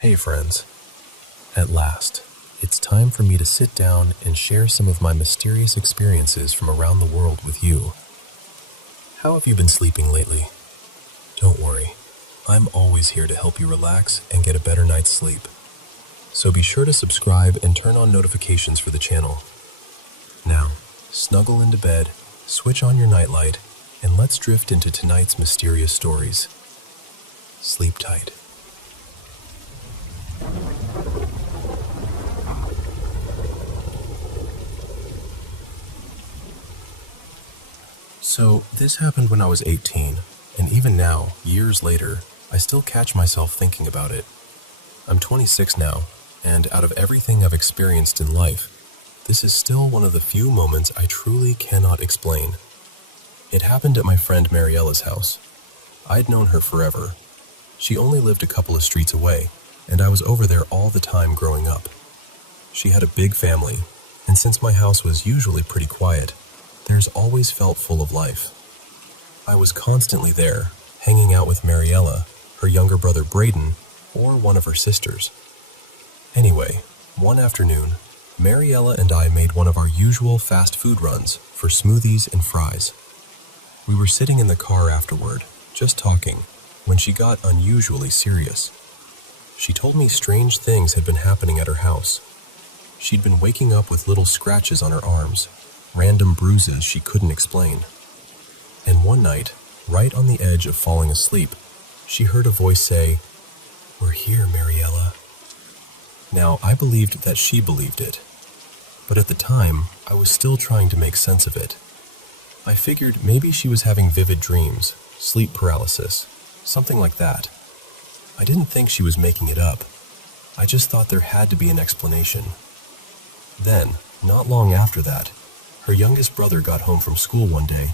Hey friends, at last, it's time for me to sit down and share some of my mysterious experiences from around the world with you. How have you been sleeping lately? Don't worry, I'm always here to help you relax and get a better night's sleep. So be sure to subscribe and turn on notifications for the channel. Now, snuggle into bed, switch on your nightlight, and let's drift into tonight's mysterious stories. Sleep tight. So, this happened when I was 18, and even now, years later, I still catch myself thinking about it. I'm 26 now, and out of everything I've experienced in life, this is still one of the few moments I truly cannot explain. It happened at my friend Mariella's house. I'd known her forever. She only lived a couple of streets away, and I was over there all the time growing up. She had a big family, and since my house was usually pretty quiet, theirs always felt full of life. I was constantly there, hanging out with Mariella, her younger brother Braden, or one of her sisters. Anyway, one afternoon, Mariella and I made one of our usual fast food runs for smoothies and fries. We were sitting in the car afterward, just talking, when she got unusually serious. She told me strange things had been happening at her house. She'd been waking up with little scratches on her arms, random bruises she couldn't explain. And one night, right on the edge of falling asleep, she heard a voice say, "We're here, Mariella." Now, I believed that she believed it, but at the time, I was still trying to make sense of it. I figured maybe she was having vivid dreams, sleep paralysis, something like that. I didn't think she was making it up. I just thought there had to be an explanation. Then, not long after that, her youngest brother got home from school one day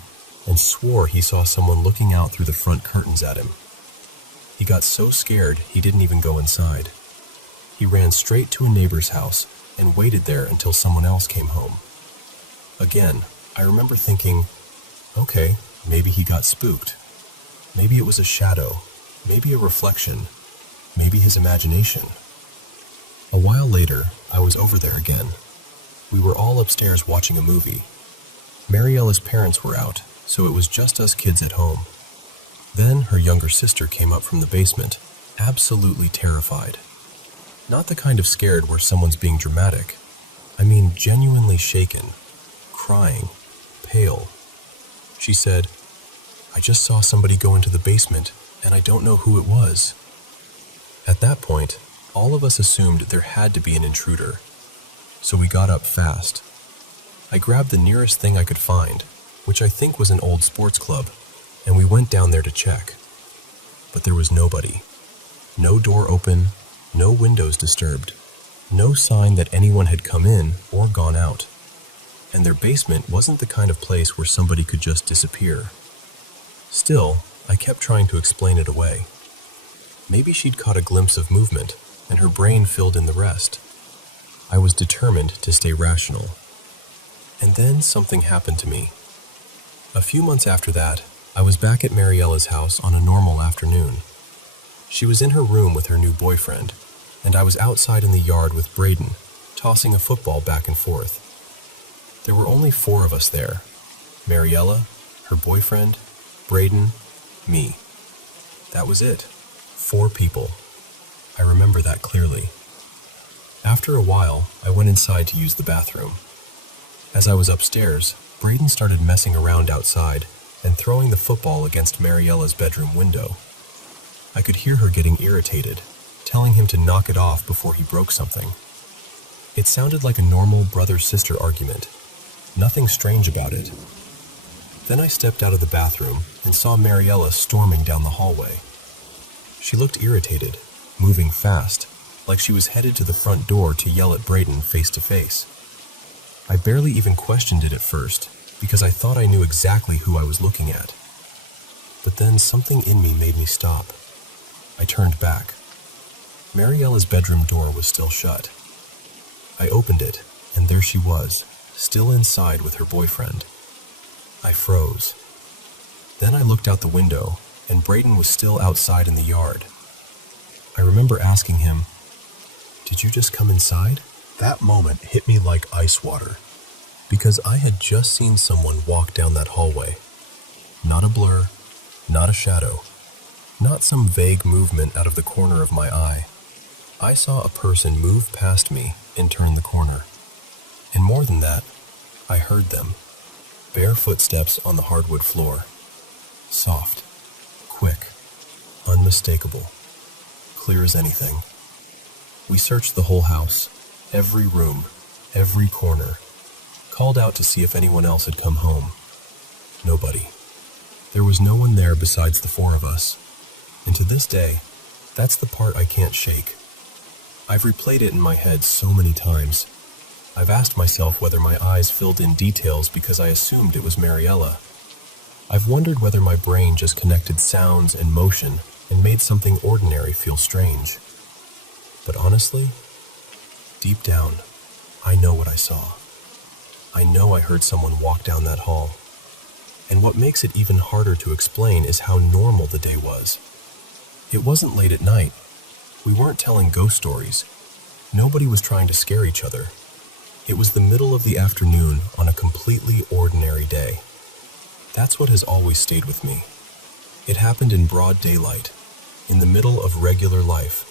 and swore he saw someone looking out through the front curtains at him. He got so scared he didn't even go inside. He ran straight to a neighbor's house and waited there until someone else came home. Again, I remember thinking, okay, maybe he got spooked. Maybe it was a shadow, maybe a reflection, maybe his imagination. A while later, I was over there again. We were all upstairs watching a movie. Mariella's parents were out, so it was just us kids at home. Then her younger sister came up from the basement, absolutely terrified. Not the kind of scared where someone's being dramatic. I mean genuinely shaken, crying, pale. She said, "I just saw somebody go into the basement, and I don't know who it was." At that point, all of us assumed there had to be an intruder. So we got up fast. I grabbed the nearest thing I could find, which I think was an old sports club, and we went down there to check. But there was nobody. No door open, no windows disturbed, no sign that anyone had come in or gone out. And their basement wasn't the kind of place where somebody could just disappear. Still, I kept trying to explain it away. Maybe she'd caught a glimpse of movement, and her brain filled in the rest. I was determined to stay rational. And then something happened to me. A few months after that, I was back at Mariella's house on a normal afternoon. She was in her room with her new boyfriend, and I was outside in the yard with Braden, tossing a football back and forth. There were only 4 of us there: Mariella, her boyfriend, Braden, me. That was it. 4 people. I remember that clearly. After a while, I went inside to use the bathroom. As I was upstairs, Braden started messing around outside and throwing the football against Mariella's bedroom window. I could hear her getting irritated, telling him to knock it off before he broke something. It sounded like a normal brother-sister argument. Nothing strange about it. Then I stepped out of the bathroom and saw Mariella storming down the hallway. She looked irritated, moving fast, like she was headed to the front door to yell at Braden face to face. I barely even questioned it at first, because I thought I knew exactly who I was looking at. But then something in me made me stop. I turned back. Mariella's bedroom door was still shut. I opened it, and there she was, still inside with her boyfriend. I froze. Then I looked out the window, and Braden was still outside in the yard. I remember asking him, Did you just come inside? That moment hit me like ice water, because I had just seen someone walk down that hallway. Not a blur, not a shadow, not some vague movement out of the corner of my eye. I saw a person move past me and turn the corner. And more than that, I heard them. Bare footsteps on the hardwood floor. Soft, quick, unmistakable, clear as anything. We searched the whole house, every room, every corner, called out to see if anyone else had come home. Nobody. There was no one there besides the four of us. And to this day, that's the part I can't shake. I've replayed it in my head so many times. I've asked myself whether my eyes filled in details because I assumed it was Mariella. I've wondered whether my brain just connected sounds and motion and made something ordinary feel strange. But honestly, deep down, I know what I saw. I know I heard someone walk down that hall. And what makes it even harder to explain is how normal the day was. It wasn't late at night. We weren't telling ghost stories. Nobody was trying to scare each other. It was the middle of the afternoon on a completely ordinary day. That's what has always stayed with me. It happened in broad daylight, in the middle of regular life,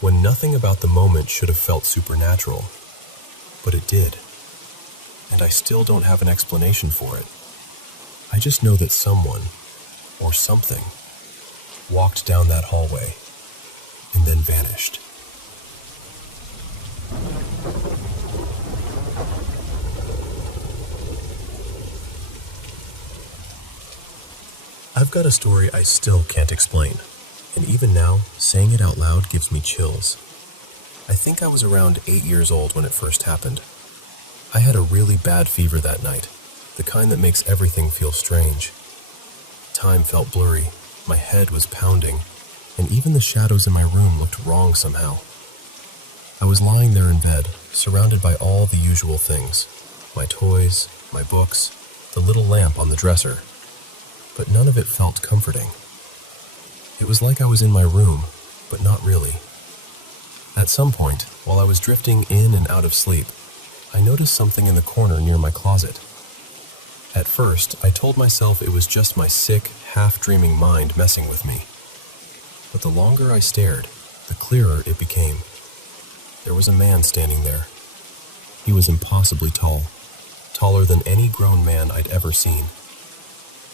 when nothing about the moment should have felt supernatural. But it did. And I still don't have an explanation for it. I just know that someone, or something, walked down that hallway and then vanished. I've got a story I still can't explain, and even now, saying it out loud gives me chills. I think I was around 8 years old when it first happened. I had a really bad fever that night, the kind that makes everything feel strange. Time felt blurry, my head was pounding, and even the shadows in my room looked wrong somehow. I was lying there in bed, surrounded by all the usual things, my toys, my books, the little lamp on the dresser. But none of it felt comforting. It was like I was in my room, but not really. At some point, while I was drifting in and out of sleep, I noticed something in the corner near my closet. At first, I told myself it was just my sick, half-dreaming mind messing with me. But the longer I stared, the clearer it became. There was a man standing there. He was impossibly tall, taller than any grown man I'd ever seen.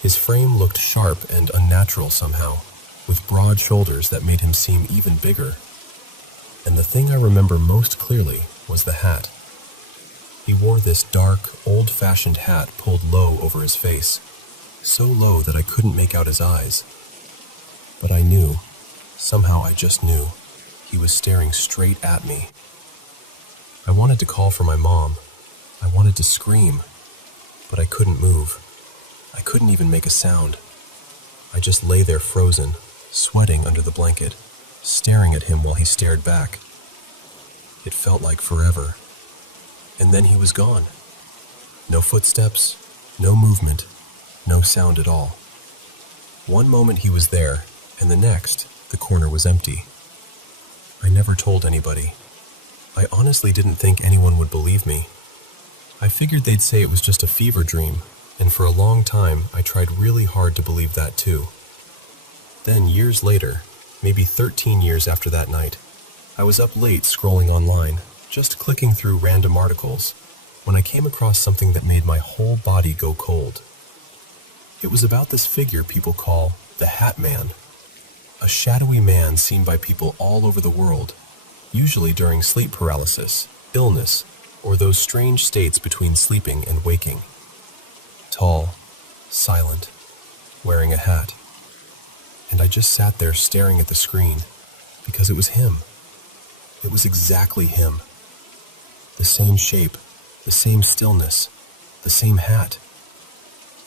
His frame looked sharp and unnatural somehow, with broad shoulders that made him seem even bigger. And the thing I remember most clearly was the hat. He wore this dark, old-fashioned hat pulled low over his face, so low that I couldn't make out his eyes. But I knew, somehow I just knew, he was staring straight at me. I wanted to call for my mom. I wanted to scream, but I couldn't move. I couldn't even make a sound. I just lay there frozen, sweating under the blanket, staring at him while he stared back. It felt like forever. And then he was gone. No footsteps, no movement, no sound at all. One moment he was there, and the next, the corner was empty. I never told anybody. I honestly didn't think anyone would believe me. I figured they'd say it was just a fever dream, and for a long time I tried really hard to believe that too. Then years later, maybe 13 years after that night, I was up late scrolling online, just clicking through random articles, when I came across something that made my whole body go cold. It was about this figure people call the Hat Man, a shadowy man seen by people all over the world, usually during sleep paralysis, illness, or those strange states between sleeping and waking. Tall, silent, wearing a hat. And I just sat there staring at the screen, because it was him. It was exactly him. The same shape, the same stillness, the same hat.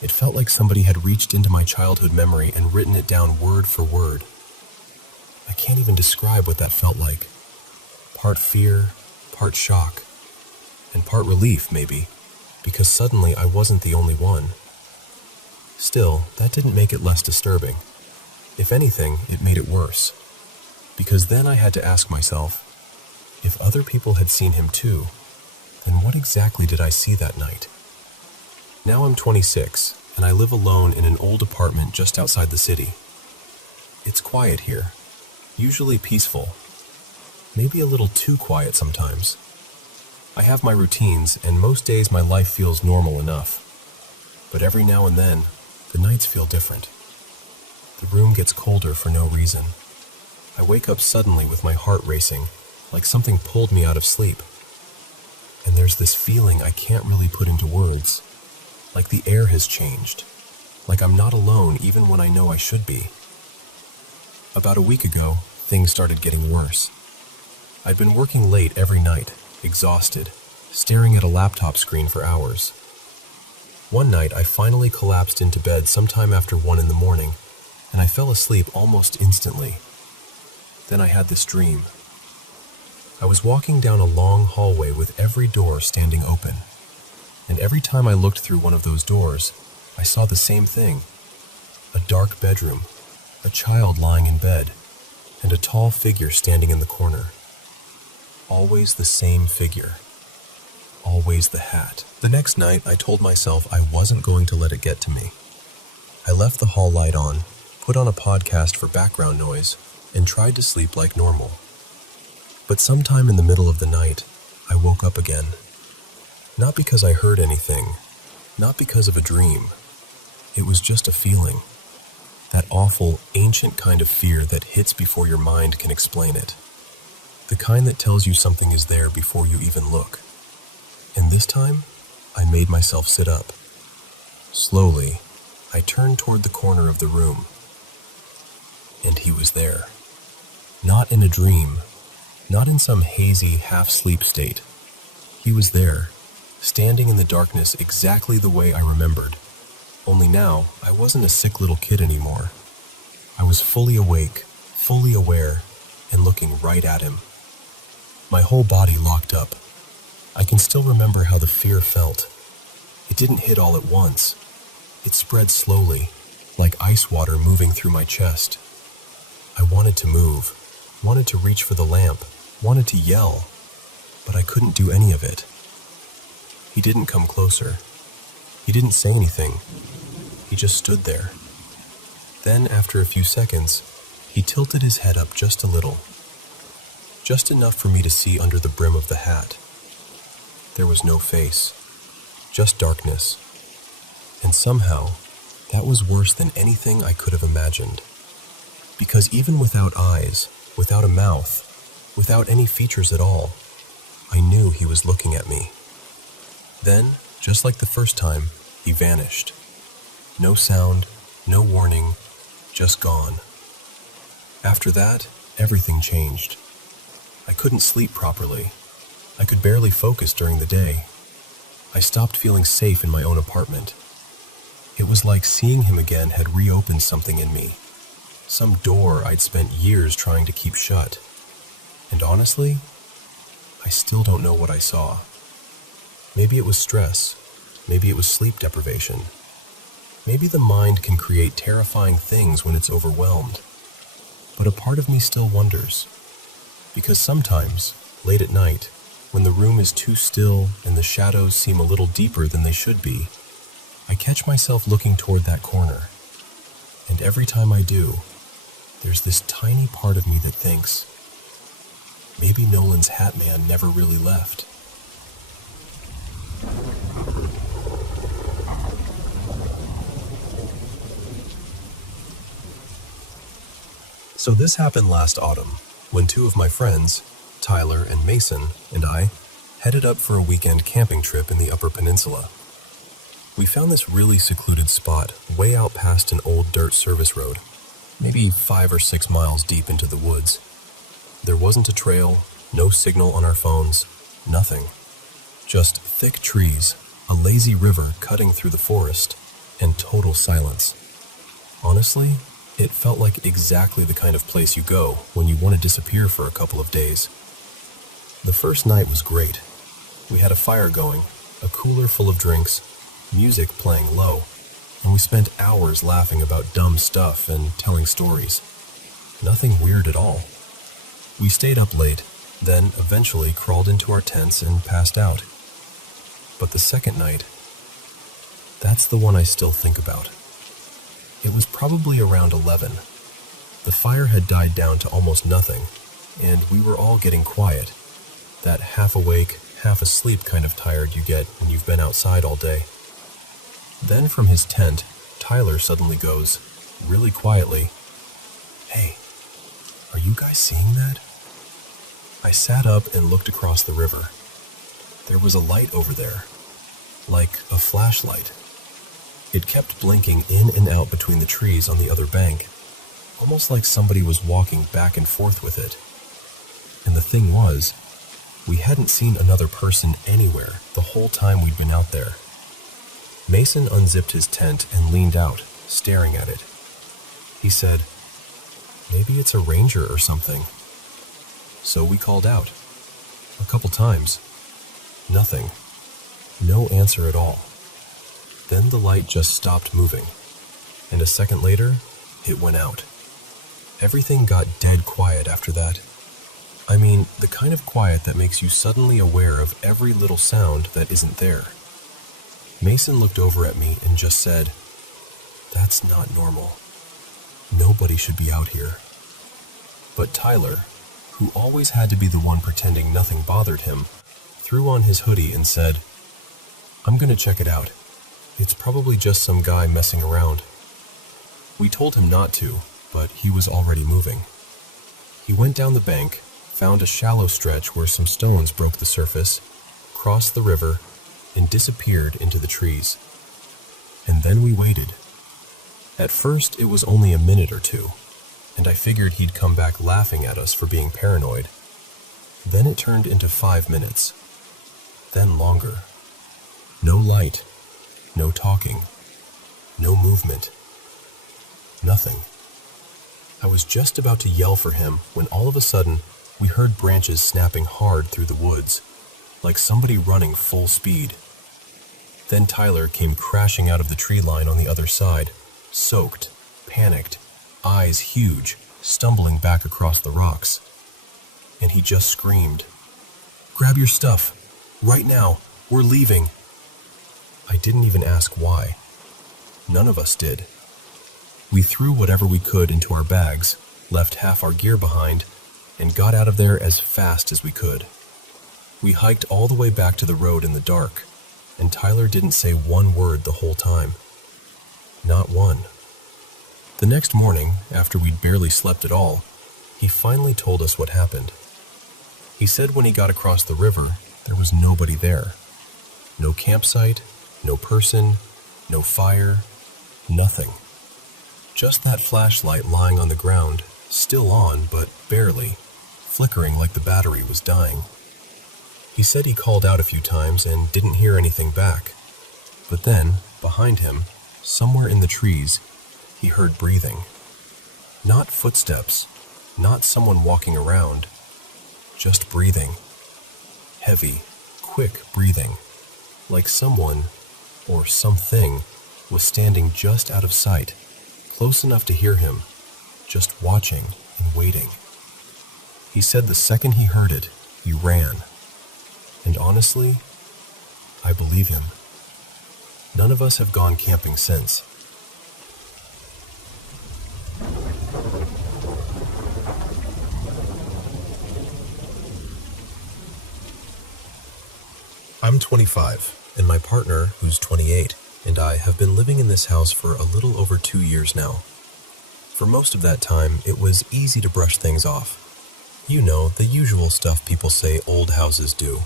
It felt like somebody had reached into my childhood memory and written it down word for word. I can't even describe what that felt like. Part fear, part shock, and part relief, maybe, because suddenly I wasn't the only one. Still, that didn't make it less disturbing. If anything, it made it worse. Because then I had to ask myself, If other people had seen him too, then what exactly did I see that night? Now I'm 26, and I live alone in an old apartment just outside the city. It's quiet here, usually peaceful, maybe a little too quiet sometimes. I have my routines, and most days my life feels normal enough. But every now and then, the nights feel different. The room gets colder for no reason. I wake up suddenly with my heart racing, like something pulled me out of sleep. And there's this feeling I can't really put into words, like the air has changed, like I'm not alone even when I know I should be. About a week ago, things started getting worse. I'd been working late every night, exhausted, staring at a laptop screen for hours. One night, I finally collapsed into bed sometime after 1 in the morning, and I fell asleep almost instantly. Then I had this dream. I was walking down a long hallway with every door standing open, and every time I looked through one of those doors, I saw the same thing. A dark bedroom, a child lying in bed, and a tall figure standing in the corner. Always the same figure. Always the hat. The next night, I told myself I wasn't going to let it get to me. I left the hall light on, put on a podcast for background noise, and tried to sleep like normal. But sometime in the middle of the night, I woke up again. Not because I heard anything, not because of a dream. It was just a feeling. That awful, ancient kind of fear that hits before your mind can explain it. The kind that tells you something is there before you even look. And this time, I made myself sit up. Slowly, I turned toward the corner of the room. And he was there. Not in a dream, not in some hazy, half-sleep state. He was there, standing in the darkness exactly the way I remembered. Only now, I wasn't a sick little kid anymore. I was fully awake, fully aware, and looking right at him. My whole body locked up. I can still remember how the fear felt. It didn't hit all at once. It spread slowly, like ice water moving through my chest. I wanted to move, wanted to reach for the lamp, wanted to yell, but I couldn't do any of it. He didn't come closer. He didn't say anything. He just stood there. Then, after a few seconds, he tilted his head up just a little. Just enough for me to see under the brim of the hat. There was no face, just darkness. And somehow, that was worse than anything I could have imagined. Because even without eyes, without a mouth, without any features at all, I knew he was looking at me. Then, just like the first time, he vanished. No sound, no warning, just gone. After that, everything changed. I couldn't sleep properly. I could barely focus during the day. I stopped feeling safe in my own apartment. It was like seeing him again had reopened something in me. Some door I'd spent years trying to keep shut. And honestly, I still don't know what I saw. Maybe it was stress. Maybe it was sleep deprivation. Maybe the mind can create terrifying things when it's overwhelmed. But a part of me still wonders. Because sometimes, late at night, when the room is too still and the shadows seem a little deeper than they should be, I catch myself looking toward that corner. And every time I do, there's this tiny part of me that thinks, maybe Nolan's Hat Man never really left. So this happened last autumn, when two of my friends, Tyler and Mason, and I headed up for a weekend camping trip in the Upper Peninsula. We found this really secluded spot way out past an old dirt service road, maybe 5 or 6 miles deep into the woods. There wasn't a trail, no signal on our phones, nothing. Just thick trees, a lazy river cutting through the forest, and total silence. Honestly, it felt like exactly the kind of place you go when you want to disappear for a couple of days. The first night was great. We had a fire going, a cooler full of drinks, music playing low, and we spent hours laughing about dumb stuff and telling stories. Nothing weird at all. We stayed up late, then eventually crawled into our tents and passed out. But the second night, that's the one I still think about. It was probably around 11. The fire had died down to almost nothing, and we were all getting quiet. That half-awake, half-asleep kind of tired you get when you've been outside all day. Then from his tent, Tyler suddenly goes, really quietly, "Hey, are you guys seeing that?" I sat up and looked across the river. There was a light over there, like a flashlight. It kept blinking in and out between the trees on the other bank, almost like somebody was walking back and forth with it. And the thing was, we hadn't seen another person anywhere the whole time we'd been out there. Mason unzipped his tent and leaned out, staring at it. He said, "Maybe it's a ranger or something." So we called out. A couple times. Nothing. No answer at all. Then the light just stopped moving, and a second later, it went out. Everything got dead quiet after that. I mean, the kind of quiet that makes you suddenly aware of every little sound that isn't there. Mason looked over at me and just said, "That's not normal. Nobody should be out here." But Tyler, who always had to be the one pretending nothing bothered him, threw on his hoodie and said, "I'm gonna check it out. It's probably just some guy messing around." We told him not to, but he was already moving. He went down the bank, found a shallow stretch where some stones broke the surface, crossed the river, and disappeared into the trees. And then we waited. At first, it was only a minute or two, and I figured he'd come back laughing at us for being paranoid. Then it turned into 5 minutes. Then longer. No light. No talking. No movement. Nothing. I was just about to yell for him when all of a sudden we heard branches snapping hard through the woods, like somebody running full speed. Then Tyler came crashing out of the tree line on the other side, soaked, panicked, eyes huge, stumbling back across the rocks. And he just screamed, "Grab your stuff! Right now! We're leaving!" I didn't even ask why. None of us did. We threw whatever we could into our bags, left half our gear behind, and got out of there as fast as we could. We hiked all the way back to the road in the dark, and Tyler didn't say one word the whole time. Not one. The next morning, after we'd barely slept at all, he finally told us what happened. He said when he got across the river, there was nobody there. No campsite, no person, no fire, nothing. Just that flashlight lying on the ground, still on, but barely, flickering like the battery was dying. He said he called out a few times and didn't hear anything back. But then, behind him, somewhere in the trees, he heard breathing. Not footsteps, not someone walking around, just breathing. Heavy, quick breathing, like someone, or something, was standing just out of sight, close enough to hear him, just watching and waiting. He said the second he heard it, he ran. And honestly, I believe him. None of us have gone camping since. I'm 25, and my partner, who's 28, and I have been living in this house for a little over 2 years now. For most of that time, it was easy to brush things off. You know, the usual stuff people say old houses do.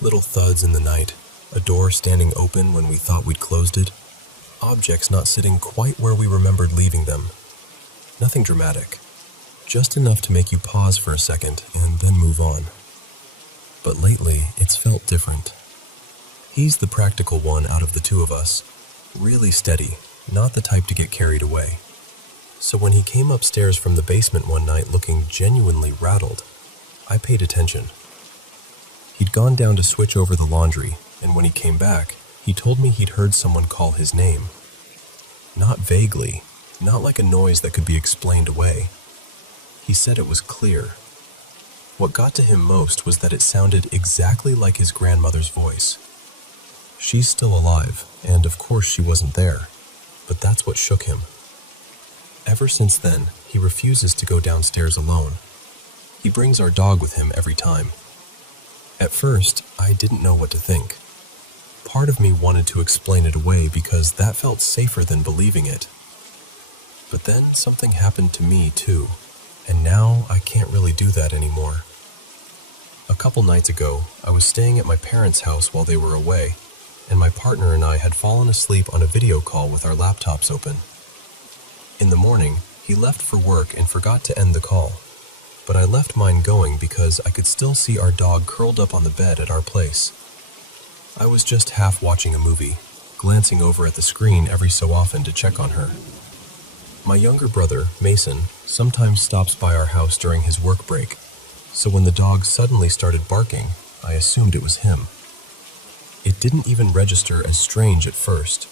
Little thuds in the night, a door standing open when we thought we'd closed it, objects not sitting quite where we remembered leaving them. Nothing dramatic, just enough to make you pause for a second and then move on. But lately, it's felt different. He's the practical one out of the two of us, really steady, not the type to get carried away. So when he came upstairs from the basement one night looking genuinely rattled, I paid attention. He'd gone down to switch over the laundry, and when he came back, he told me he'd heard someone call his name. Not vaguely, not like a noise that could be explained away. He said it was clear. What got to him most was that it sounded exactly like his grandmother's voice. She's still alive, and of course she wasn't there, but that's what shook him. Ever since then, he refuses to go downstairs alone. He brings our dog with him every time. At first, I didn't know what to think. Part of me wanted to explain it away because that felt safer than believing it. But then something happened to me too, and now I can't really do that anymore. A couple nights ago, I was staying at my parents' house while they were away, and my partner and I had fallen asleep on a video call with our laptops open. In the morning, he left for work and forgot to end the call, but I left mine going because I could still see our dog curled up on the bed at our place. I was just half watching a movie, glancing over at the screen every so often to check on her. My younger brother, Mason, sometimes stops by our house during his work break, so when the dog suddenly started barking, I assumed it was him. It didn't even register as strange at first.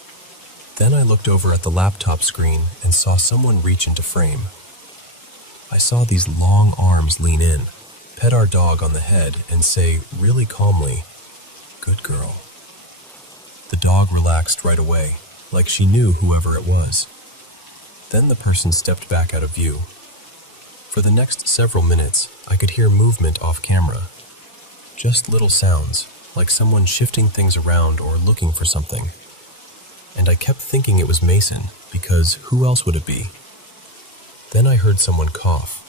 Then I looked over at the laptop screen and saw someone reach into frame. I saw these long arms lean in, pet our dog on the head, and say really calmly, "Good girl." The dog relaxed right away, like she knew whoever it was. Then the person stepped back out of view. For the next several minutes, I could hear movement off camera. Just little sounds, like someone shifting things around or looking for something. And I kept thinking it was Mason, because who else would it be? Then I heard someone cough.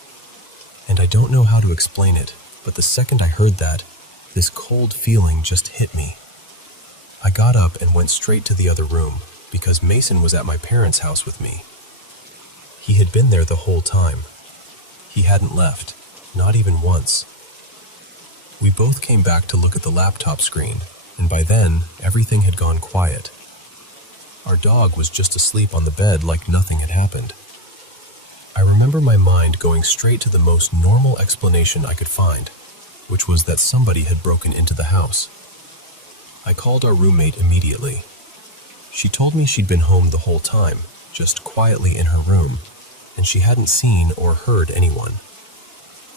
And I don't know how to explain it, but the second I heard that, this cold feeling just hit me. I got up and went straight to the other room, because Mason was at my parents' house with me. He had been there the whole time. He hadn't left, not even once. We both came back to look at the laptop screen, and by then, everything had gone quiet. Our dog was just asleep on the bed like nothing had happened. I remember my mind going straight to the most normal explanation I could find, which was that somebody had broken into the house. I called our roommate immediately. She told me she'd been home the whole time, just quietly in her room, and she hadn't seen or heard anyone.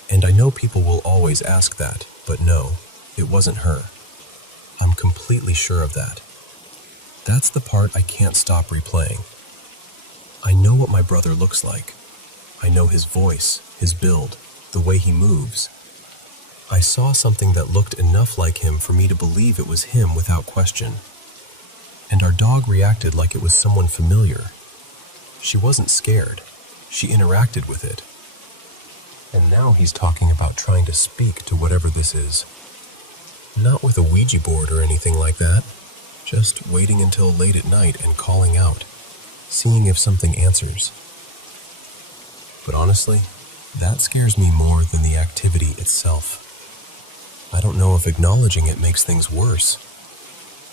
And I know people will always ask that, but no, it wasn't her. I'm completely sure of that. That's the part I can't stop replaying. I know what my brother looks like. I know his voice, his build, the way he moves. I saw something that looked enough like him for me to believe it was him without question. And our dog reacted like it was someone familiar. She wasn't scared. She interacted with it. And now he's talking about trying to speak to whatever this is. Not with a Ouija board or anything like that. Just waiting until late at night and calling out, seeing if something answers. But honestly, that scares me more than the activity itself. I don't know if acknowledging it makes things worse.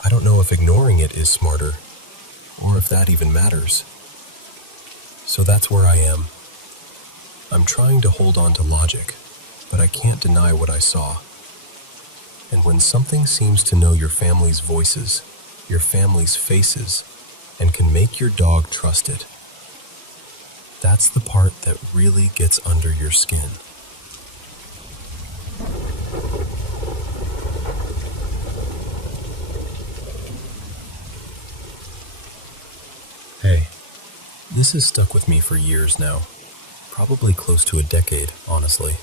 I don't know if ignoring it is smarter, or if that even matters. So that's where I am. I'm trying to hold on to logic, but I can't deny what I saw. And when something seems to know your family's voices, your family's faces, and can make your dog trust it, that's the part that really gets under your skin. Hey, this has stuck with me for years now, probably close to a decade, honestly.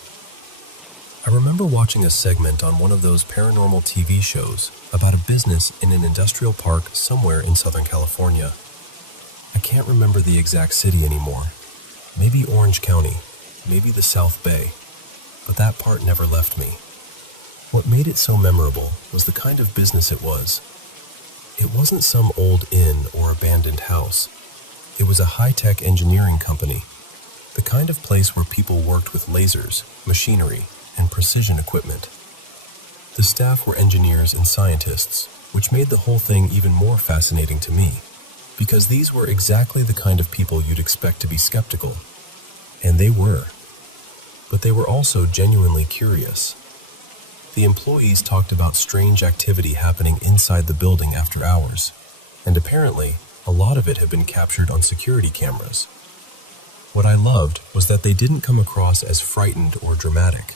I remember watching a segment on one of those paranormal TV shows about a business in an industrial park somewhere in Southern California. I can't remember the exact city anymore. Maybe Orange County, maybe the South Bay, but that part never left me. What made it so memorable was the kind of business it was. It wasn't some old inn or abandoned house. It was a high-tech engineering company, the kind of place where people worked with lasers, machinery, and precision equipment. The staff were engineers and scientists, which made the whole thing even more fascinating to me, because these were exactly the kind of people you'd expect to be skeptical. And they were. But they were also genuinely curious. The employees talked about strange activity happening inside the building after hours, and apparently, a lot of it had been captured on security cameras. What I loved was that they didn't come across as frightened or dramatic.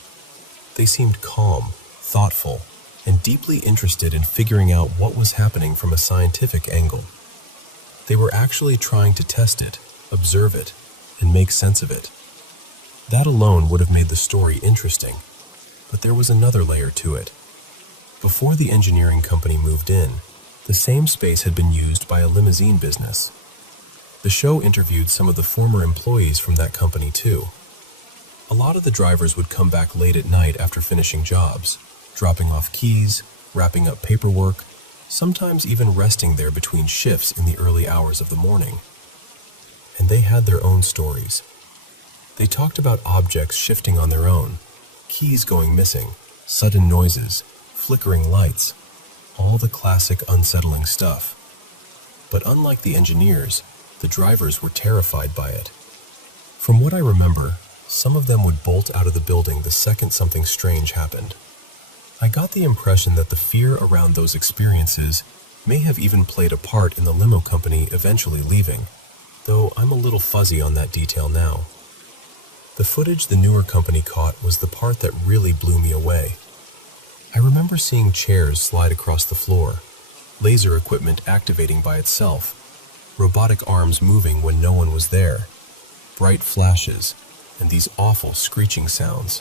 They seemed calm, thoughtful, and deeply interested in figuring out what was happening from a scientific angle. They were actually trying to test it, observe it, and make sense of it. That alone would have made the story interesting, but there was another layer to it. Before the engineering company moved in, the same space had been used by a limousine business. The show interviewed some of the former employees from that company too. A lot of the drivers would come back late at night after finishing jobs, dropping off keys, wrapping up paperwork, sometimes even resting there between shifts in the early hours of the morning. And they had their own stories. They talked about objects shifting on their own, keys going missing, sudden noises, flickering lights, all the classic unsettling stuff. But unlike the engineers, the drivers were terrified by it. From what I remember, some of them would bolt out of the building the second something strange happened. I got the impression that the fear around those experiences may have even played a part in the limo company eventually leaving, though I'm a little fuzzy on that detail now. The footage the newer company caught was the part that really blew me away. I remember seeing chairs slide across the floor, laser equipment activating by itself, robotic arms moving when no one was there, bright flashes, and these awful screeching sounds.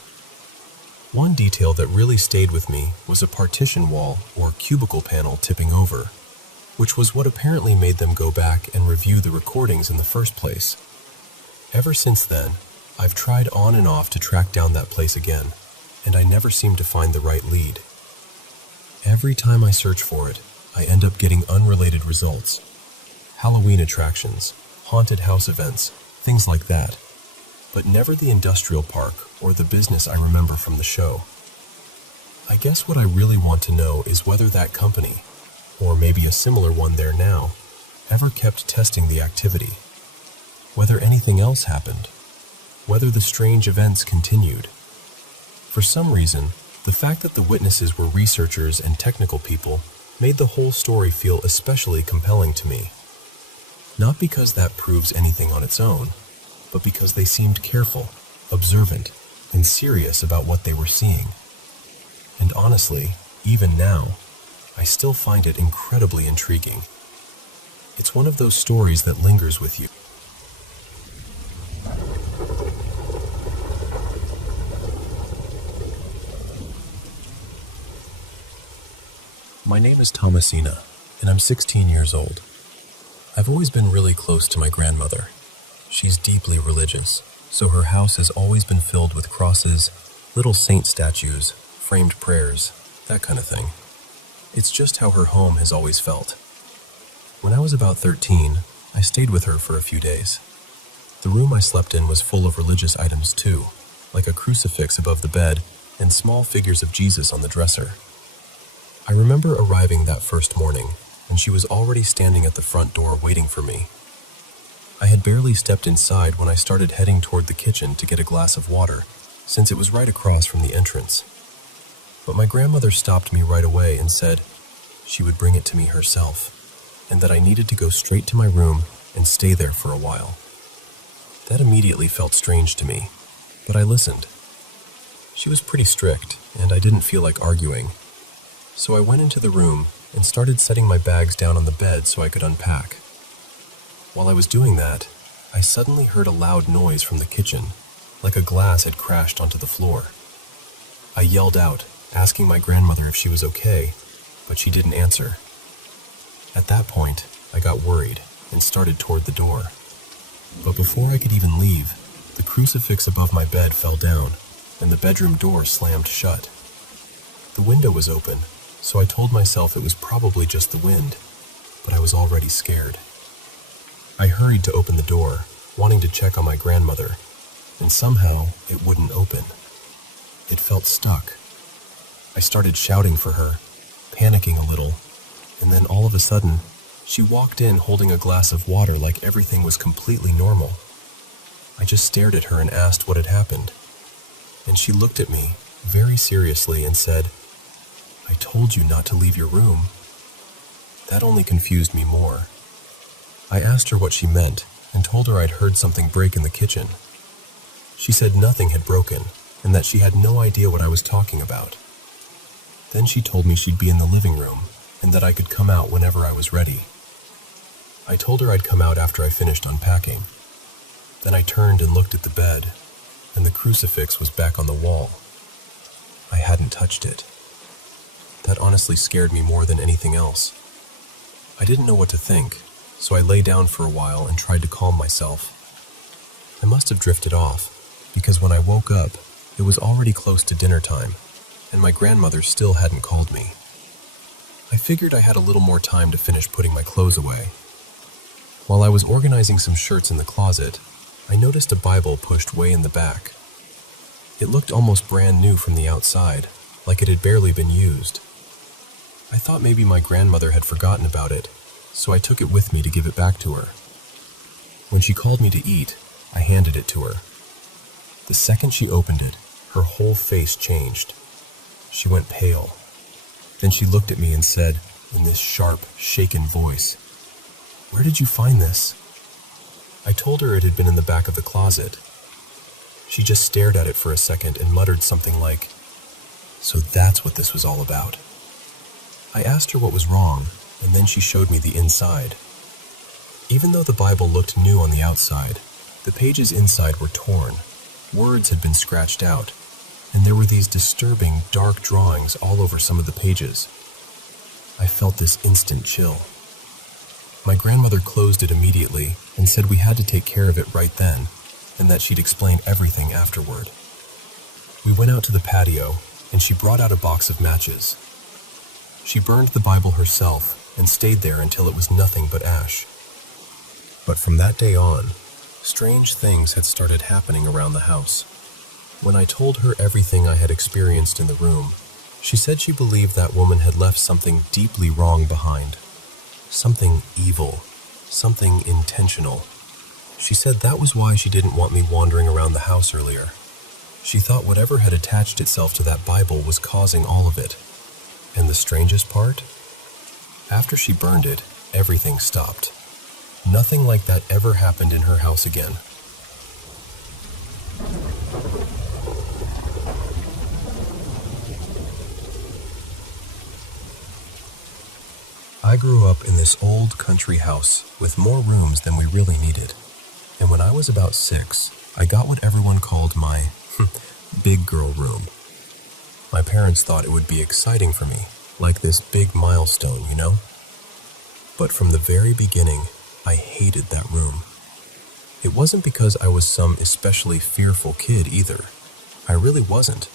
One detail that really stayed with me was a partition wall or cubicle panel tipping over, which was what apparently made them go back and review the recordings in the first place. Ever since then, I've tried on and off to track down that place again, and I never seem to find the right lead. Every time I search for it, I end up getting unrelated results. Halloween attractions, haunted house events, things like that. But never the industrial park or the business I remember from the show. I guess what I really want to know is whether that company, or maybe a similar one there now, ever kept testing the activity. Whether anything else happened. Whether the strange events continued. For some reason, the fact that the witnesses were researchers and technical people made the whole story feel especially compelling to me. Not because that proves anything on its own, but because they seemed careful, observant, and serious about what they were seeing. And honestly, even now, I still find it incredibly intriguing. It's one of those stories that lingers with you. My name is Thomasina, and I'm 16 years old. I've always been really close to my grandmother. She's deeply religious, so her house has always been filled with crosses, little saint statues, framed prayers, that kind of thing. It's just how her home has always felt. When I was about 13, I stayed with her for a few days. The room I slept in was full of religious items too, like a crucifix above the bed and small figures of Jesus on the dresser. I remember arriving that first morning, and she was already standing at the front door waiting for me. I had barely stepped inside when I started heading toward the kitchen to get a glass of water, since it was right across from the entrance. But my grandmother stopped me right away and said she would bring it to me herself, and that I needed to go straight to my room and stay there for a while. That immediately felt strange to me, but I listened. She was pretty strict, and I didn't feel like arguing. So I went into the room and started setting my bags down on the bed so I could unpack. While I was doing that, I suddenly heard a loud noise from the kitchen, like a glass had crashed onto the floor. I yelled out, asking my grandmother if she was okay, but she didn't answer. At that point, I got worried and started toward the door. But before I could even leave, the crucifix above my bed fell down, and the bedroom door slammed shut. The window was open, so I told myself it was probably just the wind, but I was already scared. I hurried to open the door, wanting to check on my grandmother, and somehow it wouldn't open. It felt stuck. I started shouting for her, panicking a little, and then all of a sudden, she walked in holding a glass of water like everything was completely normal. I just stared at her and asked what had happened, and she looked at me very seriously and said, "I told you not to leave your room." That only confused me more. I asked her what she meant and told her I'd heard something break in the kitchen. She said nothing had broken, and that she had no idea what I was talking about. Then she told me she'd be in the living room and that I could come out whenever I was ready. I told her I'd come out after I finished unpacking. Then I turned and looked at the bed, and the crucifix was back on the wall. I hadn't touched it. That honestly scared me more than anything else. I didn't know what to think, so I lay down for a while and tried to calm myself. I must have drifted off, because when I woke up, it was already close to dinner time, and my grandmother still hadn't called me. I figured I had a little more time to finish putting my clothes away. While I was organizing some shirts in the closet, I noticed a Bible pushed way in the back. It looked almost brand new from the outside, like it had barely been used. I thought maybe my grandmother had forgotten about it, so I took it with me to give it back to her. When she called me to eat, I handed it to her. The second she opened it, her whole face changed. She went pale. Then she looked at me and said, in this sharp, shaken voice, "Where did you find this?" I told her it had been in the back of the closet. She just stared at it for a second and muttered something like, "So that's what this was all about." I asked her what was wrong, and then she showed me the inside. Even though the Bible looked new on the outside, the pages inside were torn, words had been scratched out, and there were these disturbing, dark drawings all over some of the pages. I felt this instant chill. My grandmother closed it immediately and said we had to take care of it right then, and that she'd explain everything afterward. We went out to the patio, and she brought out a box of matches. She burned the Bible herself and stayed there until it was nothing but ash. But from that day on, strange things had started happening around the house. When I told her everything I had experienced in the room, she said she believed that woman had left something deeply wrong behind. Something evil, something intentional. She said that was why she didn't want me wandering around the house earlier. She thought whatever had attached itself to that Bible was causing all of it. And the strangest part? After she burned it, everything stopped. Nothing like that ever happened in her house again. I grew up in this old country house with more rooms than we really needed. And when I was about 6, I got what everyone called my big girl room. My parents thought it would be exciting for me, like this big milestone, you know? But from the very beginning, I hated that room. It wasn't because I was some especially fearful kid either. I really wasn't.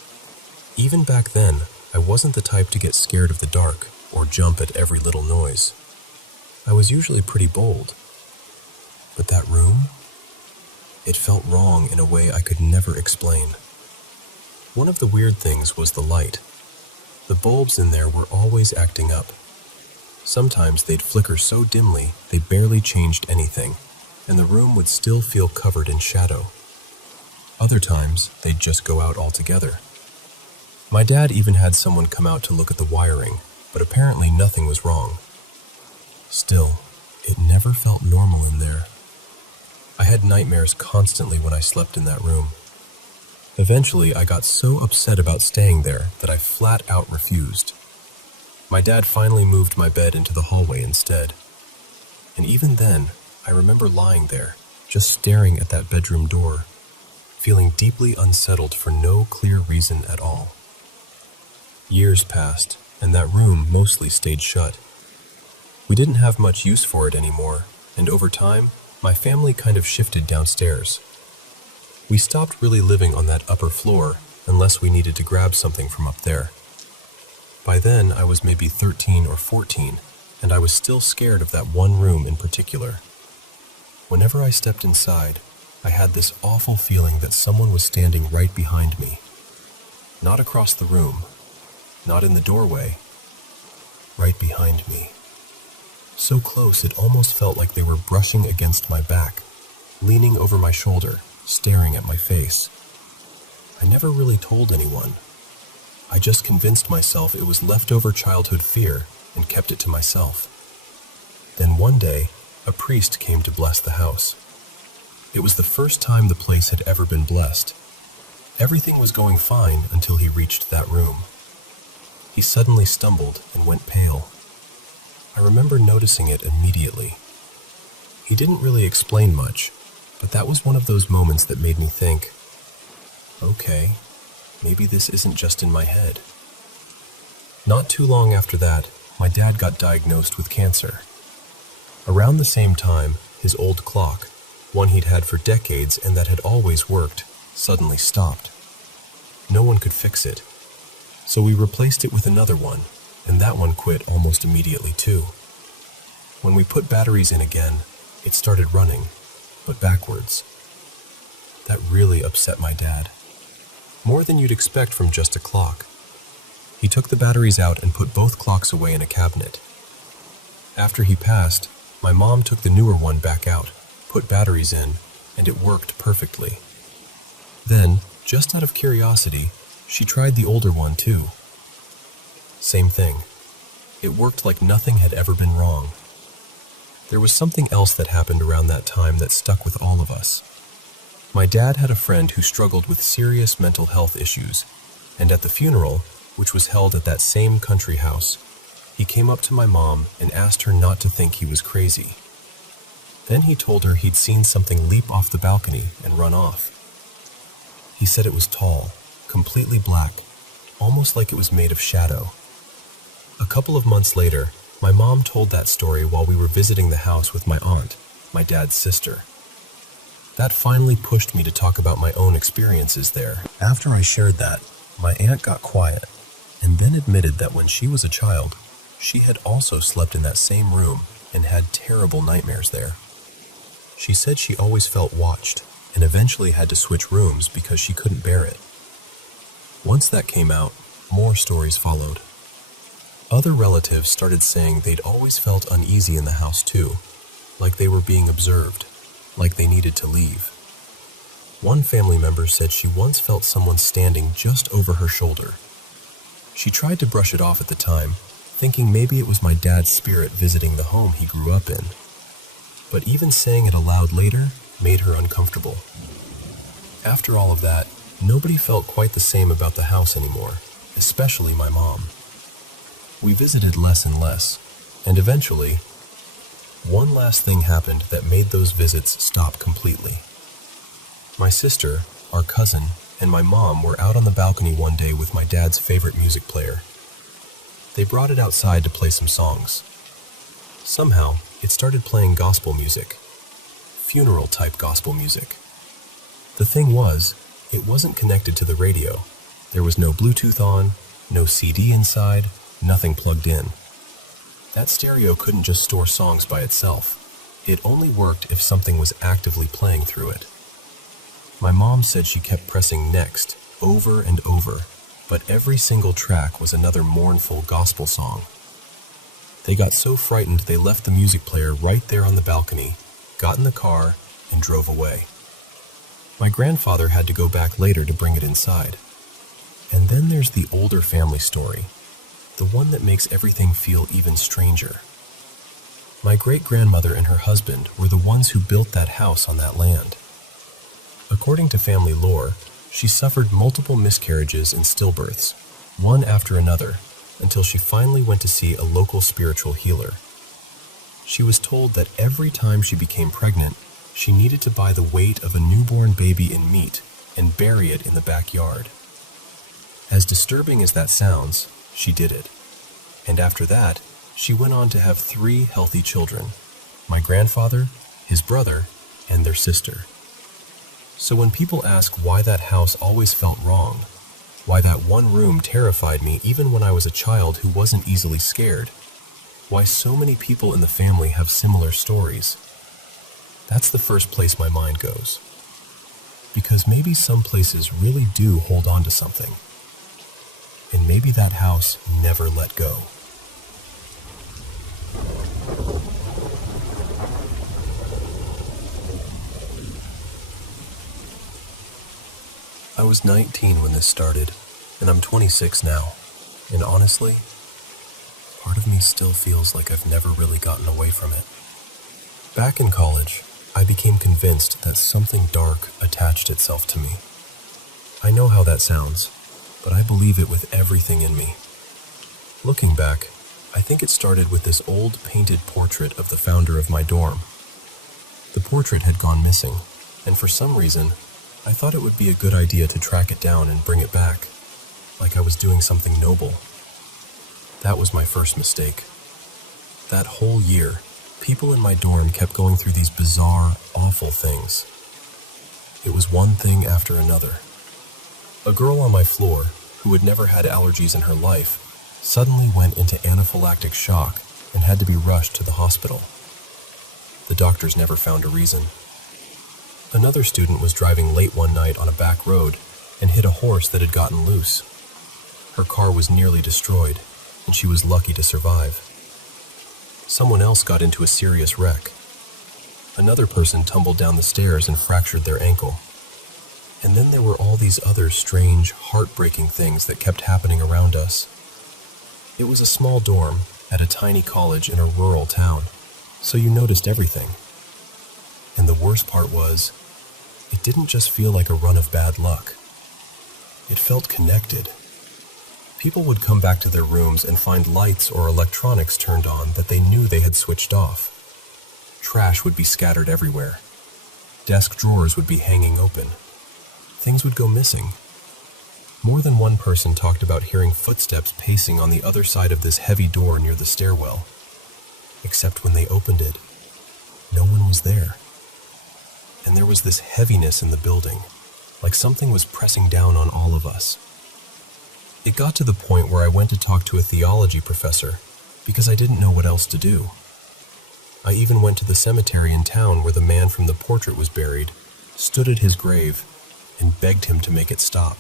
Even back then, I wasn't the type to get scared of the dark or jump at every little noise. I was usually pretty bold. But that room? It felt wrong in a way I could never explain. One of the weird things was the light. The bulbs in there were always acting up. Sometimes they'd flicker so dimly they barely changed anything, and the room would still feel covered in shadow. Other times, they'd just go out altogether. My dad even had someone come out to look at the wiring, but apparently nothing was wrong. Still, it never felt normal in there. I had nightmares constantly when I slept in that room. Eventually, I got so upset about staying there that I flat out refused. My dad finally moved my bed into the hallway instead. And even then, I remember lying there, just staring at that bedroom door, feeling deeply unsettled for no clear reason at all. Years passed, and that room mostly stayed shut. We didn't have much use for it anymore, and over time, my family kind of shifted downstairs. We stopped really living on that upper floor unless we needed to grab something from up there. By then, I was maybe 13 or 14, and I was still scared of that one room in particular. Whenever I stepped inside, I had this awful feeling that someone was standing right behind me. Not across the room, not in the doorway, right behind me. So close it almost felt like they were brushing against my back, leaning over my shoulder, staring at my face. I never really told anyone. I just convinced myself it was leftover childhood fear and kept it to myself. Then one day, a priest came to bless the house. It was the first time the place had ever been blessed, Everything was going fine until he reached that room. He suddenly stumbled and went pale. I remember noticing it immediately. He didn't really explain much, but that was one of those moments that made me think, okay, maybe this isn't just in my head. Not too long after that, my dad got diagnosed with cancer. Around the same time, his old clock, one he'd had for decades and that had always worked, suddenly stopped. No one could fix it, so we replaced it with another one, and that one quit almost immediately too. When we put batteries in again, it started running, but backwards. That really upset my dad. More than you'd expect from just a clock. He took the batteries out and put both clocks away in a cabinet. After he passed, my mom took the newer one back out, put batteries in, and it worked perfectly. Then, just out of curiosity, she tried the older one too. Same thing. It worked like nothing had ever been wrong. There was something else that happened around that time that stuck with all of us. My dad had a friend who struggled with serious mental health issues, and at the funeral, which was held at that same country house, he came up to my mom and asked her not to think he was crazy. Then he told her he'd seen something leap off the balcony and run off. He said it was tall, completely black, almost like it was made of shadow. A couple of months later, my mom told that story while we were visiting the house with my aunt, my dad's sister. That finally pushed me to talk about my own experiences there. After I shared that, my aunt got quiet, and then admitted that when she was a child, she had also slept in that same room and had terrible nightmares there. She said she always felt watched, and eventually had to switch rooms because she couldn't bear it. Once that came out, more stories followed. Other relatives started saying they'd always felt uneasy in the house too, like they were being observed, like they needed to leave. One family member said she once felt someone standing just over her shoulder. She tried to brush it off at the time, thinking maybe it was my dad's spirit visiting the home he grew up in. But even saying it aloud later made her uncomfortable. After all of that, nobody felt quite the same about the house anymore, especially my mom. We visited less and less, and eventually, one last thing happened that made those visits stop completely. My sister, our cousin, and my mom were out on the balcony one day with my dad's favorite music player. They brought it outside to play some songs. Somehow, it started playing gospel music. Funeral-type gospel music. The thing was, it wasn't connected to the radio. There was no Bluetooth on, no CD inside, nothing plugged in. That stereo couldn't just store songs by itself. It only worked if something was actively playing through it. My mom said she kept pressing next, over and over, but every single track was another mournful gospel song. They got so frightened they left the music player right there on the balcony, got in the car, and drove away. My grandfather had to go back later to bring it inside. And then there's the older family story, the one that makes everything feel even stranger. My great-grandmother and her husband were the ones who built that house on that land. According to family lore, she suffered multiple miscarriages and stillbirths, one after another, until she finally went to see a local spiritual healer. She was told that every time she became pregnant, she needed to buy the weight of a newborn baby in meat and bury it in the backyard. As disturbing as that sounds, she did it. And after that, she went on to have 3 healthy children, my grandfather, his brother, and their sister. So when people ask why that house always felt wrong, why that one room terrified me even when I was a child who wasn't easily scared, why so many people in the family have similar stories, that's the first place my mind goes. Because maybe some places really do hold on to something. And maybe that house never let go. I was 19 when this started, and I'm 26 now. And honestly, part of me still feels like I've never really gotten away from it. Back in college, I became convinced that something dark attached itself to me. I know how that sounds, but I believe it with everything in me. Looking back, I think it started with this old painted portrait of the founder of my dorm. The portrait had gone missing, and for some reason, I thought it would be a good idea to track it down and bring it back, like I was doing something noble. That was my first mistake. That whole year, people in my dorm kept going through these bizarre, awful things. It was one thing after another. A girl on my floor, who had never had allergies in her life, suddenly went into anaphylactic shock and had to be rushed to the hospital. The doctors never found a reason. Another student was driving late one night on a back road and hit a horse that had gotten loose. Her car was nearly destroyed, and she was lucky to survive. Someone else got into a serious wreck. Another person tumbled down the stairs and fractured their ankle. And then there were all these other strange, heartbreaking things that kept happening around us. It was a small dorm at a tiny college in a rural town, so you noticed everything. And the worst part was, it didn't just feel like a run of bad luck. It felt connected. People would come back to their rooms and find lights or electronics turned on that they knew they had switched off. Trash would be scattered everywhere. Desk drawers would be hanging open. Things would go missing. More than one person talked about hearing footsteps pacing on the other side of this heavy door near the stairwell. Except when they opened it, no one was there. And there was this heaviness in the building, like something was pressing down on all of us. It got to the point where I went to talk to a theology professor because I didn't know what else to do. I even went to the cemetery in town where the man from the portrait was buried, stood at his grave, and begged him to make it stop.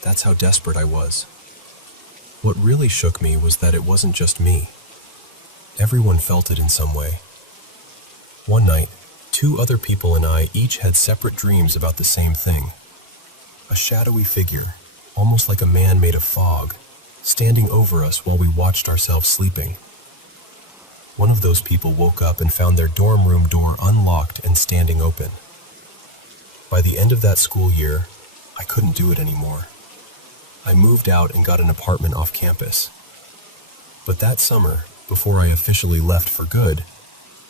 That's how desperate I was. What really shook me was that it wasn't just me. Everyone felt it in some way. One night, 2 other people and I each had separate dreams about the same thing. A shadowy figure, almost like a man made of fog, standing over us while we watched ourselves sleeping. One of those people woke up and found their dorm room door unlocked and standing open. By the end of that school year, I couldn't do it anymore. I moved out and got an apartment off campus. But that summer, before I officially left for good,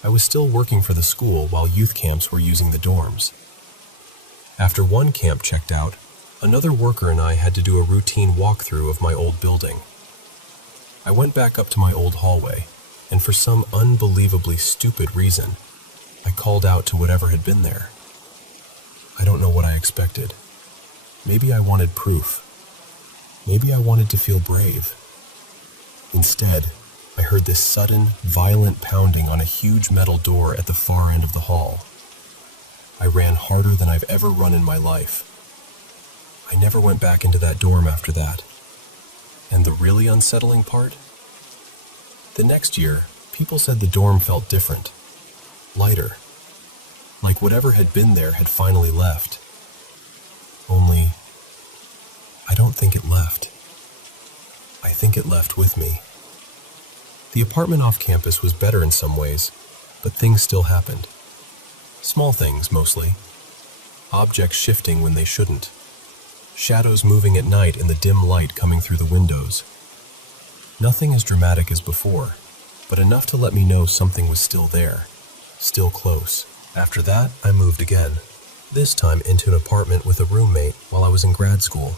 I was still working for the school while youth camps were using the dorms. After one camp checked out, another worker and I had to do a routine walkthrough of my old building. I went back up to my old hallway, and for some unbelievably stupid reason, I called out to whatever had been there. I don't know what I expected. Maybe I wanted proof. Maybe I wanted to feel brave. Instead, I heard this sudden, violent pounding on a huge metal door at the far end of the hall. I ran harder than I've ever run in my life. I never went back into that dorm after that. And the really unsettling part? The next year, people said the dorm felt different, lighter, like whatever had been there had finally left. Only, I don't think it left. I think it left with me. The apartment off campus was better in some ways, but things still happened. Small things, mostly. Objects shifting when they shouldn't. Shadows moving at night in the dim light coming through the windows. Nothing as dramatic as before, but enough to let me know something was still there, still close. After that, I moved again, this time into an apartment with a roommate while I was in grad school,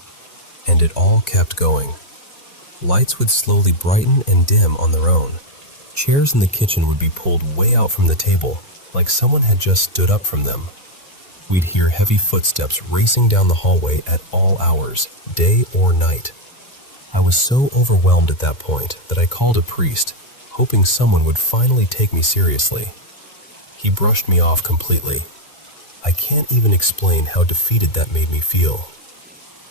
and it all kept going. Lights would slowly brighten and dim on their own. Chairs in the kitchen would be pulled way out from the table, like someone had just stood up from them. We'd hear heavy footsteps racing down the hallway at all hours, day or night. I was so overwhelmed at that point that I called a priest, hoping someone would finally take me seriously. He brushed me off completely. I can't even explain how defeated that made me feel.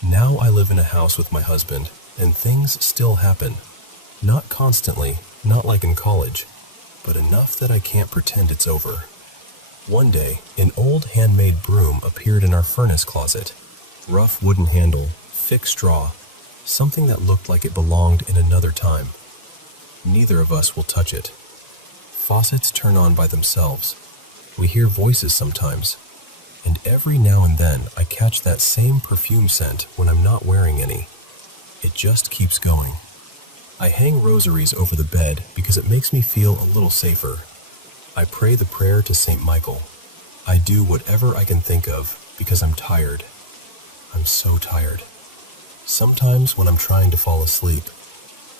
Now I live in a house with my husband, and things still happen. Not constantly, not like in college, but enough that I can't pretend it's over. One day, an old handmade broom appeared in our furnace closet. Rough wooden handle, thick straw, something that looked like it belonged in another time. Neither of us will touch it. Faucets turn on by themselves. We hear voices sometimes, and every now and then I catch that same perfume scent when I'm not wearing any. It just keeps going. I hang rosaries over the bed because it makes me feel a little safer. I pray the prayer to Saint Michael. I do whatever I can think of because I'm tired. I'm so tired. Sometimes when I'm trying to fall asleep,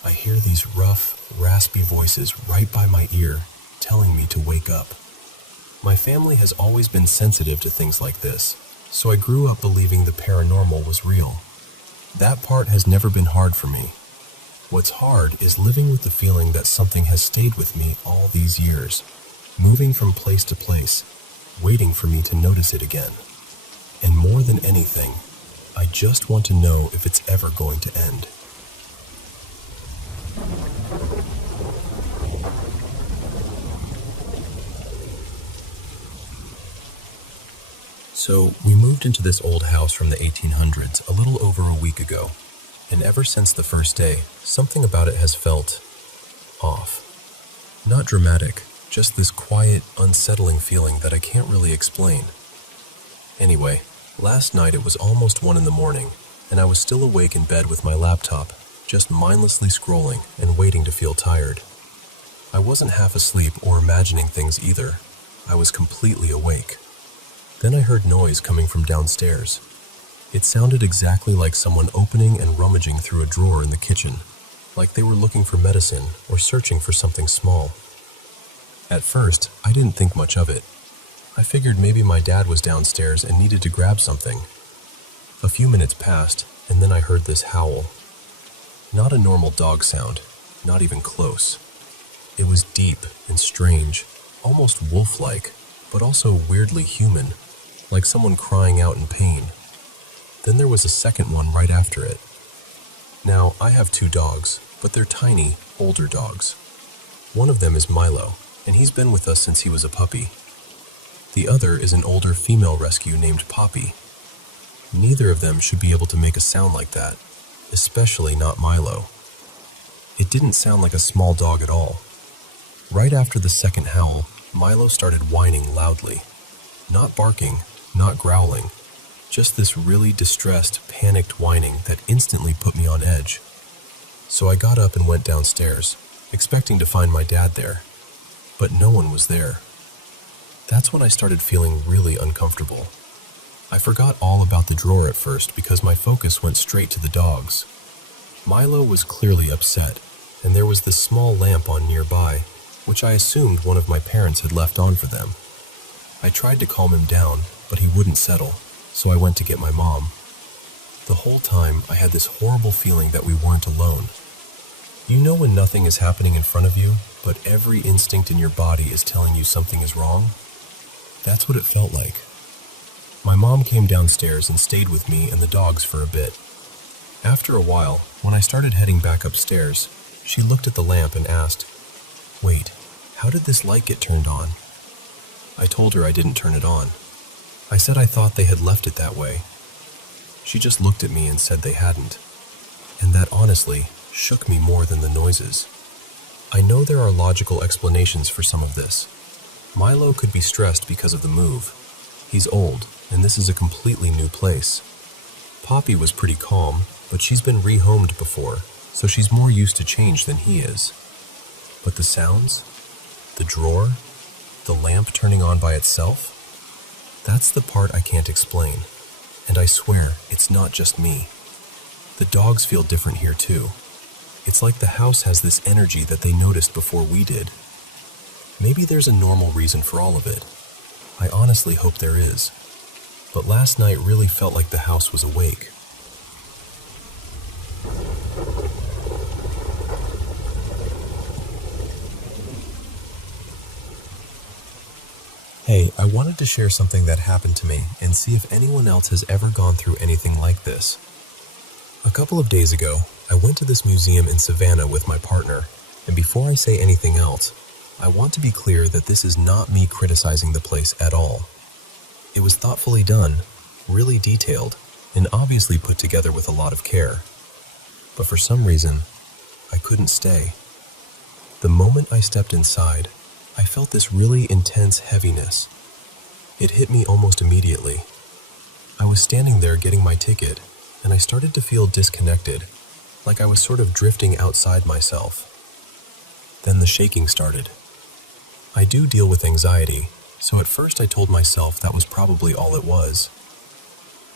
I hear these rough, raspy voices right by my ear telling me to wake up. My family has always been sensitive to things like this, so I grew up believing the paranormal was real. That part has never been hard for me. What's hard is living with the feeling that something has stayed with me all these years, moving from place to place, waiting for me to notice it again. And more than anything, I just want to know if it's ever going to end. So, we moved into this old house from the 1800s a little over a week ago, and ever since the first day, something about it has felt off. Not dramatic, just this quiet, unsettling feeling that I can't really explain. Anyway, last night it was almost 1 a.m, and I was still awake in bed with my laptop, just mindlessly scrolling and waiting to feel tired. I wasn't half asleep or imagining things either. I was completely awake. Then I heard noise coming from downstairs. It sounded exactly like someone opening and rummaging through a drawer in the kitchen, like they were looking for medicine or searching for something small. At first, I didn't think much of it. I figured maybe my dad was downstairs and needed to grab something. A few minutes passed, and then I heard this howl. Not a normal dog sound, not even close. It was deep and strange, almost wolf-like, but also weirdly human, like someone crying out in pain. Then there was a second one right after it. Now, I have 2 dogs, but they're tiny, older dogs. One of them is Milo, and he's been with us since he was a puppy. The other is an older female rescue named Poppy. Neither of them should be able to make a sound like that, especially not Milo. It didn't sound like a small dog at all. Right after the second howl, Milo started whining loudly. Not barking, not growling, just this really distressed, panicked whining that instantly put me on edge. So I got up and went downstairs, expecting to find my dad there. But no one was there. That's when I started feeling really uncomfortable. I forgot all about the drawer at first because my focus went straight to the dogs. Milo was clearly upset, and there was this small lamp on nearby, which I assumed one of my parents had left on for them. I tried to calm him down, but he wouldn't settle, so I went to get my mom. The whole time, I had this horrible feeling that we weren't alone. You know when nothing is happening in front of you, but every instinct in your body is telling you something is wrong? That's what it felt like. My mom came downstairs and stayed with me and the dogs for a bit. After a while, when I started heading back upstairs, she looked at the lamp and asked, "Wait, how did this light get turned on?" I told her I didn't turn it on. I said I thought they had left it that way. She just looked at me and said they hadn't. And that honestly shook me more than the noises. I know there are logical explanations for some of this. Milo could be stressed because of the move. He's old, and this is a completely new place. Poppy was pretty calm, but she's been rehomed before, so she's more used to change than he is. But the sounds? The drawer? The lamp turning on by itself? That's the part I can't explain. And I swear, it's not just me. The dogs feel different here too. It's like the house has this energy that they noticed before we did. Maybe there's a normal reason for all of it. I honestly hope there is. But last night really felt like the house was awake. Hey, I wanted to share something that happened to me and see if anyone else has ever gone through anything like this. A couple of days ago, I went to this museum in Savannah with my partner, and before I say anything else, I want to be clear that this is not me criticizing the place at all. It was thoughtfully done, really detailed, and obviously put together with a lot of care. But for some reason, I couldn't stay. The moment I stepped inside, I felt this really intense heaviness. It hit me almost immediately. I was standing there getting my ticket, and I started to feel disconnected, like I was sort of drifting outside myself. Then the shaking started. I do deal with anxiety, so at first I told myself that was probably all it was.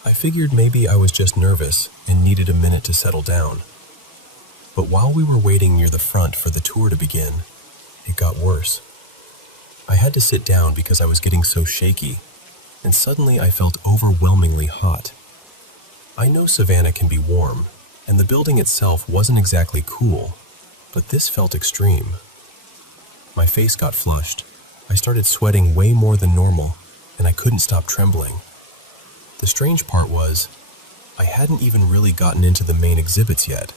I figured maybe I was just nervous and needed a minute to settle down. But while we were waiting near the front for the tour to begin, it got worse. I had to sit down because I was getting so shaky, and suddenly I felt overwhelmingly hot. I know Savannah can be warm, and the building itself wasn't exactly cool, but this felt extreme. My face got flushed. I started sweating way more than normal, and I couldn't stop trembling. The strange part was, I hadn't even really gotten into the main exhibits yet.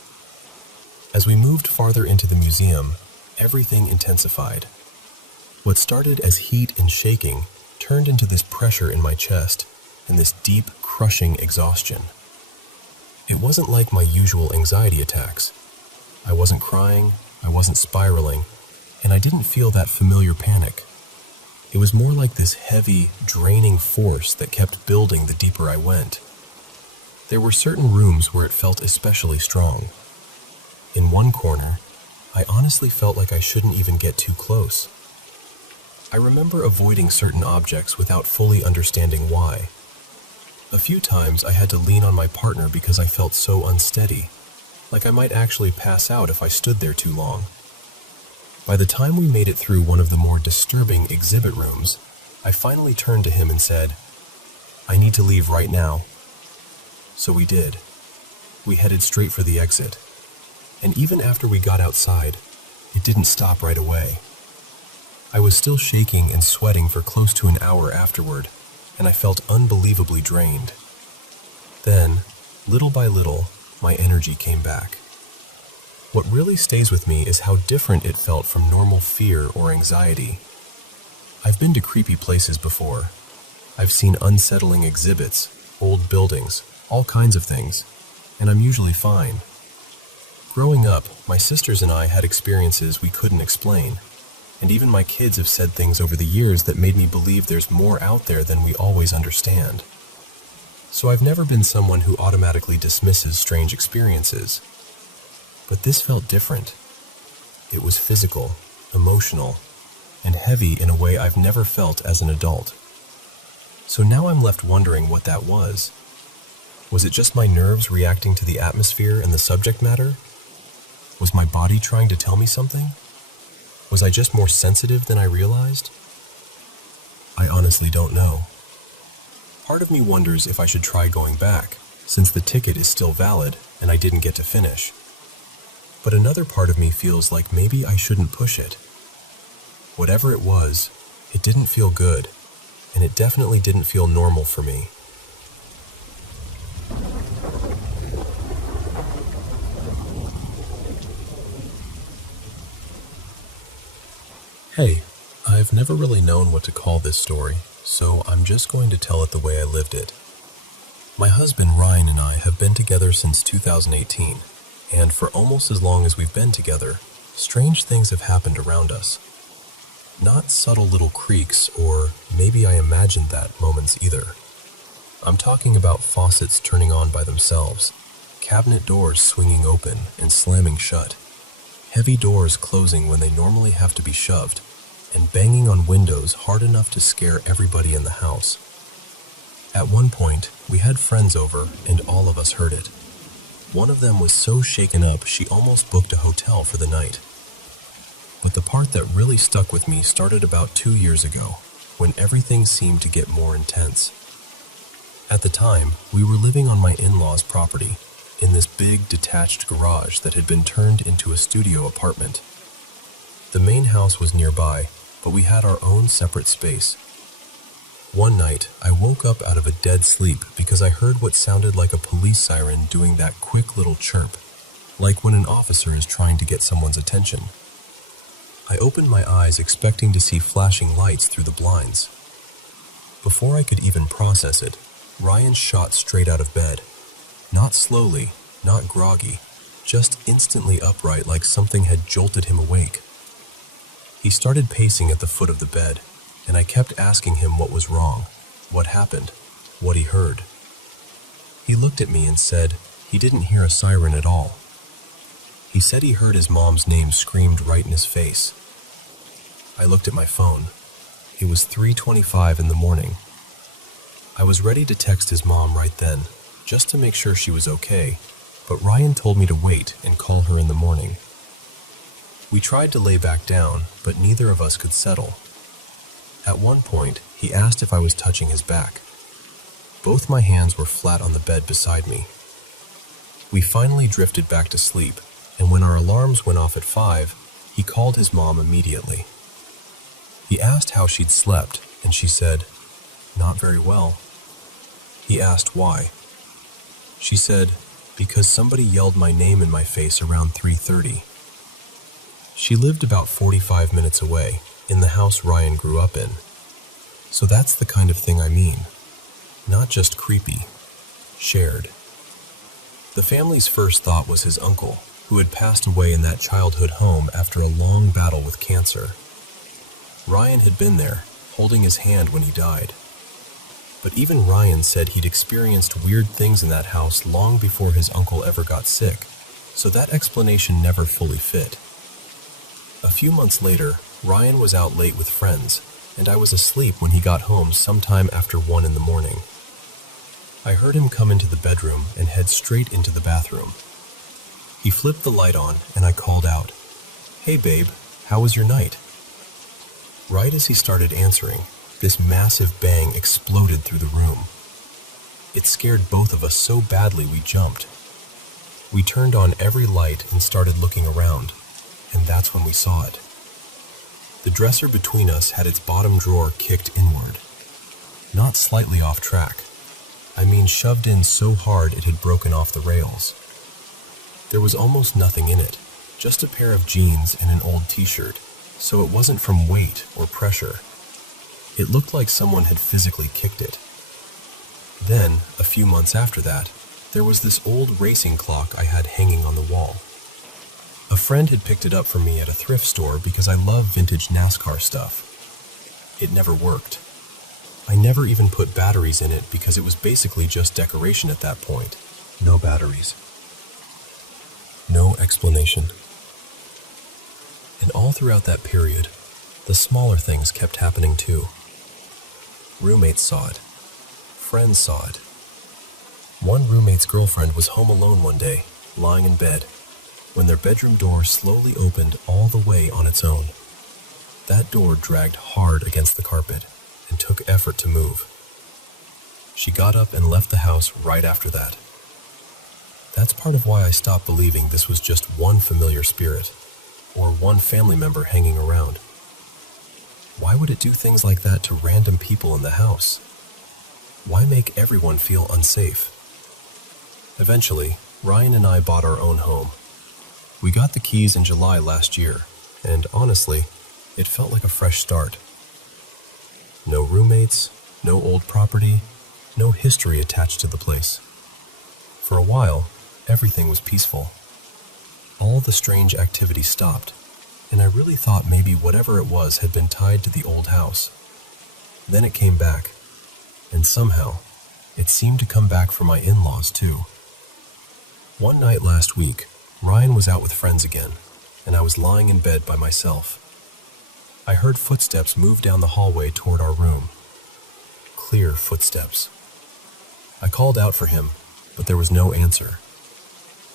As we moved farther into the museum, everything intensified. What started as heat and shaking turned into this pressure in my chest and this deep, crushing exhaustion. It wasn't like my usual anxiety attacks. I wasn't crying, I wasn't spiraling, and I didn't feel that familiar panic. It was more like this heavy, draining force that kept building the deeper I went. There were certain rooms where it felt especially strong. In one corner, I honestly felt like I shouldn't even get too close. I remember avoiding certain objects without fully understanding why. A few times I had to lean on my partner because I felt so unsteady, like I might actually pass out if I stood there too long. By the time we made it through one of the more disturbing exhibit rooms, I finally turned to him and said, "I need to leave right now." So we did. We headed straight for the exit. And even after we got outside, it didn't stop right away. I was still shaking and sweating for close to an hour afterward, and I felt unbelievably drained. Then, little by little, my energy came back. What really stays with me is how different it felt from normal fear or anxiety. I've been to creepy places before. I've seen unsettling exhibits, old buildings, all kinds of things, and I'm usually fine. Growing up, my sisters and I had experiences we couldn't explain, and even my kids have said things over the years that made me believe there's more out there than we always understand. So I've never been someone who automatically dismisses strange experiences. But this felt different. It was physical, emotional, and heavy in a way I've never felt as an adult. So now I'm left wondering what that was. Was it just my nerves reacting to the atmosphere and the subject matter? Was my body trying to tell me something? Was I just more sensitive than I realized? I honestly don't know. Part of me wonders if I should try going back, since the ticket is still valid and I didn't get to finish. But another part of me feels like maybe I shouldn't push it. Whatever it was, it didn't feel good, and it definitely didn't feel normal for me. Hey, I've never really known what to call this story, so I'm just going to tell it the way I lived it. My husband Ryan and I have been together since 2018, and for almost as long as we've been together, strange things have happened around us. Not subtle little creaks or maybe I imagined that moments either. I'm talking about faucets turning on by themselves, cabinet doors swinging open and slamming shut, heavy doors closing when they normally have to be shoved, and banging on windows hard enough to scare everybody in the house. At one point, we had friends over and all of us heard it. One of them was so shaken up she almost booked a hotel for the night. But the part that really stuck with me started about 2 years ago, when everything seemed to get more intense. At the time, we were living on my in-laws' property, in this big detached garage that had been turned into a studio apartment. The main house was nearby, but we had our own separate space. One night, I woke up out of a dead sleep because I heard what sounded like a police siren doing that quick little chirp, like when an officer is trying to get someone's attention. I opened my eyes expecting to see flashing lights through the blinds. Before I could even process it, Ryan shot straight out of bed. Not slowly, not groggy, just instantly upright like something had jolted him awake. He started pacing at the foot of the bed, and I kept asking him what was wrong, what happened, what he heard. He looked at me and said he didn't hear a siren at all. He said he heard his mom's name screamed right in his face. I looked at my phone. It was 3:25 in the morning. I was ready to text his mom right then, just to make sure she was okay, but Ryan told me to wait and call her in the morning. We tried to lay back down, but neither of us could settle. At one point, he asked if I was touching his back. Both my hands were flat on the bed beside me. We finally drifted back to sleep, and when our alarms went off at 5, he called his mom immediately. He asked how she'd slept, and she said, "Not very well." He asked why. She said, "Because somebody yelled my name in my face around 3:30. She lived about 45 minutes away, in the house Ryan grew up in. So that's the kind of thing I mean. Not just creepy. Shared. The family's first thought was his uncle, who had passed away in that childhood home after a long battle with cancer. Ryan had been there, holding his hand when he died. But even Ryan said he'd experienced weird things in that house long before his uncle ever got sick, so that explanation never fully fit. A few months later, Ryan was out late with friends, and I was asleep when he got home sometime after 1 in the morning. I heard him come into the bedroom and head straight into the bathroom. He flipped the light on, and I called out, "Hey babe, how was your night?" Right as he started answering, this massive bang exploded through the room. It scared both of us so badly we jumped. We turned on every light and started looking around, and that's when we saw it. The dresser between us had its bottom drawer kicked inward. Not slightly off track. I mean shoved in so hard it had broken off the rails. There was almost nothing in it, just a pair of jeans and an old t-shirt, so it wasn't from weight or pressure. It looked like someone had physically kicked it. Then, a few months after that, there was this old racing clock I had hanging on the wall. A friend had picked it up for me at a thrift store because I love vintage NASCAR stuff. It never worked. I never even put batteries in it because it was basically just decoration at that point. No batteries. No explanation. And all throughout that period, the smaller things kept happening too. Roommates saw it. Friends saw it. One roommate's girlfriend was home alone one day, lying in bed, when their bedroom door slowly opened all the way on its own. That door dragged hard against the carpet and took effort to move. She got up and left the house right after that. That's part of why I stopped believing this was just one familiar spirit, or one family member hanging around. Why would it do things like that to random people in the house? Why make everyone feel unsafe? Eventually, Ryan and I bought our own home. We got the keys in July last year, and honestly, it felt like a fresh start. No roommates, no old property, no history attached to the place. For a while, everything was peaceful. All the strange activity stopped, and I really thought maybe whatever it was had been tied to the old house. Then it came back, and somehow, it seemed to come back for my in-laws too. One night last week, Ryan was out with friends again, and I was lying in bed by myself. I heard footsteps move down the hallway toward our room. Clear footsteps. I called out for him, but there was no answer.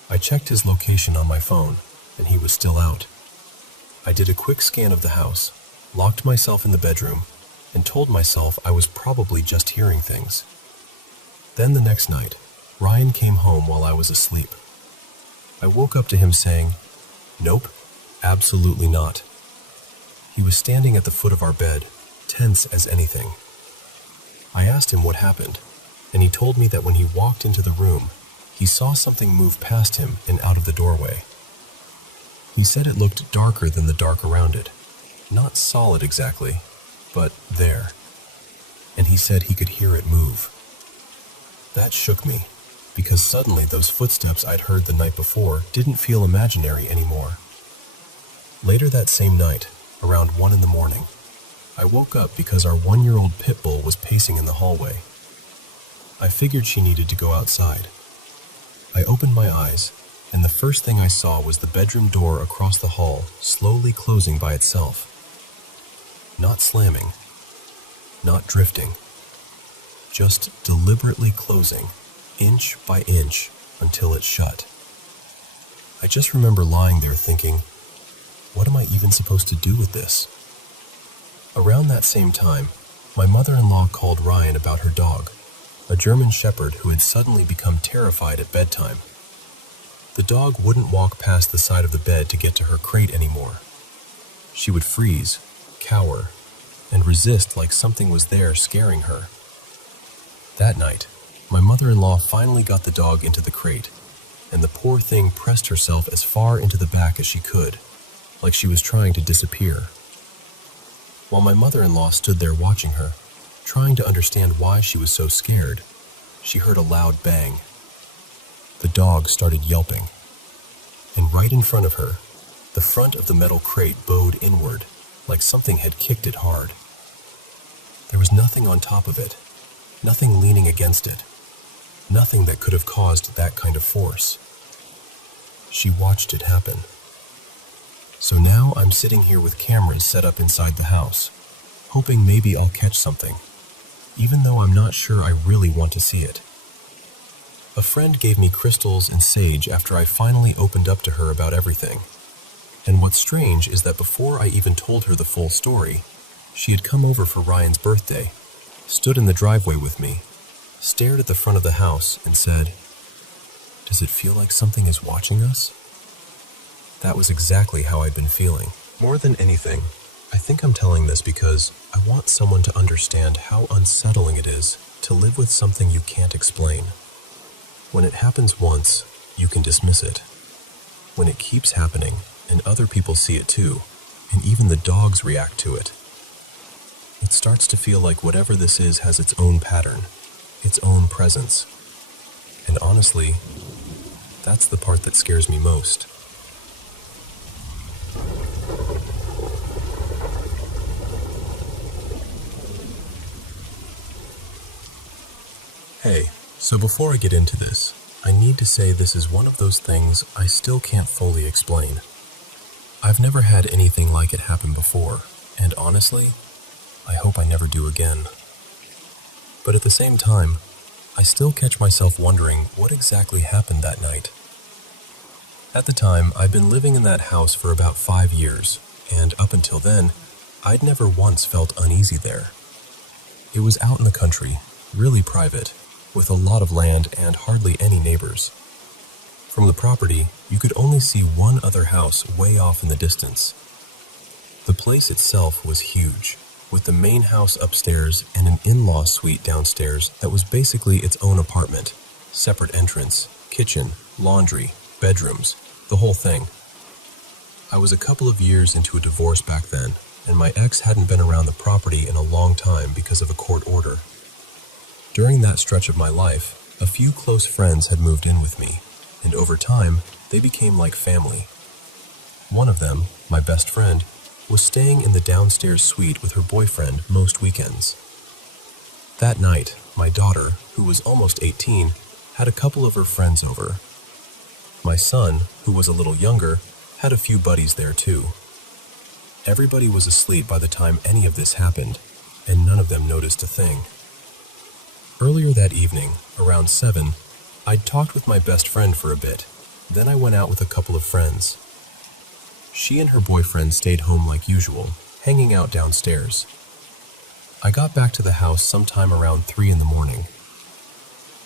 I checked his location on my phone, and he was still out. I did a quick scan of the house, locked myself in the bedroom, and told myself I was probably just hearing things. Then the next night, Ryan came home while I was asleep. I woke up to him saying, "Nope, absolutely not." He was standing at the foot of our bed, tense as anything. I asked him what happened, and he told me that when he walked into the room, he saw something move past him and out of the doorway. He said it looked darker than the dark around it. Not solid exactly, but there. And he said he could hear it move. That shook me, because suddenly those footsteps I'd heard the night before didn't feel imaginary anymore. Later that same night, around 1 in the morning, I woke up because our 1-year-old pit bull was pacing in the hallway. I figured she needed to go outside. I opened my eyes, and the first thing I saw was the bedroom door across the hall slowly closing by itself. Not slamming, not drifting, just deliberately closing, inch by inch, until it shut. I just remember lying there thinking, what am I even supposed to do with this? Around that same time, my mother-in-law called Ryan about her dog, a German Shepherd who had suddenly become terrified at bedtime. The dog wouldn't walk past the side of the bed to get to her crate anymore. She would freeze, cower, and resist like something was there scaring her. That night, my mother-in-law finally got the dog into the crate, and the poor thing pressed herself as far into the back as she could, like she was trying to disappear. While my mother-in-law stood there watching her, trying to understand why she was so scared, she heard a loud bang. The dog started yelping, and right in front of her, the front of the metal crate bowed inward, like something had kicked it hard. There was nothing on top of it, nothing leaning against it, nothing that could have caused that kind of force. She watched it happen. So now I'm sitting here with cameras set up inside the house, hoping maybe I'll catch something, even though I'm not sure I really want to see it. A friend gave me crystals and sage after I finally opened up to her about everything. And what's strange is that before I even told her the full story, she had come over for Ryan's birthday, stood in the driveway with me, stared at the front of the house, and said, "Does it feel like something is watching us?" That was exactly how I'd been feeling. More than anything, I think I'm telling this because I want someone to understand how unsettling it is to live with something you can't explain. When it happens once, you can dismiss it. When it keeps happening, and other people see it too, and even the dogs react to it, it starts to feel like whatever this is has its own pattern, its own presence. And honestly, that's the part that scares me most. Hey, so before I get into this, I need to say this is one of those things I still can't fully explain. I've never had anything like it happen before, and honestly, I hope I never do again. But at the same time, I still catch myself wondering what exactly happened that night. At the time, I'd been living in that house for about 5 years, and up until then, I'd never once felt uneasy there. It was out in the country, really private, with a lot of land and hardly any neighbors. From the property, you could only see one other house way off in the distance. The place itself was huge, with the main house upstairs and an in-law suite downstairs that was basically its own apartment, separate entrance, kitchen, laundry, bedrooms, the whole thing. I was a couple of years into a divorce back then, and my ex hadn't been around the property in a long time because of a court order. During that stretch of my life, a few close friends had moved in with me, and over time, they became like family. One of them, my best friend, was staying in the downstairs suite with her boyfriend most weekends. That night, my daughter, who was almost 18, had a couple of her friends over. My son, who was a little younger, had a few buddies there too. Everybody was asleep by the time any of this happened, and none of them noticed a thing. Earlier that evening, around 7, I'd talked with my best friend for a bit. Then I went out with a couple of friends. She and her boyfriend stayed home like usual, hanging out downstairs. I got back to the house sometime around 3 in the morning.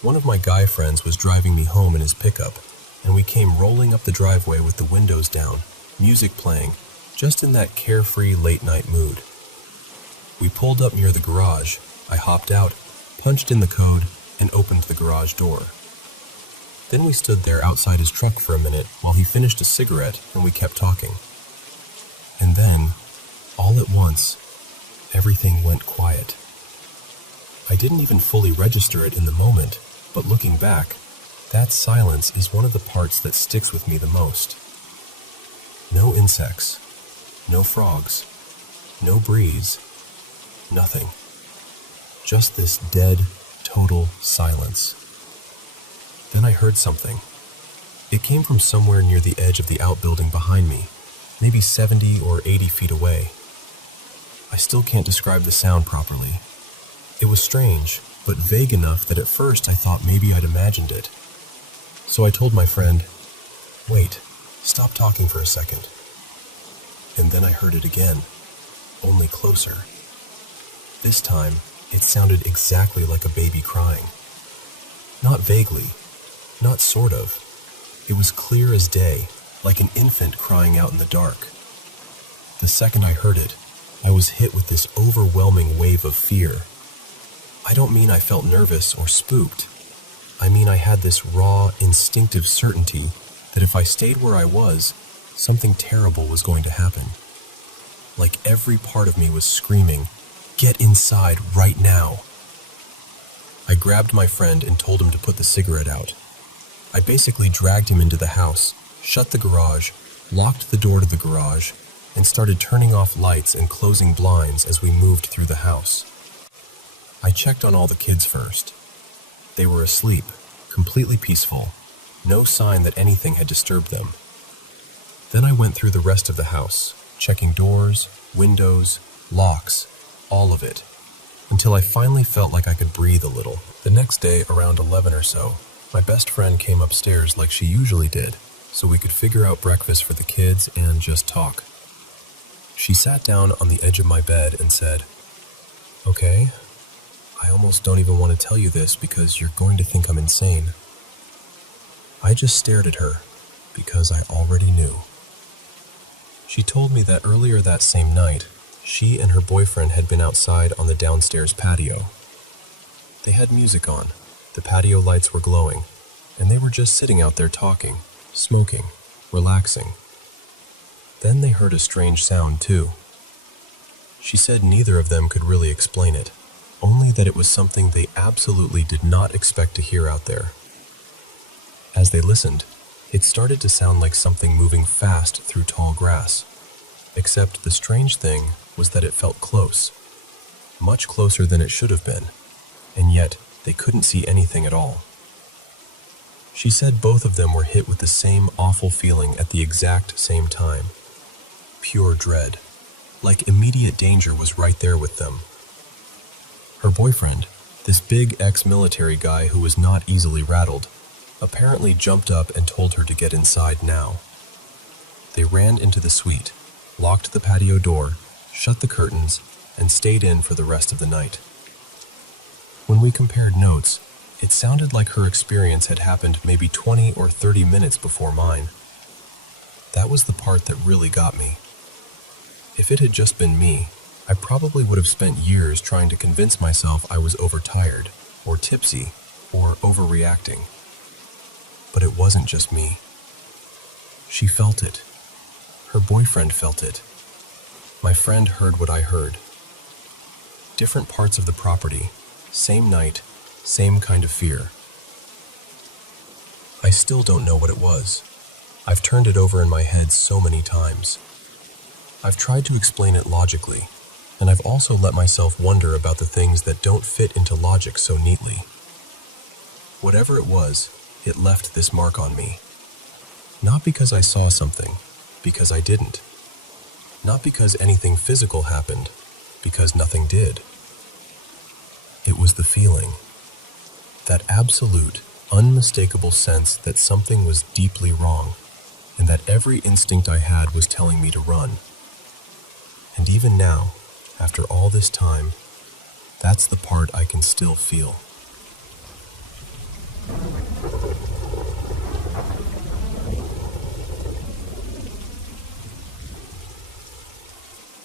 One of my guy friends was driving me home in his pickup, and we came rolling up the driveway with the windows down, music playing, just in that carefree late-night mood. We pulled up near the garage. I hopped out, punched in the code, and opened the garage door. Then we stood there outside his truck for a minute while he finished a cigarette and we kept talking. And then, all at once, everything went quiet. I didn't even fully register it in the moment, but looking back, that silence is one of the parts that sticks with me the most. No insects, no frogs, no breeze, Nothing. Just this dead, total silence. Then I heard something. It came from somewhere near the edge of the outbuilding behind me, maybe 70 or 80 feet away. I still can't describe the sound properly. It was strange, but vague enough that at first I thought maybe I'd imagined it. So I told my friend, "Wait, stop talking for a second." And then I heard it again, only closer. This time, it sounded exactly like a baby crying. Not vaguely, not sort of. It was clear as day, like an infant crying out in the dark. The second I heard it, I was hit with this overwhelming wave of fear. I don't mean I felt nervous or spooked. I mean I had this raw, instinctive certainty that if I stayed where I was, something terrible was going to happen. Like every part of me was screaming, "Get inside right now." I grabbed my friend and told him to put the cigarette out. I basically dragged him into the house, shut the garage, locked the door to the garage, and started turning off lights and closing blinds as we moved through the house. I checked on all the kids first. They were asleep, completely peaceful, no sign that anything had disturbed them. Then I went through the rest of the house, checking doors, windows, locks, all of it, until I finally felt like I could breathe a little. The next day, around 11 or so, my best friend came upstairs like she usually did, so we could figure out breakfast for the kids and just talk. She sat down on the edge of my bed and said, "Okay, I almost don't even want to tell you this because you're going to think I'm insane." I just stared at her because I already knew. She told me that earlier that same night, she and her boyfriend had been outside on the downstairs patio. They had music on, the patio lights were glowing, and they were just sitting out there talking, smoking, relaxing. Then they heard a strange sound too. She said neither of them could really explain it, only that it was something they absolutely did not expect to hear out there. As they listened, it started to sound like something moving fast through tall grass, except the strange thing was that it felt close, much closer than it should have been, and yet they couldn't see anything at all. She said both of them were hit with the same awful feeling at the exact same time. Pure dread, like immediate danger was right there with them. Her boyfriend, this big ex-military guy who was not easily rattled, apparently jumped up and told her to get inside now. They ran into the suite, locked the patio door, shut the curtains, and stayed in for the rest of the night. When we compared notes, it sounded like her experience had happened maybe 20 or 30 minutes before mine. That was the part that really got me. If it had just been me, I probably would have spent years trying to convince myself I was overtired, or tipsy, or overreacting. But it wasn't just me. She felt it. Her boyfriend felt it. My friend heard what I heard. Different parts of the property, same night, same kind of fear. I still don't know what it was. I've turned it over in my head so many times. I've tried to explain it logically, and I've also let myself wonder about the things that don't fit into logic so neatly. Whatever it was, it left this mark on me. Not because I saw something, because I didn't. Not because anything physical happened, because nothing did. It was the feeling. That absolute, unmistakable sense that something was deeply wrong, and that every instinct I had was telling me to run. And even now, after all this time, that's the part I can still feel.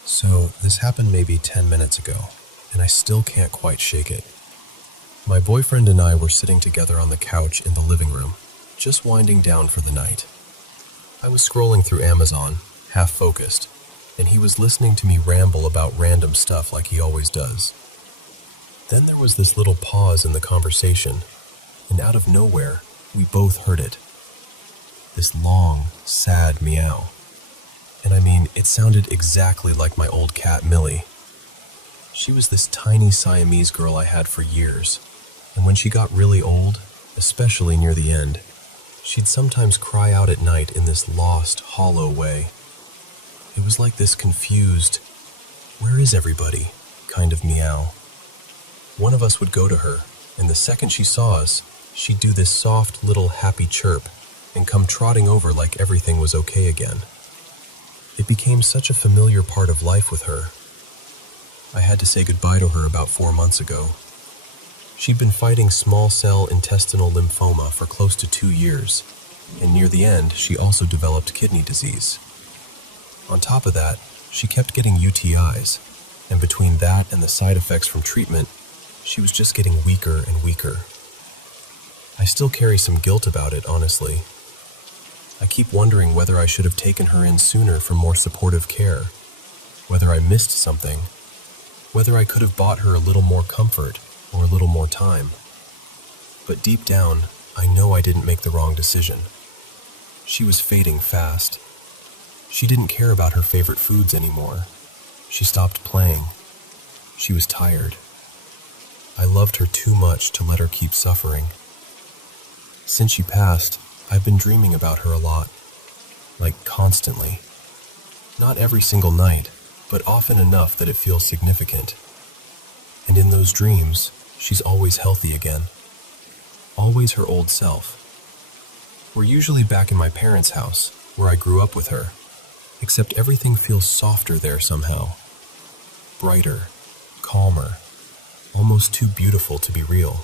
So, this happened maybe 10 minutes ago, and I still can't quite shake it. My boyfriend and I were sitting together on the couch in the living room, just winding down for the night. I was scrolling through Amazon, half focused, and he was listening to me ramble about random stuff like he always does. Then there was this little pause in the conversation, and out of nowhere, we both heard it. This long, sad meow. And I mean, it sounded exactly like my old cat, Millie. She was this tiny Siamese girl I had for years, and when she got really old, especially near the end, she'd sometimes cry out at night in this lost, hollow way. It was like this confused, "Where is everybody?" kind of meow. One of us would go to her, and the second she saw us, she'd do this soft little happy chirp and come trotting over like everything was okay again. It became such a familiar part of life with her. I had to say goodbye to her about 4 months ago. She'd been fighting small cell intestinal lymphoma for close to 2 years, and near the end, she also developed kidney disease. On top of that, she kept getting UTIs, and between that and the side effects from treatment, she was just getting weaker and weaker. I still carry some guilt about it, honestly. I keep wondering whether I should have taken her in sooner for more supportive care, whether I missed something, whether I could have bought her a little more comfort or a little more time. But deep down, I know I didn't make the wrong decision. She was fading fast. She didn't care about her favorite foods anymore. She stopped playing. She was tired. I loved her too much to let her keep suffering. Since she passed, I've been dreaming about her a lot, like constantly. Not every single night, but often enough that it feels significant. And in those dreams, she's always healthy again. Always her old self. We're usually back in my parents' house, where I grew up with her, except everything feels softer there somehow. Brighter, calmer, almost too beautiful to be real.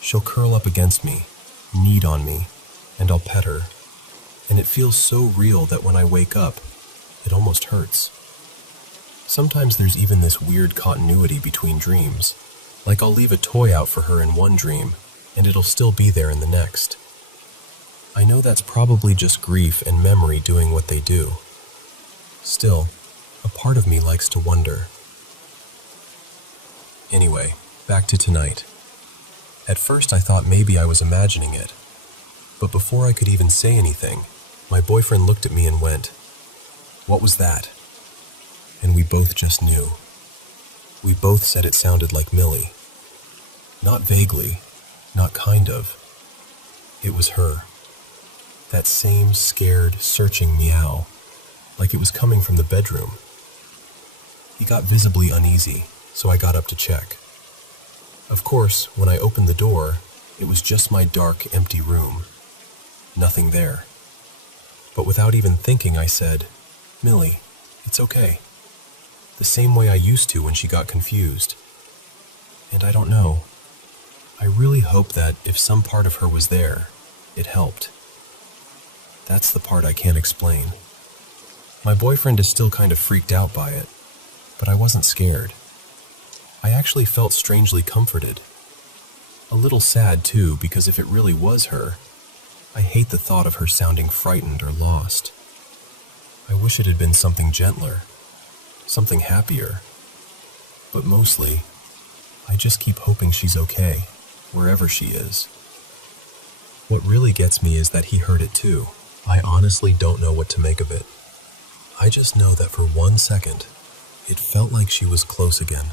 She'll curl up against me, knead on me, and I'll pet her, and it feels so real that when I wake up, it almost hurts. Sometimes there's even this weird continuity between dreams, like I'll leave a toy out for her in one dream, and it'll still be there in the next. I know that's probably just grief and memory doing what they do. Still, a part of me likes to wonder. Anyway, back to tonight. At first I thought maybe I was imagining it, but before I could even say anything, my boyfriend looked at me and went, "What was that?" And we both just knew. We both said it sounded like Millie. Not vaguely, not kind of. It was her. That same scared, searching meow, like it was coming from the bedroom. He got visibly uneasy, so I got up to check. Of course, when I opened the door, it was just my dark, empty room. Nothing there. But without even thinking, I said, "Millie, it's okay." The same way I used to when she got confused. And I don't know. I really hope that if some part of her was there, it helped. That's the part I can't explain. My boyfriend is still kind of freaked out by it, but I wasn't scared. I actually felt strangely comforted. A little sad too, because if it really was her, I hate the thought of her sounding frightened or lost. I wish it had been something gentler, something happier. But mostly, I just keep hoping she's okay, wherever she is. What really gets me is that he heard it too. I honestly don't know what to make of it. I just know that for 1 second, it felt like she was close again.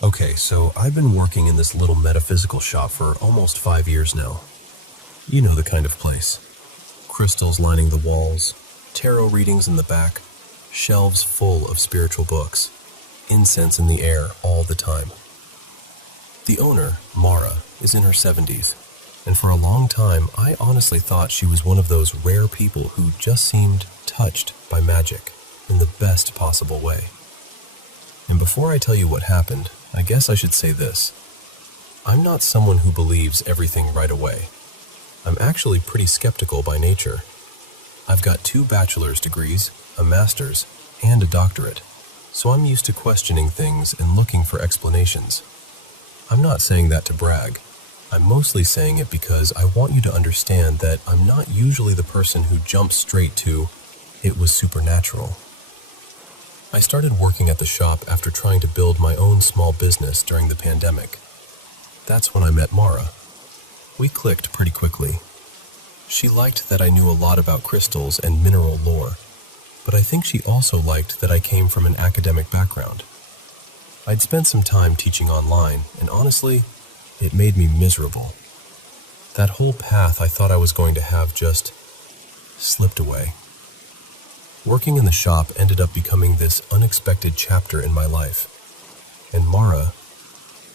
Okay, so I've been working in this little metaphysical shop for almost 5 years now. You know the kind of place. Crystals lining the walls, tarot readings in the back, shelves full of spiritual books, incense in the air all the time. The owner, Mara, is in her 70s, and for a long time I honestly thought she was one of those rare people who just seemed touched by magic in the best possible way. And before I tell you what happened, I guess I should say this. I'm not someone who believes everything right away. I'm actually pretty skeptical by nature. I've got 2 bachelor's degrees, a master's, and a doctorate, so I'm used to questioning things and looking for explanations. I'm not saying that to brag. I'm mostly saying it because I want you to understand that I'm not usually the person who jumps straight to, "It was supernatural." I started working at the shop after trying to build my own small business during the pandemic. That's when I met Mara. We clicked pretty quickly. She liked that I knew a lot about crystals and mineral lore, but I think she also liked that I came from an academic background. I'd spent some time teaching online, and honestly, it made me miserable. That whole path I thought I was going to have just slipped away. Working in the shop ended up becoming this unexpected chapter in my life. And Mara,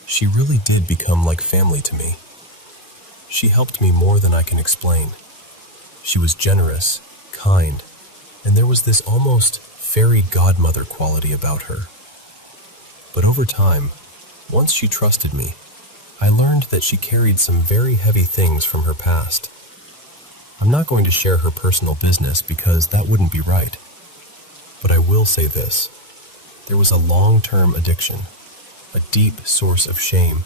she really did become like family to me. She helped me more than I can explain. She was generous, kind, and there was this almost fairy godmother quality about her. But over time, once she trusted me, I learned that she carried some very heavy things from her past. I'm not going to share her personal business because that wouldn't be right. But I will say this. There was a long-term addiction, a deep source of shame,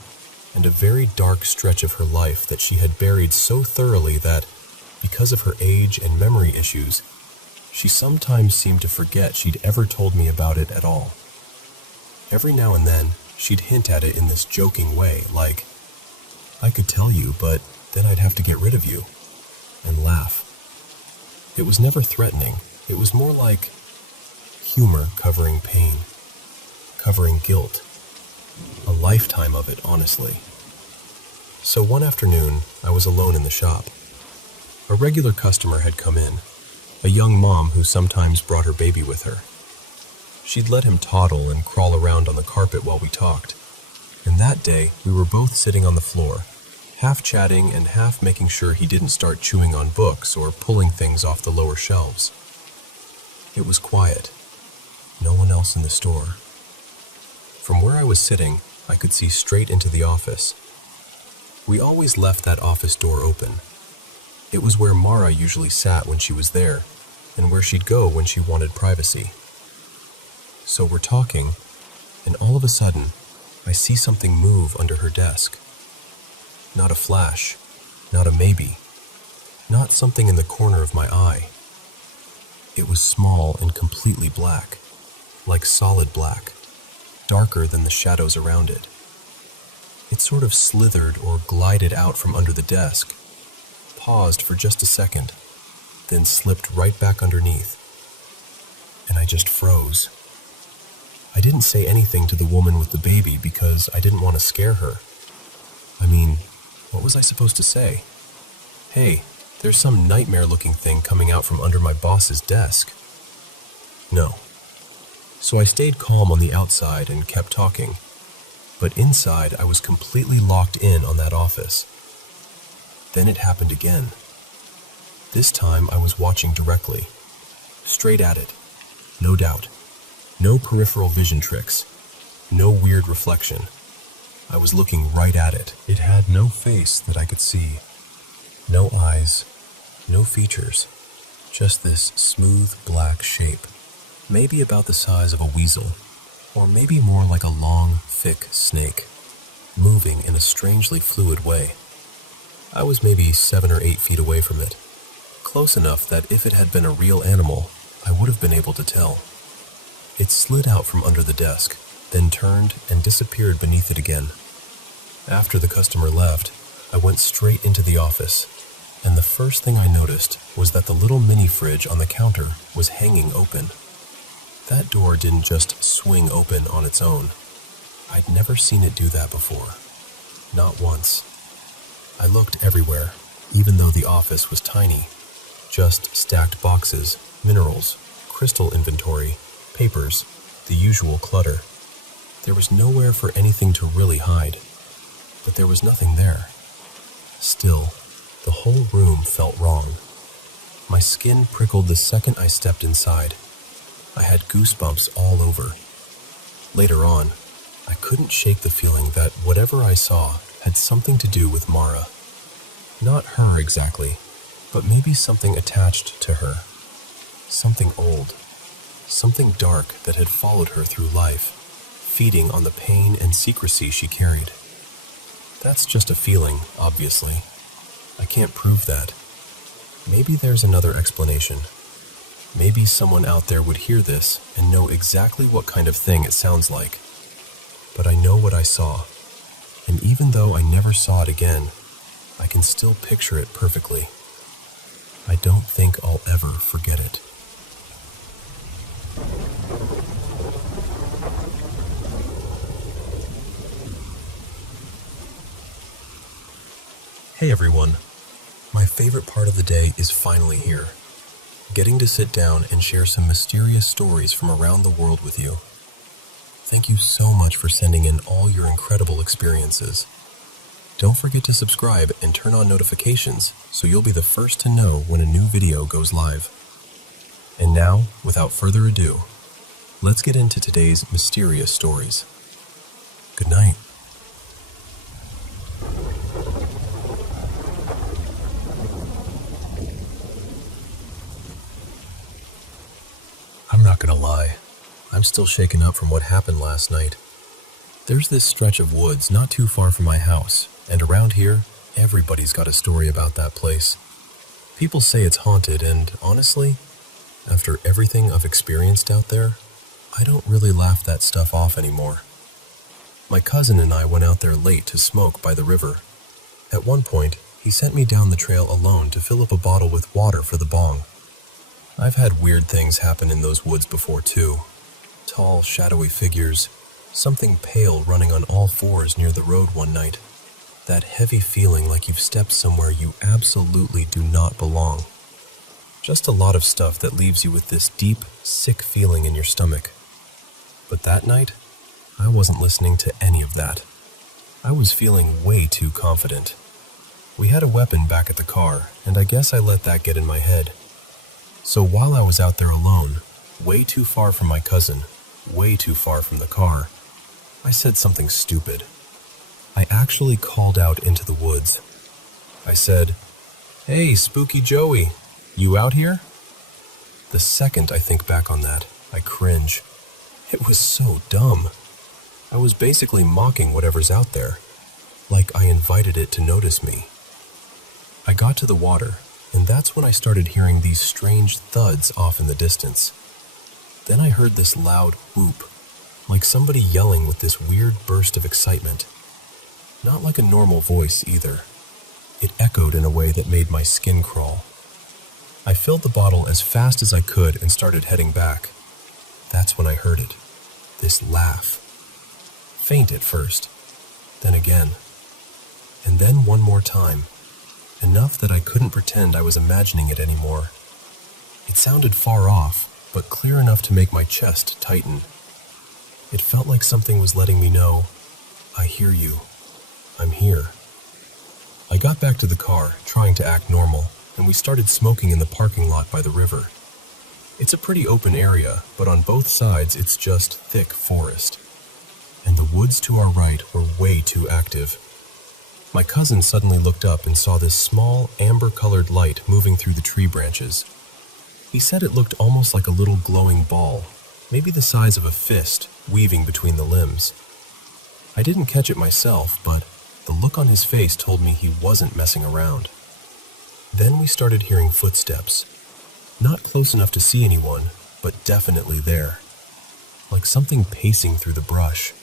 and a very dark stretch of her life that she had buried so thoroughly that, because of her age and memory issues, she sometimes seemed to forget she'd ever told me about it at all. Every now and then, she'd hint at it in this joking way, like, "I could tell you, but then I'd have to get rid of you," and laugh. It was never threatening. It was more like humor covering pain, covering guilt. A lifetime of it, honestly. So one afternoon, I was alone in the shop. A regular customer had come in, a young mom who sometimes brought her baby with her. She'd let him toddle and crawl around on the carpet while we talked. And that day, we were both sitting on the floor, half chatting and half making sure he didn't start chewing on books or pulling things off the lower shelves. It was quiet. No one else in the store. From where I was sitting, I could see straight into the office. We always left that office door open. It was where Mara usually sat when she was there, and where she'd go when she wanted privacy. So we're talking, and all of a sudden, I see something move under her desk. Not a flash, not a maybe, not something in the corner of my eye. It was small and completely black, like solid black, darker than the shadows around it. It sort of slithered or glided out from under the desk, paused for just a second, then slipped right back underneath. And I just froze. I didn't say anything to the woman with the baby because I didn't want to scare her. I mean, what was I supposed to say? Hey, there's some nightmare-looking thing coming out from under my boss's desk. No. So I stayed calm on the outside and kept talking. But inside, I was completely locked in on that office. Then it happened again. This time, I was watching directly. Straight at it. No doubt. No peripheral vision tricks. No weird reflection. I was looking right at it. It had no face that I could see. No eyes. No features. Just this smooth black shape. Maybe about the size of a weasel. Or maybe more like a long, thick snake. Moving in a strangely fluid way. I was maybe 7 or 8 feet away from it. Close enough that if it had been a real animal, I would have been able to tell. It slid out from under the desk, then turned and disappeared beneath it again. After the customer left, I went straight into the office, and the first thing I noticed was that the little mini fridge on the counter was hanging open. That door didn't just swing open on its own. I'd never seen it do that before. Not once. I looked everywhere, even though the office was tiny. Just stacked boxes, minerals, crystal inventory, papers, the usual clutter. There was nowhere for anything to really hide, but there was nothing there. Still, the whole room felt wrong. My skin prickled the second I stepped inside. I had goosebumps all over. Later on, I couldn't shake the feeling that whatever I saw had something to do with Mara. Not her exactly, but maybe something attached to her. Something old. Something dark that had followed her through life, feeding on the pain and secrecy she carried. That's just a feeling, obviously. I can't prove that. Maybe there's another explanation. Maybe someone out there would hear this and know exactly what kind of thing it sounds like. But I know what I saw, and even though I never saw it again, I can still picture it perfectly. I don't think I'll ever forget it. Hey everyone, my favorite part of the day is finally here. Getting to sit down and share some mysterious stories from around the world with you. Thank you so much for sending in all your incredible experiences. Don't forget to subscribe and turn on notifications so you'll be the first to know when a new video goes live. And now, without further ado, let's get into today's mysterious stories. Good night. I'm not gonna lie, I'm still shaken up from what happened last night. There's this stretch of woods not too far from my house, and around here, everybody's got a story about that place. People say it's haunted, and honestly, after everything I've experienced out there, I don't really laugh that stuff off anymore. My cousin and I went out there late to smoke by the river. At one point, he sent me down the trail alone to fill up a bottle with water for the bong. I've had weird things happen in those woods before too. Tall, shadowy figures, something pale running on all fours near the road one night. That heavy feeling like you've stepped somewhere you absolutely do not belong. Just a lot of stuff that leaves you with this deep, sick feeling in your stomach. But that night, I wasn't listening to any of that. I was feeling way too confident. We had a weapon back at the car, and I guess I let that get in my head. So while I was out there alone, way too far from my cousin, way too far from the car, I said something stupid. I actually called out into the woods. I said, "Hey, Spooky Joey, you out here?" The second I think back on that, I cringe. It was so dumb. I was basically mocking whatever's out there, like I invited it to notice me. I got to the water, and that's when I started hearing these strange thuds off in the distance. Then I heard this loud whoop, like somebody yelling with this weird burst of excitement. Not like a normal voice either. It echoed in a way that made my skin crawl. I filled the bottle as fast as I could and started heading back. That's when I heard it. This laugh. Faint at first, then again, and then one more time. Enough that I couldn't pretend I was imagining it anymore. It sounded far off, but clear enough to make my chest tighten. It felt like something was letting me know, "I hear you. I'm here." I got back to the car, trying to act normal, and we started smoking in the parking lot by the river. It's a pretty open area, but on both sides it's just thick forest. And the woods to our right were way too active. My cousin suddenly looked up and saw this small, amber-colored light moving through the tree branches. He said it looked almost like a little glowing ball, maybe the size of a fist, weaving between the limbs. I didn't catch it myself, but the look on his face told me he wasn't messing around. Then we started hearing footsteps. Not close enough to see anyone, but definitely there. Like something pacing through the brush.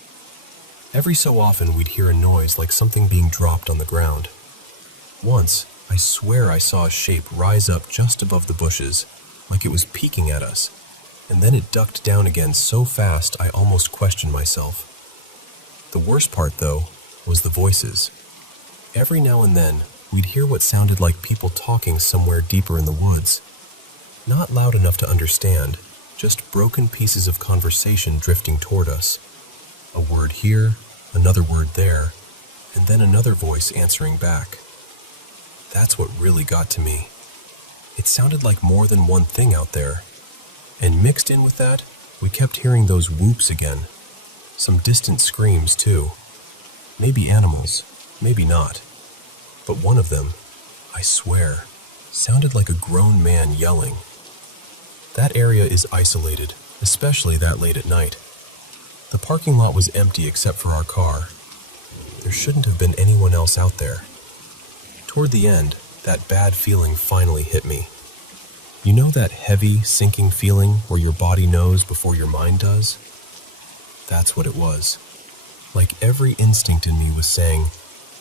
Every so often we'd hear a noise like something being dropped on the ground. Once, I swear I saw a shape rise up just above the bushes, like it was peeking at us, and then it ducked down again so fast I almost questioned myself. The worst part, though, was the voices. Every now and then, we'd hear what sounded like people talking somewhere deeper in the woods. Not loud enough to understand, just broken pieces of conversation drifting toward us. A word here, another word there, and then another voice answering back. That's what really got to me. It sounded like more than one thing out there. And mixed in with that, we kept hearing those whoops again. Some distant screams, too. Maybe animals, maybe not. But one of them, I swear, sounded like a grown man yelling. That area is isolated, especially that late at night. The parking lot was empty except for our car. There shouldn't have been anyone else out there. Toward the end, that bad feeling finally hit me. You know that heavy, sinking feeling where your body knows before your mind does? That's what it was. Like every instinct in me was saying,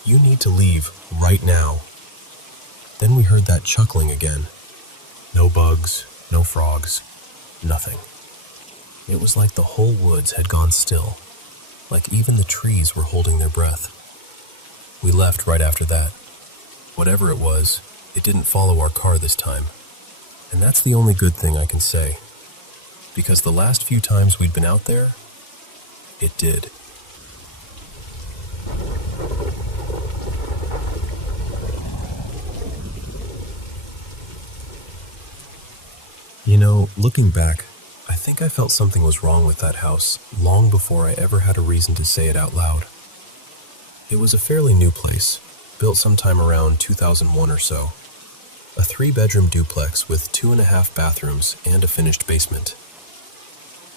"You need to leave right now." Then we heard that chuckling again. No bugs, no frogs, nothing. It was like the whole woods had gone still, like even the trees were holding their breath. We left right after that. Whatever it was, it didn't follow our car this time. And that's the only good thing I can say, because the last few times we'd been out there, it did. You know, looking back, I think I felt something was wrong with that house long before I ever had a reason to say it out loud. It was a fairly new place, built sometime around 2001 or so. A 3-bedroom duplex with 2.5 bathrooms and a finished basement.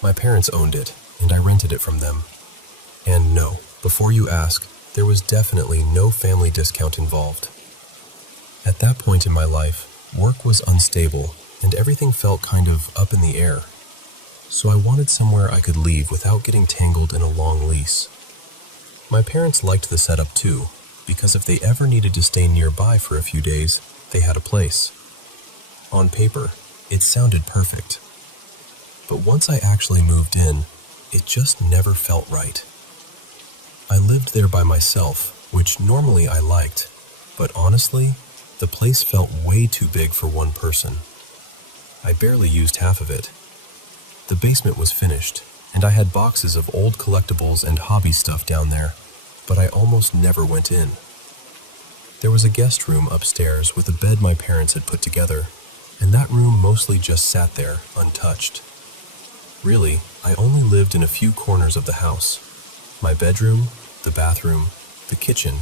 My parents owned it, and I rented it from them. And no, before you ask, there was definitely no family discount involved. At that point in my life, work was unstable, and everything felt kind of up in the air. So I wanted somewhere I could leave without getting tangled in a long lease. My parents liked the setup too, because if they ever needed to stay nearby for a few days, they had a place. On paper, it sounded perfect. But once I actually moved in, it just never felt right. I lived there by myself, which normally I liked, but honestly, the place felt way too big for one person. I barely used half of it. The basement was finished, and I had boxes of old collectibles and hobby stuff down there, but I almost never went in. There was a guest room upstairs with a bed my parents had put together, and that room mostly just sat there, untouched. Really, I only lived in a few corners of the house. My bedroom, the bathroom, the kitchen,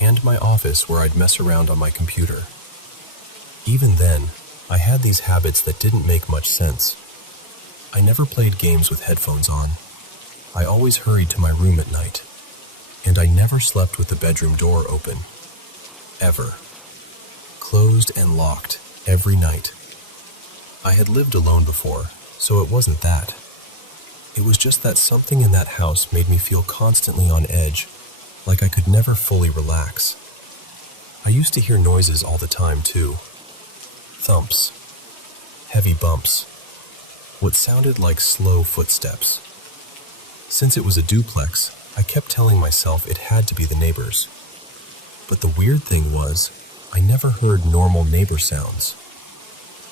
and my office where I'd mess around on my computer. Even then, I had these habits that didn't make much sense. I never played games with headphones on. I always hurried to my room at night. And I never slept with the bedroom door open. Ever. Closed and locked every night. I had lived alone before, so it wasn't that. It was just that something in that house made me feel constantly on edge, like I could never fully relax. I used to hear noises all the time too. Thumps. Heavy bumps. What sounded like slow footsteps. Since it was a duplex, I kept telling myself it had to be the neighbors. But the weird thing was, I never heard normal neighbor sounds.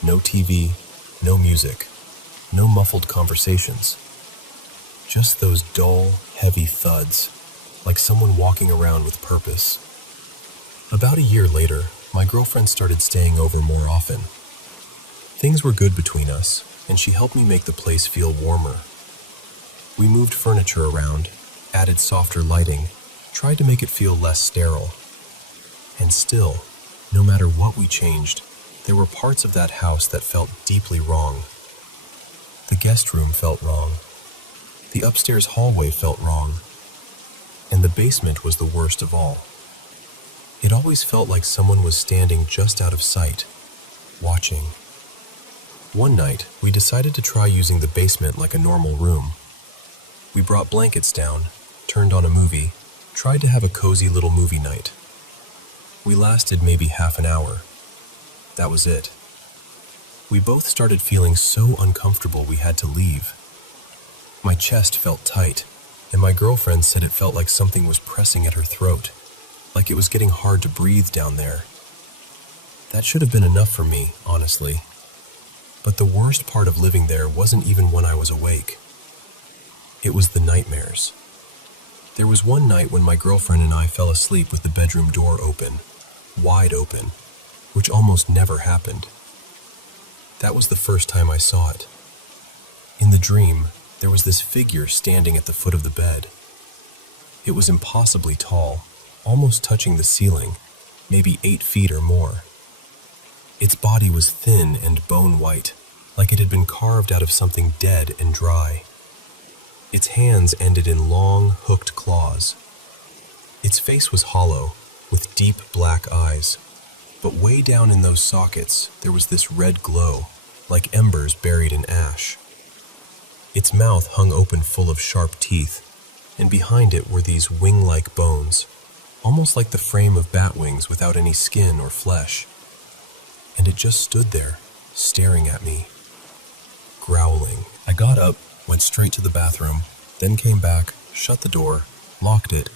No TV, no music, no muffled conversations. Just those dull, heavy thuds, like someone walking around with purpose. About a year later, my girlfriend started staying over more often. Things were good between us, and she helped me make the place feel warmer. We moved furniture around, added softer lighting, tried to make it feel less sterile. And still, no matter what we changed, there were parts of that house that felt deeply wrong. The guest room felt wrong. The upstairs hallway felt wrong. And the basement was the worst of all. It always felt like someone was standing just out of sight, watching. One night, we decided to try using the basement like a normal room. We brought blankets down, turned on a movie, tried to have a cozy little movie night. We lasted maybe half an hour. That was it. We both started feeling so uncomfortable we had to leave. My chest felt tight, and my girlfriend said it felt like something was pressing at her throat, like it was getting hard to breathe down there. That should have been enough for me, honestly. But the worst part of living there wasn't even when I was awake. It was the nightmares. There was one night when my girlfriend and I fell asleep with the bedroom door open, wide open, which almost never happened. That was the first time I saw it. In the dream, there was this figure standing at the foot of the bed. It was impossibly tall, almost touching the ceiling, maybe 8 feet or more. Its body was thin and bone-white, like it had been carved out of something dead and dry. Its hands ended in long, hooked claws. Its face was hollow, with deep black eyes, but way down in those sockets there was this red glow, like embers buried in ash. Its mouth hung open full of sharp teeth, and behind it were these wing-like bones. almost like the frame of bat wings without any skin or flesh. And it just stood there, staring at me, growling. I got up, went straight to the bathroom, then came back, shut the door, locked it,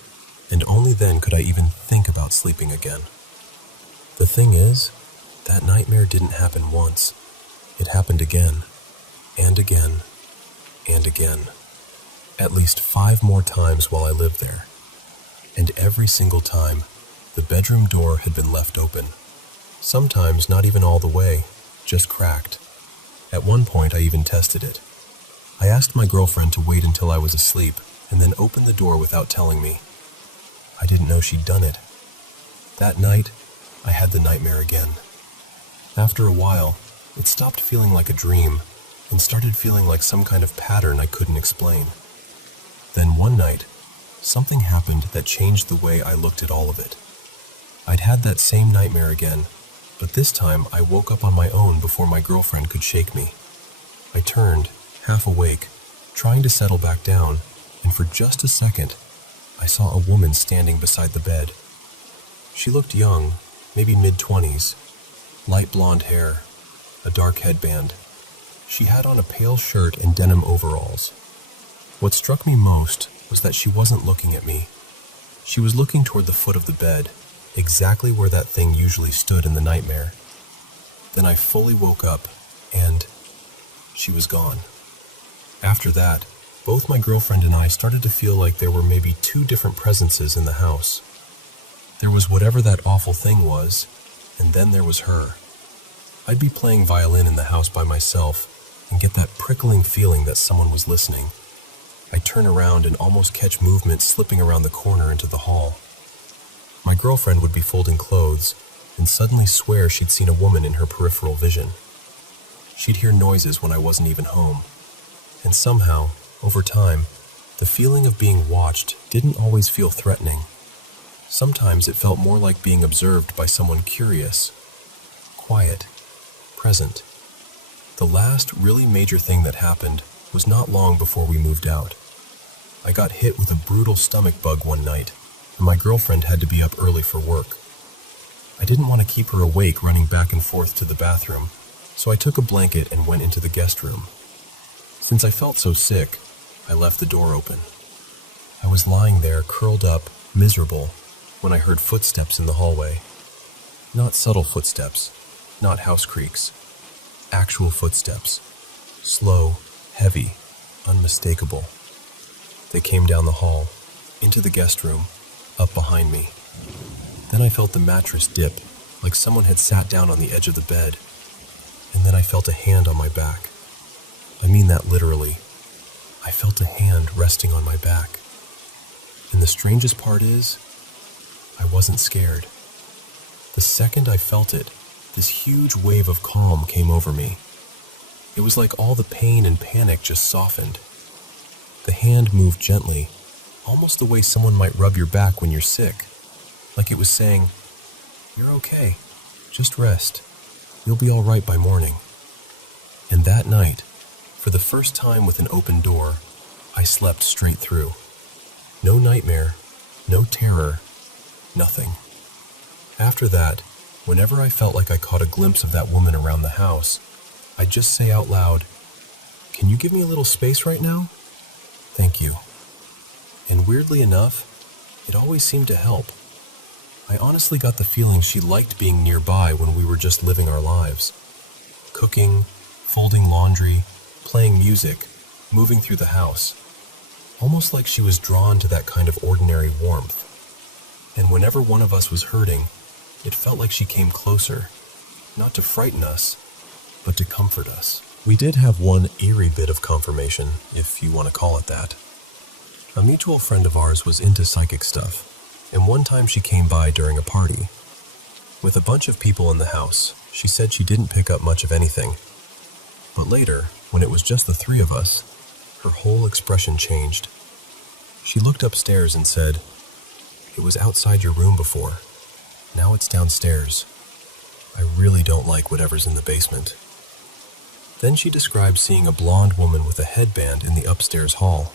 and only then could I even think about sleeping again. The thing is, that nightmare didn't happen once. It happened again, and again, and again. At least 5 more times while I lived there. And every single time, the bedroom door had been left open. Sometimes not even all the way, just cracked. At one point I even tested it. I asked my girlfriend to wait until I was asleep and then open the door without telling me. I didn't know she'd done it. That night, I had the nightmare again. After a while, it stopped feeling like a dream and started feeling like some kind of pattern I couldn't explain. Then one night, something happened that changed the way I looked at all of it. I'd had that same nightmare again, but this time I woke up on my own before my girlfriend could shake me. I turned, half awake, trying to settle back down, and for just a second, I saw a woman standing beside the bed. She looked young, maybe mid-20s, light blonde hair, a dark headband. She had on a pale shirt and denim overalls. What struck me most was that she wasn't looking at me. She was looking toward the foot of the bed, exactly where that thing usually stood in the nightmare. Then I fully woke up, and she was gone. After that, both my girlfriend and I started to feel like there were maybe 2 different presences in the house. There was whatever that awful thing was, and then there was her. I'd be playing violin in the house by myself and get that prickling feeling that someone was listening. I'd turn around and almost catch movement slipping around the corner into the hall. My girlfriend would be folding clothes and suddenly swear she'd seen a woman in her peripheral vision. She'd hear noises when I wasn't even home. And somehow, over time, the feeling of being watched didn't always feel threatening. Sometimes it felt more like being observed by someone curious, quiet, present. The last really major thing that happened was not long before we moved out. I got hit with a brutal stomach bug one night, and my girlfriend had to be up early for work. I didn't want to keep her awake running back and forth to the bathroom, so I took a blanket and went into the guest room. Since I felt so sick, I left the door open. I was lying there, curled up, miserable, when I heard footsteps in the hallway. Not subtle footsteps, not house creaks. Actual footsteps. Slow, heavy, unmistakable. They came down the hall, into the guest room, up behind me. Then I felt the mattress dip, like someone had sat down on the edge of the bed. And then I felt a hand on my back. I mean that literally. I felt a hand resting on my back. And the strangest part is, I wasn't scared. The second I felt it, this huge wave of calm came over me. It was like all the pain and panic just softened. The hand moved gently, almost the way someone might rub your back when you're sick. Like it was saying, "You're okay. Just rest. You'll be all right by morning." And that night, for the first time with an open door, I slept straight through. No nightmare, no terror, nothing. After that, whenever I felt like I caught a glimpse of that woman around the house, I'd just say out loud, "Can you give me a little space right now? Thank you." And weirdly enough, it always seemed to help. I honestly got the feeling she liked being nearby when we were just living our lives. Cooking, folding laundry, playing music, moving through the house. Almost like she was drawn to that kind of ordinary warmth. And whenever one of us was hurting, it felt like she came closer, not to frighten us, but to comfort us. We did have one eerie bit of confirmation, if you want to call it that. A mutual friend of ours was into psychic stuff, and one time she came by during a party. With a bunch of people in the house, she said she didn't pick up much of anything. But later, when it was just the 3 of us, her whole expression changed. She looked upstairs and said, "It was outside your room before. Now it's downstairs. I really don't like whatever's in the basement." Then she described seeing a blonde woman with a headband in the upstairs hall.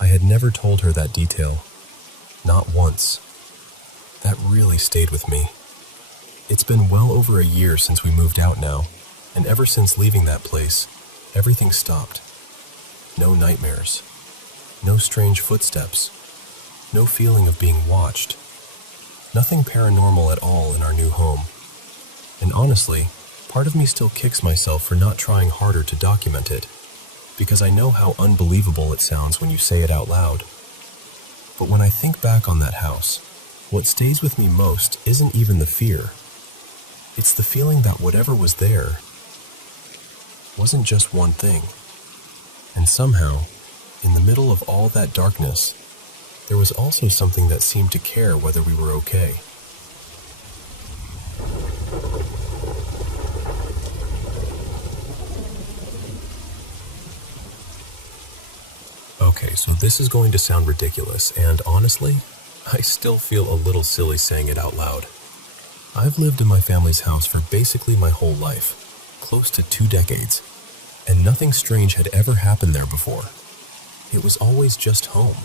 I had never told her that detail. Not once. That really stayed with me. It's been well over a year since we moved out now, and ever since leaving that place, everything stopped. No nightmares. No strange footsteps. No feeling of being watched. Nothing paranormal at all in our new home. And honestly, part of me still kicks myself for not trying harder to document it, because I know how unbelievable it sounds when you say it out loud. But when I think back on that house, what stays with me most isn't even the fear. It's the feeling that whatever was there wasn't just one thing. And somehow, in the middle of all that darkness, there was also something that seemed to care whether we were okay. Okay, so this is going to sound ridiculous, and honestly, I still feel a little silly saying it out loud. I've lived in my family's house for basically my whole life, close to 2 decades, and nothing strange had ever happened there before. It was always just home.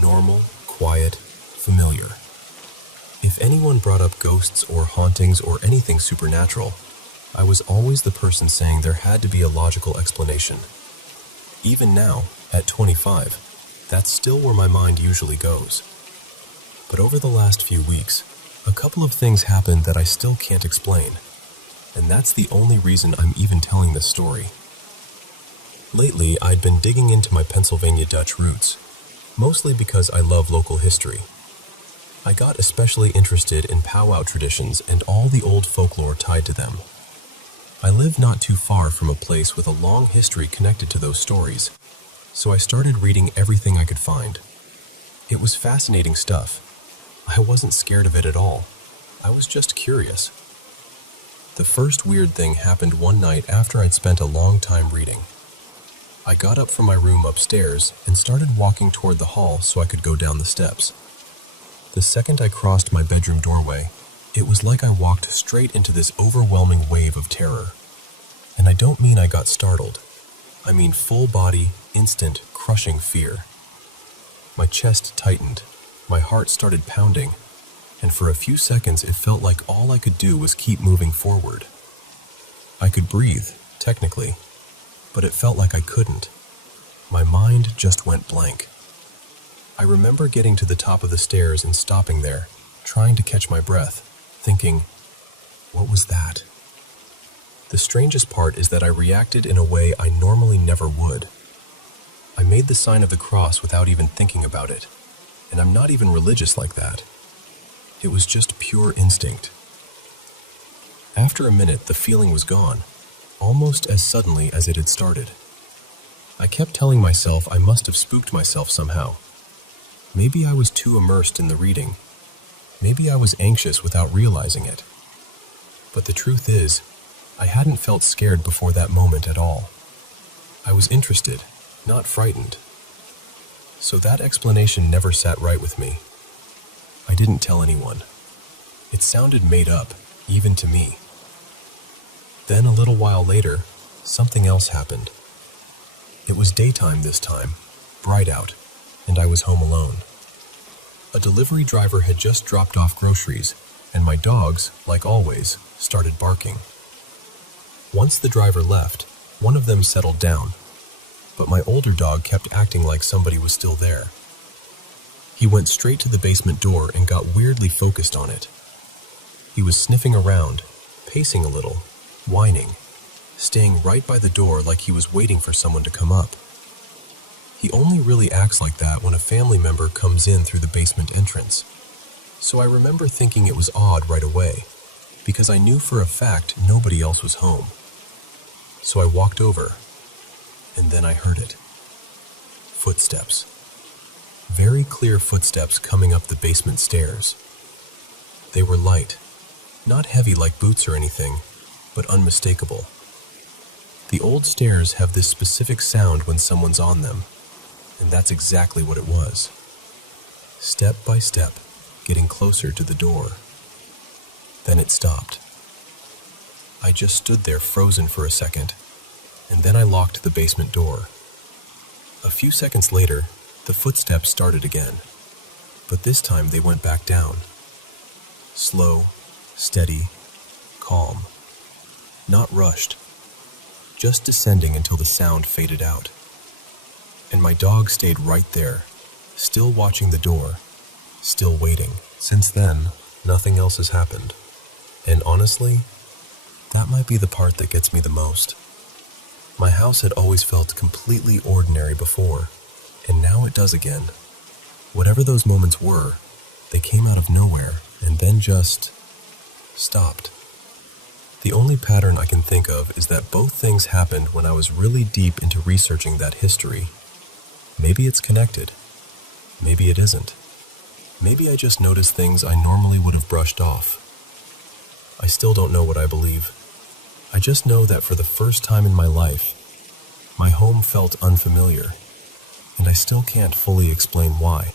Normal, quiet, familiar. If anyone brought up ghosts or hauntings or anything supernatural, I was always the person saying there had to be a logical explanation. Even now, at 25, that's still where my mind usually goes. But over the last few weeks, a couple of things happened that I still can't explain, and that's the only reason I'm even telling this story. Lately, I'd been digging into my Pennsylvania Dutch roots, mostly because I love local history. I got especially interested in powwow traditions and all the old folklore tied to them. I live not too far from a place with a long history connected to those stories, so I started reading everything I could find. It was fascinating stuff. I wasn't scared of it at all. I was just curious. The first weird thing happened one night after I'd spent a long time reading. I got up from my room upstairs and started walking toward the hall so I could go down the steps. The second I crossed my bedroom doorway, it was like I walked straight into this overwhelming wave of terror. And I don't mean I got startled. I mean full body, instant, crushing fear. My chest tightened, my heart started pounding, and for a few seconds it felt like all I could do was keep moving forward. I could breathe, technically, but it felt like I couldn't. My mind just went blank. I remember getting to the top of the stairs and stopping there, trying to catch my breath, thinking, what was that? The strangest part is that I reacted in a way I normally never would. I made the sign of the cross without even thinking about it, and I'm not even religious like that. It was just pure instinct. After a minute, the feeling was gone, almost as suddenly as it had started. I kept telling myself I must have spooked myself somehow. Maybe I was too immersed in the reading. Maybe I was anxious without realizing it. But the truth is, I hadn't felt scared before that moment at all. I was interested, not frightened. So that explanation never sat right with me. I didn't tell anyone. It sounded made up, even to me. Then a little while later, something else happened. It was daytime this time, bright out, and I was home alone. A delivery driver had just dropped off groceries, and my dogs, like always, started barking. Once the driver left, one of them settled down, but my older dog kept acting like somebody was still there. He went straight to the basement door and got weirdly focused on it. He was sniffing around, pacing a little, whining, staying right by the door like he was waiting for someone to come up. He only really acts like that when a family member comes in through the basement entrance. So I remember thinking it was odd right away, because I knew for a fact nobody else was home. So I walked over, and then I heard it. Footsteps. Very clear footsteps coming up the basement stairs. They were light, not heavy like boots or anything, but unmistakable. The old stairs have this specific sound when someone's on them, and that's exactly what it was. Step by step, getting closer to the door. Then it stopped. I just stood there frozen for a second, and then I locked the basement door. A few seconds later, the footsteps started again, but this time they went back down, Slow, steady, calm. Not rushed, just descending until the sound faded out. And my dog stayed right there, still watching the door, still waiting. Since then, nothing else has happened. And honestly, that might be the part that gets me the most. My house had always felt completely ordinary before, and now it does again. Whatever those moments were, they came out of nowhere and then just stopped. The only pattern I can think of is that both things happened when I was really deep into researching that history. Maybe it's connected. Maybe it isn't. Maybe I just noticed things I normally would have brushed off. I still don't know what I believe. I just know that for the first time in my life, my home felt unfamiliar, and I still can't fully explain why.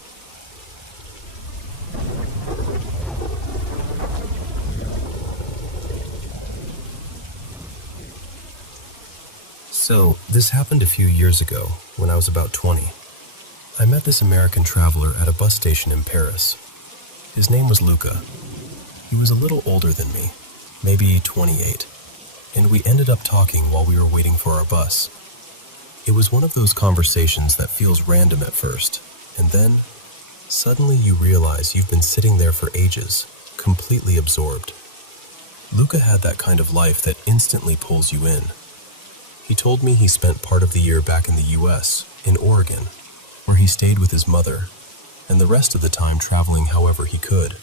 So, this happened a few years ago, when I was about 20. I met this American traveler at a bus station in Paris. His name was Luca. He was a little older than me, maybe 28, and we ended up talking while we were waiting for our bus. It was one of those conversations that feels random at first, and then, suddenly you realize you've been sitting there for ages, completely absorbed. Luca had that kind of life that instantly pulls you in. He told me he spent part of the year back in the US, in Oregon, where he stayed with his mother, and the rest of the time traveling however he could,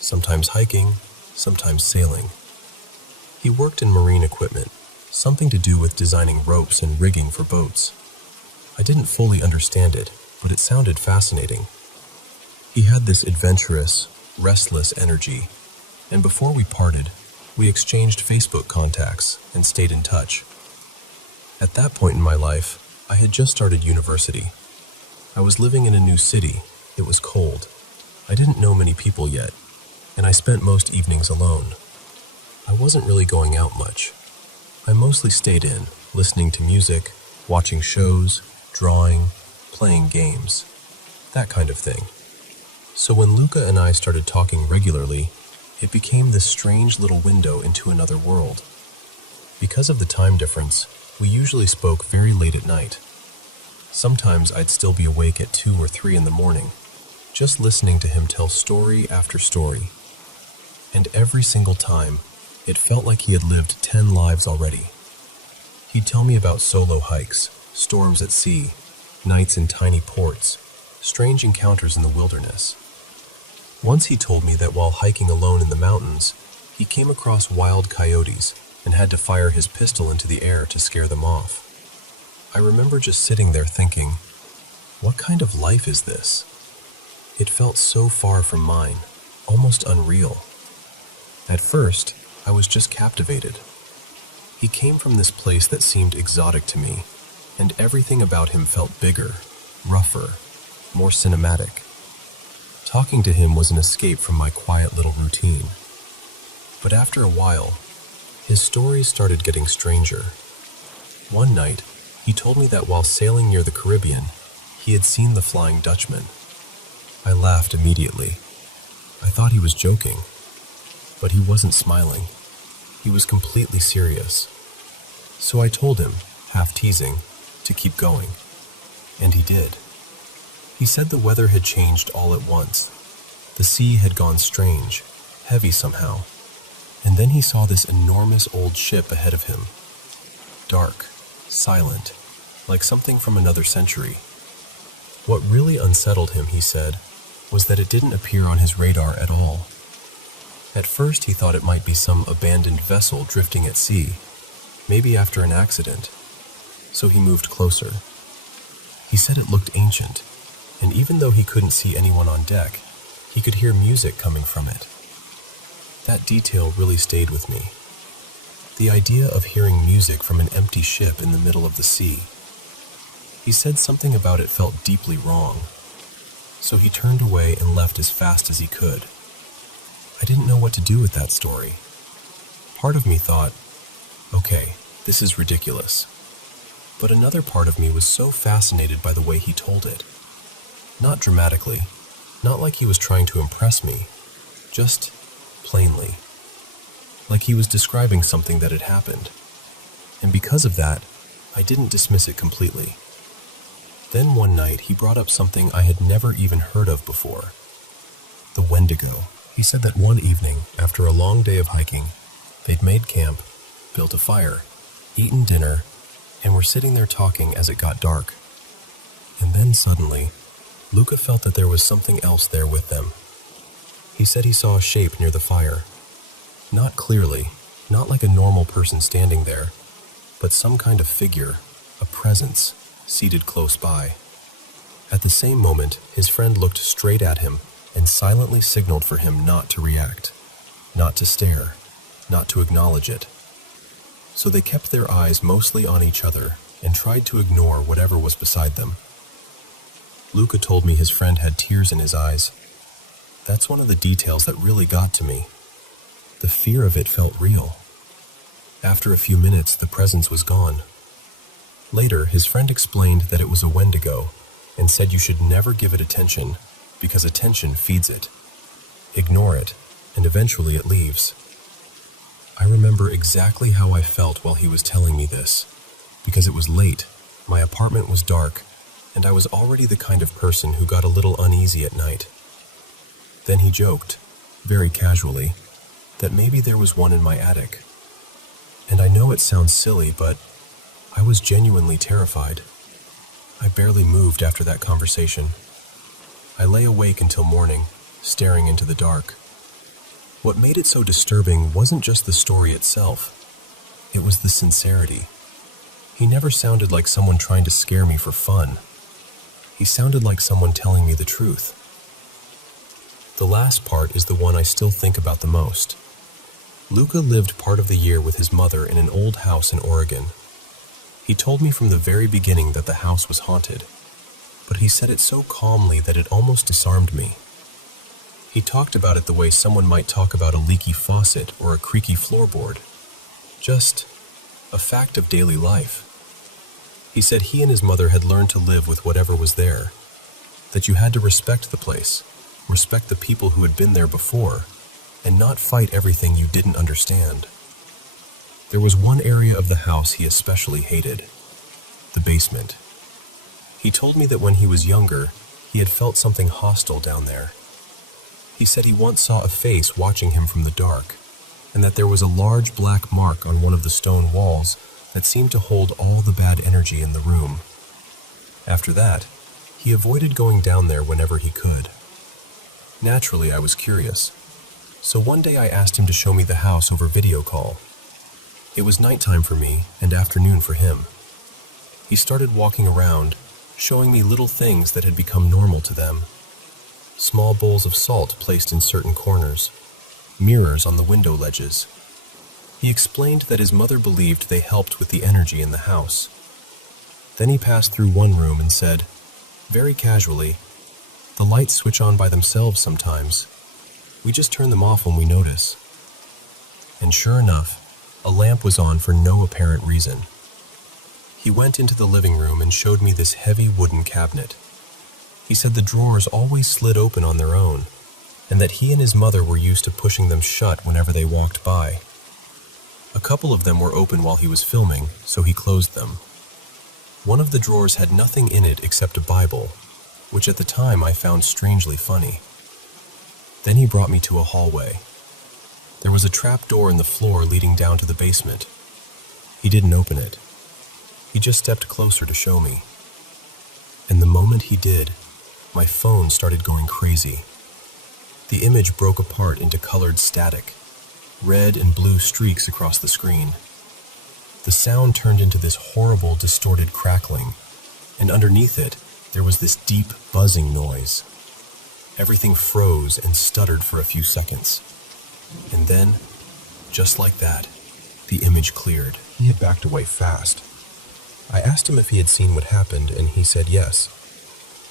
sometimes hiking, sometimes sailing. He worked in marine equipment, something to do with designing ropes and rigging for boats. I didn't fully understand it, but it sounded fascinating. He had this adventurous, restless energy, and before we parted, we exchanged Facebook contacts and stayed in touch. At that point in my life, I had just started university. I was living in a new city. It was cold. I didn't know many people yet, and I spent most evenings alone. I wasn't really going out much. I mostly stayed in, listening to music, watching shows, drawing, playing games, that kind of thing. So when Luca and I started talking regularly, it became this strange little window into another world. Because of the time difference, we usually spoke very late at night. Sometimes I'd still be awake at 2 or 3 in the morning, just listening to him tell story after story. And every single time, it felt like he had lived 10 lives already. He'd tell me about solo hikes, storms at sea, nights in tiny ports, strange encounters in the wilderness. Once he told me that while hiking alone in the mountains, he came across wild coyotes and had to fire his pistol into the air to scare them off. I remember just sitting there thinking, what kind of life is this? It felt so far from mine, almost unreal. At first, I was just captivated. He came from this place that seemed exotic to me, and everything about him felt bigger, rougher, more cinematic. Talking to him was an escape from my quiet little routine. But after a while, his stories started getting stranger. One night, he told me that while sailing near the Caribbean, he had seen the Flying Dutchman. I laughed immediately. I thought he was joking, but he wasn't smiling. He was completely serious. So I told him, half teasing, to keep going. And he did. He said the weather had changed all at once. The sea had gone strange, heavy somehow. And then he saw this enormous old ship ahead of him. Dark, silent, like something from another century. What really unsettled him, he said, was that it didn't appear on his radar at all. At first he thought it might be some abandoned vessel drifting at sea, maybe after an accident. So he moved closer. He said it looked ancient, and even though he couldn't see anyone on deck, he could hear music coming from it. That detail really stayed with me. The idea of hearing music from an empty ship in the middle of the sea. He said something about it felt deeply wrong, so he turned away and left as fast as he could. I didn't know what to do with that story. Part of me thought, okay, this is ridiculous. But another part of me was so fascinated by the way he told it. Not dramatically, not like he was trying to impress me, just plainly, like he was describing something that had happened. And because of that, I didn't dismiss it completely. Then one night, he brought up something I had never even heard of before. The Wendigo. He said that one evening, after a long day of hiking, they'd made camp, built a fire, eaten dinner, and were sitting there talking as it got dark. And then suddenly, Luca felt that there was something else there with them. He said he saw a shape near the fire. Not clearly, not like a normal person standing there, but some kind of figure, a presence, seated close by. At the same moment, his friend looked straight at him and silently signaled for him not to react, not to stare, not to acknowledge it. So they kept their eyes mostly on each other and tried to ignore whatever was beside them. Luca told me his friend had tears in his eyes. That's one of the details that really got to me. The fear of it felt real. After a few minutes, the presence was gone. Later, his friend explained that it was a Wendigo and said you should never give it attention because attention feeds it. Ignore it, and eventually it leaves. I remember exactly how I felt while he was telling me this, because it was late, my apartment was dark, and I was already the kind of person who got a little uneasy at night. Then he joked, very casually, that maybe there was one in my attic. And I know it sounds silly, but I was genuinely terrified. I barely moved after that conversation. I lay awake until morning, staring into the dark. What made it so disturbing wasn't just the story itself. It was the sincerity. He never sounded like someone trying to scare me for fun. He sounded like someone telling me the truth. The last part is the one I still think about the most. Luca lived part of the year with his mother in an old house in Oregon. He told me from the very beginning that the house was haunted, but he said it so calmly that it almost disarmed me. He talked about it the way someone might talk about a leaky faucet or a creaky floorboard. Just a fact of daily life. He said he and his mother had learned to live with whatever was there, that you had to respect the place, respect the people who had been there before, and not fight everything you didn't understand. There was one area of the house he especially hated, the basement. He told me that when he was younger, he had felt something hostile down there. He said he once saw a face watching him from the dark, and that there was a large black mark on one of the stone walls that seemed to hold all the bad energy in the room. After that, he avoided going down there whenever he could. Naturally, I was curious, so one day I asked him to show me the house over video call. It was nighttime for me and afternoon for him. He started walking around, showing me little things that had become normal to them. Small bowls of salt placed in certain corners, mirrors on the window ledges. He explained that his mother believed they helped with the energy in the house. Then he passed through one room and said, very casually, "The lights switch on by themselves sometimes. We just turn them off when we notice." And sure enough, a lamp was on for no apparent reason. He went into the living room and showed me this heavy wooden cabinet. He said the drawers always slid open on their own, and that he and his mother were used to pushing them shut whenever they walked by. A couple of them were open while he was filming, so he closed them. One of the drawers had nothing in it except a Bible, which at the time I found strangely funny. Then he brought me to a hallway. There was a trap door in the floor leading down to the basement. He didn't open it. He just stepped closer to show me. And the moment he did, my phone started going crazy. The image broke apart into colored static, red and blue streaks across the screen. The sound turned into this horrible, distorted crackling, and underneath it, there was this deep, buzzing noise. Everything froze and stuttered for a few seconds. And then, just like that, the image cleared. He had backed away fast. I asked him if he had seen what happened, and he said yes.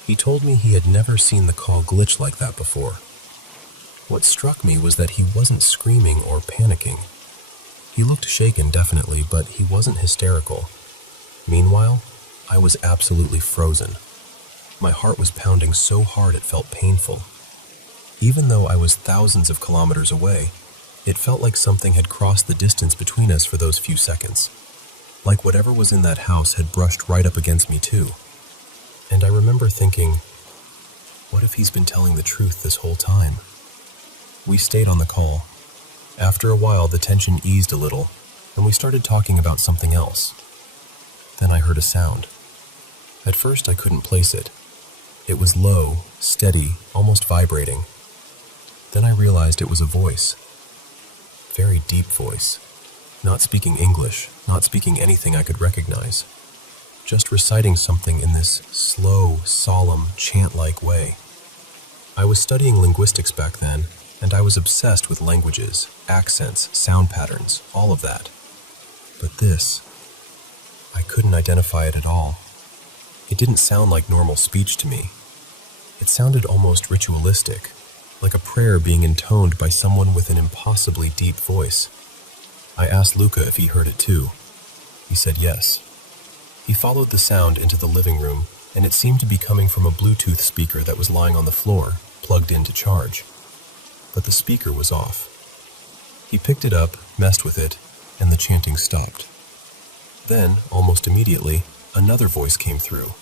He told me he had never seen the call glitch like that before. What struck me was that he wasn't screaming or panicking. He looked shaken, definitely, but he wasn't hysterical. Meanwhile, I was absolutely frozen. My heart was pounding so hard it felt painful. Even though I was thousands of kilometers away, it felt like something had crossed the distance between us for those few seconds. Like whatever was in that house had brushed right up against me too. And I remember thinking, what if he's been telling the truth this whole time? We stayed on the call. After a while, the tension eased a little, and we started talking about something else. Then I heard a sound. At first, I couldn't place it. It was low, steady, almost vibrating. Then I realized it was a voice. Very deep voice. Not speaking English, not speaking anything I could recognize. Just reciting something in this slow, solemn, chant-like way. I was studying linguistics back then, and I was obsessed with languages, accents, sound patterns, all of that. But this, I couldn't identify it at all. It didn't sound like normal speech to me. It sounded almost ritualistic, like a prayer being intoned by someone with an impossibly deep voice. I asked Luca if he heard it too. He said yes. He followed the sound into the living room, and it seemed to be coming from a Bluetooth speaker that was lying on the floor, plugged in to charge. But the speaker was off. He picked it up, messed with it, and the chanting stopped. Then, almost immediately, another voice came through,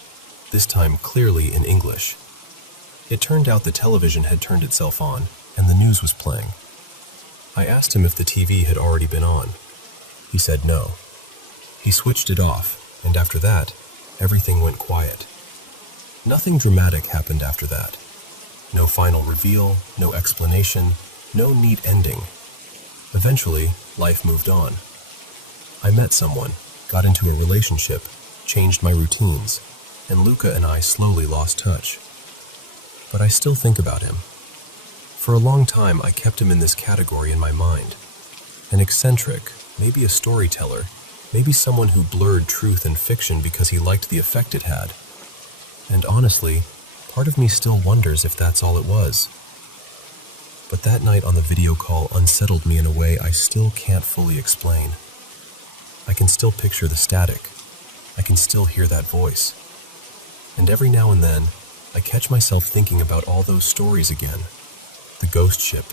this time clearly in English. It turned out the television had turned itself on, and the news was playing. I asked him if the TV had already been on. He said no. He switched it off, and after that, everything went quiet. Nothing dramatic happened after that. No final reveal, no explanation, no neat ending. Eventually, life moved on. I met someone, got into a relationship, changed my routines, and Luca and I slowly lost touch. But I still think about him. For a long time, I kept him in this category in my mind. An eccentric, maybe a storyteller, maybe someone who blurred truth and fiction because he liked the effect it had. And honestly, part of me still wonders if that's all it was. But that night on the video call unsettled me in a way I still can't fully explain. I can still picture the static. I can still hear that voice. And every now and then, I catch myself thinking about all those stories again. The ghost ship,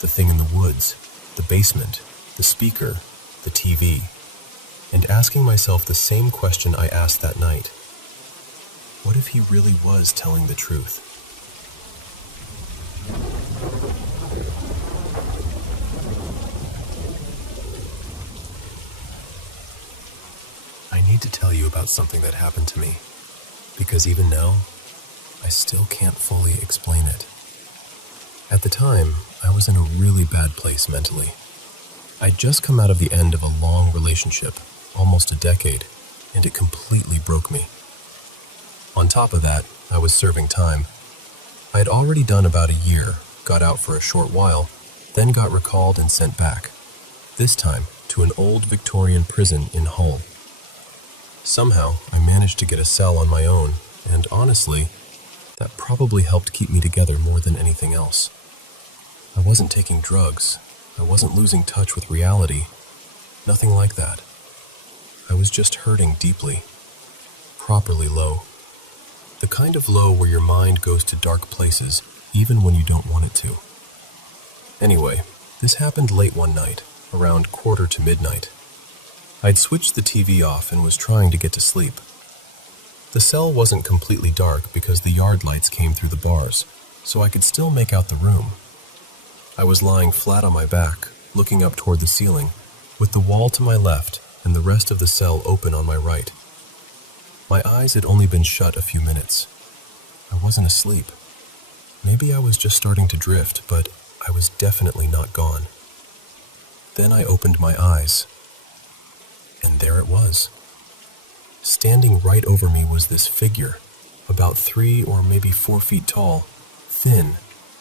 the thing in the woods, the basement, the speaker, the TV, and asking myself the same question I asked that night. What if he really was telling the truth? I need to tell you about something that happened to me, because even now, I still can't fully explain it. At the time, I was in a really bad place mentally. I'd just come out of the end of a long relationship, almost a decade, and it completely broke me. On top of that, I was serving time. I had already done about a year, got out for a short while, then got recalled and sent back, this time to an old Victorian prison in Hull. Somehow, I managed to get a cell on my own, and honestly, that probably helped keep me together more than anything else. I wasn't taking drugs. I wasn't losing touch with reality. Nothing like that. I was just hurting deeply. Properly low. The kind of low where your mind goes to dark places, even when you don't want it to. Anyway, this happened late one night, around 1:45 to midnight. I'd switched the TV off and was trying to get to sleep. The cell wasn't completely dark because the yard lights came through the bars, so I could still make out the room. I was lying flat on my back, looking up toward the ceiling, with the wall to my left and the rest of the cell open on my right. My eyes had only been shut a few minutes. I wasn't asleep. Maybe I was just starting to drift, but I was definitely not gone. Then I opened my eyes, and there it was. Standing right over me was this figure, about 3 or maybe 4 feet tall, thin,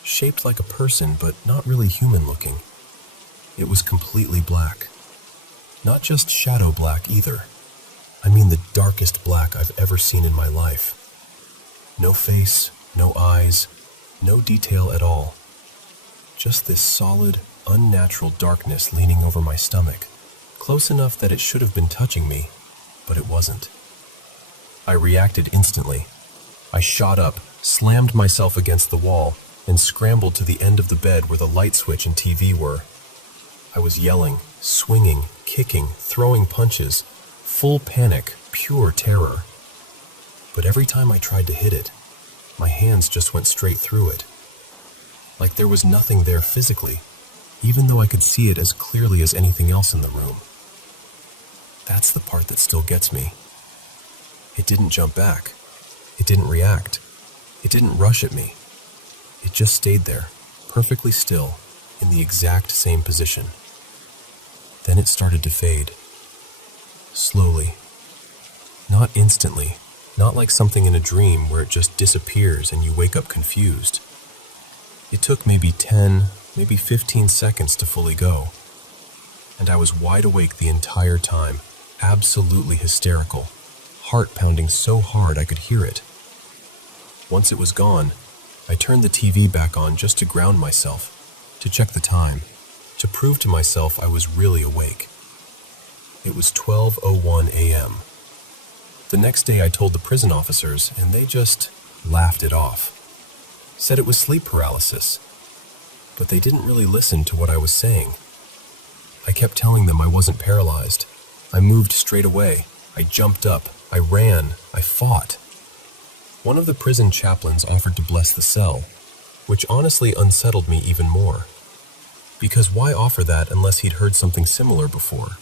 shaped like a person but not really human looking. It was completely black. Not just shadow black either. I mean the darkest black I've ever seen in my life. No face, no eyes, no detail at all. Just this solid, unnatural darkness leaning over my stomach, close enough that it should have been touching me, but it wasn't. I reacted instantly. I shot up, slammed myself against the wall, and scrambled to the end of the bed where the light switch and TV were. I was yelling, swinging, kicking, throwing punches, full panic, pure terror. But every time I tried to hit it, my hands just went straight through it. Like there was nothing there physically, even though I could see it as clearly as anything else in the room. That's the part that still gets me. It didn't jump back. It didn't react. It didn't rush at me. It just stayed there, perfectly still, in the exact same position. Then it started to fade. Slowly. Not instantly. Not like something in a dream where it just disappears and you wake up confused. It took maybe 10, maybe 15 seconds to fully go. And I was wide awake the entire time, absolutely hysterical, heart pounding so hard I could hear it. Once it was gone, I turned the TV back on just to ground myself, to check the time, to prove to myself I was really awake. It was 12:01 a.m. The next day I told the prison officers, and they just laughed it off. Said it was sleep paralysis. But they didn't really listen to what I was saying. I kept telling them I wasn't paralyzed. I moved straight away. I jumped up. I ran. I fought. One of the prison chaplains offered to bless the cell, which honestly unsettled me even more. Because why offer that unless he'd heard something similar before?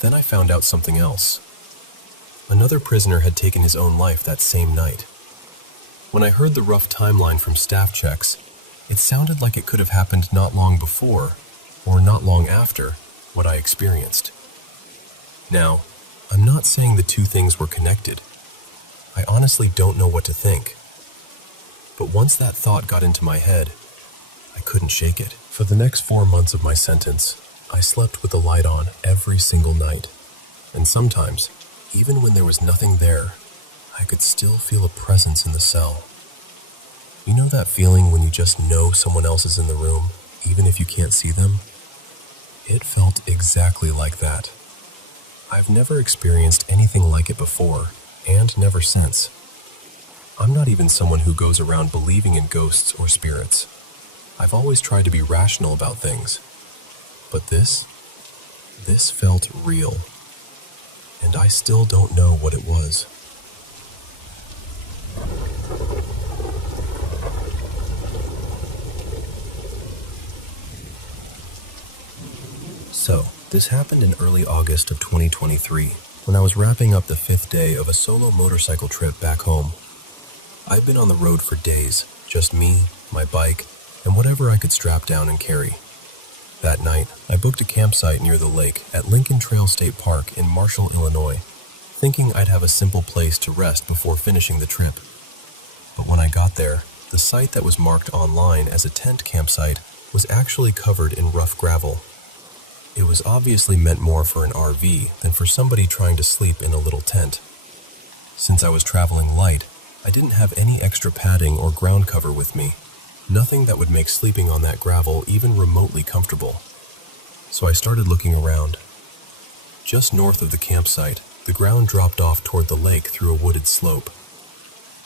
Then I found out something else. Another prisoner had taken his own life that same night. When I heard the rough timeline from staff checks, it sounded like it could have happened not long before, or not long after, what I experienced. Now, I'm not saying the two things were connected. I honestly don't know what to think. But once that thought got into my head, I couldn't shake it. For the next 4 months of my sentence, I slept with the light on every single night. And sometimes, even when there was nothing there, I could still feel a presence in the cell. You know that feeling when you just know someone else is in the room, even if you can't see them? It felt exactly like that. I've never experienced anything like it before, and never since. I'm not even someone who goes around believing in ghosts or spirits. I've always tried to be rational about things. But this felt real. And I still don't know what it was. So, this happened in early August of 2023, when I was wrapping up the 5th day of a solo motorcycle trip back home. I'd been on the road for days, just me, my bike, and whatever I could strap down and carry. That night, I booked a campsite near the lake at Lincoln Trail State Park in Marshall, Illinois, thinking I'd have a simple place to rest before finishing the trip. But when I got there, the site that was marked online as a tent campsite was actually covered in rough gravel. It was obviously meant more for an RV than for somebody trying to sleep in a little tent. Since I was traveling light, I didn't have any extra padding or ground cover with me, nothing that would make sleeping on that gravel even remotely comfortable. So I started looking around. Just north of the campsite, the ground dropped off toward the lake through a wooded slope.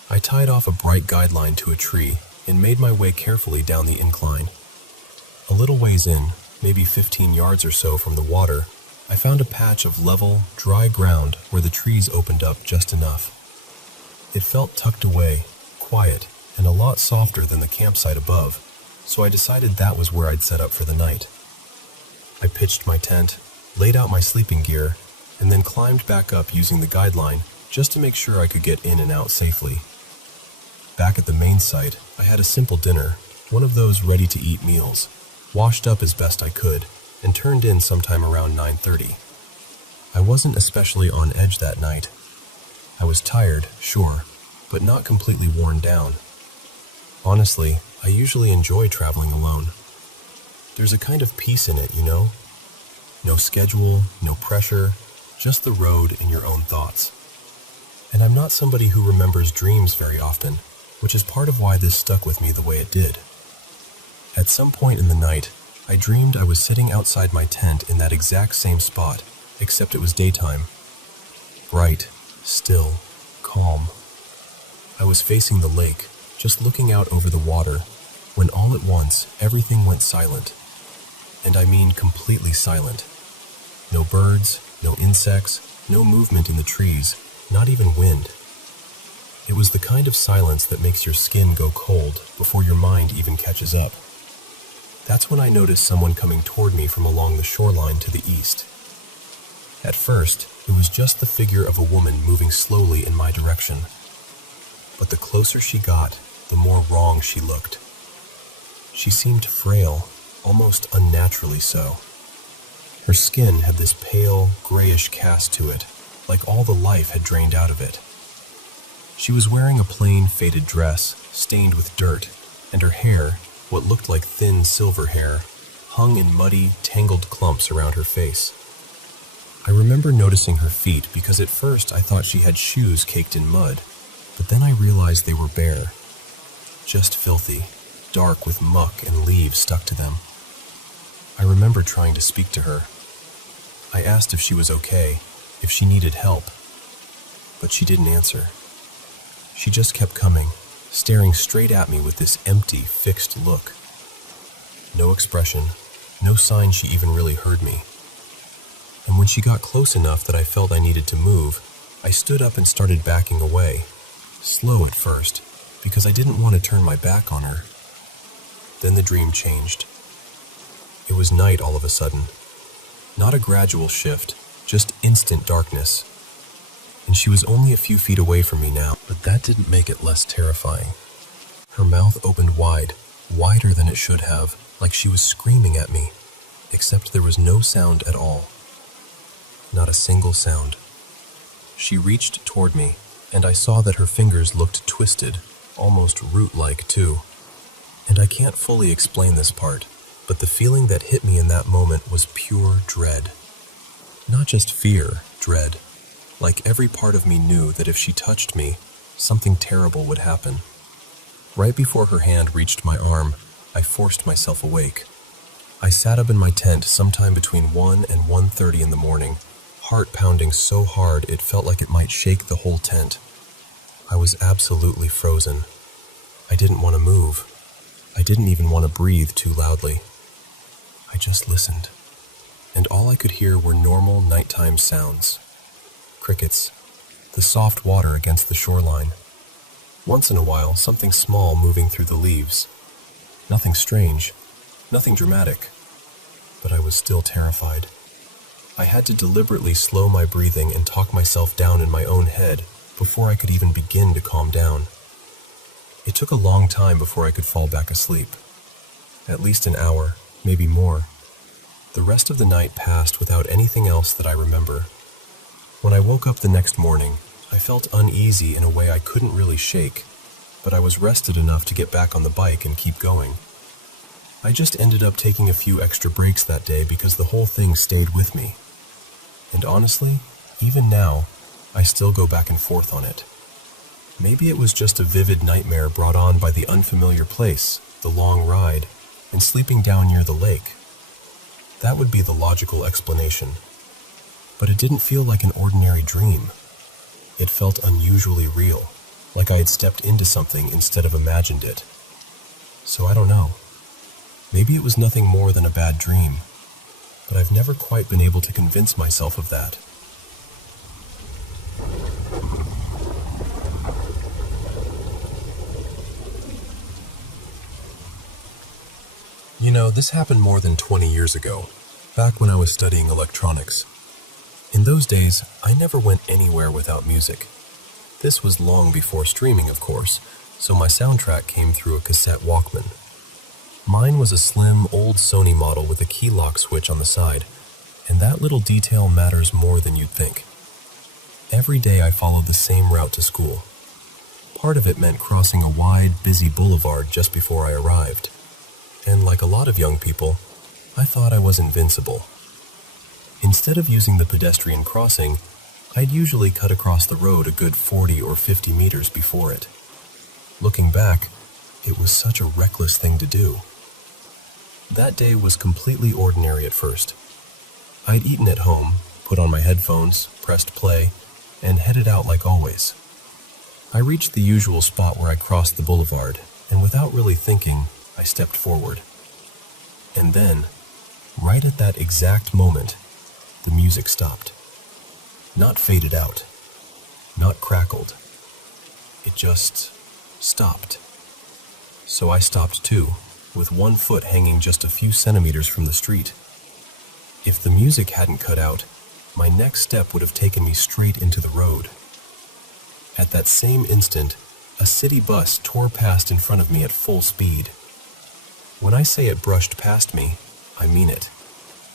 I tied off a bright guideline to a tree and made my way carefully down the incline. A little ways in, maybe 15 yards or so from the water, I found a patch of level, dry ground where the trees opened up just enough. It felt tucked away, quiet, and a lot softer than the campsite above, so I decided that was where I'd set up for the night. I pitched my tent, laid out my sleeping gear, and then climbed back up using the guideline just to make sure I could get in and out safely. Back at the main site, I had a simple dinner, one of those ready-to-eat meals, washed up as best I could, and turned in sometime around 9:30. I wasn't especially on edge that night. I was tired, sure, but not completely worn down. Honestly, I usually enjoy traveling alone. There's a kind of peace in it, you know? No schedule, no pressure, just the road and your own thoughts. And I'm not somebody who remembers dreams very often, which is part of why this stuck with me the way it did. At some point in the night, I dreamed I was sitting outside my tent in that exact same spot, except it was daytime. Bright, still, calm. I was facing the lake, just looking out over the water, when all at once everything went silent. And I mean completely silent. No birds, no insects, no movement in the trees, not even wind. It was the kind of silence that makes your skin go cold before your mind even catches up. That's when I noticed someone coming toward me from along the shoreline to the east. At first, it was just the figure of a woman moving slowly in my direction. But the closer she got, the more wrong she looked. She seemed frail, almost unnaturally so. Her skin had this pale, grayish cast to it, like all the life had drained out of it. She was wearing a plain, faded dress, stained with dirt, and her hair, what looked like thin silver hair, hung in muddy, tangled clumps around her face. I remember noticing her feet because at first I thought she had shoes caked in mud, but then I realized they were bare. Just filthy, dark with muck and leaves stuck to them. I remember trying to speak to her. I asked if she was okay, if she needed help, but she didn't answer. She just kept coming, staring straight at me with this empty, fixed look. No expression, no sign she even really heard me. And when she got close enough that I felt I needed to move, I stood up and started backing away, slow at first, because I didn't want to turn my back on her. Then the dream changed. It was night all of a sudden. Not a gradual shift, just instant darkness. And she was only a few feet away from me now, but that didn't make it less terrifying. Her mouth opened wide, wider than it should have, like she was screaming at me, except there was no sound at all. Not a single sound. She reached toward me, and I saw that her fingers looked twisted, almost root-like too. And I can't fully explain this part, but the feeling that hit me in that moment was pure dread. Not just fear, dread. Like every part of me knew that if she touched me, something terrible would happen. Right before her hand reached my arm, I forced myself awake. I sat up in my tent sometime between 1 and 1:30 in the morning, heart pounding so hard it felt like it might shake the whole tent. I was absolutely frozen. I didn't want to move. I didn't even want to breathe too loudly. I just listened, and all I could hear were normal nighttime sounds. Crickets, the soft water against the shoreline. Once in a while, something small moving through the leaves. Nothing strange, nothing dramatic, but I was still terrified. I had to deliberately slow my breathing and talk myself down in my own head before I could even begin to calm down. It took a long time before I could fall back asleep. At least an hour, maybe more. The rest of the night passed without anything else that I remember. When I woke up the next morning, I felt uneasy in a way I couldn't really shake, but I was rested enough to get back on the bike and keep going. I just ended up taking a few extra breaks that day because the whole thing stayed with me. And honestly, even now, I still go back and forth on it. Maybe it was just a vivid nightmare brought on by the unfamiliar place, the long ride, and sleeping down near the lake. That would be the logical explanation. But it didn't feel like an ordinary dream. It felt unusually real, like I had stepped into something instead of imagined it. So I don't know. Maybe it was nothing more than a bad dream, but I've never quite been able to convince myself of that. You know, this happened more than 20 years ago, back when I was studying electronics. In those days, I never went anywhere without music. This was long before streaming, of course, so my soundtrack came through a cassette Walkman. Mine was a slim, old Sony model with a key lock switch on the side, and that little detail matters more than you'd think. Every day I followed the same route to school. Part of it meant crossing a wide, busy boulevard just before I arrived. And like a lot of young people, I thought I was invincible. Instead of using the pedestrian crossing, I'd usually cut across the road a good 40 or 50 meters before it. Looking back, it was such a reckless thing to do. That day was completely ordinary at first. I'd eaten at home, put on my headphones, pressed play, and headed out like always. I reached the usual spot where I crossed the boulevard, and without really thinking, I stepped forward. And then, right at that exact moment, the music stopped. Not faded out, not crackled. It just stopped. So I stopped too, with one foot hanging just a few centimeters from the street. If the music hadn't cut out, my next step would have taken me straight into the road. At that same instant, a city bus tore past in front of me at full speed. When I say it brushed past me, I mean it.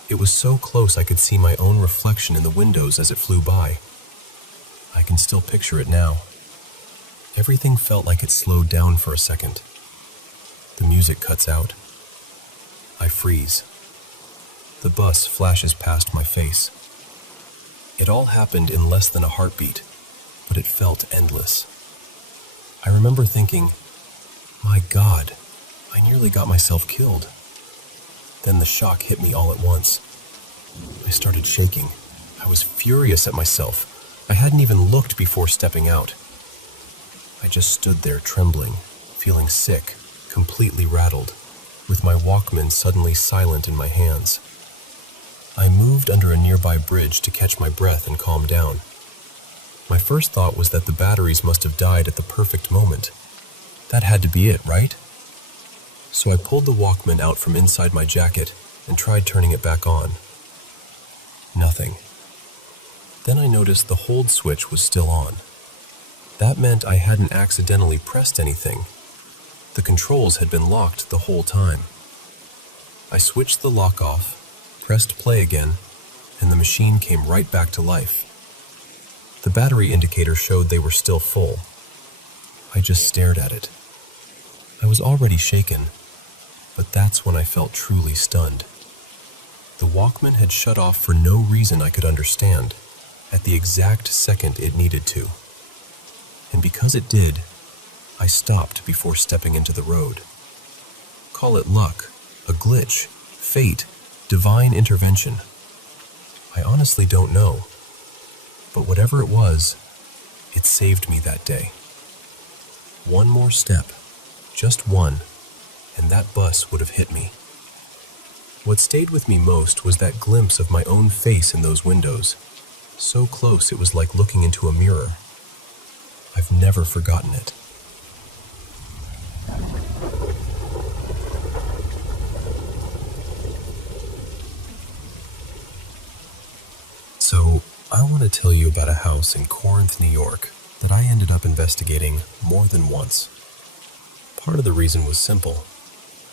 It was so close I could see my own reflection in the windows as it flew by. I can still picture it now. Everything felt like it slowed down for a second. The music cuts out. I freeze. The bus flashes past my face. It all happened in less than a heartbeat, but it felt endless. I remember thinking, my God, I nearly got myself killed. Then the shock hit me all at once. I started shaking. I was furious at myself. I hadn't even looked before stepping out. I just stood there trembling, feeling sick, completely rattled, with my Walkman suddenly silent in my hands. I moved under a nearby bridge to catch my breath and calm down. My first thought was that the batteries must have died at the perfect moment. That had to be it, right? So I pulled the Walkman out from inside my jacket and tried turning it back on. Nothing. Then I noticed the hold switch was still on. That meant I hadn't accidentally pressed anything. The controls had been locked the whole time. I switched the lock off, pressed play again, and the machine came right back to life. The battery indicator showed they were still full. I just stared at it. I was already shaken, but that's when I felt truly stunned. The Walkman had shut off for no reason I could understand, at the exact second it needed to. And because it did, I stopped before stepping into the road. Call it luck, a glitch, fate, divine intervention. I honestly don't know. But whatever it was, it saved me that day. One more step, just one, and that bus would have hit me. What stayed with me most was that glimpse of my own face in those windows. So close it was like looking into a mirror. I've never forgotten it. So, I want to tell you about a house in Corinth, New York, that I ended up investigating more than once. Part of the reason was simple.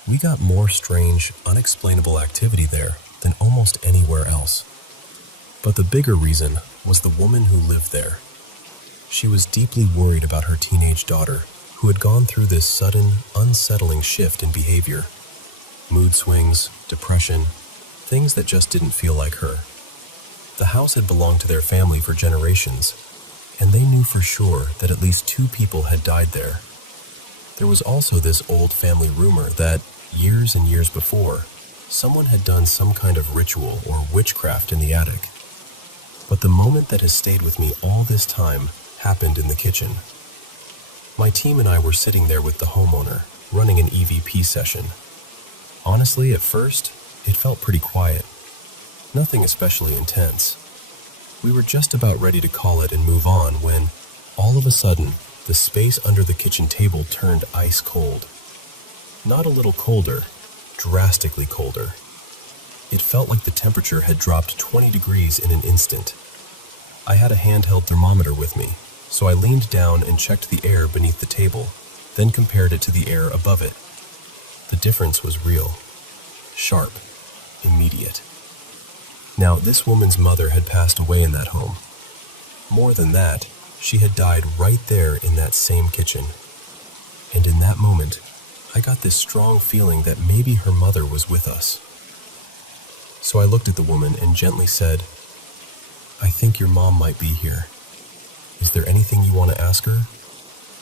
We got more strange, unexplainable activity there than almost anywhere else. But the bigger reason was the woman who lived there. She was deeply worried about her teenage daughter, who had gone through this sudden, unsettling shift in behavior. Mood swings, depression, things that just didn't feel like her. The house had belonged to their family for generations, and they knew for sure that at least 2 people had died there. There was also this old family rumor that, years and years before, someone had done some kind of ritual or witchcraft in the attic. But the moment that has stayed with me all this time happened in the kitchen. My team and I were sitting there with the homeowner, running an EVP session. Honestly, at first, it felt pretty quiet. Nothing especially intense. We were just about ready to call it and move on when, all of a sudden, the space under the kitchen table turned ice cold. Not a little colder, drastically colder. It felt like the temperature had dropped 20 degrees in an instant. I had a handheld thermometer with me, so I leaned down and checked the air beneath the table, then compared it to the air above it. The difference was real. Sharp. Immediate. Now, this woman's mother had passed away in that home. More than that, she had died right there in that same kitchen. And in that moment, I got this strong feeling that maybe her mother was with us. So I looked at the woman and gently said, "I think your mom might be here. Is there anything you want to ask her?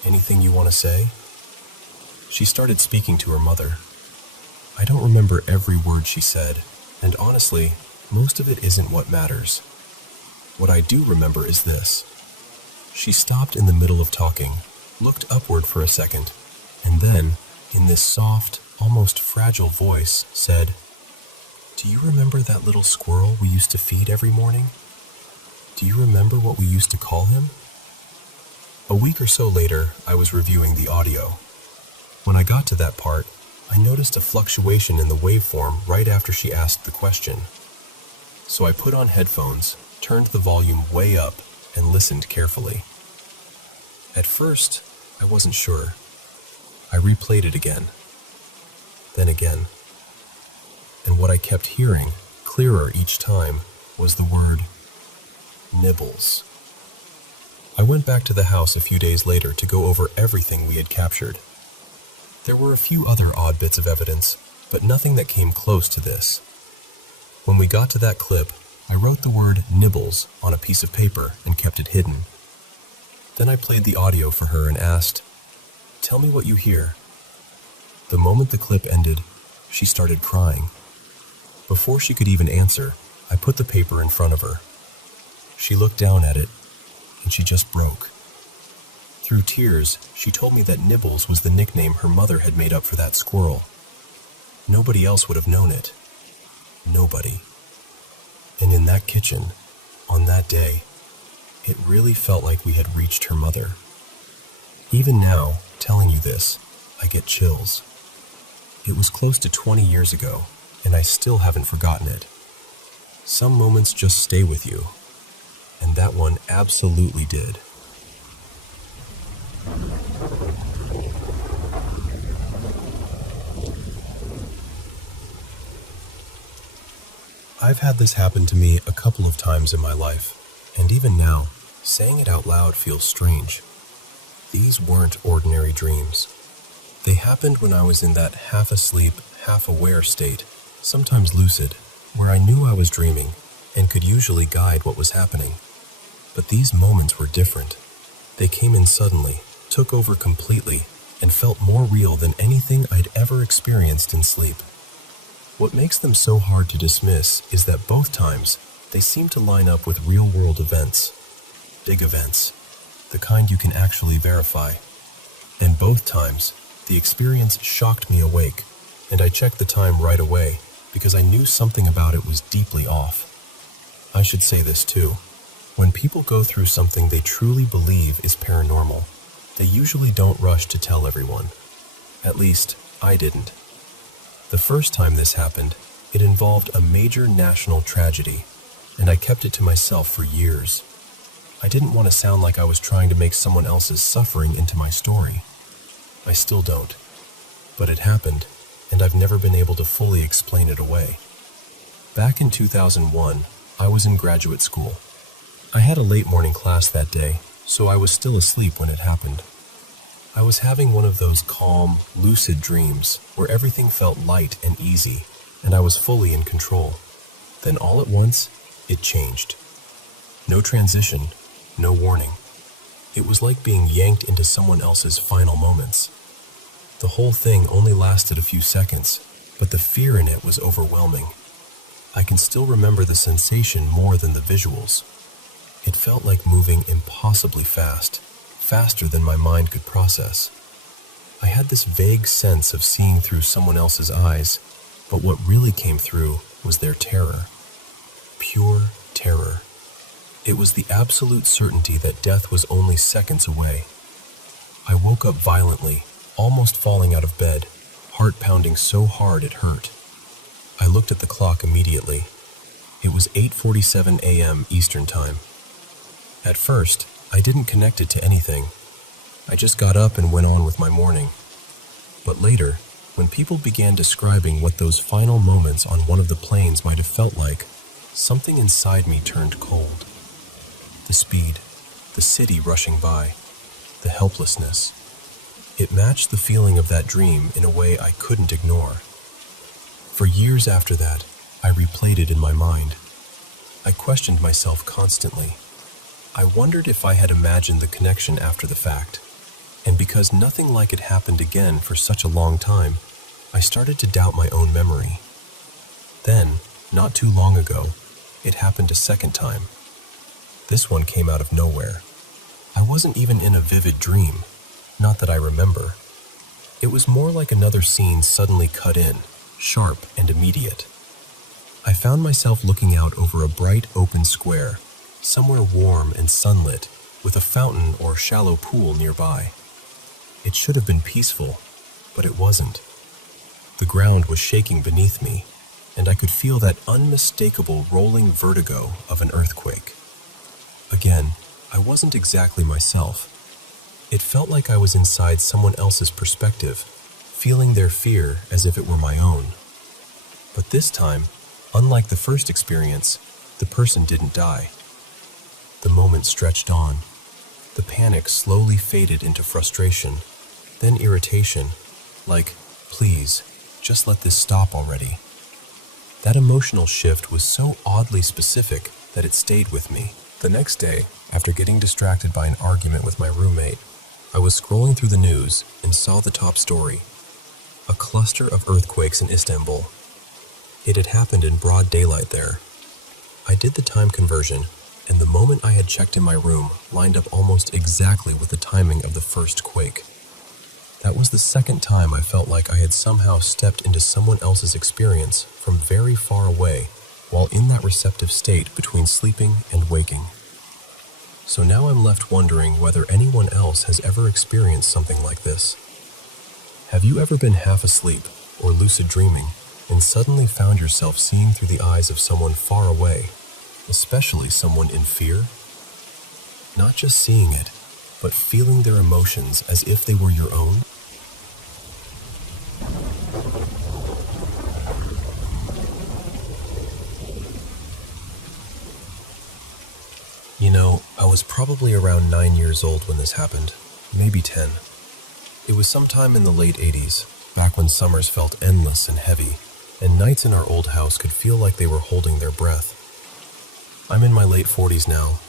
Anything you want to say?" She started speaking to her mother. I don't remember every word she said, and honestly, most of it isn't what matters. What I do remember is this. She stopped in the middle of talking, looked upward for a second, and then, in this soft, almost fragile voice, said, "Do you remember that little squirrel we used to feed every morning? Do you remember what we used to call him?" A week or so later, I was reviewing the audio. When I got to that part, I noticed a fluctuation in the waveform right after she asked the question. So I put on headphones, turned the volume way up, and listened carefully. At first, I wasn't sure. I replayed it again, then again. And what I kept hearing, clearer each time, was the word nibbles. I went back to the house a few days later to go over everything we had captured. There were a few other odd bits of evidence, but nothing that came close to this. When we got to that clip, I wrote the word nibbles on a piece of paper and kept it hidden. Then I played the audio for her and asked, "Tell me what you hear." The moment the clip ended, she started crying. Before she could even answer, I put the paper in front of her. She looked down at it, and she just broke. Through tears, she told me that Nibbles was the nickname her mother had made up for that squirrel. Nobody else would have known it. Nobody. And in that kitchen, on that day, it really felt like we had reached her mother. Even now, telling you this, I get chills. It was close to 20 years ago, and I still haven't forgotten it. Some moments just stay with you, and that one absolutely did. I've had this happen to me a couple of times in my life, and even now, saying it out loud feels strange. These weren't ordinary dreams. They happened when I was in that half-asleep, half-aware state, sometimes lucid, where I knew I was dreaming and could usually guide what was happening. But these moments were different. They came in suddenly, took over completely, and felt more real than anything I'd ever experienced in sleep. What makes them so hard to dismiss is that both times they seem to line up with real-world events. Big events, the kind you can actually verify. And both times, the experience shocked me awake, and I checked the time right away because I knew something about it was deeply off. I should say this too. When people go through something they truly believe is paranormal, they usually don't rush to tell everyone. At least, I didn't. The first time this happened, it involved a major national tragedy, and I kept it to myself for years. I didn't want to sound like I was trying to make someone else's suffering into my story. I still don't. But it happened, and I've never been able to fully explain it away. Back in 2001, I was in graduate school. I had a late morning class that day, so I was still asleep when it happened. I was having one of those calm, lucid dreams where everything felt light and easy, and I was fully in control. Then all at once, it changed. No transition, no warning. It was like being yanked into someone else's final moments. The whole thing only lasted a few seconds, but the fear in it was overwhelming. I can still remember the sensation more than the visuals. It felt like moving impossibly fast, faster than my mind could process. I had this vague sense of seeing through someone else's eyes, but what really came through was their terror. Pure terror. It was the absolute certainty that death was only seconds away. I woke up violently, almost falling out of bed, heart pounding so hard it hurt. I looked at the clock immediately. It was 8:47 a.m. Eastern Time. At first, I didn't connect it to anything. I just got up and went on with my morning. But later, when people began describing what those final moments on one of the planes might have felt like, something inside me turned cold. The speed, the city rushing by, the helplessness. It matched the feeling of that dream in a way I couldn't ignore. For years after that, I replayed it in my mind. I questioned myself constantly. I wondered if I had imagined the connection after the fact. And because nothing like it happened again for such a long time, I started to doubt my own memory. Then, not too long ago, it happened a second time. This one came out of nowhere. I wasn't even in a vivid dream. Not that I remember. It was more like another scene suddenly cut in, sharp and immediate. I found myself looking out over a bright open square, somewhere warm and sunlit, with a fountain or shallow pool nearby. It should have been peaceful, but it wasn't. The ground was shaking beneath me, and I could feel that unmistakable rolling vertigo of an earthquake. Again, I wasn't exactly myself. It felt like I was inside someone else's perspective, feeling their fear as if it were my own. But this time, unlike the first experience, the person didn't die. The moment stretched on. The panic slowly faded into frustration, then irritation, like, please, just let this stop already. That emotional shift was so oddly specific that it stayed with me. The next day, after getting distracted by an argument with my roommate, I was scrolling through the news and saw the top story: a cluster of earthquakes in Istanbul. It had happened in broad daylight there. I did the time conversion, and the moment I had checked in my room lined up almost exactly with the timing of the first quake. That was the second time I felt like I had somehow stepped into someone else's experience from very far away while in that receptive state between sleeping and waking. So now I'm left wondering whether anyone else has ever experienced something like this. Have you ever been half asleep or lucid dreaming and suddenly found yourself seeing through the eyes of someone far away, especially someone in fear? Not just seeing it, but feeling their emotions as if they were your own? You know, I was probably around 9 years old when this happened, maybe 10. It was sometime in the late 80s, back when summers felt endless and heavy, and nights in our old house could feel like they were holding their breath. I'm in my late 40s now,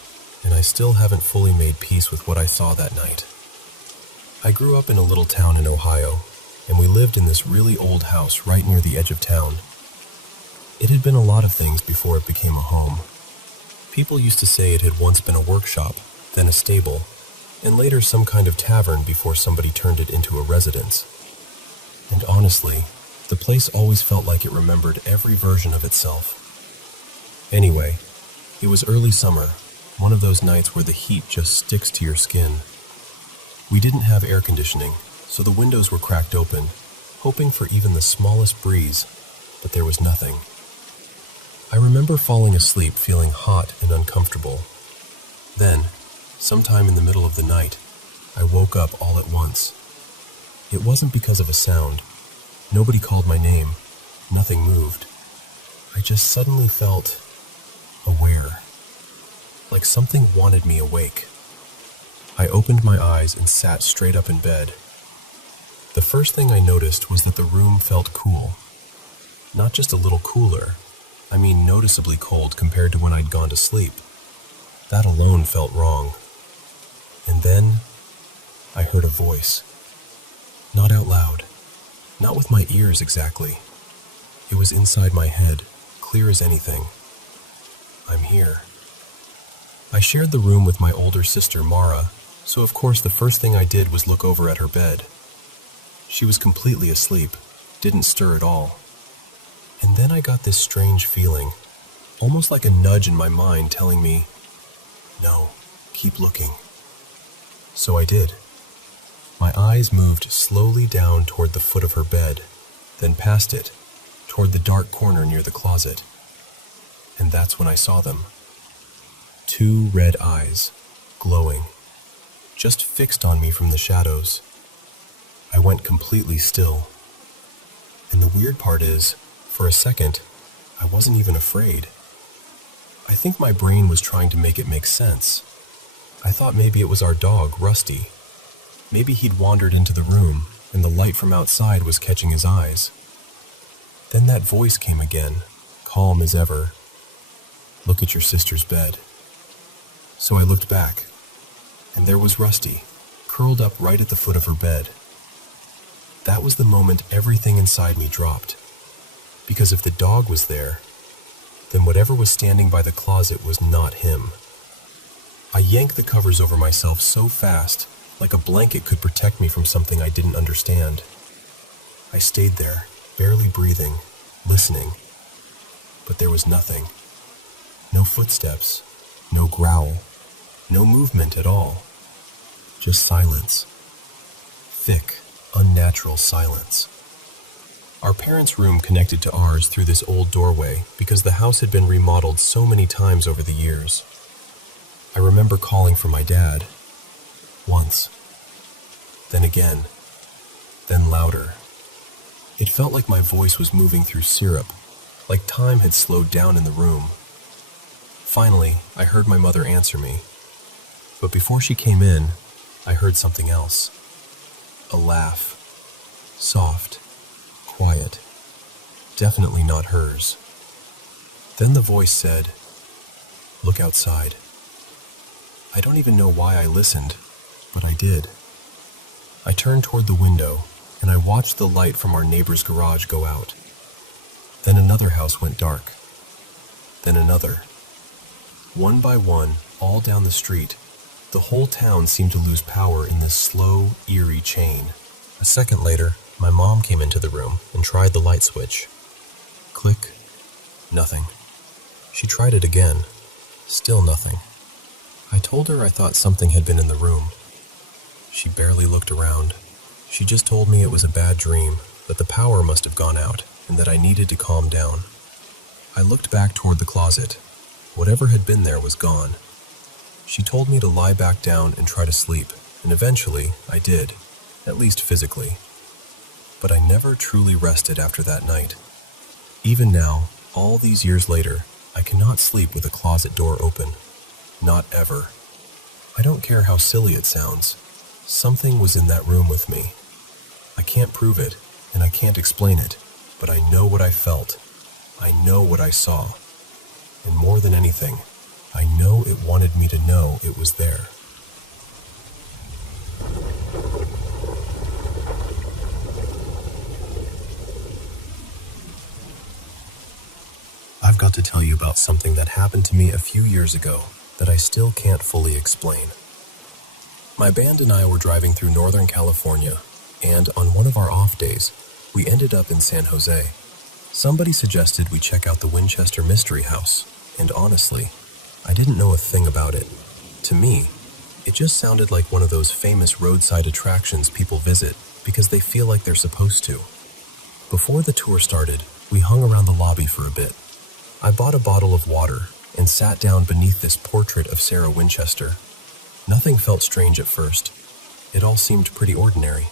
and I still haven't fully made peace with what I saw that night. I grew up in a little town in Ohio, and we lived in this really old house right near the edge of town. It had been a lot of things before it became a home. People used to say it had once been a workshop, then a stable, and later some kind of tavern before somebody turned it into a residence. And honestly, the place always felt like it remembered every version of itself. Anyway, it was early summer, one of those nights where the heat just sticks to your skin. We didn't have air conditioning, so the windows were cracked open, hoping for even the smallest breeze, but there was nothing. I remember falling asleep feeling hot and uncomfortable. Then, sometime in the middle of the night, I woke up all at once. It wasn't because of a sound. Nobody called my name. Nothing moved. I just suddenly felt aware, like something wanted me awake. I opened my eyes and sat straight up in bed. The first thing I noticed was that the room felt cool. Not just a little cooler, I mean noticeably cold compared to when I'd gone to sleep. That alone felt wrong. And then, I heard a voice. Not out loud. Not with my ears exactly. It was inside my head, clear as anything. I'm here. I shared the room with my older sister, Mara, so of course the first thing I did was look over at her bed. She was completely asleep, didn't stir at all. And then I got this strange feeling, almost like a nudge in my mind telling me, no, keep looking. So I did. My eyes moved slowly down toward the foot of her bed, then past it, toward the dark corner near the closet. And that's when I saw them. 2 red eyes, glowing, just fixed on me from the shadows. I went completely still. And the weird part is, for a second, I wasn't even afraid. I think my brain was trying to make it make sense. I thought maybe it was our dog, Rusty. Maybe he'd wandered into the room, and the light from outside was catching his eyes. Then that voice came again, calm as ever. Look at your sister's bed. So I looked back, and there was Rusty, curled up right at the foot of her bed. That was the moment everything inside me dropped. Because if the dog was there, then whatever was standing by the closet was not him. I yanked the covers over myself so fast like a blanket could protect me from something I didn't understand. I stayed there, barely breathing, listening. But there was nothing. No footsteps, no growl, no movement at all. Just silence. Thick, unnatural silence. Our parents' room connected to ours through this old doorway because the house had been remodeled so many times over the years. I remember calling for my dad. Once. Then again. Then louder. It felt like my voice was moving through syrup, like time had slowed down in the room. Finally, I heard my mother answer me. But before she came in, I heard something else. A laugh. Soft. Quiet. Definitely not hers. Then the voice said, "Look outside." I don't even know why I listened, but I did. I turned toward the window, and I watched the light from our neighbor's garage go out. Then another house went dark. Then another. One by one, all down the street, the whole town seemed to lose power in this slow, eerie chain. A second later, my mom came into the room and tried the light switch. Click. Nothing. She tried it again. Still nothing. I told her I thought something had been in the room. She barely looked around. She just told me it was a bad dream, that the power must have gone out, and that I needed to calm down. I looked back toward the closet. Whatever had been there was gone. She told me to lie back down and try to sleep, and eventually I did, at least physically. But I never truly rested after that night. Even now, all these years later, I cannot sleep with a closet door open. Not ever. I don't care how silly it sounds. Something was in that room with me. I can't prove it, and I can't explain it, but I know what I felt. I know what I saw. And more than anything, I know it wanted me to know it was there. I've got to tell you about something that happened to me a few years ago that I still can't fully explain. My band and I were driving through Northern California, and on one of our off days, we ended up in San Jose. Somebody suggested we check out the Winchester Mystery House, and honestly, I didn't know a thing about it. To me, it just sounded like one of those famous roadside attractions people visit because they feel like they're supposed to. Before the tour started, we hung around the lobby for a bit. I bought a bottle of water and sat down beneath this portrait of Sarah Winchester. Nothing felt strange at first. It all seemed pretty ordinary.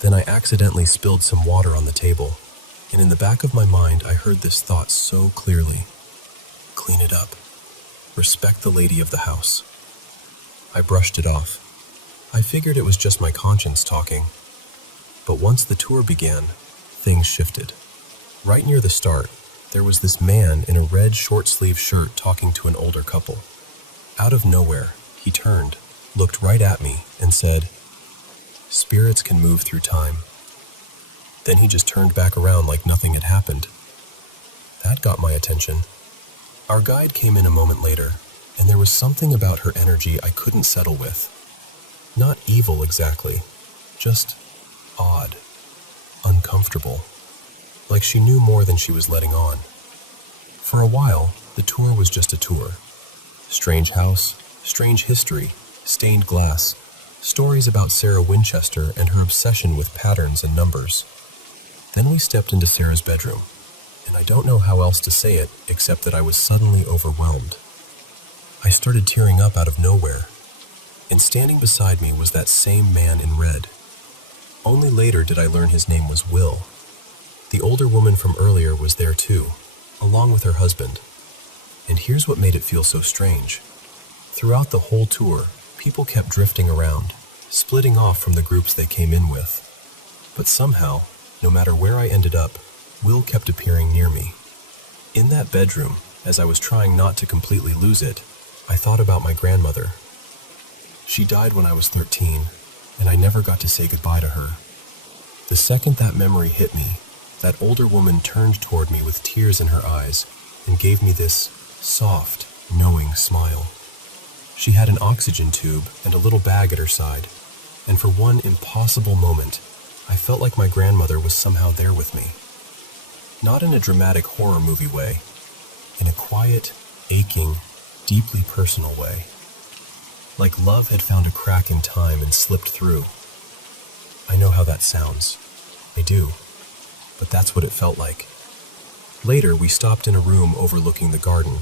Then I accidentally spilled some water on the table, and in the back of my mind I heard this thought so clearly. Clean it up. Respect the lady of the house. I brushed it off. I figured it was just my conscience talking. But once the tour began, things shifted. Right near the start, there was this man in a red short-sleeved shirt talking to an older couple. Out of nowhere, he turned, looked right at me, and said, "Spirits can move through time." Then he just turned back around like nothing had happened. That got my attention. Our guide came in a moment later, and there was something about her energy I couldn't settle with. Not evil exactly, just odd, uncomfortable. Like she knew more than she was letting on. For a while, the tour was just a tour. Strange house, strange history, stained glass, stories about Sarah Winchester and her obsession with patterns and numbers. Then we stepped into Sarah's bedroom, and I don't know how else to say it except that I was suddenly overwhelmed. I started tearing up out of nowhere, and standing beside me was that same man in red. Only later did I learn his name was Will. The older woman from earlier was there too, along with her husband. And here's what made it feel so strange. Throughout the whole tour, people kept drifting around, splitting off from the groups they came in with. But somehow, no matter where I ended up, Will kept appearing near me. In that bedroom, as I was trying not to completely lose it, I thought about my grandmother. She died when I was 13, and I never got to say goodbye to her. The second that memory hit me, that older woman turned toward me with tears in her eyes and gave me this soft, knowing smile. She had an oxygen tube and a little bag at her side, and for one impossible moment, I felt like my grandmother was somehow there with me. Not in a dramatic horror movie way, in a quiet, aching, deeply personal way. Like love had found a crack in time and slipped through. I know how that sounds. I do. But that's what it felt like. Later, we stopped in a room overlooking the garden,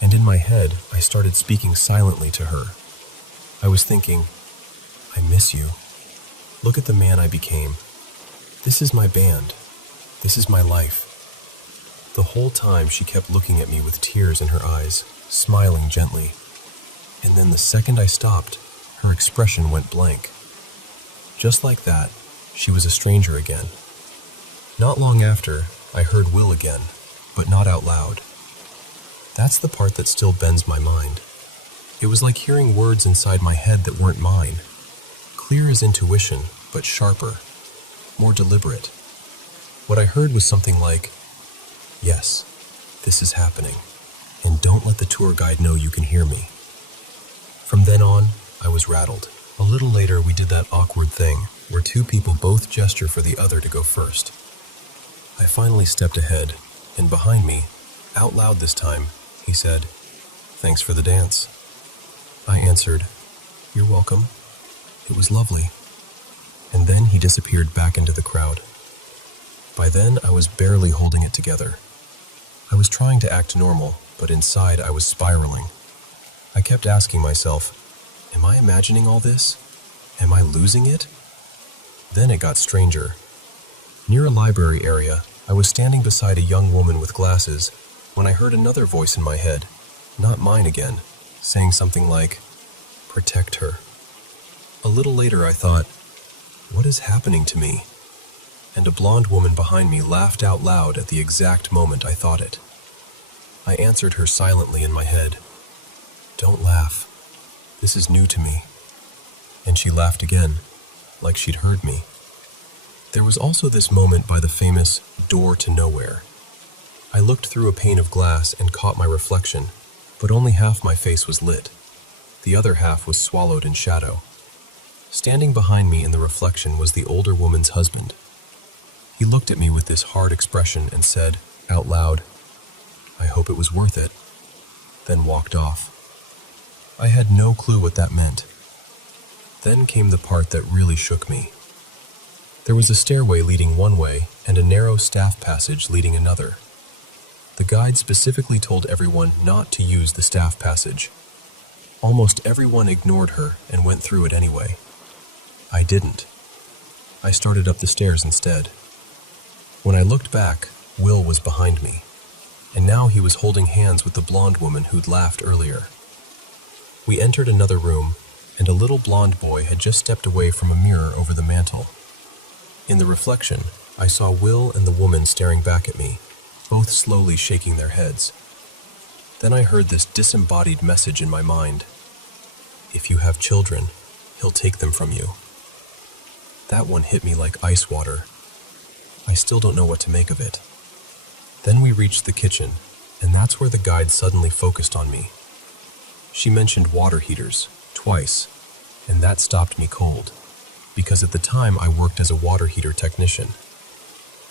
and in my head, I started speaking silently to her. I was thinking, I miss you. Look at the man I became. This is my band. This is my life. The whole time she kept looking at me with tears in her eyes, smiling gently. And then the second I stopped, her expression went blank. Just like that, she was a stranger again. Not long after, I heard Will again, but not out loud. That's the part that still bends my mind. It was like hearing words inside my head that weren't mine. Clear as intuition, but sharper, more deliberate. What I heard was something like, "Yes, this is happening, and don't let the tour guide know you can hear me." From then on, I was rattled. A little later, we did that awkward thing, where two people both gesture for the other to go first. I finally stepped ahead, and behind me, out loud this time, he said, "Thanks for the dance." I answered, "You're welcome. It was lovely." And then he disappeared back into the crowd. By then, I was barely holding it together. I was trying to act normal, but inside I was spiraling. I kept asking myself, am I imagining all this? Am I losing it? Then it got stranger. Near a library area, I was standing beside a young woman with glasses when I heard another voice in my head, not mine again, saying something like, "Protect her." A little later I thought, what is happening to me? And a blonde woman behind me laughed out loud at the exact moment I thought it. I answered her silently in my head, "Don't laugh. This is new to me." And she laughed again, like she'd heard me. There was also this moment by the famous door to nowhere. I looked through a pane of glass and caught my reflection, but only half my face was lit. The other half was swallowed in shadow. Standing behind me in the reflection was the older woman's husband. He looked at me with this hard expression and said, out loud, "I hope it was worth it," then walked off. I had no clue what that meant. Then came the part that really shook me. There was a stairway leading one way and a narrow staff passage leading another. The guide specifically told everyone not to use the staff passage. Almost everyone ignored her and went through it anyway. I didn't. I started up the stairs instead. When I looked back, Will was behind me, and now he was holding hands with the blonde woman who'd laughed earlier. We entered another room, and a little blonde boy had just stepped away from a mirror over the mantel. In the reflection, I saw Will and the woman staring back at me, both slowly shaking their heads. Then I heard this disembodied message in my mind. "If you have children, he'll take them from you." That one hit me like ice water. I still don't know what to make of it. Then we reached the kitchen, and that's where the guide suddenly focused on me. She mentioned water heaters, twice, and that stopped me cold, because at the time I worked as a water heater technician.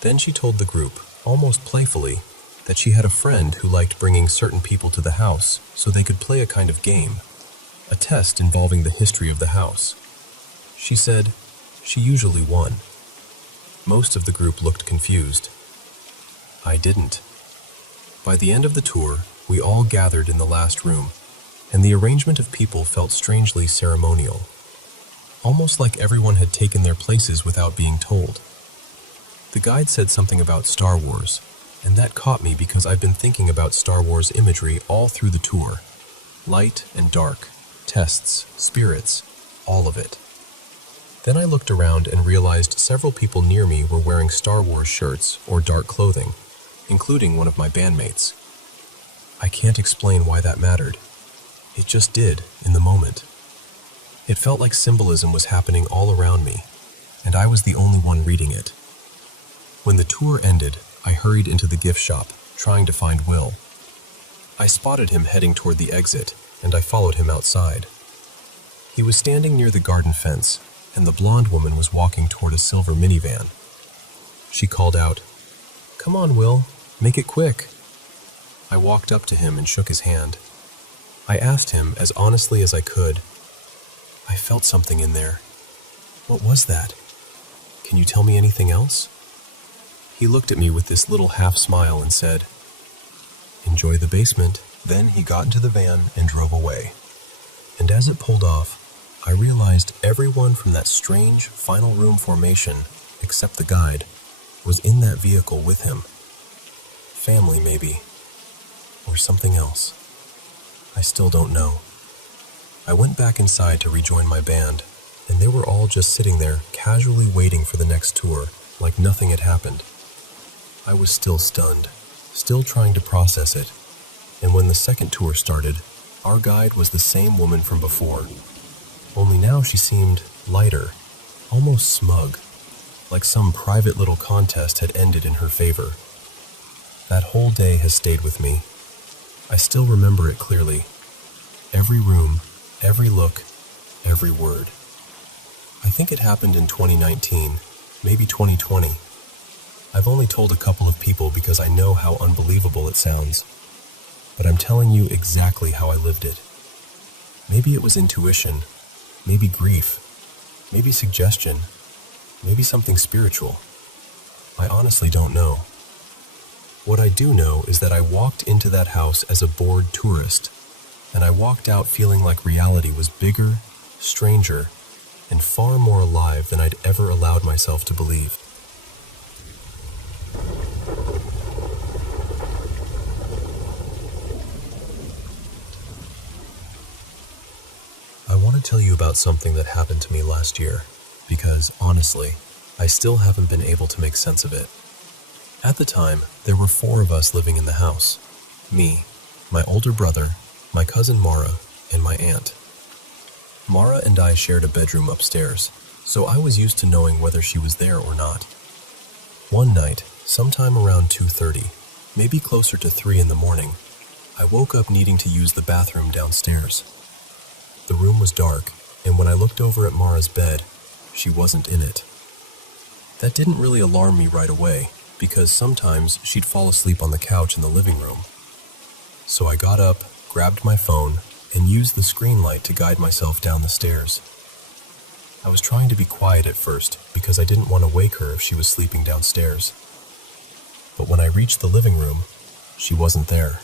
Then she told the group, almost playfully, that she had a friend who liked bringing certain people to the house so they could play a kind of game, a test involving the history of the house. She said she usually won. Most of the group looked confused. I didn't. By the end of the tour, we all gathered in the last room, and the arrangement of people felt strangely ceremonial, almost like everyone had taken their places without being told. The guide said something about Star Wars, and that caught me because I've been thinking about Star Wars imagery all through the tour. Light and dark, tests, spirits, all of it. Then I looked around and realized several people near me were wearing Star Wars shirts or dark clothing, including one of my bandmates. I can't explain why that mattered. It just did, in the moment. It felt like symbolism was happening all around me, and I was the only one reading it. When the tour ended, I hurried into the gift shop, trying to find Will. I spotted him heading toward the exit, and I followed him outside. He was standing near the garden fence, and the blonde woman was walking toward a silver minivan. She called out, "Come on, Will, make it quick." I walked up to him and shook his hand. I asked him as honestly as I could, "I felt something in there. What was that? Can you tell me anything else?" He looked at me with this little half smile and said, "Enjoy the basement." Then he got into the van and drove away. And as it pulled off, I realized everyone from that strange final room formation, except the guide, was in that vehicle with him. Family, maybe. Or something else. I still don't know. I went back inside to rejoin my band, and they were all just sitting there, casually waiting for the next tour, like nothing had happened. I was still stunned, still trying to process it, and when the second tour started, our guide was the same woman from before. Only now she seemed lighter, almost smug, like some private little contest had ended in her favor. That whole day has stayed with me. I still remember it clearly. Every room, every look, every word. I think it happened in 2019, maybe 2020. I've only told a couple of people because I know how unbelievable it sounds, but I'm telling you exactly how I lived it. Maybe it was intuition, maybe grief, maybe suggestion, maybe something spiritual. I honestly don't know. What I do know is that I walked into that house as a bored tourist, and I walked out feeling like reality was bigger, stranger, and far more alive than I'd ever allowed myself to believe. I want to tell you about something that happened to me last year, because, honestly, I still haven't been able to make sense of it. At the time, there were 4 of us living in the house. Me, my older brother, my cousin Mara, and my aunt. Mara and I shared a bedroom upstairs, so I was used to knowing whether she was there or not. One night, sometime around 2:30, maybe closer to 3 in the morning, I woke up needing to use the bathroom downstairs. The room was dark, and when I looked over at Mara's bed, she wasn't in it. That didn't really alarm me right away, because sometimes she'd fall asleep on the couch in the living room. So I got up, grabbed my phone, and used the screen light to guide myself down the stairs. I was trying to be quiet at first because I didn't want to wake her if she was sleeping downstairs. But when I reached the living room, she wasn't there.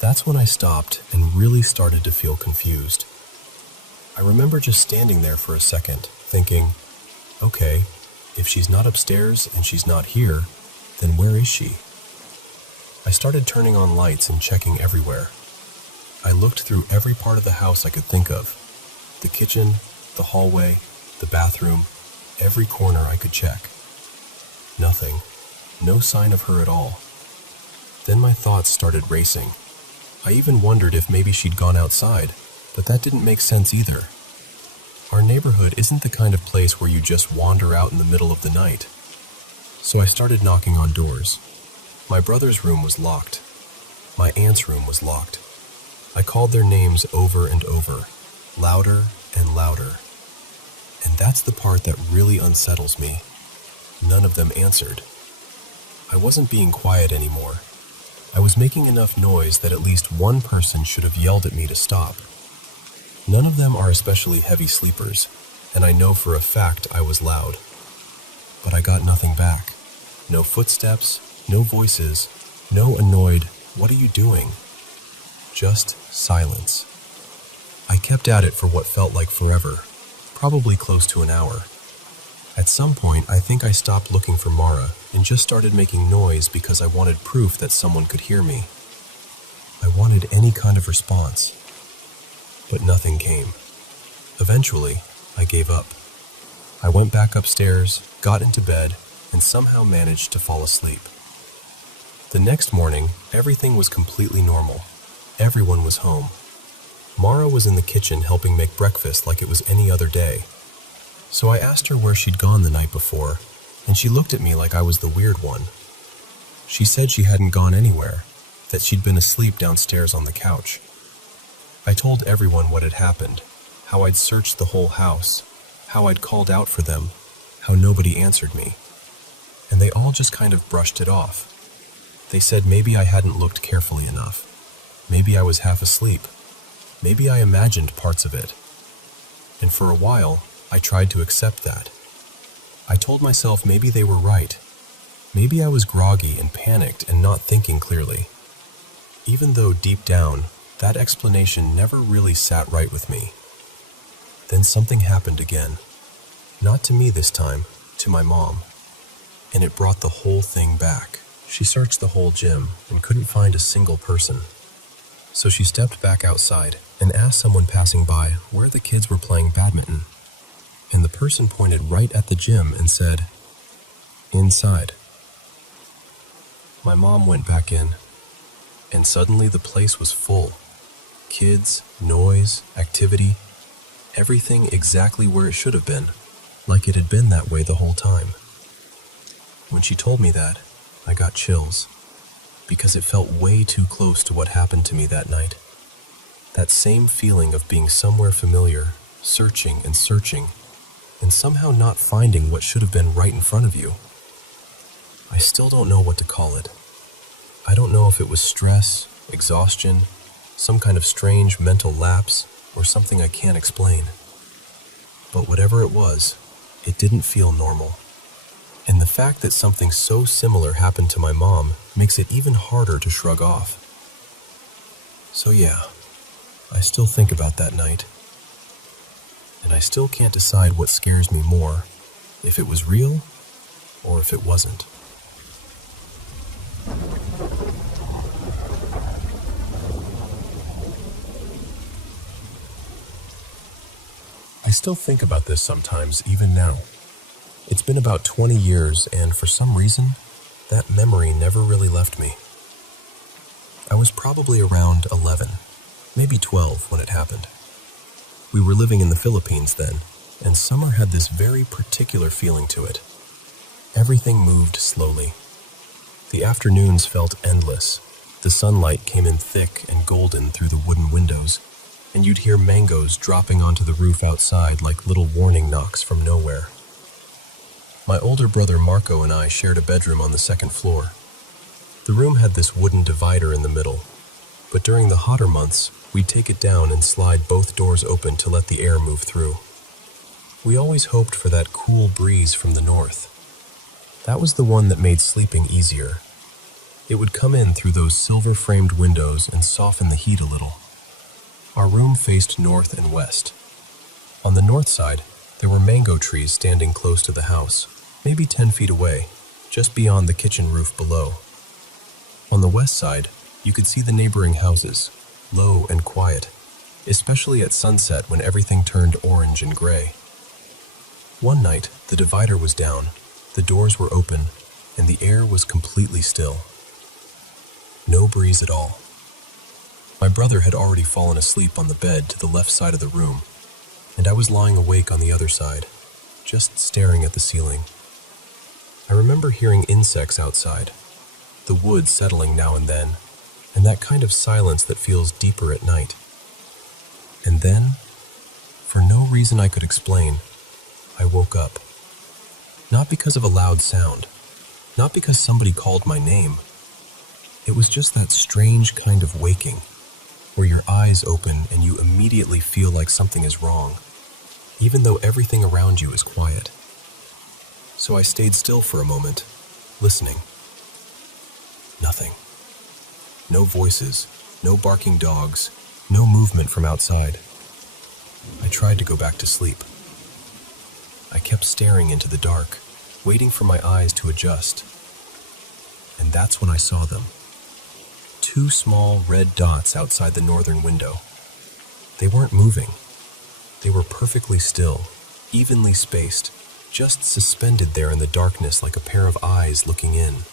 That's when I stopped and really started to feel confused. I remember just standing there for a second, thinking, okay, if she's not upstairs and she's not here, then where is she? I started turning on lights and checking everywhere. I looked through every part of the house I could think of. The kitchen, the hallway, the bathroom, every corner I could check. Nothing. No sign of her at all. Then my thoughts started racing. I even wondered if maybe she'd gone outside, but that didn't make sense either. Our neighborhood isn't the kind of place where you just wander out in the middle of the night. So I started knocking on doors. My brother's room was locked. My aunt's room was locked. I called their names over and over, louder and louder. And that's the part that really unsettles me. None of them answered. I wasn't being quiet anymore. I was making enough noise that at least one person should have yelled at me to stop. None of them are especially heavy sleepers, and I know for a fact I was loud. But I got nothing back. No footsteps, no voices, no annoyed, "What are you doing?" Just silence. I kept at it for what felt like forever, probably close to an hour. At some point, I think I stopped looking for Mara and just started making noise because I wanted proof that someone could hear me. I wanted any kind of response. But nothing came. Eventually, I gave up. I went back upstairs, got into bed, and somehow managed to fall asleep. The next morning, everything was completely normal. Everyone was home. Mara was in the kitchen helping make breakfast like it was any other day. So I asked her where she'd gone the night before, and she looked at me like I was the weird one. She said she hadn't gone anywhere, that she'd been asleep downstairs on the couch. I told everyone what had happened, how I'd searched the whole house, how I'd called out for them, how nobody answered me. And they all just kind of brushed it off. They said maybe I hadn't looked carefully enough. Maybe I was half asleep. Maybe I imagined parts of it. And for a while, I tried to accept that. I told myself maybe they were right. Maybe I was groggy and panicked and not thinking clearly. Even though deep down, that explanation never really sat right with me. Then something happened again. Not to me this time, to my mom. And it brought the whole thing back. She searched the whole gym and couldn't find a single person. So she stepped back outside and asked someone passing by where the kids were playing badminton. And the person pointed right at the gym and said, "Inside." My mom went back in, and suddenly the place was full. Kids, noise, activity, everything exactly where it should have been, like it had been that way the whole time. When she told me that, I got chills, because it felt way too close to what happened to me that night. That same feeling of being somewhere familiar, searching, and somehow not finding what should have been right in front of you. I still don't know what to call it. I don't know if it was stress, exhaustion, some kind of strange mental lapse, or something I can't explain. But whatever it was, it didn't feel normal. And the fact that something so similar happened to my mom makes it even harder to shrug off. So yeah, I still think about that night. And I still can't decide what scares me more, if it was real or if it wasn't. I still think about this sometimes, even now. It's been about 20 years, and for some reason, that memory never really left me. I was probably around 11, maybe 12 when it happened. We were living in the Philippines then, and summer had this very particular feeling to it. Everything moved slowly. The afternoons felt endless. The sunlight came in thick and golden through the wooden windows, and you'd hear mangoes dropping onto the roof outside like little warning knocks from nowhere. My older brother Marco and I shared a bedroom on the second floor. The room had this wooden divider in the middle, but during the hotter months, we'd take it down and slide both doors open to let the air move through. We always hoped for that cool breeze from the north. That was the one that made sleeping easier. It would come in through those silver-framed windows and soften the heat a little. Our room faced north and west. On the north side, there were mango trees standing close to the house, maybe 10 feet away, just beyond the kitchen roof below. On the west side, you could see the neighboring houses, low and quiet, especially at sunset when everything turned orange and gray. One night, the divider was down, the doors were open, and the air was completely still. No breeze at all. My brother had already fallen asleep on the bed to the left side of the room, and I was lying awake on the other side, just staring at the ceiling. I remember hearing insects outside, the wood settling now and then, and that kind of silence that feels deeper at night. And then, for no reason I could explain, I woke up. Not because of a loud sound, not because somebody called my name. It was just that strange kind of waking, where your eyes open and you immediately feel like something is wrong, even though everything around you is quiet. So I stayed still for a moment, listening. Nothing. No voices, no barking dogs, no movement from outside. I tried to go back to sleep. I kept staring into the dark, waiting for my eyes to adjust. And that's when I saw them. 2 small red dots outside the northern window. They weren't moving. They were perfectly still, evenly spaced, just suspended there in the darkness like a pair of eyes looking in.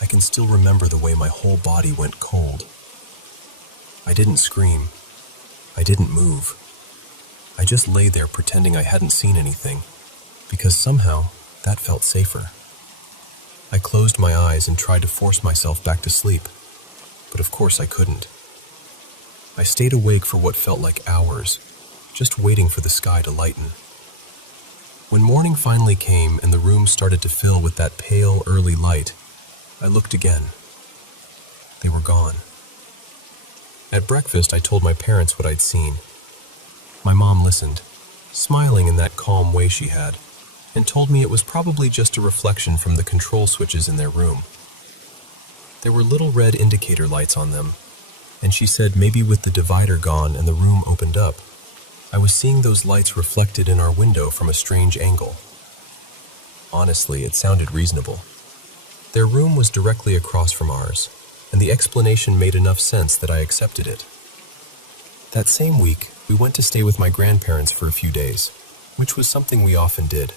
I can still remember the way my whole body went cold. I didn't scream. I didn't move. I just lay there pretending I hadn't seen anything, because somehow that felt safer. I closed my eyes and tried to force myself back to sleep, but of course I couldn't. I stayed awake for what felt like hours, just waiting for the sky to lighten. When morning finally came and the room started to fill with that pale, early light, I looked again. They were gone. At breakfast, I told my parents what I'd seen. My mom listened, smiling in that calm way she had, and told me it was probably just a reflection from the control switches in their room. There were little red indicator lights on them, and she said maybe with the divider gone and the room opened up, I was seeing those lights reflected in our window from a strange angle. Honestly, it sounded reasonable. Their room was directly across from ours, and the explanation made enough sense that I accepted it. That same week, we went to stay with my grandparents for a few days, which was something we often did.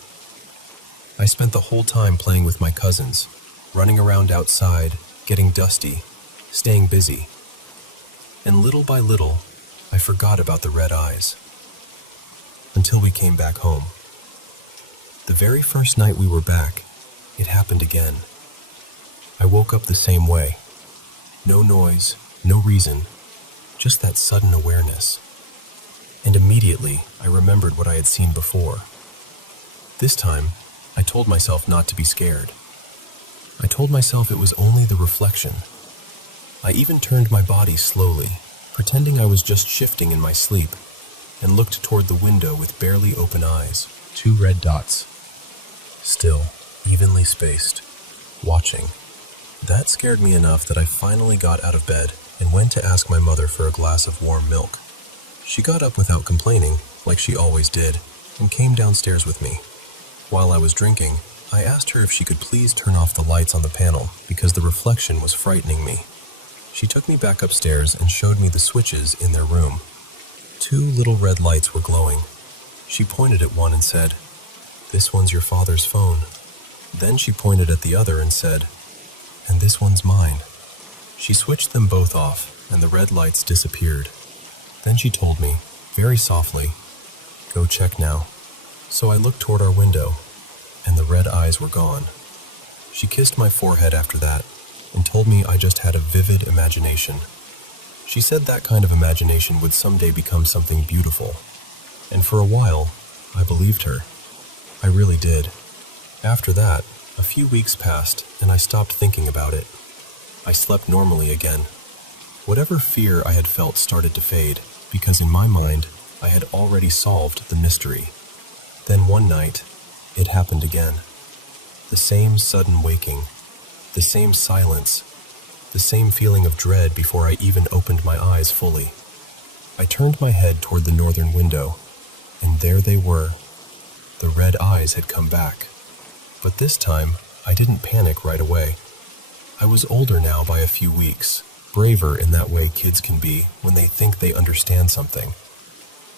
I spent the whole time playing with my cousins, running around outside, getting dusty, staying busy. And little by little, I forgot about the red eyes. Until we came back home. The very first night we were back, it happened again. I woke up the same way. No noise, no reason, just that sudden awareness. And immediately, I remembered what I had seen before. This time, I told myself not to be scared. I told myself it was only the reflection. I even turned my body slowly, pretending I was just shifting in my sleep, and looked toward the window with barely open eyes. 2 red dots. Still, evenly spaced, watching. That scared me enough that I finally got out of bed and went to ask my mother for a glass of warm milk. She got up without complaining, like she always did, and came downstairs with me. While I was drinking, I asked her if she could please turn off the lights on the panel because the reflection was frightening me. She took me back upstairs and showed me the switches in their room. 2 little red lights were glowing. She pointed at one and said, "This one's your father's phone." Then she pointed at the other and said, "And this one's mine." She switched them both off, and the red lights disappeared. Then she told me, very softly, "Go check now." So I looked toward our window, and the red eyes were gone. She kissed my forehead after that, and told me I just had a vivid imagination. She said that kind of imagination would someday become something beautiful. And for a while, I believed her. I really did. After that, a few weeks passed, and I stopped thinking about it. I slept normally again. Whatever fear I had felt started to fade, because in my mind, I had already solved the mystery. Then one night, it happened again. The same sudden waking, the same silence, the same feeling of dread before I even opened my eyes fully. I turned my head toward the northern window, and there they were. The red eyes had come back. But this time, I didn't panic right away. I was older now by a few weeks, braver in that way kids can be when they think they understand something.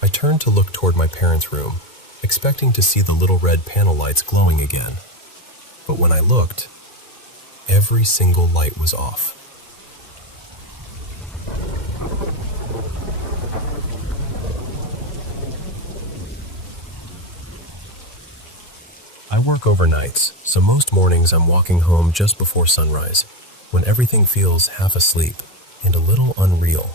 I turned to look toward my parents' room, expecting to see the little red panel lights glowing again. But when I looked, every single light was off. I work overnights, so most mornings I'm walking home just before sunrise, when everything feels half asleep and a little unreal.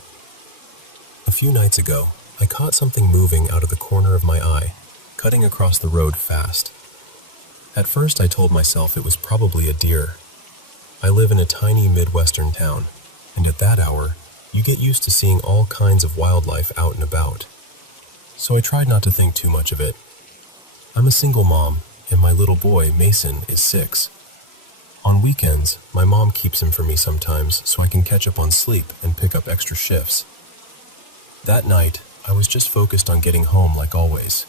A few nights ago, I caught something moving out of the corner of my eye, cutting across the road fast. At first I told myself it was probably a deer. I live in a tiny Midwestern town, and at that hour, you get used to seeing all kinds of wildlife out and about. So I tried not to think too much of it. I'm a single mom, and my little boy, Mason, is 6. On weekends, my mom keeps him for me sometimes so I can catch up on sleep and pick up extra shifts. That night, I was just focused on getting home like always.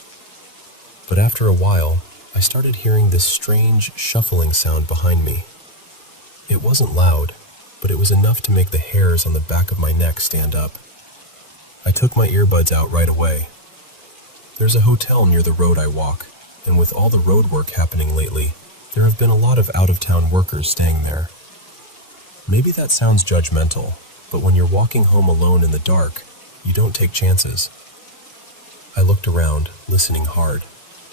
But after a while, I started hearing this strange shuffling sound behind me. It wasn't loud, but it was enough to make the hairs on the back of my neck stand up. I took my earbuds out right away. There's a hotel near the road I walk, and with all the road work happening lately, there have been a lot of out-of-town workers staying there. Maybe that sounds judgmental, but when you're walking home alone in the dark, you don't take chances. I looked around, listening hard,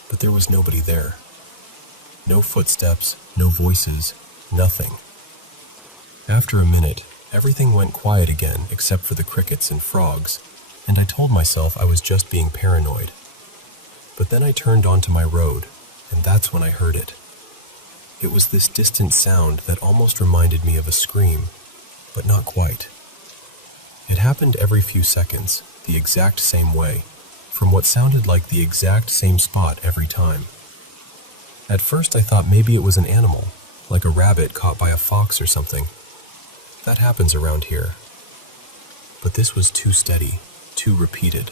but there was nobody there. No footsteps, no voices, nothing. After a minute, everything went quiet again except for the crickets and frogs, and I told myself I was just being paranoid. But then I turned onto my road, and that's when I heard it. It was this distant sound that almost reminded me of a scream, but not quite. It happened every few seconds, the exact same way, from what sounded like the exact same spot every time. At first I thought maybe it was an animal, like a rabbit caught by a fox or something. That happens around here. But this was too steady, too repeated.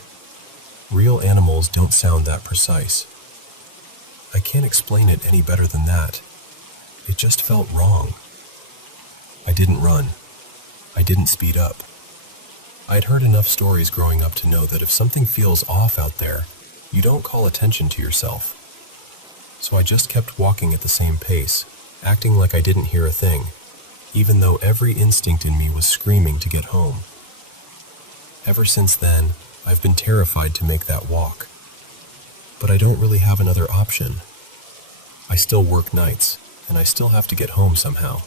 Real animals don't sound that precise. I can't explain it any better than that. It just felt wrong. I didn't run. I didn't speed up. I'd heard enough stories growing up to know that if something feels off out there, you don't call attention to yourself. So I just kept walking at the same pace, acting like I didn't hear a thing, even though every instinct in me was screaming to get home. Ever since then, I've been terrified to make that walk. But I don't really have another option. I still work nights, and I still have to get home somehow.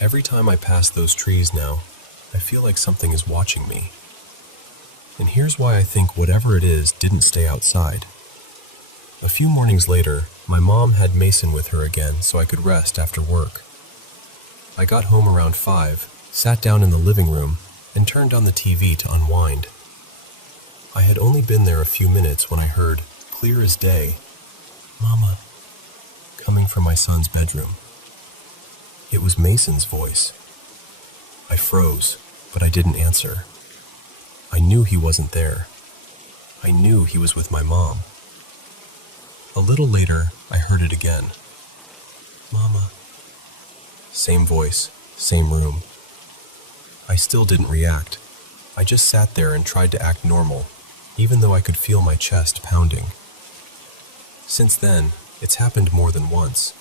Every time I pass those trees now, I feel like something is watching me. And here's why I think whatever it is didn't stay outside. A few mornings later, my mom had Mason with her again so I could rest after work. I got home around 5, sat down in the living room, and turned on the TV to unwind. I had only been there a few minutes when I heard, clear as day, "Mama," coming from my son's bedroom. It was Mason's voice. I froze, but I didn't answer. I knew he wasn't there. I knew he was with my mom. A little later, I heard it again. "Mama." Same voice, same room. I still didn't react. I just sat there and tried to act normal, even though I could feel my chest pounding. Since then, it's happened more than once.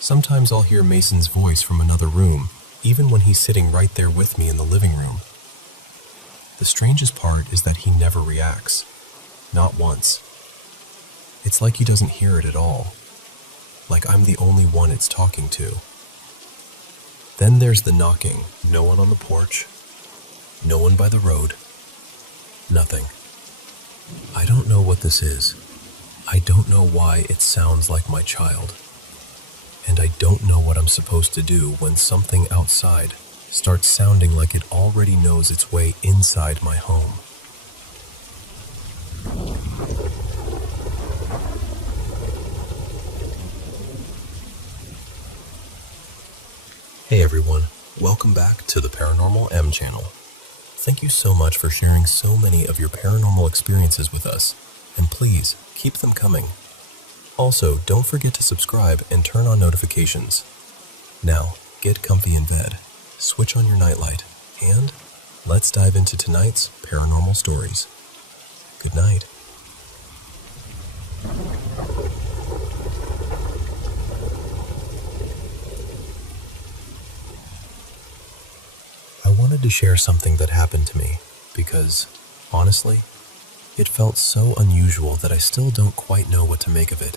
Sometimes I'll hear Mason's voice from another room, even when he's sitting right there with me in the living room. The strangest part is that he never reacts. Not once. It's like he doesn't hear it at all. Like I'm the only one it's talking to. Then there's the knocking. No one on the porch. No one by the road. Nothing. I don't know what this is. I don't know why it sounds like my child. And I don't know what I'm supposed to do when something outside starts sounding like it already knows its way inside my home. Hey everyone, welcome back to the Paranormal M channel. Thank you so much for sharing so many of your paranormal experiences with us, and please keep them coming. Also, don't forget to subscribe and turn on notifications. Now, get comfy in bed, switch on your nightlight, and let's dive into tonight's paranormal stories. Good night. I wanted to share something that happened to me because, honestly, it felt so unusual that I still don't quite know what to make of it.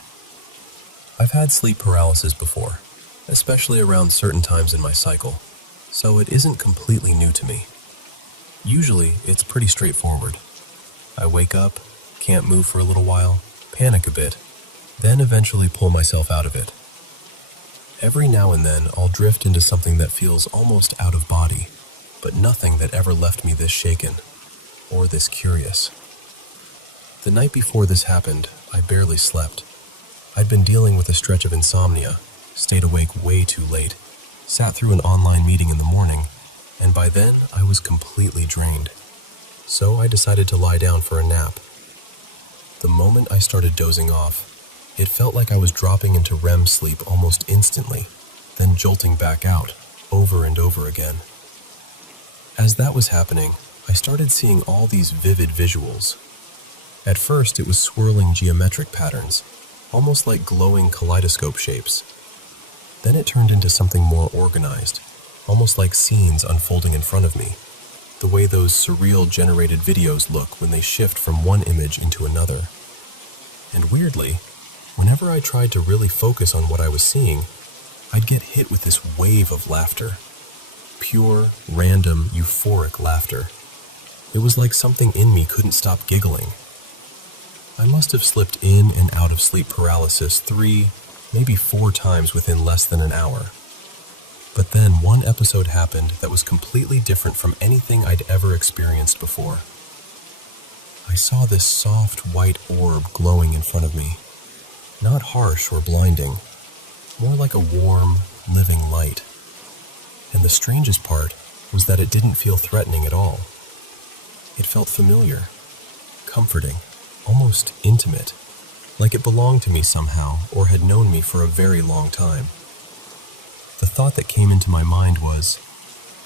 I've had sleep paralysis before, especially around certain times in my cycle, so it isn't completely new to me. Usually, it's pretty straightforward. I wake up, can't move for a little while, panic a bit, then eventually pull myself out of it. Every now and then, I'll drift into something that feels almost out of body, but nothing that ever left me this shaken, or this curious. The night before this happened, I barely slept. I'd been dealing with a stretch of insomnia, stayed awake way too late, sat through an online meeting in the morning, and by then I was completely drained. So I decided to lie down for a nap. The moment I started dozing off, it felt like I was dropping into REM sleep almost instantly, then jolting back out, over and over again. As that was happening, I started seeing all these vivid visuals. At first, it was swirling geometric patterns, almost like glowing kaleidoscope shapes. Then it turned into something more organized, almost like scenes unfolding in front of me, the way those surreal generated videos look when they shift from one image into another. And weirdly, whenever I tried to really focus on what I was seeing, I'd get hit with this wave of laughter. Pure, random, euphoric laughter. It was like something in me couldn't stop giggling. I must have slipped in and out of sleep paralysis 3, maybe 4 times within less than an hour. But then one episode happened that was completely different from anything I'd ever experienced before. I saw this soft white orb glowing in front of me. Not harsh or blinding, more like a warm, living light. And the strangest part was that it didn't feel threatening at all. It felt familiar, comforting, almost intimate, like it belonged to me somehow or had known me for a very long time. The thought that came into my mind was,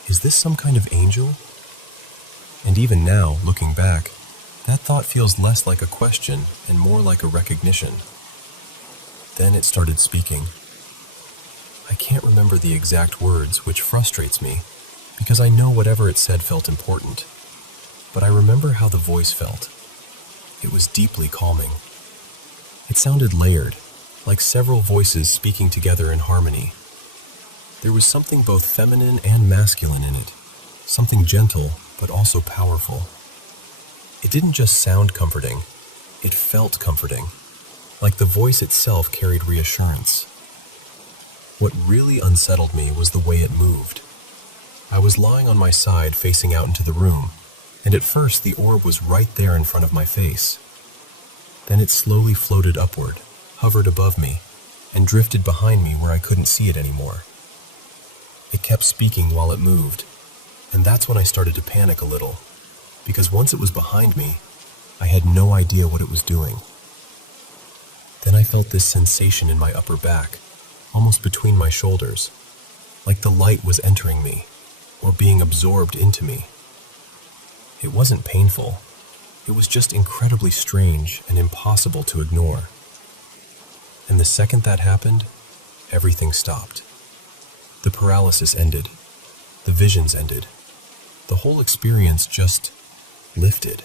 is this some kind of angel? And even now, looking back, that thought feels less like a question and more like a recognition. Then it started speaking. I can't remember the exact words, which frustrates me, because I know whatever it said felt important. But I remember how the voice felt. It was deeply calming. It sounded layered, like several voices speaking together in harmony. There was something both feminine and masculine in it, something gentle but also powerful. It didn't just sound comforting, it felt comforting, like the voice itself carried reassurance. What really unsettled me was the way it moved. I was lying on my side facing out into the room, and at first the orb was right there in front of my face. Then it slowly floated upward, hovered above me, and drifted behind me where I couldn't see it anymore. It kept speaking while it moved, and that's when I started to panic a little, because once it was behind me, I had no idea what it was doing. Then I felt this sensation in my upper back, almost between my shoulders, like the light was entering me, or being absorbed into me. It wasn't painful. It was just incredibly strange and impossible to ignore. And the second that happened, everything stopped. The paralysis ended. The visions ended. The whole experience just lifted.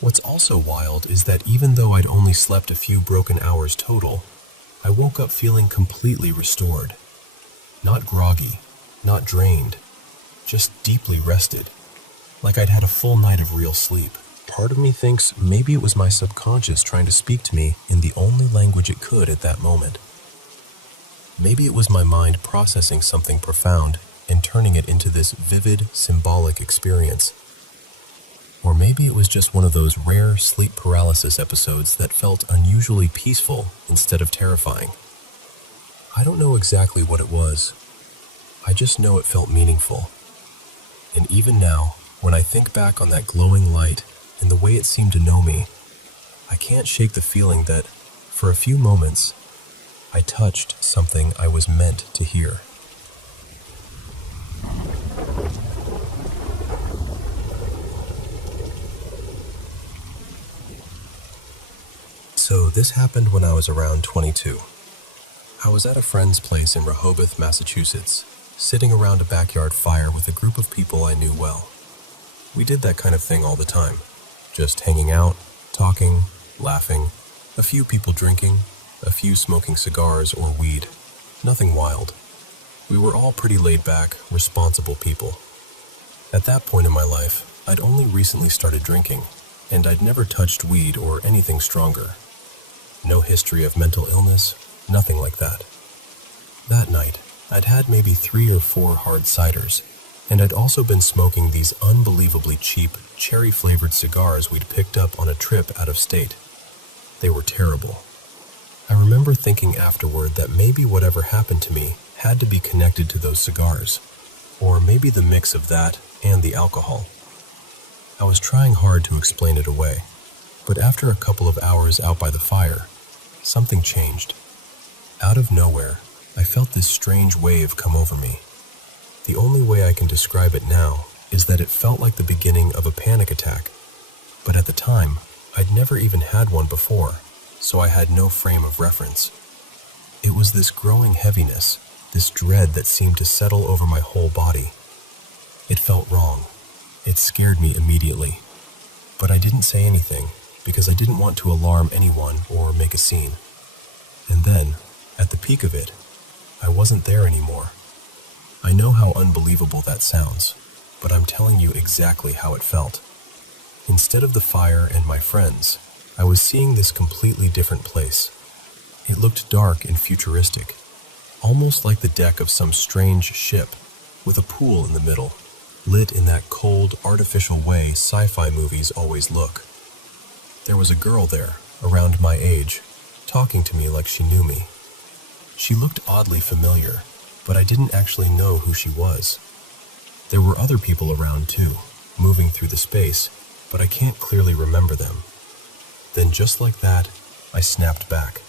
What's also wild is that even though I'd only slept a few broken hours total, I woke up feeling completely restored. Not groggy, not drained, just deeply rested, like I'd had a full night of real sleep. Part of me thinks maybe it was my subconscious trying to speak to me in the only language it could at that moment. Maybe it was my mind processing something profound and turning it into this vivid, symbolic experience. Or maybe it was just one of those rare sleep paralysis episodes that felt unusually peaceful instead of terrifying. I don't know exactly what it was. I just know it felt meaningful. And even now, when I think back on that glowing light and the way it seemed to know me, I can't shake the feeling that, for a few moments, I touched something I was meant to hear. So this happened when I was around 22. I was at a friend's place in Rehoboth, Massachusetts, sitting around a backyard fire with a group of people I knew well. We did that kind of thing all the time, just hanging out, talking, laughing, a few people drinking, a few smoking cigars or weed. Nothing wild. We were all pretty laid back, responsible people. At that point in my life, I'd only recently started drinking, and I'd never touched weed or anything stronger. No history of mental illness, nothing like that. That night, I'd had maybe 3 or 4 hard ciders, and I'd also been smoking these unbelievably cheap, cherry-flavored cigars we'd picked up on a trip out of state. They were terrible. I remember thinking afterward that maybe whatever happened to me had to be connected to those cigars, or maybe the mix of that and the alcohol. I was trying hard to explain it away, but after a couple of hours out by the fire, something changed. Out of nowhere, I felt this strange wave come over me. The only way I can describe it now is that it felt like the beginning of a panic attack, but at the time, I'd never even had one before, so I had no frame of reference. It was this growing heaviness, this dread that seemed to settle over my whole body. It felt wrong. It scared me immediately. But I didn't say anything because I didn't want to alarm anyone or make a scene. And then, at the peak of it, I wasn't there anymore. I know how unbelievable that sounds, but I'm telling you exactly how it felt. Instead of the fire and my friends, I was seeing this completely different place. It looked dark and futuristic, almost like the deck of some strange ship, with a pool in the middle, lit in that cold, artificial way sci-fi movies always look. There was a girl there, around my age, talking to me like she knew me. She looked oddly familiar, but I didn't actually know who she was. There were other people around too, moving through the space, but I can't clearly remember them. Then just like that, I snapped back.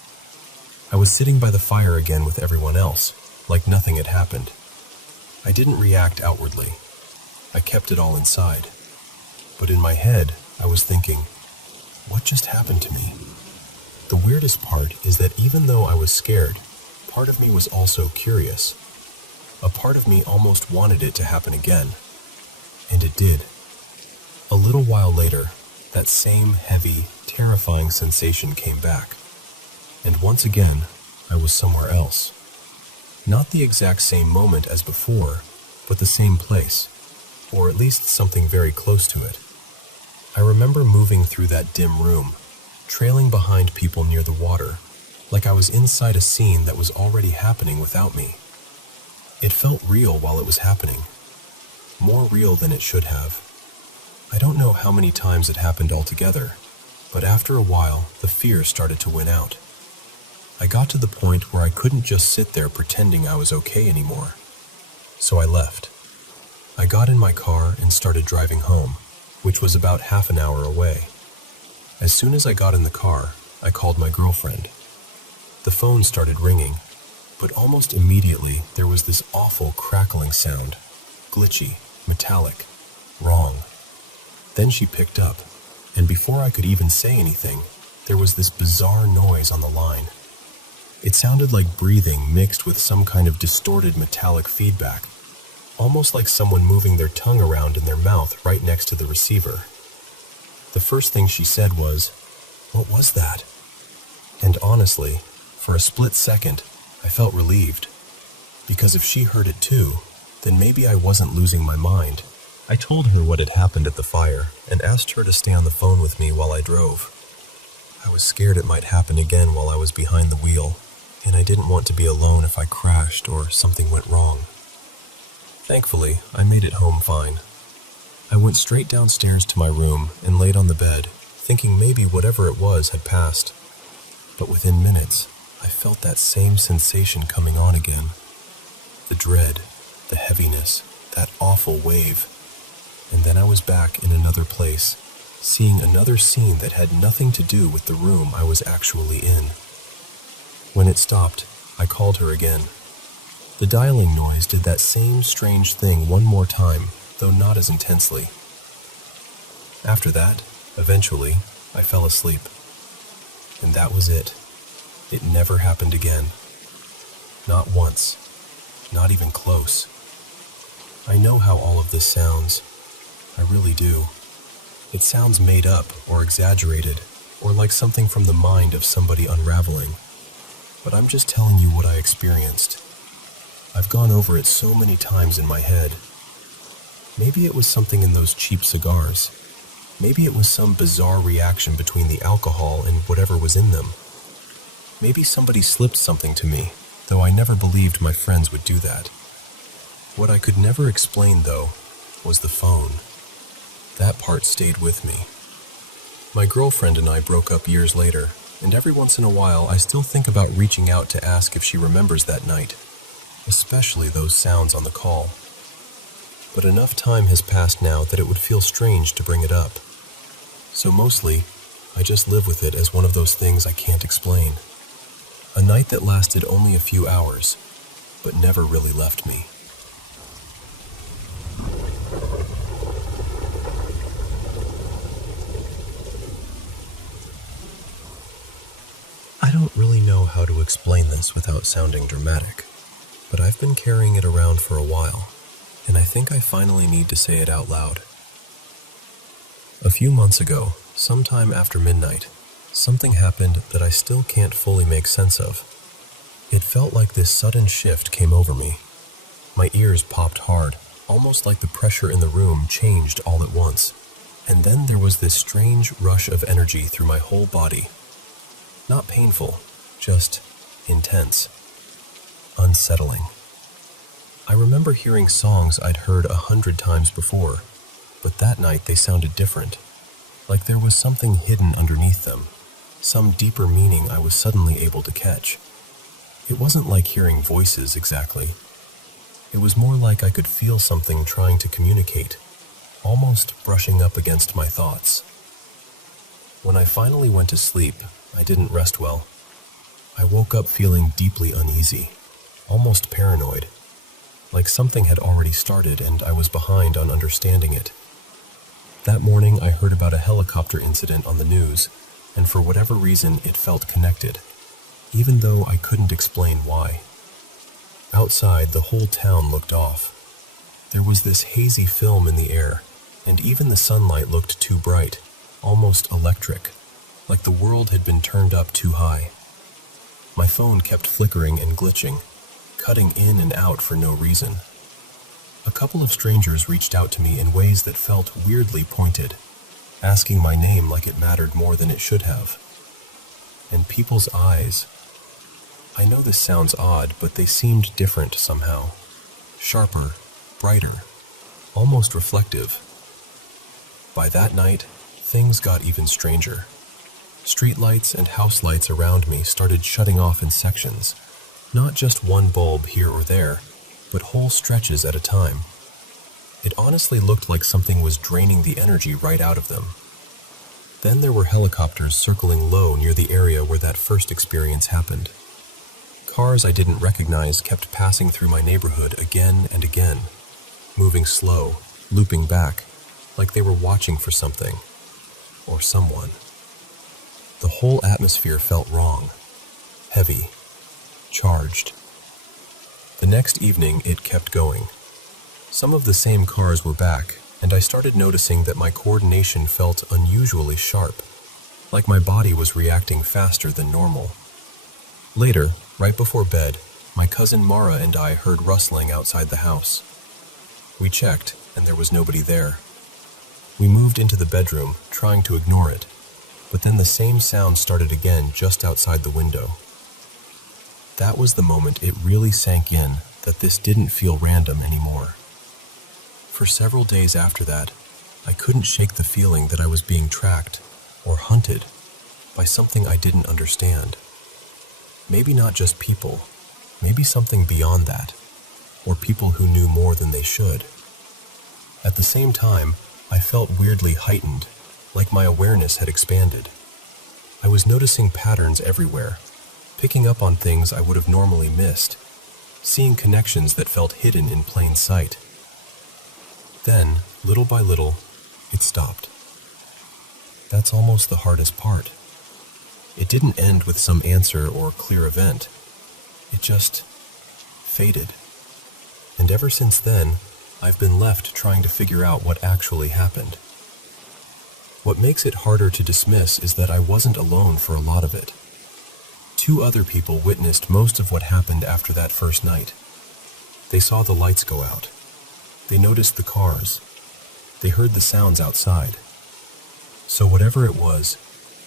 I was sitting by the fire again with everyone else, like nothing had happened. I didn't react outwardly. I kept it all inside. But in my head, I was thinking, what just happened to me? The weirdest part is that even though I was scared, part of me was also curious. A part of me almost wanted it to happen again. And it did. A little while later, that same heavy, terrifying sensation came back. And once again, I was somewhere else. Not the exact same moment as before, but the same place, or at least something very close to it. I remember moving through that dim room, trailing behind people near the water, like I was inside a scene that was already happening without me. It felt real while it was happening, more real than it should have. I don't know how many times it happened altogether, but after a while, the fear started to win out. I got to the point where I couldn't just sit there pretending I was okay anymore. So I left. I got in my car and started driving home, which was about half an hour away. As soon as I got in the car, I called my girlfriend. The phone started ringing, but almost immediately there was this awful crackling sound, glitchy, metallic, wrong. Then she picked up, and before I could even say anything, there was this bizarre noise on the line. It sounded like breathing mixed with some kind of distorted metallic feedback, almost like someone moving their tongue around in their mouth right next to the receiver. The first thing she said was, "What was that?" And honestly, for a split second, I felt relieved. Because if she heard it too, then maybe I wasn't losing my mind. I told her what had happened at the fire and asked her to stay on the phone with me while I drove. I was scared it might happen again while I was behind the wheel, and I didn't want to be alone if I crashed or something went wrong. Thankfully, I made it home fine. I went straight downstairs to my room and laid on the bed, thinking maybe whatever it was had passed. But within minutes, I felt that same sensation coming on again. The dread, the heaviness, that awful wave. And then I was back in another place, seeing another scene that had nothing to do with the room I was actually in. When it stopped, I called her again. The dialing noise did that same strange thing one more time, though not as intensely. After that, eventually, I fell asleep. And that was it. It never happened again. Not once. Not even close. I know how all of this sounds. I really do. It sounds made up or exaggerated, or like something from the mind of somebody unraveling. But I'm just telling you what I experienced. I've gone over it so many times in my head. Maybe it was something in those cheap cigars. Maybe it was some bizarre reaction between the alcohol and whatever was in them. Maybe somebody slipped something to me, though I never believed my friends would do that. What I could never explain, though, was the phone. That part stayed with me. My girlfriend and I broke up years later, and every once in a while I still think about reaching out to ask if she remembers that night, especially those sounds on the call. But enough time has passed now that it would feel strange to bring it up. So mostly, I just live with it as one of those things I can't explain. A night that lasted only a few hours, but never really left me. I don't really know how to explain this without sounding dramatic, but I've been carrying it around for a while, and I think I finally need to say it out loud. A few months ago, sometime after midnight, something happened that I still can't fully make sense of. It felt like this sudden shift came over me. My ears popped hard, almost like the pressure in the room changed all at once. And then there was this strange rush of energy through my whole body. Not painful, just intense, unsettling. I remember hearing songs I'd heard 100 times before, but that night they sounded different, like there was something hidden underneath them, some deeper meaning I was suddenly able to catch. It wasn't like hearing voices exactly. It was more like I could feel something trying to communicate, almost brushing up against my thoughts. When I finally went to sleep, I didn't rest well. I woke up feeling deeply uneasy, almost paranoid, like something had already started and I was behind on understanding it. That morning I heard about a helicopter incident on the news, and for whatever reason it felt connected, even though I couldn't explain why. Outside, the whole town looked off. There was this hazy film in the air, and even the sunlight looked too bright, almost electric, like the world had been turned up too high. My phone kept flickering and glitching, cutting in and out for no reason. A couple of strangers reached out to me in ways that felt weirdly pointed, asking my name like it mattered more than it should have. And people's eyes. I know this sounds odd, but they seemed different somehow. Sharper, brighter, almost reflective. By that night, things got even stranger. Streetlights and house lights around me started shutting off in sections, not just one bulb here or there, but whole stretches at a time. It honestly looked like something was draining the energy right out of them. Then there were helicopters circling low near the area where that first experience happened. Cars I didn't recognize kept passing through my neighborhood again and again, moving slow, looping back, like they were watching for something, or someone. The whole atmosphere felt wrong, heavy, charged. The next evening it kept going. Some of the same cars were back, and I started noticing that my coordination felt unusually sharp, like my body was reacting faster than normal. Later, right before bed, my cousin Mara and I heard rustling outside the house. We checked, and there was nobody there. We moved into the bedroom, trying to ignore it, but then the same sound started again just outside the window. That was the moment it really sank in that this didn't feel random anymore. For several days after that, I couldn't shake the feeling that I was being tracked or hunted by something I didn't understand. Maybe not just people, maybe something beyond that, or people who knew more than they should. At the same time, I felt weirdly heightened, like my awareness had expanded. I was noticing patterns everywhere, picking up on things I would have normally missed, seeing connections that felt hidden in plain sight. Then, little by little, it stopped. That's almost the hardest part. It didn't end with some answer or clear event. It just faded. And ever since then, I've been left trying to figure out what actually happened. What makes it harder to dismiss is that I wasn't alone for a lot of it. 2 other people witnessed most of what happened after that first night. They saw the lights go out. They noticed the cars. They heard the sounds outside. So whatever it was,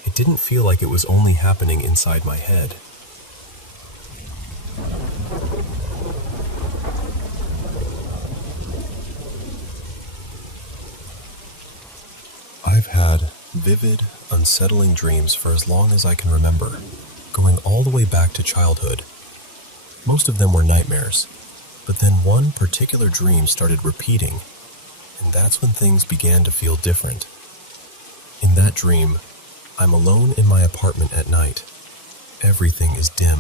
it didn't feel like it was only happening inside my head. I've had vivid, unsettling dreams for as long as I can remember, going all the way back to childhood. Most of them were nightmares, but then one particular dream started repeating, and that's when things began to feel different. In that dream, I'm alone in my apartment at night. Everything is dim,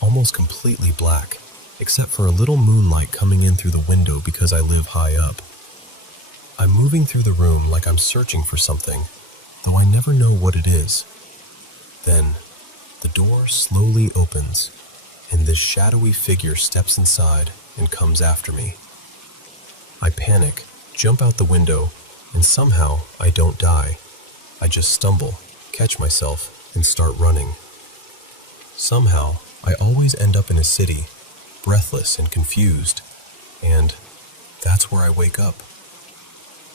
almost completely black, except for a little moonlight coming in through the window because I live high up. I'm moving through the room like I'm searching for something, though I never know what it is. Then, the door slowly opens, and this shadowy figure steps inside and comes after me. I panic, jump out the window, and somehow I don't die. I just stumble, catch myself, and start running. Somehow, I always end up in a city, breathless and confused, and that's where I wake up.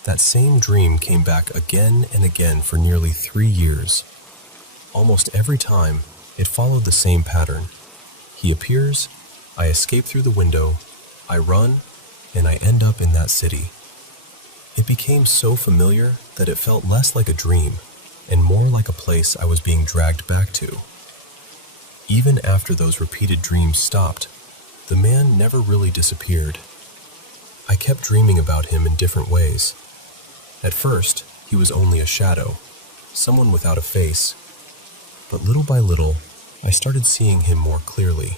That same dream came back again and again for nearly 3 years. Almost every time, it followed the same pattern. He appears, I escape through the window, I run, and I end up in that city. It became so familiar that it felt less like a dream and more like a place I was being dragged back to. Even after those repeated dreams stopped, the man never really disappeared. I kept dreaming about him in different ways. At first, he was only a shadow, someone without a face. But little by little, I started seeing him more clearly.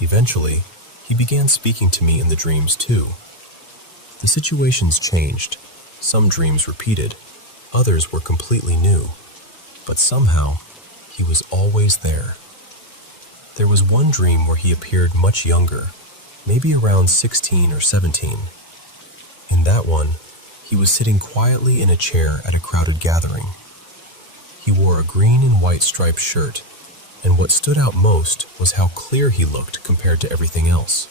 Eventually, he began speaking to me in the dreams too. The situations changed. Some dreams repeated, others were completely new. But somehow, he was always there. There was one dream where he appeared much younger, maybe around 16 or 17. In that one, he was sitting quietly in a chair at a crowded gathering. He wore a green and white striped shirt, and what stood out most was how clear he looked compared to everything else.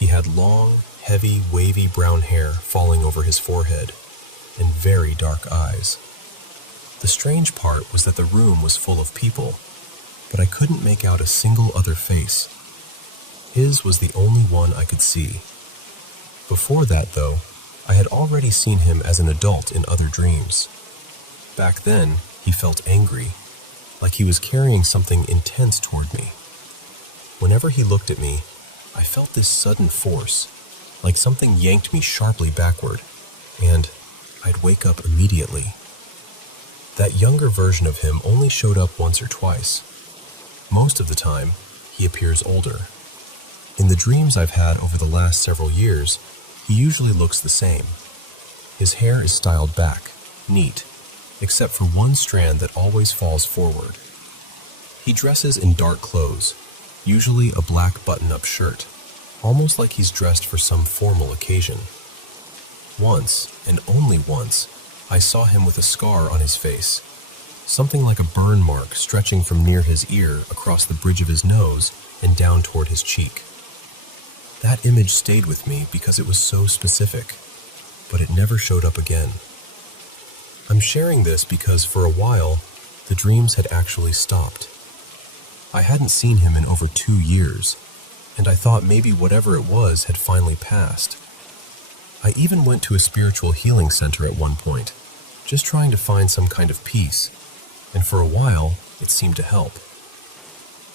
He had long, heavy, wavy brown hair falling over his forehead, and very dark eyes. The strange part was that the room was full of people, but I couldn't make out a single other face. His was the only one I could see. Before that, though, I had already seen him as an adult in other dreams. Back then, he felt angry, like he was carrying something intense toward me. Whenever he looked at me, I felt this sudden force, like something yanked me sharply backward, and I'd wake up immediately. That younger version of him only showed up once or twice. Most of the time, he appears older. In the dreams I've had over the last several years, he usually looks the same. His hair is styled back, neat, except for one strand that always falls forward. He dresses in dark clothes, usually a black button-up shirt, almost like he's dressed for some formal occasion. Once, and only once, I saw him with a scar on his face, something like a burn mark stretching from near his ear across the bridge of his nose and down toward his cheek. That image stayed with me because it was so specific, but it never showed up again. I'm sharing this because for a while, the dreams had actually stopped. I hadn't seen him in over 2 years, and I thought maybe whatever it was had finally passed. I even went to a spiritual healing center at one point, just trying to find some kind of peace, and for a while, it seemed to help.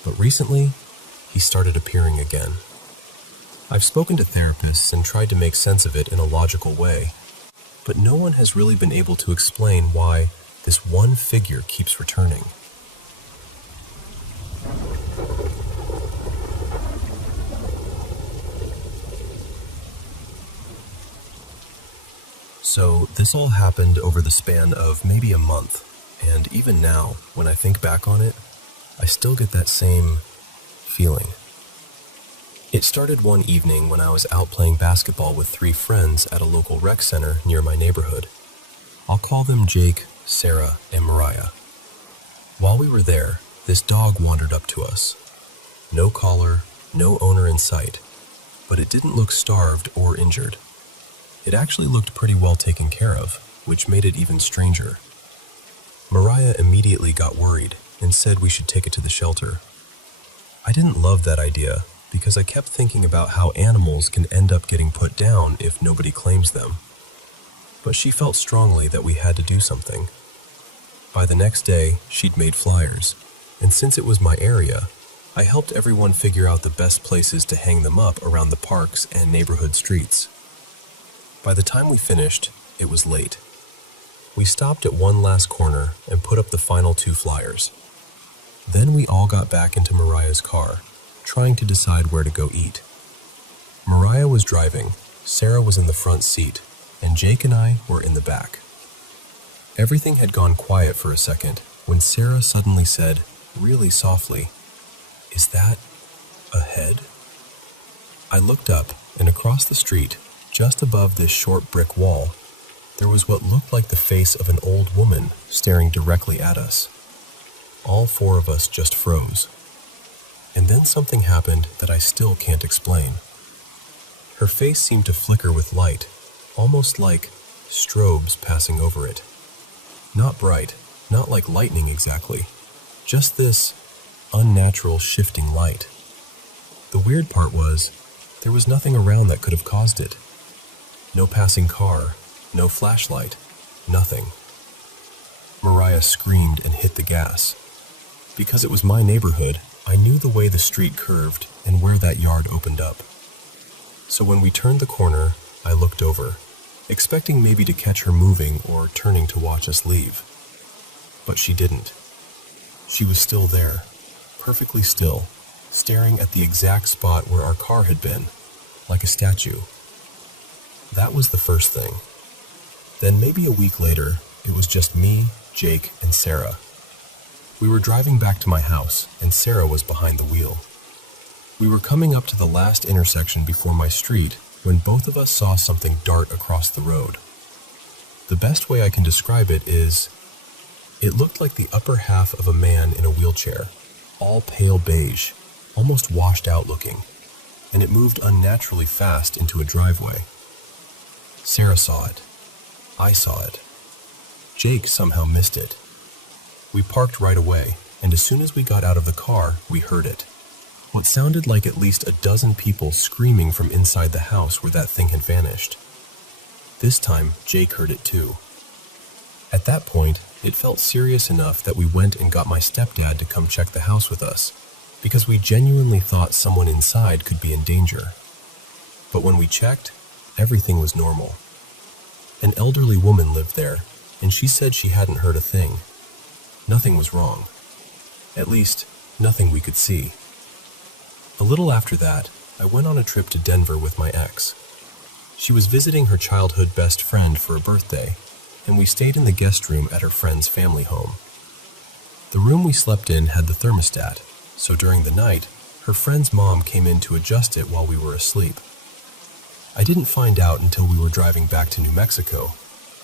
But recently, he started appearing again. I've spoken to therapists and tried to make sense of it in a logical way, but no one has really been able to explain why this one figure keeps returning. So this all happened over the span of maybe a month, and even now, when I think back on it, I still get that same feeling. It started one evening when I was out playing basketball with 3 friends at a local rec center near my neighborhood. I'll call them Jake, Sarah, and Mariah. While we were there, this dog wandered up to us. No collar, no owner in sight, but it didn't look starved or injured. It actually looked pretty well taken care of, which made it even stranger. Mariah immediately got worried and said we should take it to the shelter. I didn't love that idea because I kept thinking about how animals can end up getting put down if nobody claims them. But she felt strongly that we had to do something. By the next day, she'd made flyers, and since it was my area, I helped everyone figure out the best places to hang them up around the parks and neighborhood streets. By the time we finished, it was late. We stopped at one last corner and put up the final 2 flyers. Then we all got back into Mariah's car, trying to decide where to go eat. Mariah was driving, Sarah was in the front seat, and Jake and I were in the back. Everything had gone quiet for a second when Sarah suddenly said, really softly, "Is that a head?" I looked up, and across the street, just above this short brick wall, there was what looked like the face of an old woman staring directly at us. All 4 of us just froze. And then something happened that I still can't explain. Her face seemed to flicker with light, almost like strobes passing over it. Not bright, not like lightning exactly, just this unnatural shifting light. The weird part was, there was nothing around that could have caused it. No passing car, no flashlight, nothing. Mariah screamed and hit the gas. Because it was my neighborhood, I knew the way the street curved and where that yard opened up. So when we turned the corner, I looked over, expecting maybe to catch her moving or turning to watch us leave. But she didn't. She was still there, perfectly still, staring at the exact spot where our car had been, like a statue. That was the first thing. Then maybe a week later, it was just me, Jake, and Sarah. We were driving back to my house, and Sarah was behind the wheel. We were coming up to the last intersection before my street when both of us saw something dart across the road. The best way I can describe it is, it looked like the upper half of a man in a wheelchair, all pale beige, almost washed out looking, and it moved unnaturally fast into a driveway. Sarah saw it. I saw it. Jake somehow missed it. We parked right away, and as soon as we got out of the car, we heard it. What sounded like at least a dozen people screaming from inside the house where that thing had vanished. This time, Jake heard it too. At that point, it felt serious enough that we went and got my stepdad to come check the house with us, because we genuinely thought someone inside could be in danger. But when we checked, everything was normal. An elderly woman lived there, and she said she hadn't heard a thing. Nothing was wrong. At least, nothing we could see. A little after that, I went on a trip to Denver with my ex. She was visiting her childhood best friend for a birthday, and we stayed in the guest room at her friend's family home. The room we slept in had the thermostat, so during the night, her friend's mom came in to adjust it while we were asleep. I didn't find out until we were driving back to New Mexico,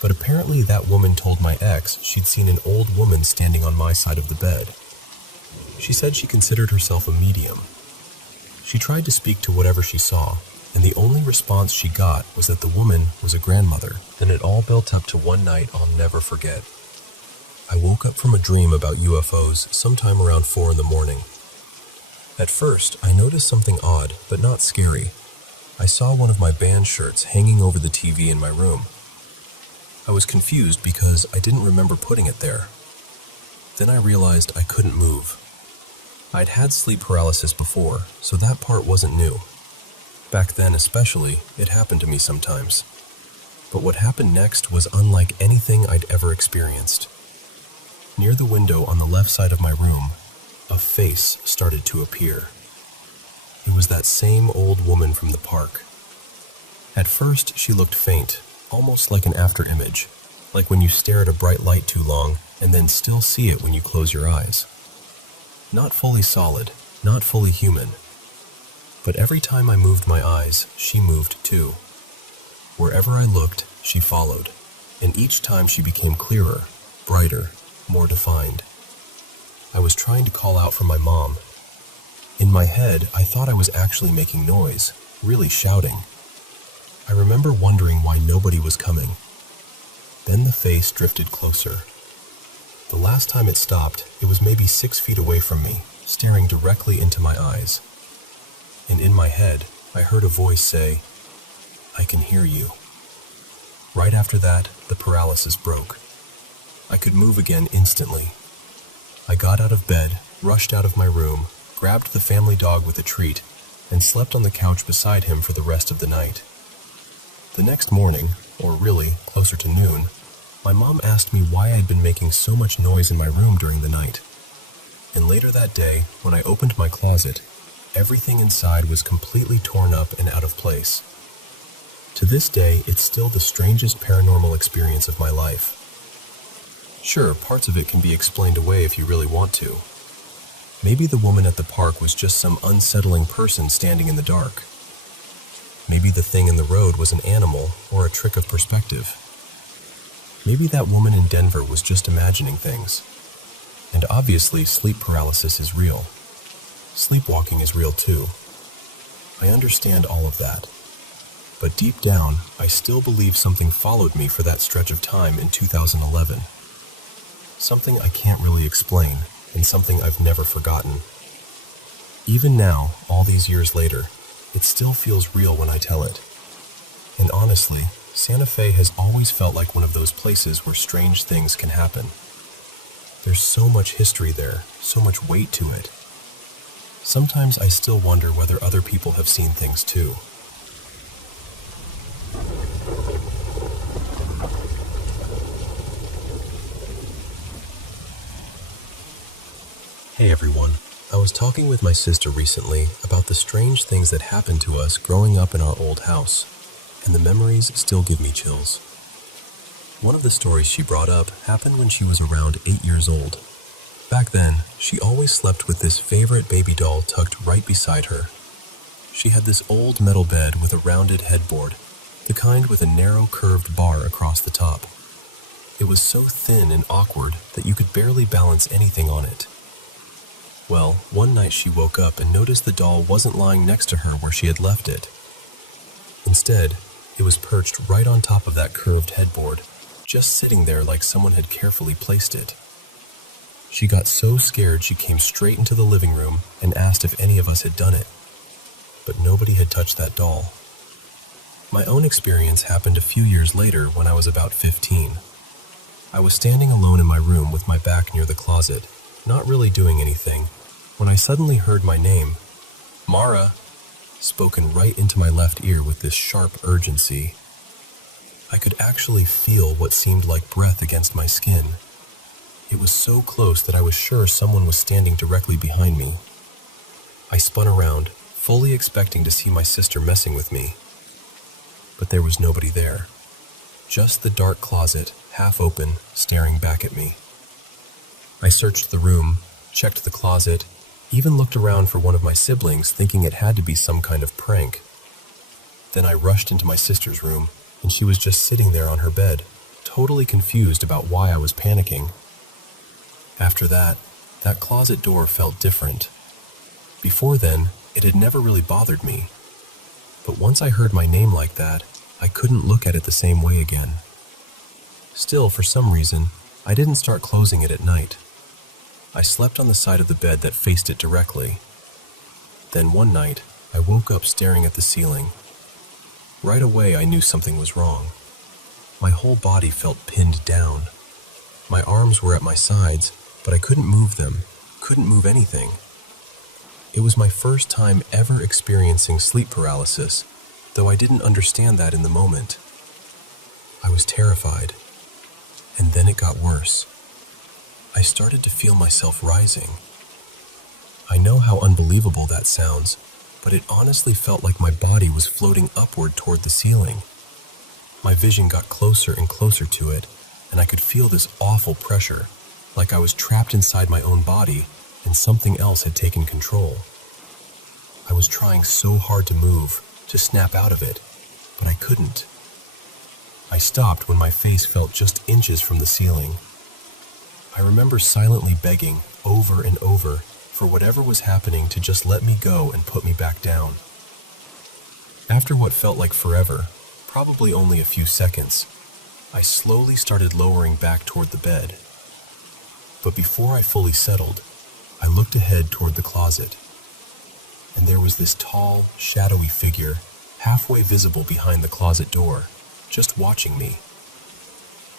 but apparently that woman told my ex she'd seen an old woman standing on my side of the bed. She said she considered herself a medium. She tried to speak to whatever she saw, and the only response she got was that the woman was a grandmother. Then it all built up to one night I'll never forget. I woke up from a dream about UFOs sometime around 4 in the morning. At first, I noticed something odd, but not scary. I saw one of my band shirts hanging over the TV in my room. I was confused because I didn't remember putting it there. Then I realized I couldn't move. I'd had sleep paralysis before, so that part wasn't new. Back then especially, it happened to me sometimes. But what happened next was unlike anything I'd ever experienced. Near the window on the left side of my room, a face started to appear. It was that same old woman from the park. At first, she looked faint, almost like an afterimage, like when you stare at a bright light too long and then still see it when you close your eyes. Not fully solid, not fully human. But every time I moved my eyes, she moved too. Wherever I looked, she followed, and each time she became clearer, brighter, more defined. I was trying to call out for my mom. In my head, I thought I was actually making noise, really shouting. I remember wondering why nobody was coming. Then the face drifted closer. The last time it stopped, it was maybe 6 feet away from me, staring directly into my eyes. And in my head, I heard a voice say, "I can hear you." Right after that, the paralysis broke. I could move again instantly. I got out of bed, rushed out of my room, grabbed the family dog with a treat, and slept on the couch beside him for the rest of the night. The next morning, or really, closer to noon, my mom asked me why I'd been making so much noise in my room during the night. And later that day, when I opened my closet, everything inside was completely torn up and out of place. To this day, it's still the strangest paranormal experience of my life. Sure, parts of it can be explained away if you really want to. Maybe the woman at the park was just some unsettling person standing in the dark. Maybe the thing in the road was an animal or a trick of perspective. Maybe that woman in Denver was just imagining things. And obviously, sleep paralysis is real. Sleepwalking is real too. I understand all of that. But deep down, I still believe something followed me for that stretch of time in 2011. Something I can't really explain, and something I've never forgotten. Even now, all these years later, it still feels real when I tell it. And honestly, Santa Fe has always felt like one of those places where strange things can happen. There's so much history there, so much weight to it. Sometimes I still wonder whether other people have seen things too. Hey everyone, I was talking with my sister recently about the strange things that happened to us growing up in our old house, and the memories still give me chills. One of the stories she brought up happened when she was around 8 years old. Back then, she always slept with this favorite baby doll tucked right beside her. She had this old metal bed with a rounded headboard, the kind with a narrow curved bar across the top. It was so thin and awkward that you could barely balance anything on it. Well, one night she woke up and noticed the doll wasn't lying next to her where she had left it. Instead, it was perched right on top of that curved headboard, just sitting there like someone had carefully placed it. She got so scared she came straight into the living room and asked if any of us had done it. But nobody had touched that doll. My own experience happened a few years later when I was about 15. I was standing alone in my room with my back near the closet, not really doing anything, when I suddenly heard my name, Mara, spoken right into my left ear with this sharp urgency. I could actually feel what seemed like breath against my skin. It was so close that I was sure someone was standing directly behind me. I spun around, fully expecting to see my sister messing with me. But there was nobody there. Just the dark closet, half open, staring back at me. I searched the room, checked the closet, even looked around for one of my siblings, thinking it had to be some kind of prank. Then I rushed into my sister's room, and she was just sitting there on her bed, totally confused about why I was panicking. After that closet door felt different. Before then, it had never really bothered me. But once I heard my name like that, I couldn't look at it the same way again. Still, for some reason, I didn't start closing it at night. I slept on the side of the bed that faced it directly. Then one night, I woke up staring at the ceiling. Right away, I knew something was wrong. My whole body felt pinned down. My arms were at my sides, but I couldn't move them, couldn't move anything. It was my first time ever experiencing sleep paralysis, though I didn't understand that in the moment. I was terrified, and then it got worse. I started to feel myself rising. I know how unbelievable that sounds, but it honestly felt like my body was floating upward toward the ceiling. My vision got closer and closer to it, and I could feel this awful pressure, like I was trapped inside my own body and something else had taken control. I was trying so hard to move, to snap out of it, but I couldn't. I stopped when my face felt just inches from the ceiling. I remember silently begging, over and over, for whatever was happening to just let me go and put me back down. After what felt like forever, probably only a few seconds, I slowly started lowering back toward the bed. But before I fully settled, I looked ahead toward the closet, and there was this tall, shadowy figure, halfway visible behind the closet door, just watching me.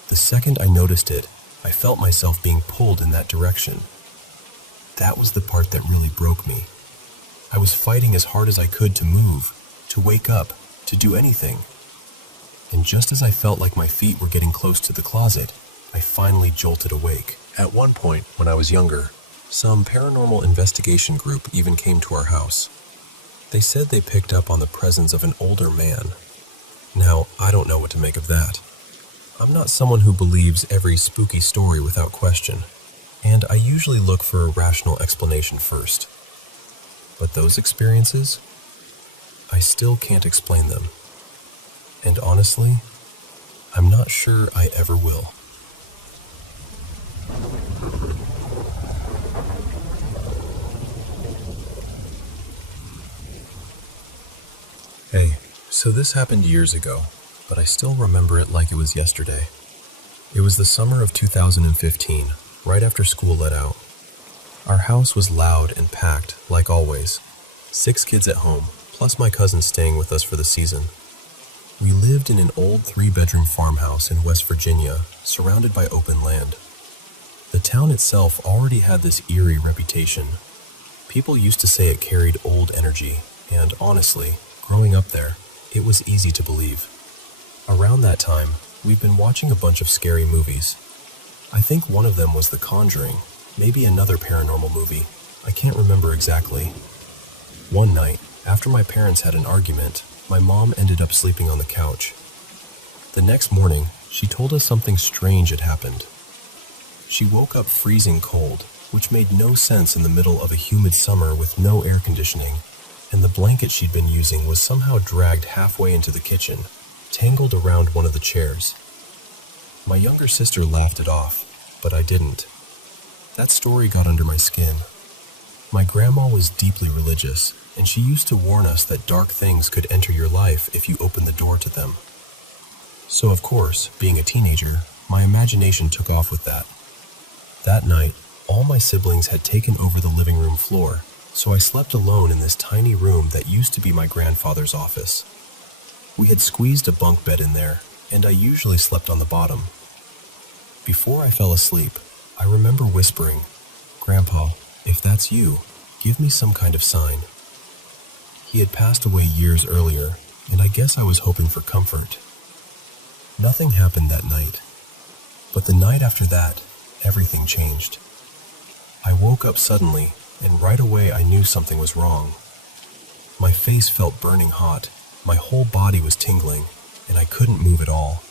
The second I noticed it, I felt myself being pulled in that direction. That was the part that really broke me. I was fighting as hard as I could to move, to wake up, to do anything. And just as I felt like my feet were getting close to the closet, I finally jolted awake. At one point, when I was younger, some paranormal investigation group even came to our house. They said they picked up on the presence of an older man. Now, I don't know what to make of that. I'm not someone who believes every spooky story without question, and I usually look for a rational explanation first. But those experiences, I still can't explain them. And honestly, I'm not sure I ever will. Hey, So this happened years ago, but I still remember it like it was yesterday. It was the summer of 2015, right after school let out. Our house was loud and packed, like always. 6 kids at home, plus my cousin staying with us for the season. We lived in an old 3-bedroom farmhouse in West Virginia, surrounded by open land. The town itself already had this eerie reputation. People used to say it carried old energy, and honestly, growing up there, it was easy to believe. Around that time, we'd been watching a bunch of scary movies. I think one of them was The Conjuring, maybe another paranormal movie. I can't remember exactly. One night, after my parents had an argument, my mom ended up sleeping on the couch. The next morning, she told us something strange had happened. She woke up freezing cold, which made no sense in the middle of a humid summer with no air conditioning, and the blanket she'd been using was somehow dragged halfway into the kitchen, tangled around one of the chairs. My younger sister laughed it off, but I didn't. That story got under my skin. My grandma was deeply religious, and she used to warn us that dark things could enter your life if you opened the door to them. So of course, being a teenager, my imagination took off with that. That night, all my siblings had taken over the living room floor, so I slept alone in this tiny room that used to be my grandfather's office. We had squeezed a bunk bed in there, and I usually slept on the bottom. Before I fell asleep, I remember whispering, "Grandpa, if that's you, give me some kind of sign." He had passed away years earlier, and I guess I was hoping for comfort. Nothing happened that night, but the night after that, everything changed. I woke up suddenly, and right away I knew something was wrong. My face felt burning hot, my whole body was tingling, and I couldn't move at all.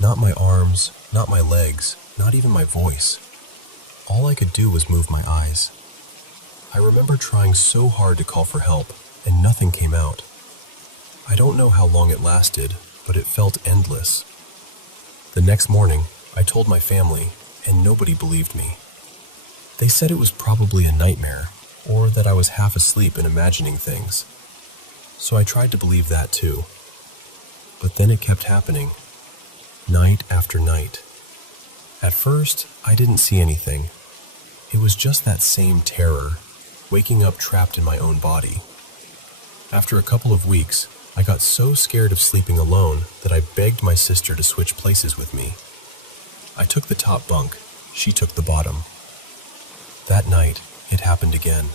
Not my arms, not my legs, not even my voice. All I could do was move my eyes. I remember trying so hard to call for help, and nothing came out. I don't know how long it lasted, but it felt endless. The next morning, I told my family, and nobody believed me. They said it was probably a nightmare, or that I was half asleep and imagining things. So I tried to believe that too. But then it kept happening, night after night. At first, I didn't see anything. It was just that same terror, waking up trapped in my own body. After a couple of weeks, I got so scared of sleeping alone that I begged my sister to switch places with me. I took the top bunk, she took the bottom. That night, it happened again.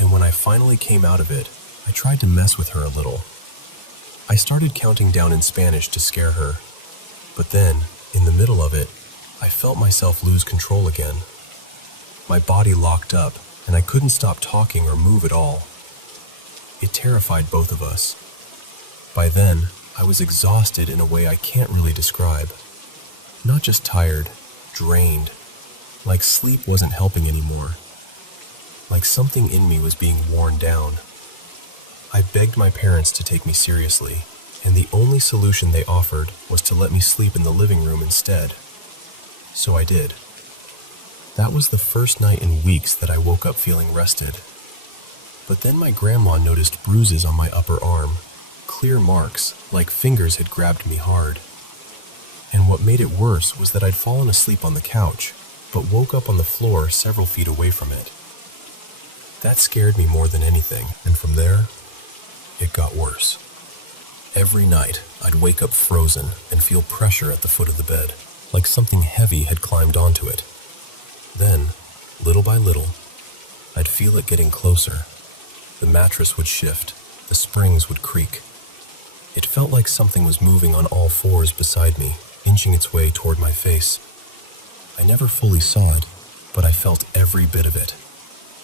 And when I finally came out of it, I tried to mess with her a little. I started counting down in Spanish to scare her. But then, in the middle of it, I felt myself lose control again. My body locked up, and I couldn't stop talking or move at all. It terrified both of us. By then, I was exhausted in a way I can't really describe. Not just tired, drained. Like sleep wasn't helping anymore. Like something in me was being worn down. I begged my parents to take me seriously, and the only solution they offered was to let me sleep in the living room instead. So I did. That was the first night in weeks that I woke up feeling rested. But then my grandma noticed bruises on my upper arm, clear marks, like fingers had grabbed me hard. And what made it worse was that I'd fallen asleep on the couch, but woke up on the floor several feet away from it. That scared me more than anything, and from there, it got worse. Every night, I'd wake up frozen and feel pressure at the foot of the bed, like something heavy had climbed onto it. Then, little by little, I'd feel it getting closer. The mattress would shift, the springs would creak. It felt like something was moving on all fours beside me, inching its way toward my face. I never fully saw it, but I felt every bit of it.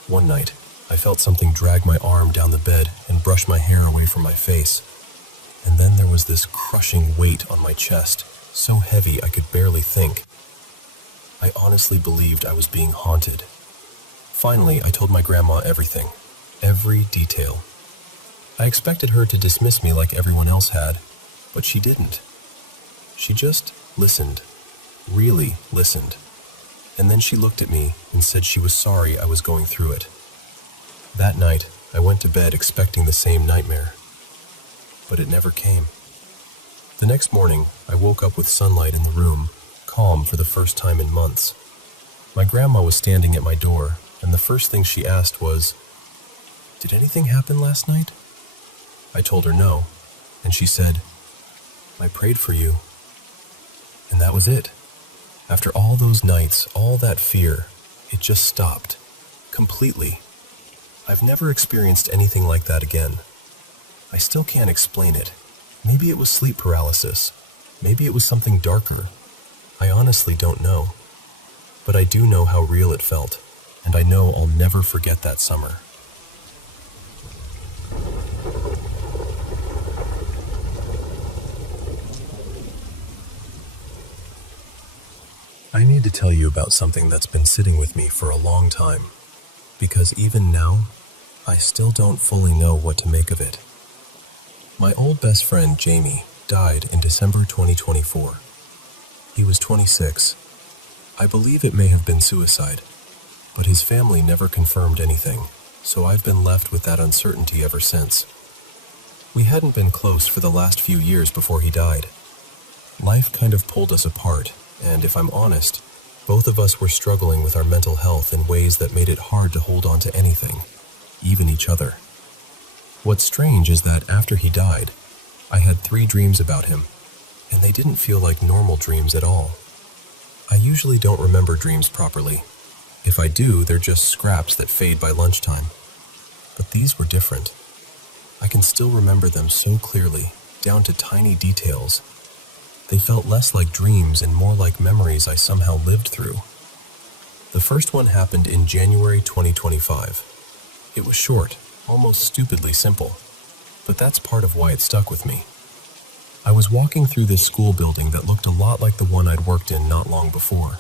One night, I felt something drag my arm down the bed and brush my hair away from my face. And then there was this crushing weight on my chest, so heavy I could barely think. I honestly believed I was being haunted. Finally, I told my grandma everything, every detail. I expected her to dismiss me like everyone else had, but she didn't. She just listened, really listened. And then she looked at me and said she was sorry I was going through it. That night, I went to bed expecting the same nightmare. but it never came. The next morning, I woke up with sunlight in the room, calm for the first time in months. My grandma was standing at my door, and the first thing she asked was, "Did anything happen last night?" I told her no, and she said, "I prayed for you." And that was it. After all those nights, all that fear, it just stopped. Completely. I've never experienced anything like that again. I still can't explain it. Maybe it was sleep paralysis. Maybe it was something darker. I honestly don't know. But I do know how real it felt, and I know I'll never forget that summer. I need to tell you about something that's been sitting with me for a long time, because even now, I still don't fully know what to make of it. My old best friend, Jamie, died in December 2024. He was 26. I believe it may have been suicide, but his family never confirmed anything, so I've been left with that uncertainty ever since. We hadn't been close for the last few years before he died. Life kind of pulled us apart, and if I'm honest, both of us were struggling with our mental health in ways that made it hard to hold on to anything, even each other. What's strange is that after he died, I had 3 dreams about him, and they didn't feel like normal dreams at all. I usually don't remember dreams properly. If I do, they're just scraps that fade by lunchtime. But these were different. I can still remember them so clearly, down to tiny details. They felt less like dreams and more like memories I somehow lived through. The first one happened in January 2025. It was short, almost stupidly simple, but that's part of why it stuck with me. I was walking through this school building that looked a lot like the one I'd worked in not long before.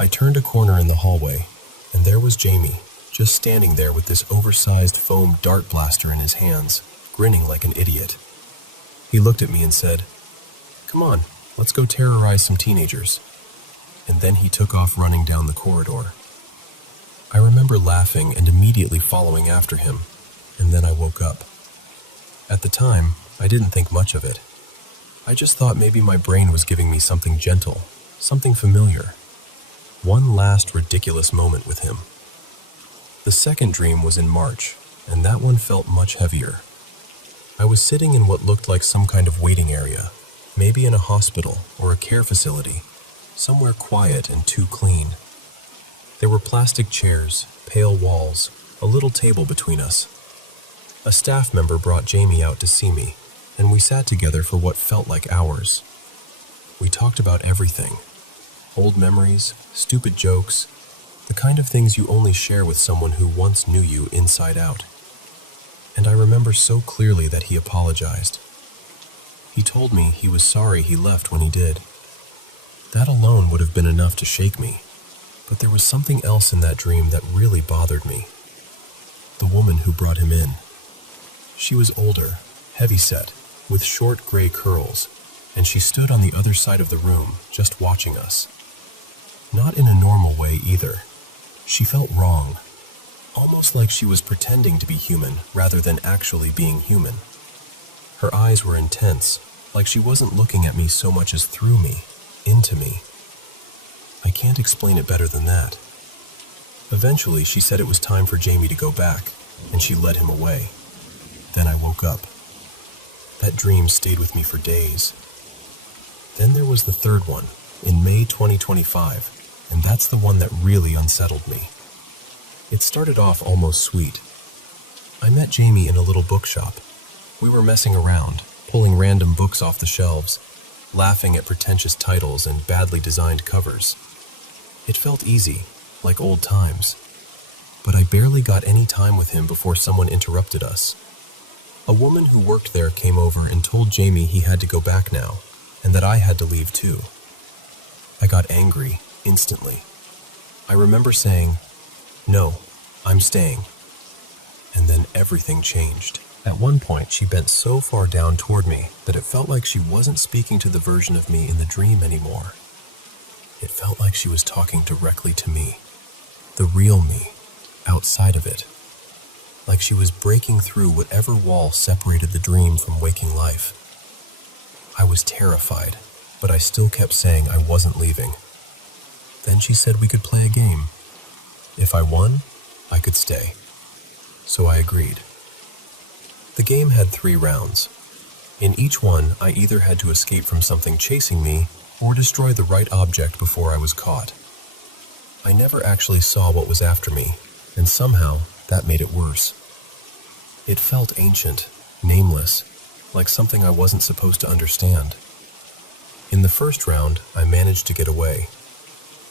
I turned a corner in the hallway, and there was Jamie, just standing there with this oversized foam dart blaster in his hands, grinning like an idiot. He looked at me and said, "Come on, let's go terrorize some teenagers." And then he took off running down the corridor. I remember laughing and immediately following after him, and then I woke up. At the time, I didn't think much of it. I just thought maybe my brain was giving me something gentle, something familiar. One last ridiculous moment with him. The second dream was in March, and that one felt much heavier. I was sitting in what looked like some kind of waiting area, maybe in a hospital or a care facility, somewhere quiet and too clean. There were plastic chairs, pale walls, a little table between us. A staff member brought Jamie out to see me, and we sat together for what felt like hours. We talked about everything. Old memories, stupid jokes, the kind of things you only share with someone who once knew you inside out. And I remember so clearly that he apologized. He told me he was sorry he left when he did. That alone would have been enough to shake me. But there was something else in that dream that really bothered me. The woman who brought him in. She was older, heavy-set, with short gray curls, and she stood on the other side of the room, just watching us. Not in a normal way either. She felt wrong, almost like she was pretending to be human rather than actually being human. Her eyes were intense, like she wasn't looking at me so much as through me, into me. I can't explain it better than that. Eventually, she said it was time for Jamie to go back, and she led him away. Then I woke up. That dream stayed with me for days. Then there was the third one, in May 2025, and that's the one that really unsettled me. It started off almost sweet. I met Jamie in a little bookshop. We were messing around, pulling random books off the shelves, laughing at pretentious titles and badly designed covers. It felt easy, like old times. But I barely got any time with him before someone interrupted us. A woman who worked there came over and told Jamie he had to go back now, and that I had to leave too. I got angry, instantly. I remember saying, "No, I'm staying." And then everything changed. At one point, she bent so far down toward me that it felt like she wasn't speaking to the version of me in the dream anymore. It felt like she was talking directly to me, the real me, outside of it. like she was breaking through whatever wall separated the dream from waking life. I was terrified, but I still kept saying I wasn't leaving. Then she said we could play a game. If I won, I could stay. So I agreed. The game had 3 rounds. In each one, I either had to escape from something chasing me or destroy the right object before I was caught. I never actually saw what was after me, and somehow that made it worse. It felt ancient, nameless, like something I wasn't supposed to understand. In the first round, I managed to get away.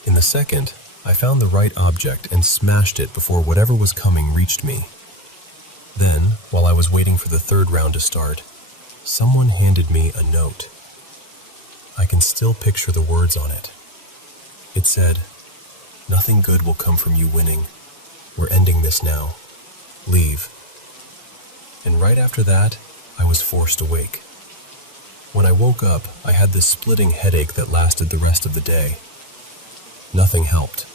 In the second, I found the right object and smashed it before whatever was coming reached me. Then, while I was waiting for the third round to start, someone handed me a note. I can still picture the words on it. It said, "Nothing good will come from you winning. We're ending this now. Leave." And right after that, I was forced awake. When I woke up, I had this splitting headache that lasted the rest of the day. Nothing helped.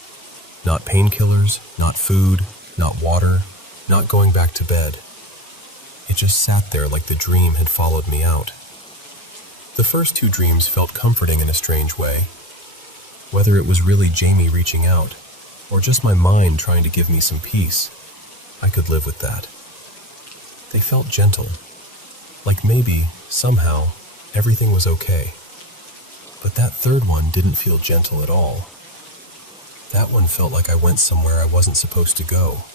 Not painkillers, not food, not water, not going back to bed. It just sat there like the dream had followed me out. The first 2 dreams felt comforting in a strange way. Whether it was really Jamie reaching out, or just my mind trying to give me some peace, I could live with that. They felt gentle, like maybe, somehow, everything was okay. But that third one didn't feel gentle at all. That one felt like I went somewhere I wasn't supposed to go.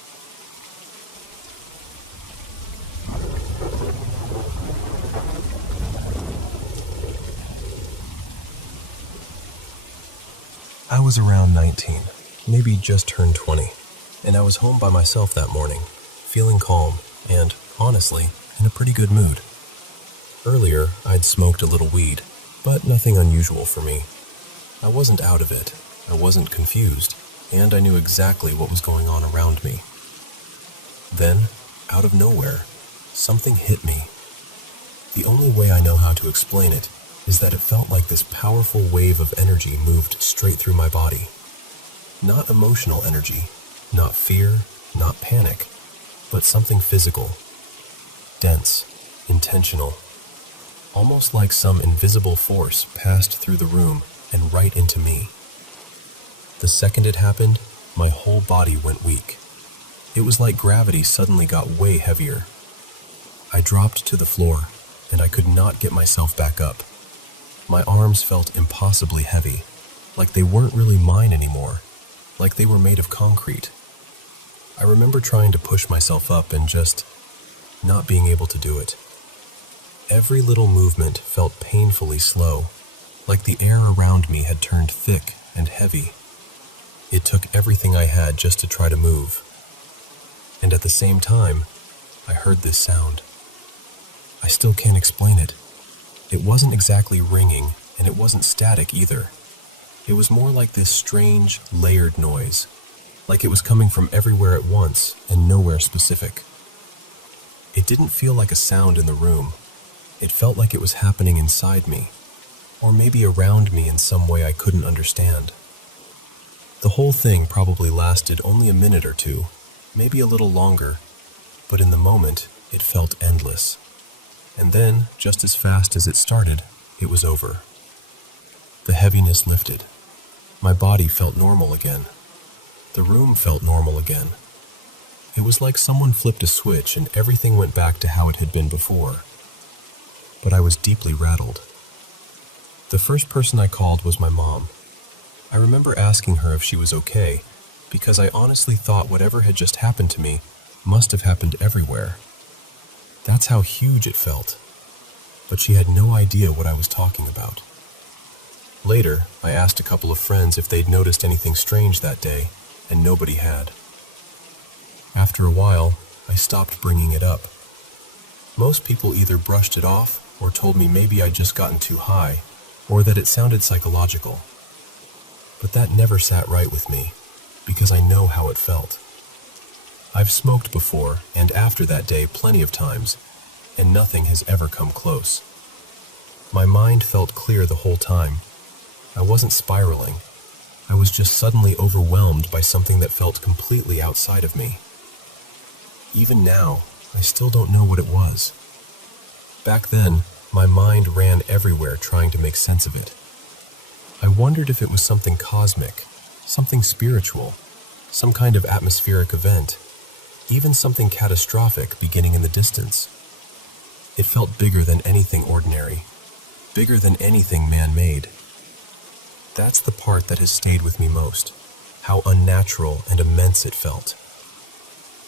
I was around 19, maybe just turned 20, and I was home by myself that morning, feeling calm and, honestly, in a pretty good mood. Earlier, I'd smoked a little weed, but nothing unusual for me. I wasn't out of it, I wasn't confused, and I knew exactly what was going on around me. Then, out of nowhere, something hit me. The only way I know how to explain it is that it felt like this powerful wave of energy moved straight through my body. Not emotional energy, not fear, not panic, but something physical. Dense, intentional. Almost like some invisible force passed through the room and right into me. The second it happened, my whole body went weak. It was like gravity suddenly got way heavier. I dropped to the floor, and I could not get myself back up. My arms felt impossibly heavy, like they weren't really mine anymore, like they were made of concrete. I remember trying to push myself up and just not being able to do it. Every little movement felt painfully slow, like the air around me had turned thick and heavy. It took everything I had just to try to move. And at the same time, I heard this sound. I still can't explain it. It wasn't exactly ringing, and it wasn't static either. It was more like this strange, layered noise, like it was coming from everywhere at once and nowhere specific. It didn't feel like a sound in the room. It felt like it was happening inside me, or maybe around me in some way I couldn't understand. The whole thing probably lasted only a minute or 2, maybe a little longer, but in the moment, it felt endless. And then, just as fast as it started, it was over. The heaviness lifted. My body felt normal again. The room felt normal again. It was like someone flipped a switch and everything went back to how it had been before. But I was deeply rattled. The first person I called was my mom. I remember asking her if she was okay, because I honestly thought whatever had just happened to me must have happened everywhere. That's how huge it felt. But she had no idea what I was talking about. Later, I asked a couple of friends if they'd noticed anything strange that day, and nobody had. After a while, I stopped bringing it up. Most people either brushed it off or told me maybe I'd just gotten too high, or that it sounded psychological. But that never sat right with me, because I know how it felt. I've smoked before and after that day plenty of times, and nothing has ever come close. My mind felt clear the whole time. I wasn't spiraling. I was just suddenly overwhelmed by something that felt completely outside of me. Even now, I still don't know what it was. Back then, my mind ran everywhere trying to make sense of it. I wondered if it was something cosmic, something spiritual, some kind of atmospheric event, even something catastrophic beginning in the distance. It felt bigger than anything ordinary, bigger than anything man-made. That's the part that has stayed with me most, how unnatural and immense it felt.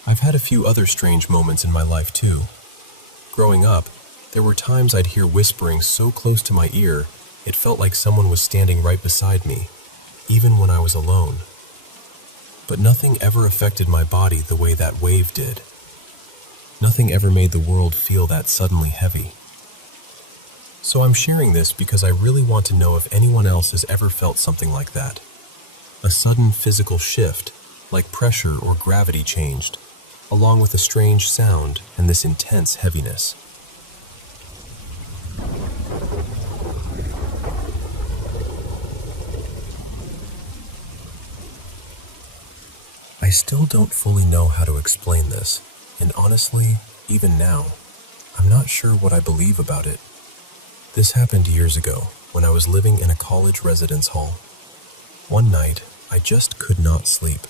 I've had a few other strange moments in my life too. Growing up, there were times I'd hear whispering so close to my ear, it felt like someone was standing right beside me, even when I was alone. But nothing ever affected my body the way that wave did. Nothing ever made the world feel that suddenly heavy. So I'm sharing this because I really want to know if anyone else has ever felt something like that. A sudden physical shift, like pressure or gravity changed, along with a strange sound and this intense heaviness. I still don't fully know how to explain this, and honestly, even now, I'm not sure what I believe about it. This happened years ago, when I was living in a college residence hall. One night, I just could not sleep.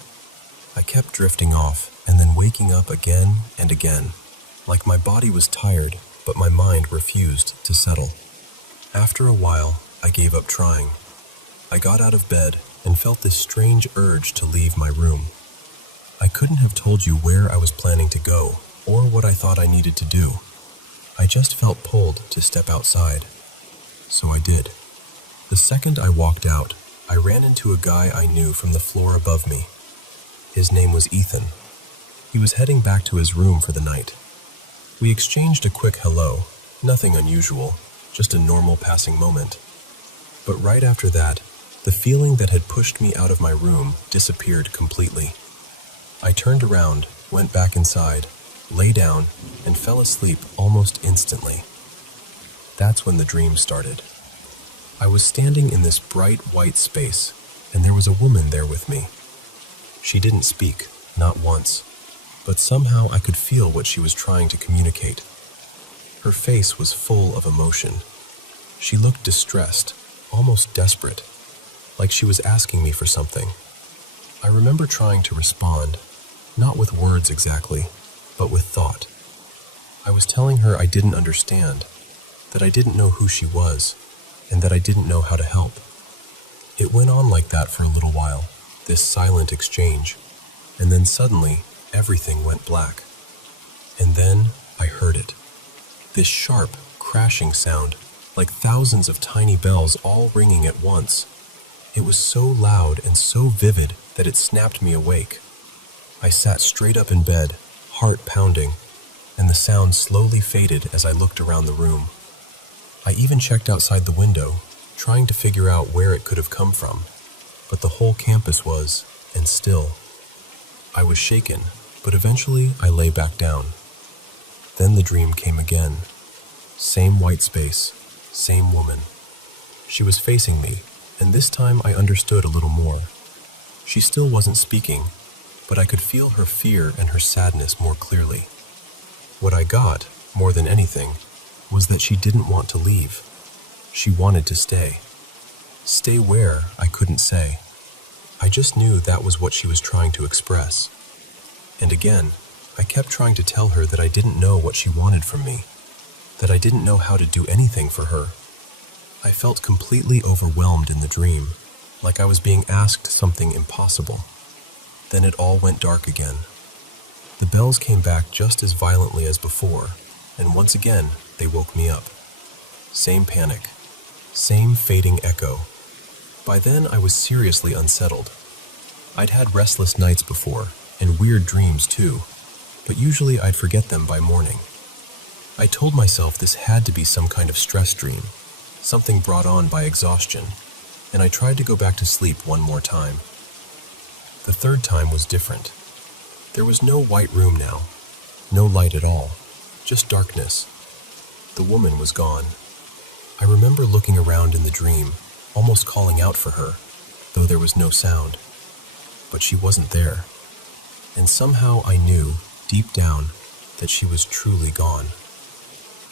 I kept drifting off, and then waking up again and again, like my body was tired, but my mind refused to settle. After a while, I gave up trying. I got out of bed and felt this strange urge to leave my room. I couldn't have told you where I was planning to go, or what I thought I needed to do. I just felt pulled to step outside. So I did. The second I walked out, I ran into a guy I knew from the floor above me. His name was Ethan. He was heading back to his room for the night. We exchanged a quick hello, nothing unusual, just a normal passing moment. But right after that, the feeling that had pushed me out of my room disappeared completely. I turned around, went back inside, lay down, and fell asleep almost instantly. That's when the dream started. I was standing in this bright white space, and there was a woman there with me. She didn't speak, not once, but somehow I could feel what she was trying to communicate. Her face was full of emotion. She looked distressed, almost desperate, like she was asking me for something. I remember trying to respond, not with words exactly, but with thought. I was telling her I didn't understand, that I didn't know who she was, and that I didn't know how to help. It went on like that for a little while, this silent exchange, and then suddenly, everything went black. And then I heard it. This sharp, crashing sound, like thousands of tiny bells all ringing at once. It was so loud and so vivid that it snapped me awake. I sat straight up in bed, heart pounding, and the sound slowly faded as I looked around the room. I even checked outside the window, trying to figure out where it could have come from, but the whole campus was, and still. I was shaken, but eventually I lay back down. Then the dream came again. Same white space, same woman. She was facing me, and this time I understood a little more. She still wasn't speaking, but I could feel her fear and her sadness more clearly. What I got, more than anything, was that she didn't want to leave. She wanted to stay. Stay where, I couldn't say. I just knew that was what she was trying to express. And again, I kept trying to tell her that I didn't know what she wanted from me, that I didn't know how to do anything for her. I felt completely overwhelmed in the dream, like I was being asked something impossible. Then it all went dark again. The bells came back just as violently as before, and once again, they woke me up. Same panic, same fading echo. By then, I was seriously unsettled. I'd had restless nights before, and weird dreams too, but usually I'd forget them by morning. I told myself this had to be some kind of stress dream, something brought on by exhaustion, and I tried to go back to sleep one more time. The third time was different. There was no white room now, no light at all, just darkness. The woman was gone. I remember looking around in the dream, almost calling out for her, though there was no sound. But she wasn't there. And somehow I knew, deep down, that she was truly gone.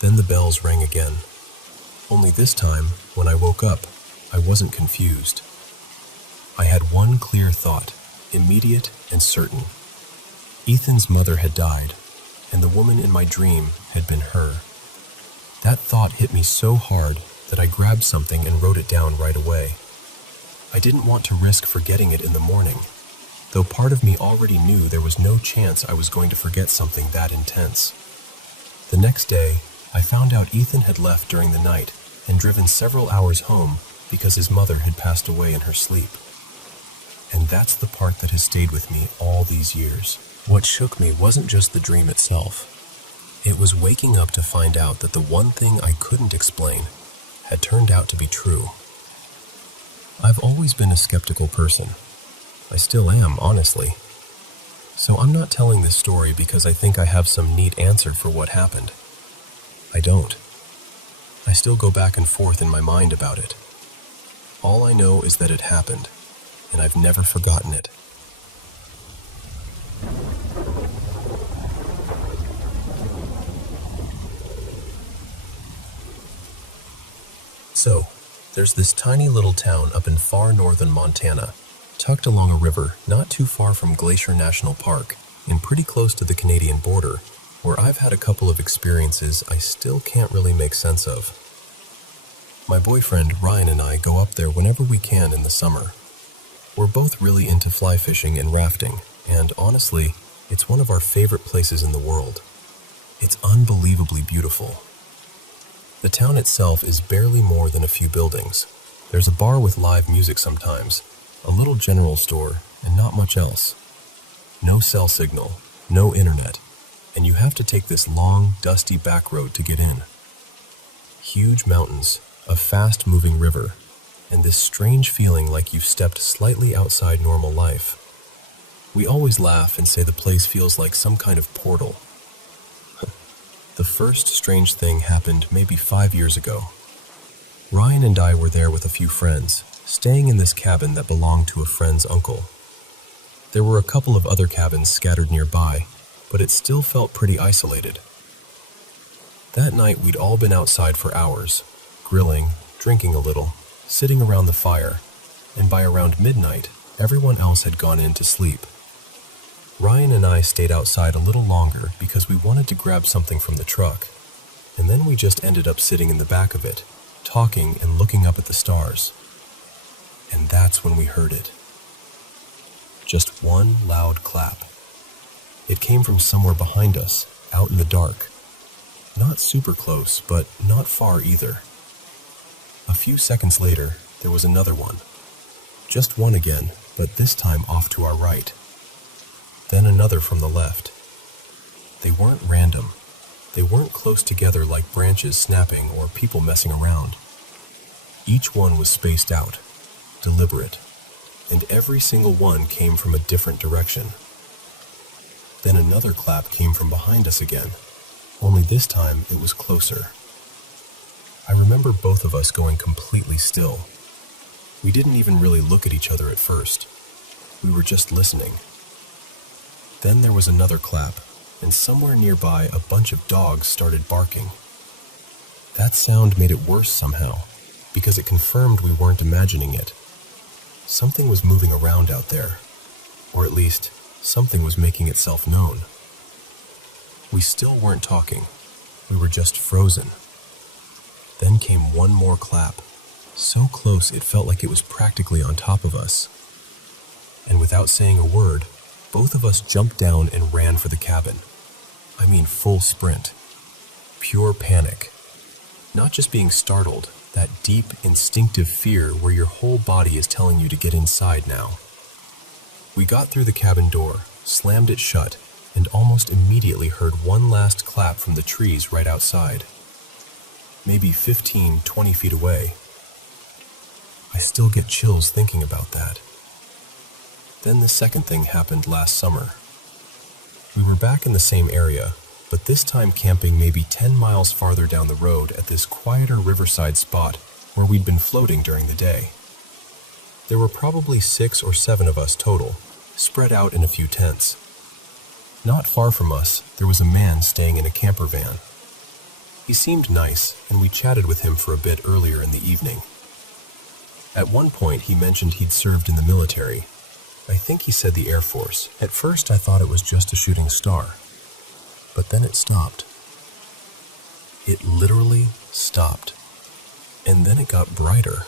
Then the bells rang again. Only this time, when I woke up, I wasn't confused. I had one clear thought, immediate and certain. Ethan's mother had died, and the woman in my dream had been her. That thought hit me so hard that I grabbed something and wrote it down right away. I didn't want to risk forgetting it in the morning, though part of me already knew there was no chance I was going to forget something that intense. The next day, I found out Ethan had left during the night and driven several hours home because his mother had passed away in her sleep. And that's the part that has stayed with me all these years. What shook me wasn't just the dream itself. It was waking up to find out that the one thing I couldn't explain had turned out to be true. I've always been a skeptical person. I still am, honestly. So I'm not telling this story because I think I have some neat answer for what happened. I don't. I still go back and forth in my mind about it. All I know is that it happened, and I've never forgotten it. So, there's this tiny little town up in far northern Montana, tucked along a river not too far from Glacier National Park and pretty close to the Canadian border, where I've had a couple of experiences I still can't really make sense of. My boyfriend Ryan and I go up there whenever we can in the summer. We're both really into fly fishing and rafting, and honestly, it's one of our favorite places in the world. It's unbelievably beautiful. The town itself is barely more than a few buildings. There's a bar with live music sometimes, a little general store, and not much else. No cell signal, no internet, and you have to take this long, dusty back road to get in. Huge mountains, a fast-moving river, and this strange feeling like you've stepped slightly outside normal life. We always laugh and say the place feels like some kind of portal. The first strange thing happened maybe 5 years ago. Ryan and I were there with a few friends, staying in this cabin that belonged to a friend's uncle. There were a couple of other cabins scattered nearby, but it still felt pretty isolated. That night we'd all been outside for hours, grilling, drinking a little, sitting around the fire, and by around midnight, everyone else had gone in to sleep. Ryan and I stayed outside a little longer because we wanted to grab something from the truck, and then we just ended up sitting in the back of it, talking and looking up at the stars. And that's when we heard it. Just one loud clap. It came from somewhere behind us, out in the dark. Not super close, but not far either. A few seconds later, there was another one. Just one again, but this time off to our right. Then another from the left. They weren't random. They weren't close together like branches snapping or people messing around. Each one was spaced out, deliberate, and every single one came from a different direction. Then another clap came from behind us again, only this time it was closer. I remember both of us going completely still. We didn't even really look at each other at first. We were just listening. Then there was another clap, and somewhere nearby a bunch of dogs started barking. That sound made it worse somehow, because it confirmed we weren't imagining it. Something was moving around out there, or at least, something was making itself known. We still weren't talking. We were just frozen. Then came one more clap, so close it felt like it was practically on top of us. And without saying a word, both of us jumped down and ran for the cabin. I mean full sprint. Pure panic. Not just being startled, that deep, instinctive fear where your whole body is telling you to get inside now. We got through the cabin door, slammed it shut, and almost immediately heard one last clap from the trees right outside. Maybe 15, 20 feet away. I still get chills thinking about that. Then the second thing happened last summer. We were back in the same area, but this time camping maybe 10 miles farther down the road at this quieter riverside spot where we'd been floating during the day. There were probably 6 or 7 of us total, spread out in a few tents. Not far from us, there was a man staying in a camper van. He seemed nice, and we chatted with him for a bit earlier in the evening. At one point, he mentioned he'd served in the military. I think he said the Air Force. At first, I thought it was just a shooting star. But then it stopped. It literally stopped. And then it got brighter,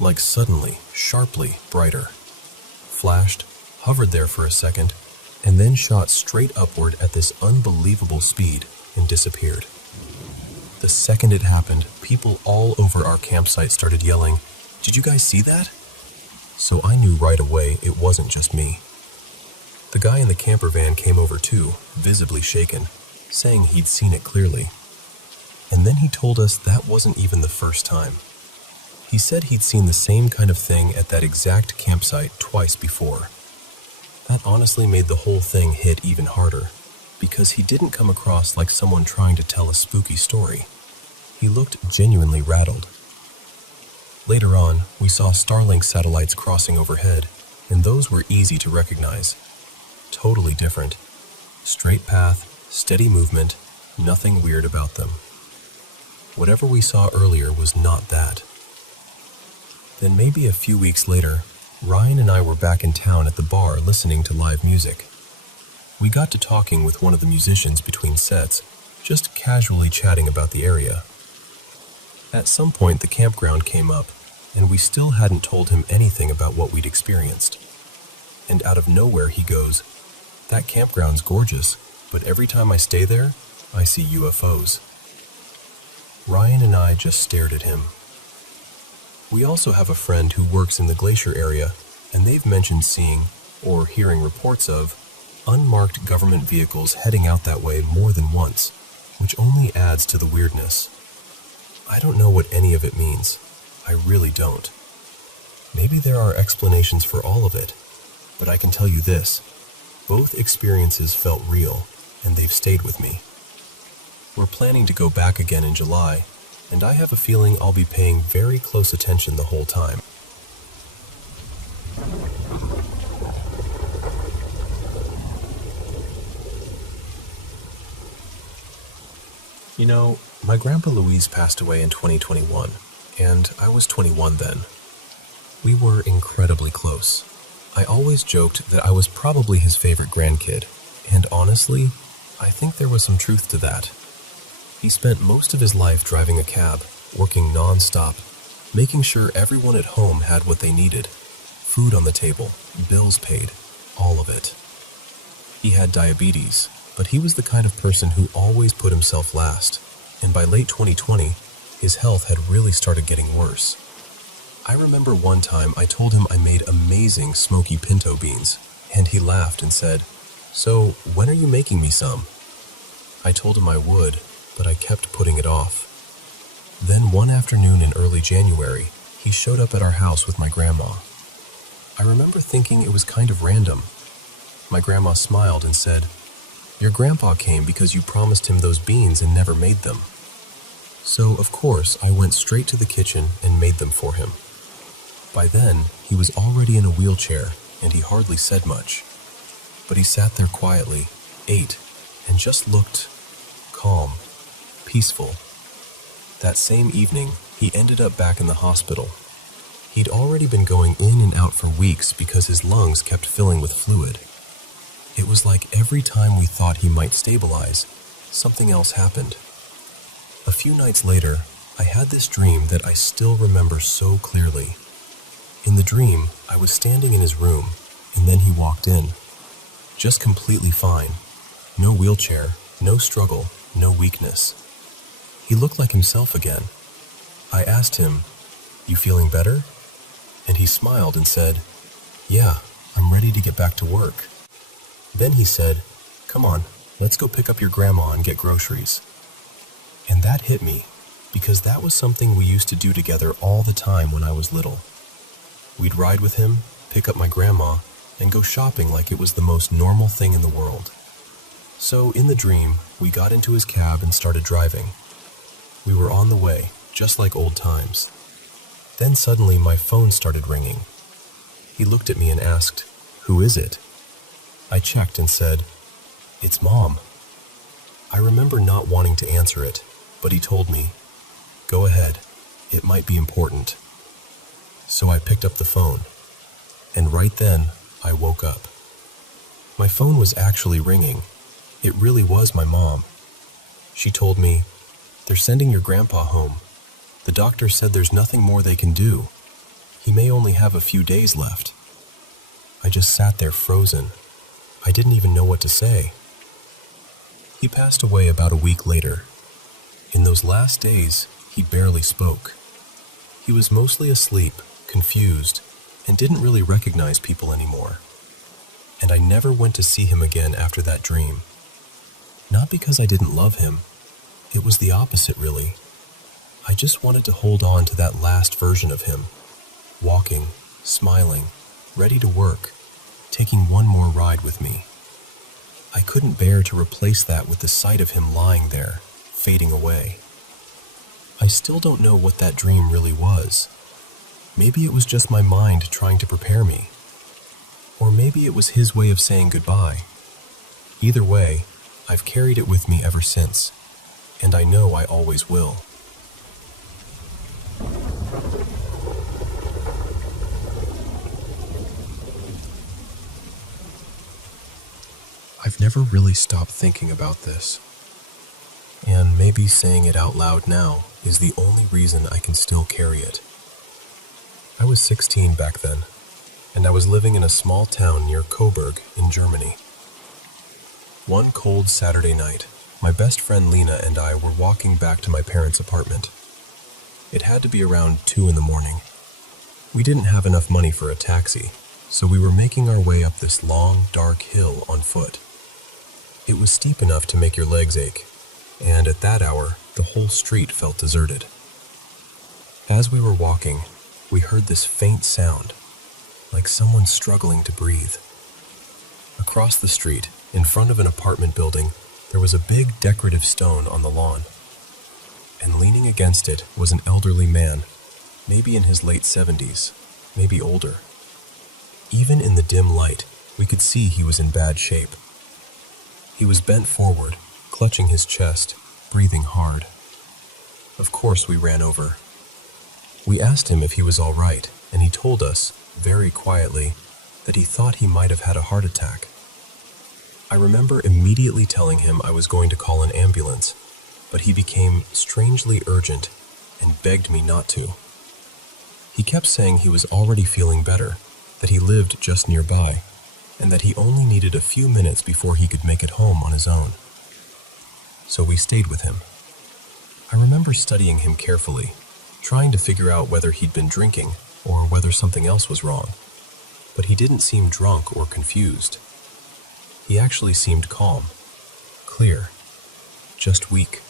like suddenly, sharply brighter. Flashed, hovered there for a second, and then shot straight upward at this unbelievable speed and disappeared. The second it happened, people all over our campsite started yelling, "Did you guys see that?" So I knew right away it wasn't just me. The guy in the camper van came over too, visibly shaken, saying he'd seen it clearly. And then he told us that wasn't even the first time. He said he'd seen the same kind of thing at that exact campsite twice before. That honestly made the whole thing hit even harder, because he didn't come across like someone trying to tell a spooky story. He looked genuinely rattled. Later on, we saw Starlink satellites crossing overhead, and those were easy to recognize. Totally different. Straight path, steady movement, nothing weird about them. Whatever we saw earlier was not that. Then maybe a few weeks later, Ryan and I were back in town at the bar listening to live music. We got to talking with one of the musicians between sets, just casually chatting about the area. At some point, the campground came up, and we still hadn't told him anything about what we'd experienced. And out of nowhere, he goes, "That campground's gorgeous, but every time I stay there, I see UFOs." Ryan and I just stared at him. We also have a friend who works in the glacier area, and they've mentioned seeing, or hearing reports of, unmarked government vehicles heading out that way more than once, which only adds to the weirdness. I don't know what any of it means. I really don't. Maybe there are explanations for all of it, but I can tell you this. Both experiences felt real, and they've stayed with me. We're planning to go back again in July, and I have a feeling I'll be paying very close attention the whole time. You know, my Grandpa Louise passed away in 2021, and I was 21 then. We were incredibly close. I always joked that I was probably his favorite grandkid, and honestly, I think there was some truth to that. He spent most of his life driving a cab, working non-stop, making sure everyone at home had what they needed. Food on the table, bills paid, all of it. He had diabetes, but he was the kind of person who always put himself last, and by late 2020, his health had really started getting worse. I remember one time I told him I made amazing smoky pinto beans, and he laughed and said, "So, when are you making me some?" I told him I would, but I kept putting it off. Then one afternoon in early January, he showed up at our house with my grandma. I remember thinking it was kind of random. My grandma smiled and said, "Your grandpa came because you promised him those beans and never made them." So, of course, I went straight to the kitchen and made them for him. By then, he was already in a wheelchair, and he hardly said much. But he sat there quietly, ate, and just looked calm, peaceful. That same evening, he ended up back in the hospital. He'd already been going in and out for weeks because his lungs kept filling with fluid. It was like every time we thought he might stabilize, something else happened. A few nights later, I had this dream that I still remember so clearly. In the dream, I was standing in his room, and then he walked in. Just completely fine. No wheelchair, no struggle, no weakness. He looked like himself again. I asked him, "You feeling better?" And he smiled and said, "Yeah, I'm ready to get back to work." Then he said, "Come on, let's go pick up your grandma and get groceries." And that hit me, because that was something we used to do together all the time when I was little. We'd ride with him, pick up my grandma, and go shopping like it was the most normal thing in the world. So in the dream, we got into his cab and started driving. We were on the way, just like old times. Then suddenly my phone started ringing. He looked at me and asked, "Who is it?" I checked and said, "It's Mom." I remember not wanting to answer it, but he told me, "Go ahead, it might be important." So I picked up the phone, and right then, I woke up. My phone was actually ringing. It really was my mom. She told me, "They're sending your grandpa home. The doctor said there's nothing more they can do. He may only have a few days left." I just sat there frozen. I didn't even know what to say. He passed away about a week later. In those last days, he barely spoke. He was mostly asleep, confused, and didn't really recognize people anymore. And I never went to see him again after that dream. Not because I didn't love him. It was the opposite, really. I just wanted to hold on to that last version of him. Walking, smiling, ready to work, taking one more ride with me. I couldn't bear to replace that with the sight of him lying there, fading away. I still don't know what that dream really was. Maybe it was just my mind trying to prepare me. Or maybe it was his way of saying goodbye. Either way, I've carried it with me ever since, and I know I always will. I've never really stopped thinking about this. And maybe saying it out loud now is the only reason I can still carry it. I was 16 back then, and I was living in a small town near Coburg in Germany. One cold Saturday night, my best friend Lena and I were walking back to my parents' apartment. It had to be around 2 in the morning. We didn't have enough money for a taxi, so we were making our way up this long, dark hill on foot. It was steep enough to make your legs ache, and at that hour, the whole street felt deserted. As we were walking, we heard this faint sound, like someone struggling to breathe. Across the street, in front of an apartment building, there was a big decorative stone on the lawn, and leaning against it was an elderly man, maybe in his late 70s, maybe older. Even in the dim light, we could see he was in bad shape. He was bent forward, clutching his chest, breathing hard. Of course we ran over. We asked him if he was all right, and he told us, very quietly, that he thought he might have had a heart attack. I remember immediately telling him I was going to call an ambulance, but he became strangely urgent and begged me not to. He kept saying he was already feeling better, that he lived just nearby, and that he only needed a few minutes before he could make it home on his own. So we stayed with him. I remember studying him carefully, trying to figure out whether he'd been drinking or whether something else was wrong. But he didn't seem drunk or confused. He actually seemed calm, clear, just weak.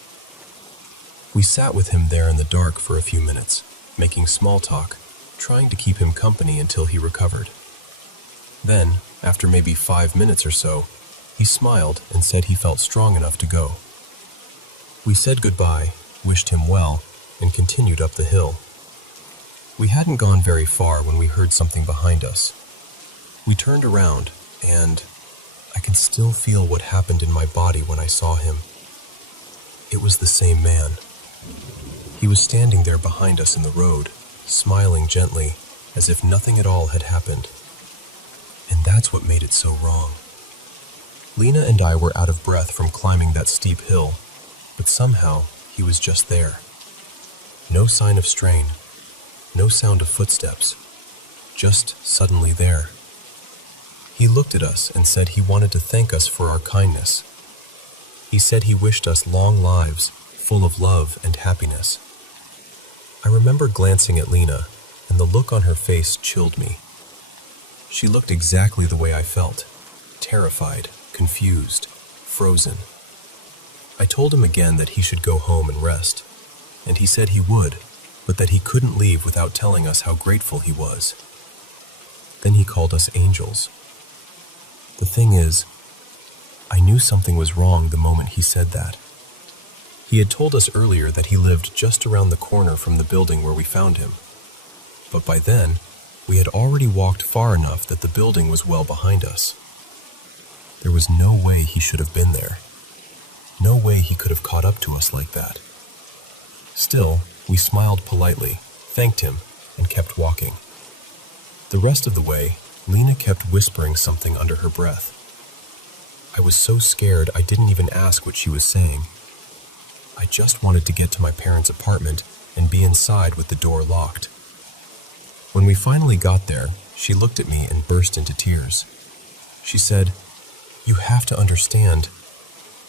We sat with him there in the dark for a few minutes, making small talk, trying to keep him company until he recovered. Then, after maybe 5 minutes or so, he smiled and said he felt strong enough to go. We said goodbye, wished him well, and continued up the hill. We hadn't gone very far when we heard something behind us. We turned around, and I can still feel what happened in my body when I saw him. It was the same man. He was standing there behind us in the road, smiling gently, as if nothing at all had happened. And that's what made it so wrong. Lena and I were out of breath from climbing that steep hill, but somehow he was just there. No sign of strain, no sound of footsteps, just suddenly there. He looked at us and said he wanted to thank us for our kindness. He said he wished us long lives, full of love and happiness. I remember glancing at Lena, and the look on her face chilled me. She looked exactly the way I felt, terrified, confused, frozen. I told him again that he should go home and rest, and he said he would, but that he couldn't leave without telling us how grateful he was. Then he called us angels. The thing is, I knew something was wrong the moment he said that. He had told us earlier that he lived just around the corner from the building where we found him. But by then, we had already walked far enough that the building was well behind us. There was no way he should have been there. No way he could have caught up to us like that. Still, we smiled politely, thanked him, and kept walking. The rest of the way, Lena kept whispering something under her breath. I was so scared I didn't even ask what she was saying. I just wanted to get to my parents' apartment and be inside with the door locked. When we finally got there, she looked at me and burst into tears. She said, "You have to understand,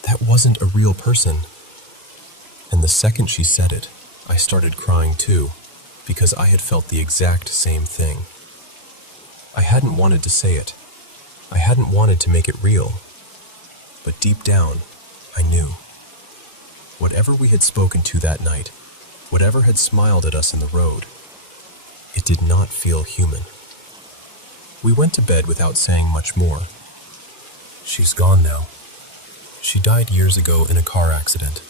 that wasn't a real person." And the second she said it, I started crying too, because I had felt the exact same thing. I hadn't wanted to say it. I hadn't wanted to make it real. But deep down, I knew. Whatever we had spoken to that night, whatever had smiled at us in the road, it did not feel human. We went to bed without saying much more. She's gone now. She died years ago in a car accident,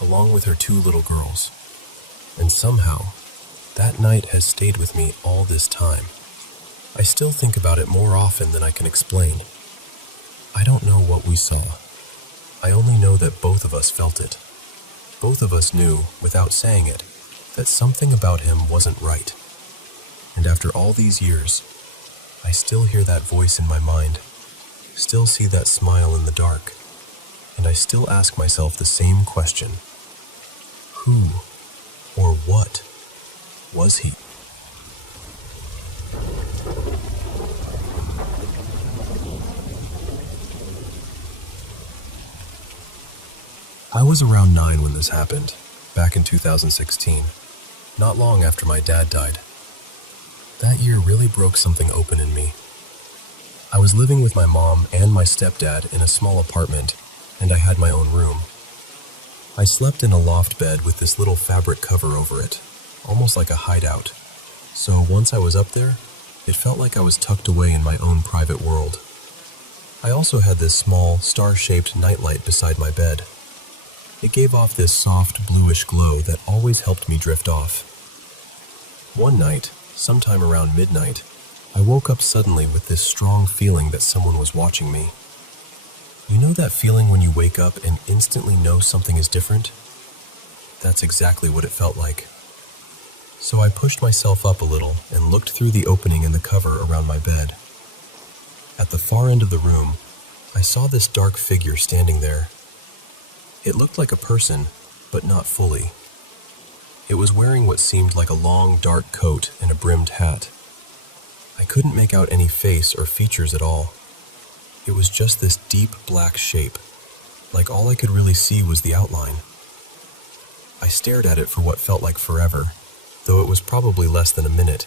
along with her 2 little girls. And somehow, that night has stayed with me all this time. I still think about it more often than I can explain. I don't know what we saw. I only know that both of us felt it. Both of us knew, without saying it, that something about him wasn't right. And after all these years, I still hear that voice in my mind, still see that smile in the dark, and I still ask myself the same question. Who or what was he? I was around 9 when this happened, back in 2016, not long after my dad died. That year really broke something open in me. I was living with my mom and my stepdad in a small apartment, and I had my own room. I slept in a loft bed with this little fabric cover over it, almost like a hideout. So once I was up there, it felt like I was tucked away in my own private world. I also had this small, star-shaped nightlight beside my bed. It gave off this soft, bluish glow that always helped me drift off. One night, sometime around midnight, I woke up suddenly with this strong feeling that someone was watching me. You know that feeling when you wake up and instantly know something is different? That's exactly what it felt like. So I pushed myself up a little and looked through the opening in the cover around my bed. At the far end of the room, I saw this dark figure standing there. It looked like a person, but not fully. It was wearing what seemed like a long, dark coat and a brimmed hat. I couldn't make out any face or features at all. It was just this deep black shape, like all I could really see was the outline. I stared at it for what felt like forever, though it was probably less than a minute.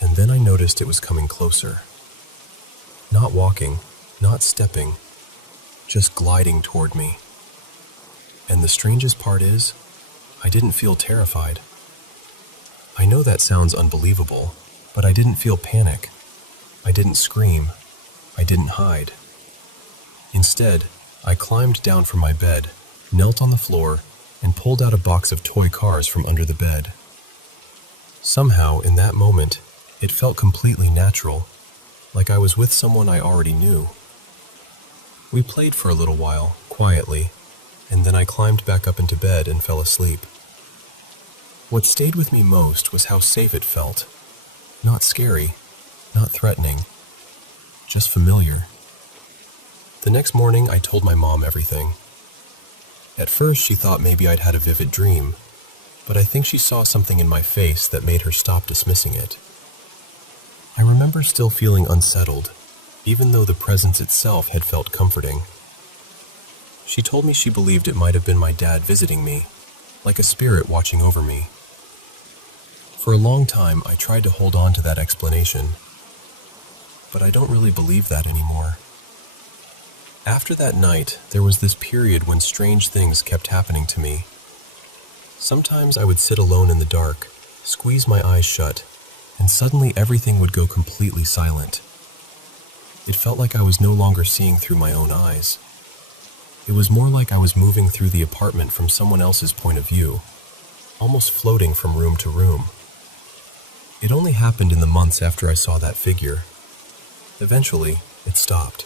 And then I noticed it was coming closer. Not walking, not stepping, just gliding toward me. And the strangest part is, I didn't feel terrified. I know that sounds unbelievable, but I didn't feel panic. I didn't scream. I didn't hide. Instead, I climbed down from my bed, knelt on the floor, and pulled out a box of toy cars from under the bed. Somehow, in that moment, it felt completely natural, like I was with someone I already knew. We played for a little while, quietly, and then I climbed back up into bed and fell asleep. What stayed with me most was how safe it felt. Not scary, not threatening, just familiar. The next morning, I told my mom everything. At first, she thought maybe I'd had a vivid dream, but I think she saw something in my face that made her stop dismissing it. I remember still feeling unsettled, even though the presence itself had felt comforting. She told me she believed it might have been my dad visiting me, like a spirit watching over me. For a long time, I tried to hold on to that explanation, but I don't really believe that anymore. After that night, there was this period when strange things kept happening to me. Sometimes I would sit alone in the dark, squeeze my eyes shut, and suddenly everything would go completely silent. It felt like I was no longer seeing through my own eyes. It was more like I was moving through the apartment from someone else's point of view, almost floating from room to room. It only happened in the months after I saw that figure. Eventually, it stopped.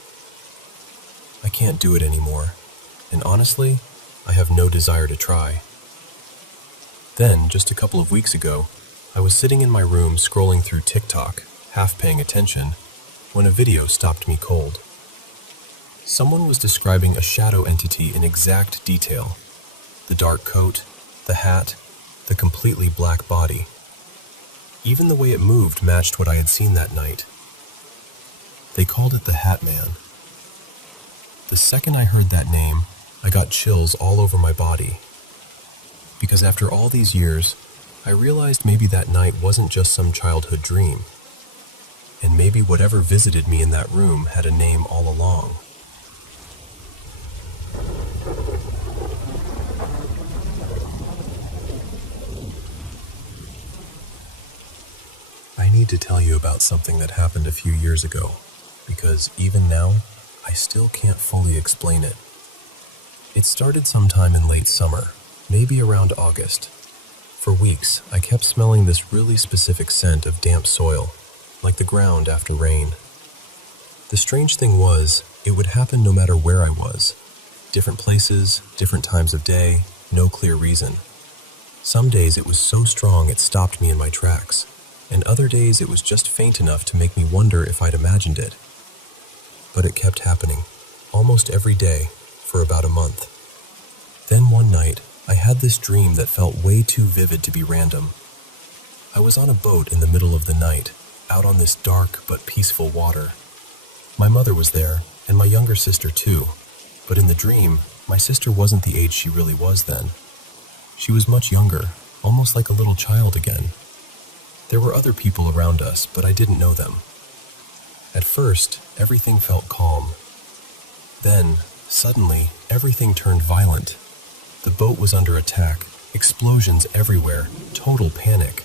I can't do it anymore, and honestly, I have no desire to try. Then, just a couple of weeks ago, I was sitting in my room scrolling through TikTok, half paying attention, when a video stopped me cold. Someone was describing a shadow entity in exact detail. The dark coat, the hat, the completely black body. Even the way it moved matched what I had seen that night. They called it the Hat Man. The second I heard that name, I got chills all over my body. Because after all these years, I realized maybe that night wasn't just some childhood dream. And maybe whatever visited me in that room had a name all along. I need to tell you about something that happened a few years ago, because even now, I still can't fully explain it. It started sometime in late summer, maybe around August. For weeks, I kept smelling this really specific scent of damp soil, like the ground after rain. The strange thing was, it would happen no matter where I was. Different places, different times of day, no clear reason. Some days it was so strong it stopped me in my tracks, and other days it was just faint enough to make me wonder if I'd imagined it. But it kept happening, almost every day, for about a month. Then one night, I had this dream that felt way too vivid to be random. I was on a boat in the middle of the night, out on this dark but peaceful water. My mother was there, and my younger sister too, but in the dream, my sister wasn't the age she really was then. She was much younger, almost like a little child again. There were other people around us, but I didn't know them. At first, everything felt calm. Then, suddenly, everything turned violent. The boat was under attack, explosions everywhere, total panic.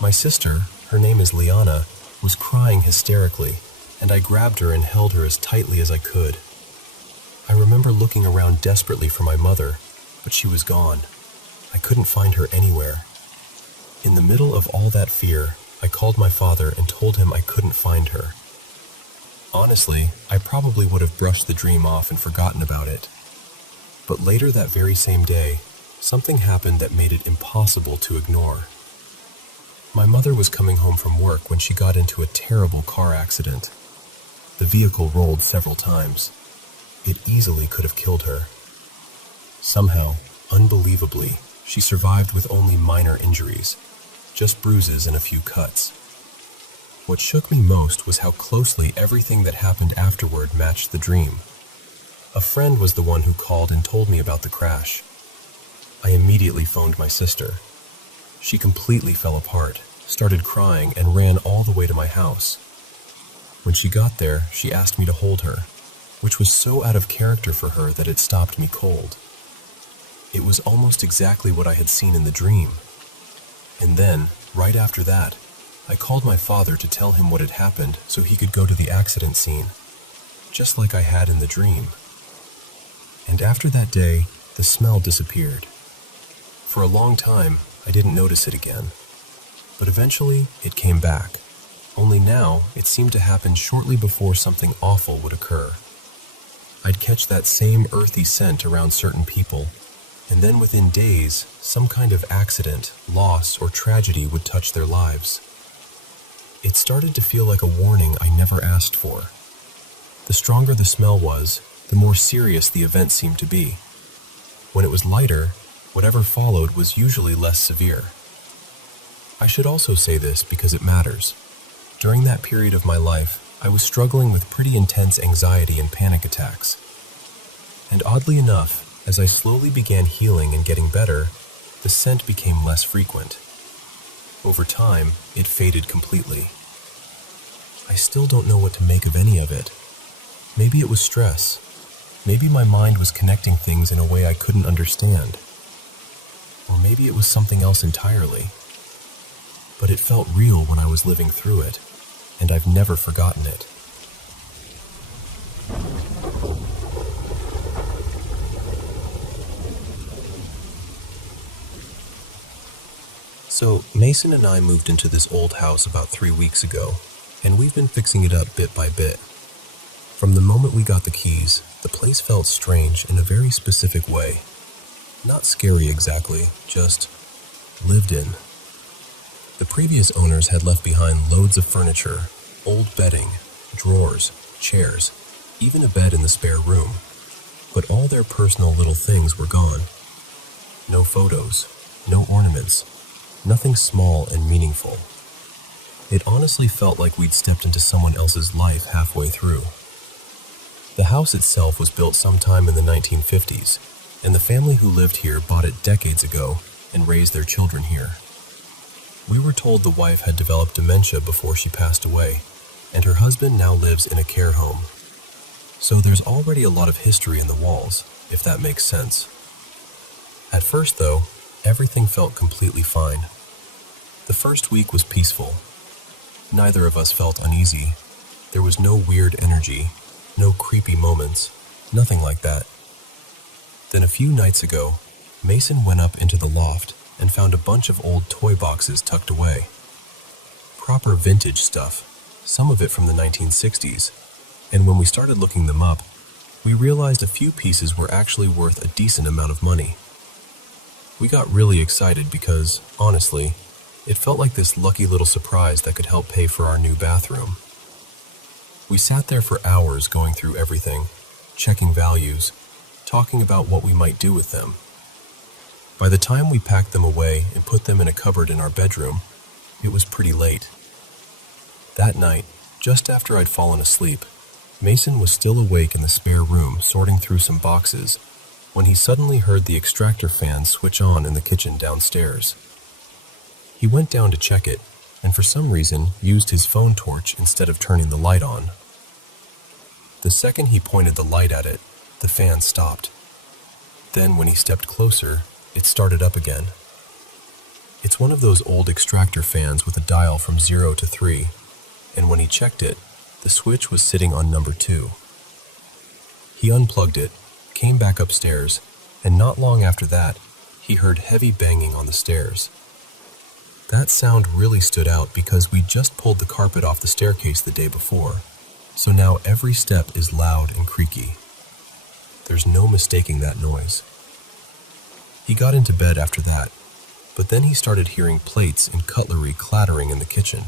My sister, her name is Liana, was crying hysterically, and I grabbed her and held her as tightly as I could. I remember looking around desperately for my mother, but she was gone. I couldn't find her anywhere. In the middle of all that fear, I called my father and told him I couldn't find her. Honestly, I probably would have brushed the dream off and forgotten about it. But later that very same day, something happened that made it impossible to ignore. My mother was coming home from work when she got into a terrible car accident. The vehicle rolled several times. It easily could have killed her. Somehow, unbelievably, she survived with only minor injuries, just bruises and a few cuts. What shook me most was how closely everything that happened afterward matched the dream. A friend was the one who called and told me about the crash. I immediately phoned my sister. She completely fell apart, started crying, and ran all the way to my house. When she got there, she asked me to hold her, which was so out of character for her that it stopped me cold. It was almost exactly what I had seen in the dream. And then, right after that, I called my father to tell him what had happened so he could go to the accident scene, just like I had in the dream. And after that day, the smell disappeared. For a long time, I didn't notice it again. But eventually, it came back. Only now, it seemed to happen shortly before something awful would occur. I'd catch that same earthy scent around certain people, and then within days, some kind of accident, loss, or tragedy would touch their lives. It started to feel like a warning I never asked for. The stronger the smell was, the more serious the event seemed to be. When it was lighter, whatever followed was usually less severe. I should also say this because it matters. During that period of my life, I was struggling with pretty intense anxiety and panic attacks. And oddly enough, as I slowly began healing and getting better, the scent became less frequent. Over time, it faded completely. I still don't know what to make of any of it. Maybe it was stress. Maybe my mind was connecting things in a way I couldn't understand. Or maybe it was something else entirely. But it felt real when I was living through it, and I've never forgotten it. So, Mason and I moved into this old house about 3 weeks ago, and we've been fixing it up bit by bit. From the moment we got the keys, The place felt strange in a very specific way. Not scary exactly, just lived in. The previous owners had left behind loads of furniture, old bedding, drawers, chairs, even a bed in the spare room. But all their personal little things were gone. No photos, no ornaments, nothing small and meaningful. It honestly felt like we'd stepped into someone else's life halfway through. The house itself was built sometime in the 1950s, and the family who lived here bought it decades ago and raised their children here. We were told the wife had developed dementia before she passed away, and her husband now lives in a care home. So there's already a lot of history in the walls, if that makes sense. At first, though, everything felt completely fine. The first week was peaceful. Neither of us felt uneasy. There was no weird energy, no creepy moments, nothing like that. Then a few nights ago, Mason went up into the loft and found a bunch of old toy boxes tucked away. Proper vintage stuff, some of it from the 1960s, and when we started looking them up, we realized a few pieces were actually worth a decent amount of money. We got really excited because, honestly, it felt like this lucky little surprise that could help pay for our new bathroom. We sat there for hours going through everything, checking values, talking about what we might do with them. By the time we packed them away and put them in a cupboard in our bedroom, it was pretty late. That night, just after I'd fallen asleep, Mason was still awake in the spare room sorting through some boxes when he suddenly heard the extractor fan switch on in the kitchen downstairs. He went down to check it, and for some reason used his phone torch instead of turning the light on. The second he pointed the light at it, the fan stopped. Then when he stepped closer, it started up again. It's one of those old extractor fans with a dial from 0 to 3, and when he checked it, the switch was sitting on number 2. He unplugged it, came back upstairs, and not long after that, he heard heavy banging on the stairs. That sound really stood out because we just pulled the carpet off the staircase the day before, so now every step is loud and creaky. There's no mistaking that noise. He got into bed after that, but then he started hearing plates and cutlery clattering in the kitchen.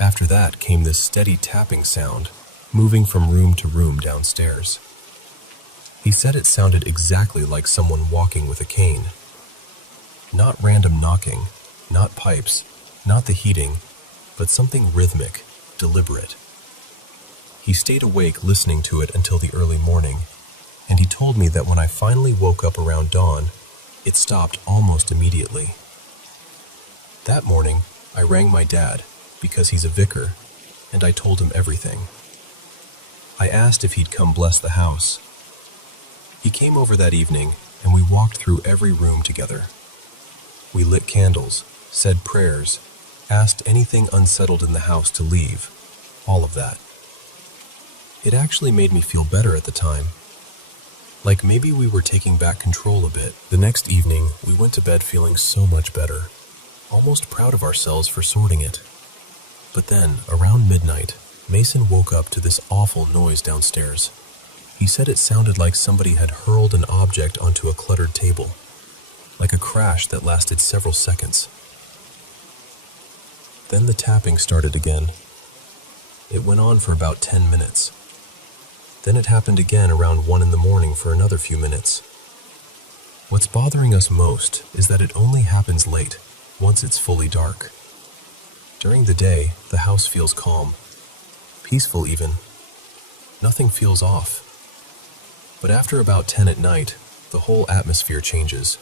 After that came this steady tapping sound, moving from room to room downstairs. He said it sounded exactly like someone walking with a cane. Not random knocking, not pipes, not the heating, but something rhythmic, deliberate. He stayed awake listening to it until the early morning, and he told me that when I finally woke up around dawn, it stopped almost immediately. That morning, I rang my dad, because he's a vicar, and I told him everything. I asked if he'd come bless the house. He came over that evening, and we walked through every room together. We lit candles, said prayers, asked anything unsettled in the house to leave, all of that. It actually made me feel better at the time. Like maybe we were taking back control a bit. The next evening, we went to bed feeling so much better, almost proud of ourselves for sorting it. But then, around midnight, Mason woke up to this awful noise downstairs. He said it sounded like somebody had hurled an object onto a cluttered table, like a crash that lasted several seconds. Then the tapping started again. It went on for about 10 minutes. Then it happened again around 1 in the morning for another few minutes. What's bothering us most is that it only happens late, once it's fully dark. During the day, the house feels calm, peaceful even. Nothing feels off. But after about 10 at night, the whole atmosphere changes.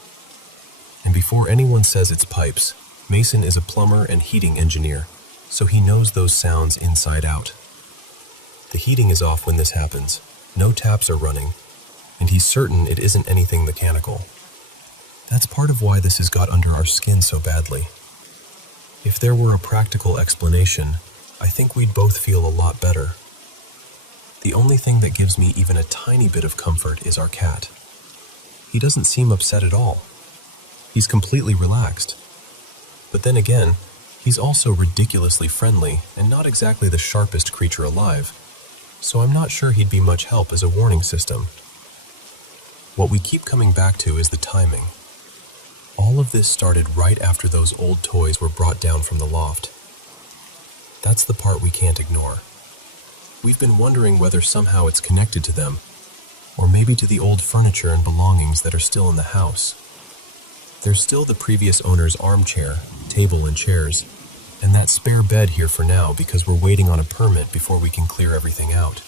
And before anyone says it's pipes, Mason is a plumber and heating engineer, so he knows those sounds inside out. The heating is off when this happens, no taps are running, and he's certain it isn't anything mechanical. That's part of why this has got under our skin so badly. If there were a practical explanation, I think we'd both feel a lot better. The only thing that gives me even a tiny bit of comfort is our cat. He doesn't seem upset at all. He's completely relaxed. But then again, he's also ridiculously friendly and not exactly the sharpest creature alive. so I'm not sure he'd be much help as a warning system. What we keep coming back to is the timing. All of this started right after those old toys were brought down from the loft. That's the part we can't ignore. We've been wondering whether somehow it's connected to them, or maybe to the old furniture and belongings that are still in the house. There's still the previous owner's armchair, table and chairs, and that spare bed here for now because we're waiting on a permit before we can clear everything out.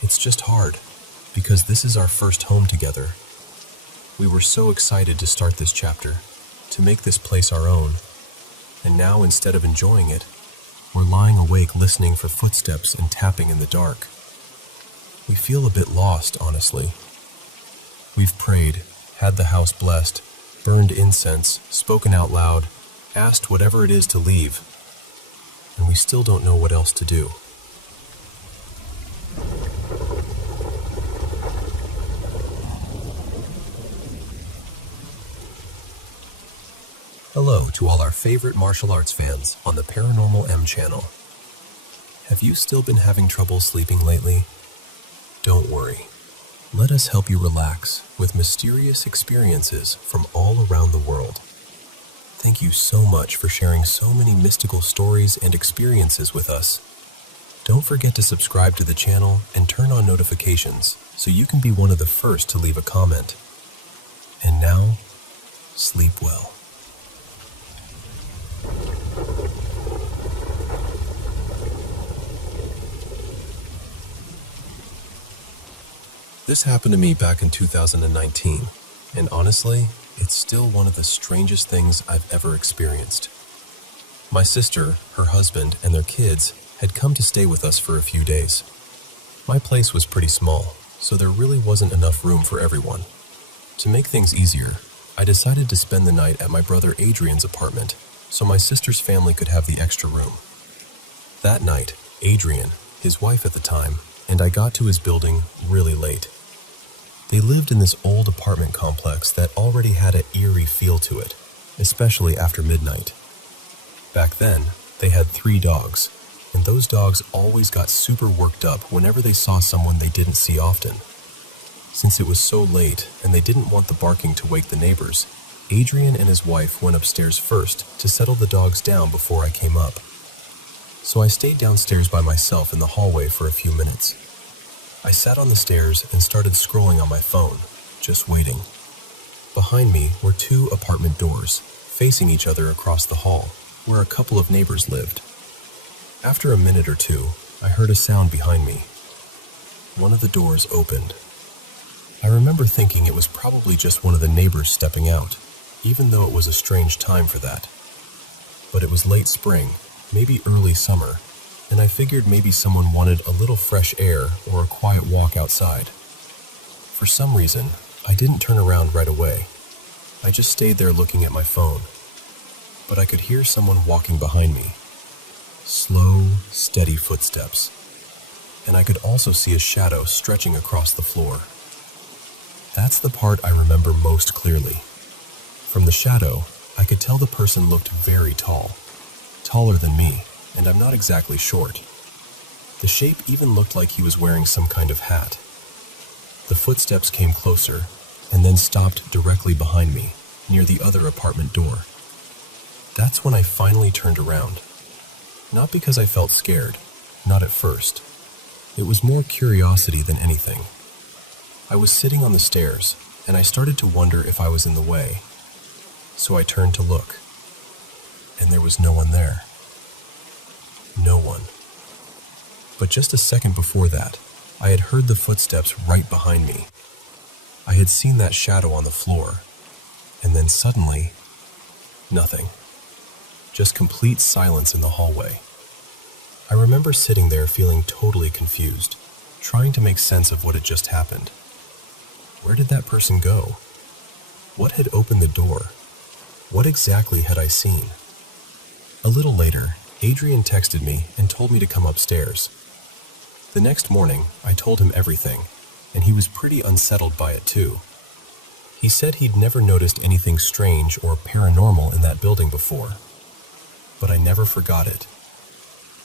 It's just hard, because this is our first home together. We were so excited to start this chapter, to make this place our own, and now instead of enjoying it, we're lying awake listening for footsteps and tapping in the dark. We feel a bit lost, honestly. We've prayed, had the house blessed, burned incense, spoken out loud, asked whatever it is to leave, and we still don't know what else to do. Hello to all our favorite martial arts fans on the Paranormal M channel. Have you still been having trouble sleeping lately? Don't worry. Let us help you relax with mysterious experiences from all around the world. Thank you so much for sharing so many mystical stories and experiences with us. Don't forget to subscribe to the channel and turn on notifications so you can be one of the first to leave a comment. And now, sleep well. This happened to me back in 2019, and honestly, it's still one of the strangest things I've ever experienced. My sister, her husband, and their kids had come to stay with us for a few days. My place was pretty small, so there really wasn't enough room for everyone. To make things easier, I decided to spend the night at my brother Adrian's apartment, so my sister's family could have the extra room. That night, Adrian, his wife at the time, and I got to his building really late. They lived in this old apartment complex that already had an eerie feel to it, especially after midnight. Back then, they had 3 dogs, and those dogs always got super worked up whenever they saw someone they didn't see often. Since it was so late and they didn't want the barking to wake the neighbors, Adrian and his wife went upstairs first to settle the dogs down before I came up. So I stayed downstairs by myself in the hallway for a few minutes. I sat on the stairs and started scrolling on my phone, just waiting. Behind me were 2 apartment doors, facing each other across the hall, where a couple of neighbors lived. After a minute or two, I heard a sound behind me. One of the doors opened. I remember thinking it was probably just one of the neighbors stepping out, even though it was a strange time for that. But it was late spring, maybe early summer, and I figured maybe someone wanted a little fresh air or a quiet walk outside. For some reason, I didn't turn around right away. I just stayed there looking at my phone. But I could hear someone walking behind me. Slow, steady footsteps. And I could also see a shadow stretching across the floor. That's the part I remember most clearly. From the shadow, I could tell the person looked very tall. Taller than me, and I'm not exactly short. The shape even looked like he was wearing some kind of hat. The footsteps came closer, and then stopped directly behind me, near the other apartment door. That's when I finally turned around. Not because I felt scared, not at first. It was more curiosity than anything. I was sitting on the stairs, and I started to wonder if I was in the way. So I turned to look, and there was no one there. No one. But just a second before that, I had heard the footsteps right behind me. I had seen that shadow on the floor, and then suddenly, nothing. Just complete silence in the hallway. I remember sitting there feeling totally confused, trying to make sense of what had just happened. Where did that person go? What had opened the door? What exactly had I seen? A little later, Adrian texted me and told me to come upstairs. The next morning, I told him everything, and he was pretty unsettled by it too. He said he'd never noticed anything strange or paranormal in that building before. But I never forgot it.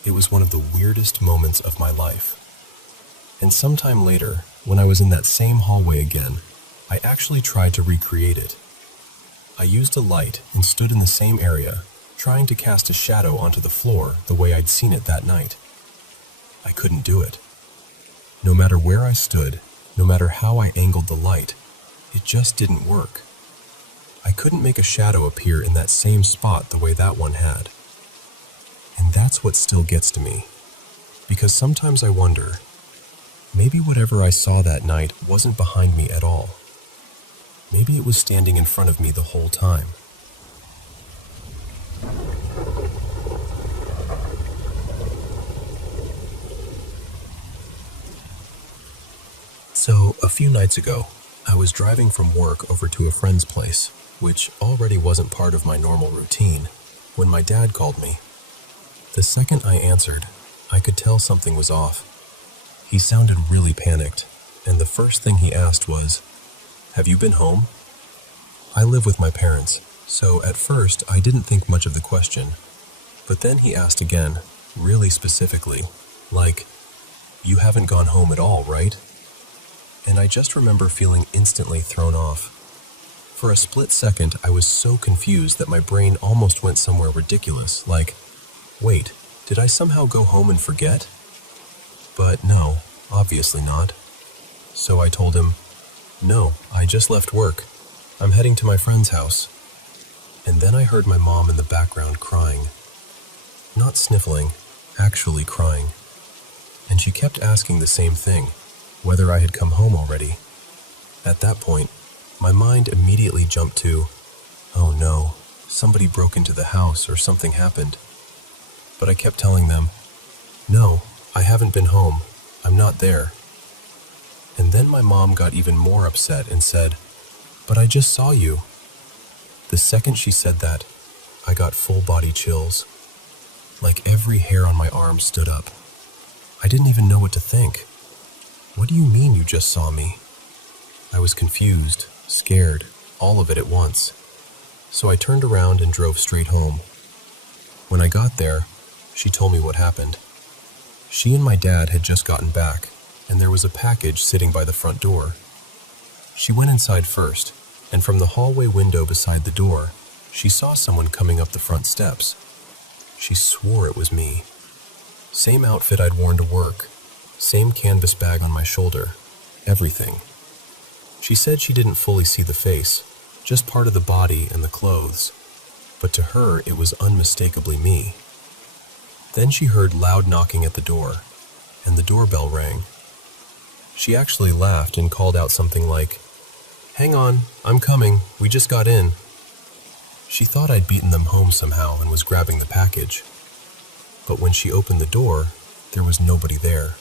It was one of the weirdest moments of my life. And sometime later, when I was in that same hallway again, I actually tried to recreate it. I used a light and stood in the same area, trying to cast a shadow onto the floor the way I'd seen it that night. I couldn't do it. No matter where I stood, no matter how I angled the light, it just didn't work. I couldn't make a shadow appear in that same spot the way that one had. And that's what still gets to me. Because sometimes I wonder, maybe whatever I saw that night wasn't behind me at all. Maybe it was standing in front of me the whole time. So, a few nights ago, I was driving from work over to a friend's place, which already wasn't part of my normal routine, when my dad called me. The second I answered, I could tell something was off. He sounded really panicked, and the first thing he asked was, "Have you been home?" I live with my parents, so at first I didn't think much of the question. But then he asked again, really specifically, like, "You haven't gone home at all, right?" And I just remember feeling instantly thrown off. For a split second, I was so confused that my brain almost went somewhere ridiculous, like, wait, did I somehow go home and forget? But no, obviously not. So I told him, "No, I just left work. I'm heading to my friend's house." And then I heard my mom in the background crying. Not sniffling, actually crying. And she kept asking the same thing, whether I had come home already. At that point, my mind immediately jumped to, oh no, somebody broke into the house or something happened. But I kept telling them, "No, I haven't been home. I'm not there." And then my mom got even more upset and said, "But I just saw you." The second she said that, I got full body chills. Like every hair on my arm stood up. I didn't even know what to think. "What do you mean you just saw me?" I was confused, scared, all of it at once. So I turned around and drove straight home. When I got there, she told me what happened. She and my dad had just gotten back, and there was a package sitting by the front door. She went inside first, and from the hallway window beside the door, she saw someone coming up the front steps. She swore it was me. Same outfit I'd worn to work, same canvas bag on my shoulder, everything. She said she didn't fully see the face, just part of the body and the clothes, but to her it was unmistakably me. Then she heard loud knocking at the door, and the doorbell rang. She actually laughed and called out something like, "Hang on, I'm coming, we just got in." She thought I'd beaten them home somehow and was grabbing the package. But when she opened the door, there was nobody there.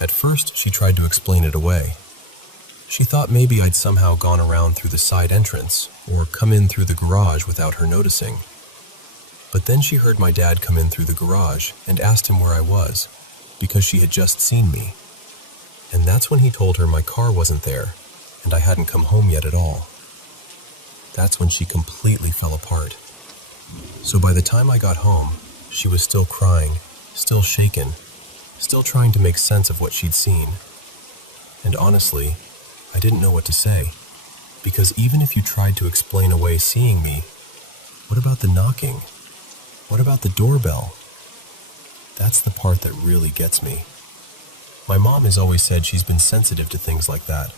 At first, she tried to explain it away. She thought maybe I'd somehow gone around through the side entrance or come in through the garage without her noticing. But then she heard my dad come in through the garage and asked him where I was, because she had just seen me. And that's when he told her my car wasn't there, and I hadn't come home yet at all. That's when she completely fell apart. So by the time I got home, she was still crying, still shaken, still trying to make sense of what she'd seen. And honestly, I didn't know what to say, because even if you tried to explain away seeing me, what about the knocking? What about the doorbell? That's the part that really gets me. My mom has always said she's been sensitive to things like that.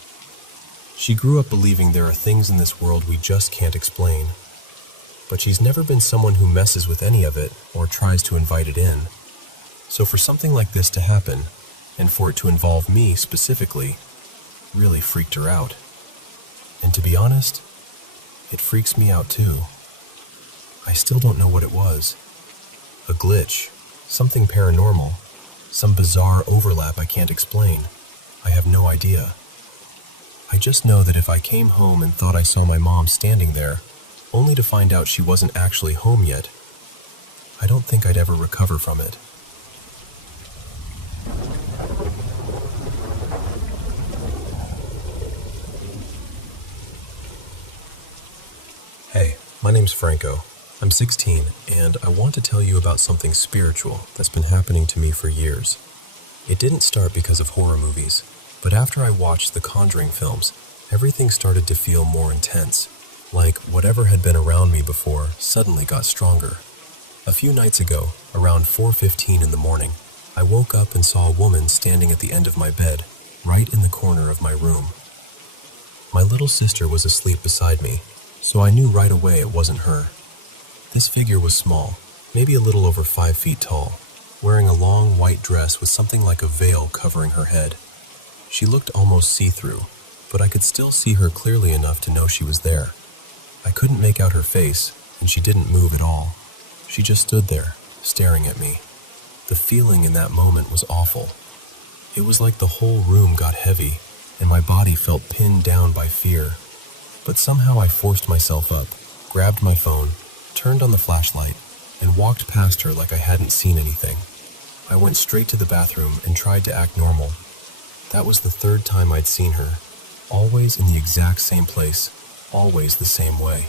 She grew up believing there are things in this world we just can't explain. But she's never been someone who messes with any of it or tries to invite it in. So for something like this to happen, and for it to involve me specifically, really freaked her out. And to be honest, it freaks me out too. I still don't know what it was. A glitch, something paranormal, some bizarre overlap I can't explain. I have no idea. I just know that if I came home and thought I saw my mom standing there, only to find out she wasn't actually home yet, I don't think I'd ever recover from it. Hey, my name's Franco. I'm 16, and I want to tell you about something spiritual that's been happening to me for years. It didn't start because of horror movies, but after I watched the Conjuring films, everything started to feel more intense, like whatever had been around me before suddenly got stronger. A few nights ago, around 4:15 in the morning, I woke up and saw a woman standing at the end of my bed, right in the corner of my room. My little sister was asleep beside me, so I knew right away it wasn't her. This figure was small, maybe a little over 5 feet tall, wearing a long white dress with something like a veil covering her head. She looked almost see-through, but I could still see her clearly enough to know she was there. I couldn't make out her face, and she didn't move at all. She just stood there, staring at me. The feeling in that moment was awful. It was like the whole room got heavy, and my body felt pinned down by fear. But somehow I forced myself up, grabbed my phone, turned on the flashlight, and walked past her like I hadn't seen anything. I went straight to the bathroom and tried to act normal. That was the 3rd time I'd seen her, always in the exact same place, always the same way.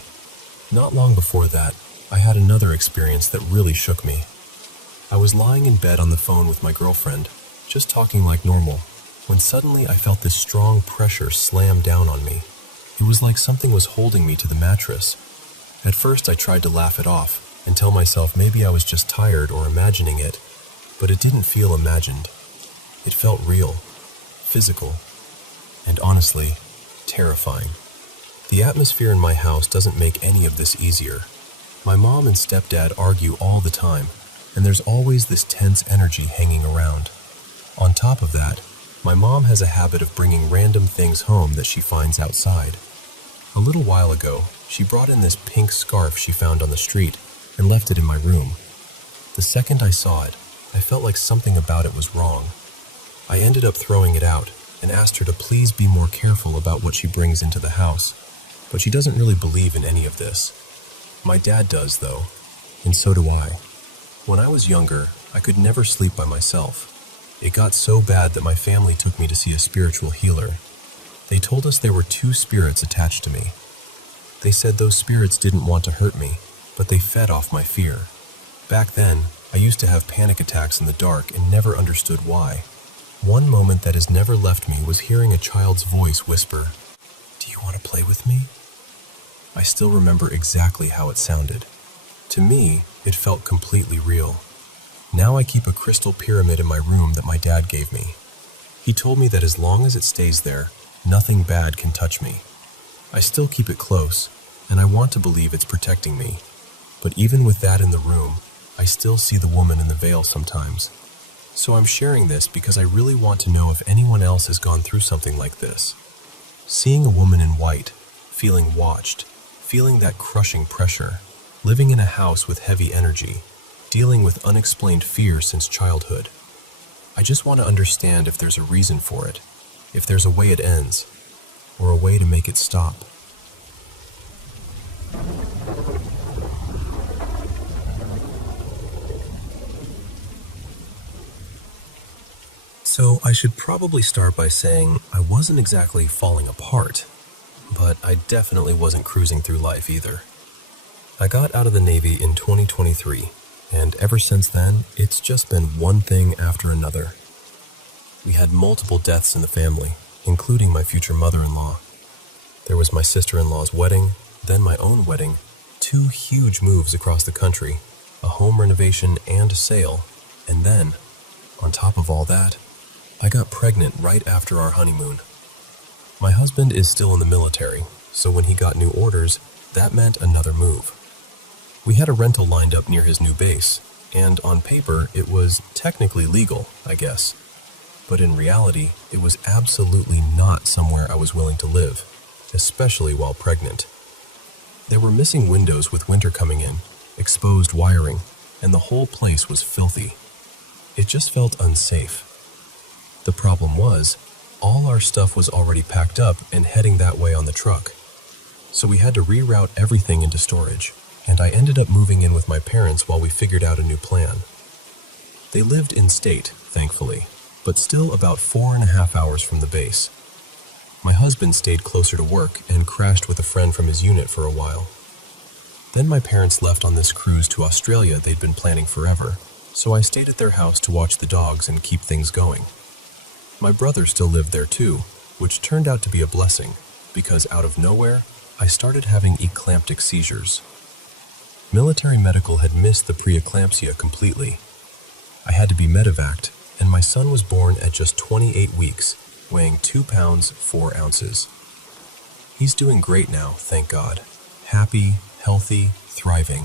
Not long before that, I had another experience that really shook me. I was lying in bed on the phone with my girlfriend, just talking like normal, when suddenly I felt this strong pressure slam down on me. It was like something was holding me to the mattress. At first I tried to laugh it off and tell myself maybe I was just tired or imagining it, but it didn't feel imagined. It felt real, physical, and honestly, terrifying. The atmosphere in my house doesn't make any of this easier. My mom and stepdad argue all the time, and there's always this tense energy hanging around. On top of that, my mom has a habit of bringing random things home that she finds outside. A little while ago, she brought in this pink scarf she found on the street and left it in my room. The second I saw it, I felt like something about it was wrong. I ended up throwing it out and asked her to please be more careful about what she brings into the house, but she doesn't really believe in any of this. My dad does, though, and so do I. When I was younger, I could never sleep by myself. It got so bad that my family took me to see a spiritual healer. They told us there were 2 spirits attached to me. They said those spirits didn't want to hurt me, but they fed off my fear. Back then, I used to have panic attacks in the dark and never understood why. One moment that has never left me was hearing a child's voice whisper, "Do you want to play with me?" I still remember exactly how it sounded. To me, it felt completely real. Now I keep a crystal pyramid in my room that my dad gave me. He told me that as long as it stays there, nothing bad can touch me. I still keep it close, and I want to believe it's protecting me. But even with that in the room, I still see the woman in the veil sometimes. So I'm sharing this because I really want to know if anyone else has gone through something like this. Seeing a woman in white, feeling watched, feeling that crushing pressure, living in a house with heavy energy, dealing with unexplained fear since childhood. I just want to understand if there's a reason for it, if there's a way it ends, or a way to make it stop. So I should probably start by saying I wasn't exactly falling apart, but I definitely wasn't cruising through life either. I got out of the Navy in 2023, and ever since then, it's just been one thing after another. We had multiple deaths in the family, including my future mother-in-law. There was my sister-in-law's wedding, then my own wedding, 2 huge moves across the country, a home renovation and a sale, and then, on top of all that, I got pregnant right after our honeymoon. My husband is still in the military, so when he got new orders, that meant another move. We had a rental lined up near his new base, and on paper it was technically legal, I guess. But in reality, it was absolutely not somewhere I was willing to live, especially while pregnant. There were missing windows with winter coming in, exposed wiring, and the whole place was filthy. It just felt unsafe. The problem was, all our stuff was already packed up and heading that way on the truck. So we had to reroute everything into storage, and I ended up moving in with my parents while we figured out a new plan. They lived in state, thankfully, but still about 4.5 hours from the base. My husband stayed closer to work and crashed with a friend from his unit for a while. Then my parents left on this cruise to Australia they'd been planning forever, so I stayed at their house to watch the dogs and keep things going. My brother still lived there too, which turned out to be a blessing, because out of nowhere, I started having eclamptic seizures. Military medical had missed the preeclampsia completely. I had to be medevaced, and my son was born at just 28 weeks, weighing 2 pounds 4 ounces. He's doing great now, thank God. Happy, healthy, thriving.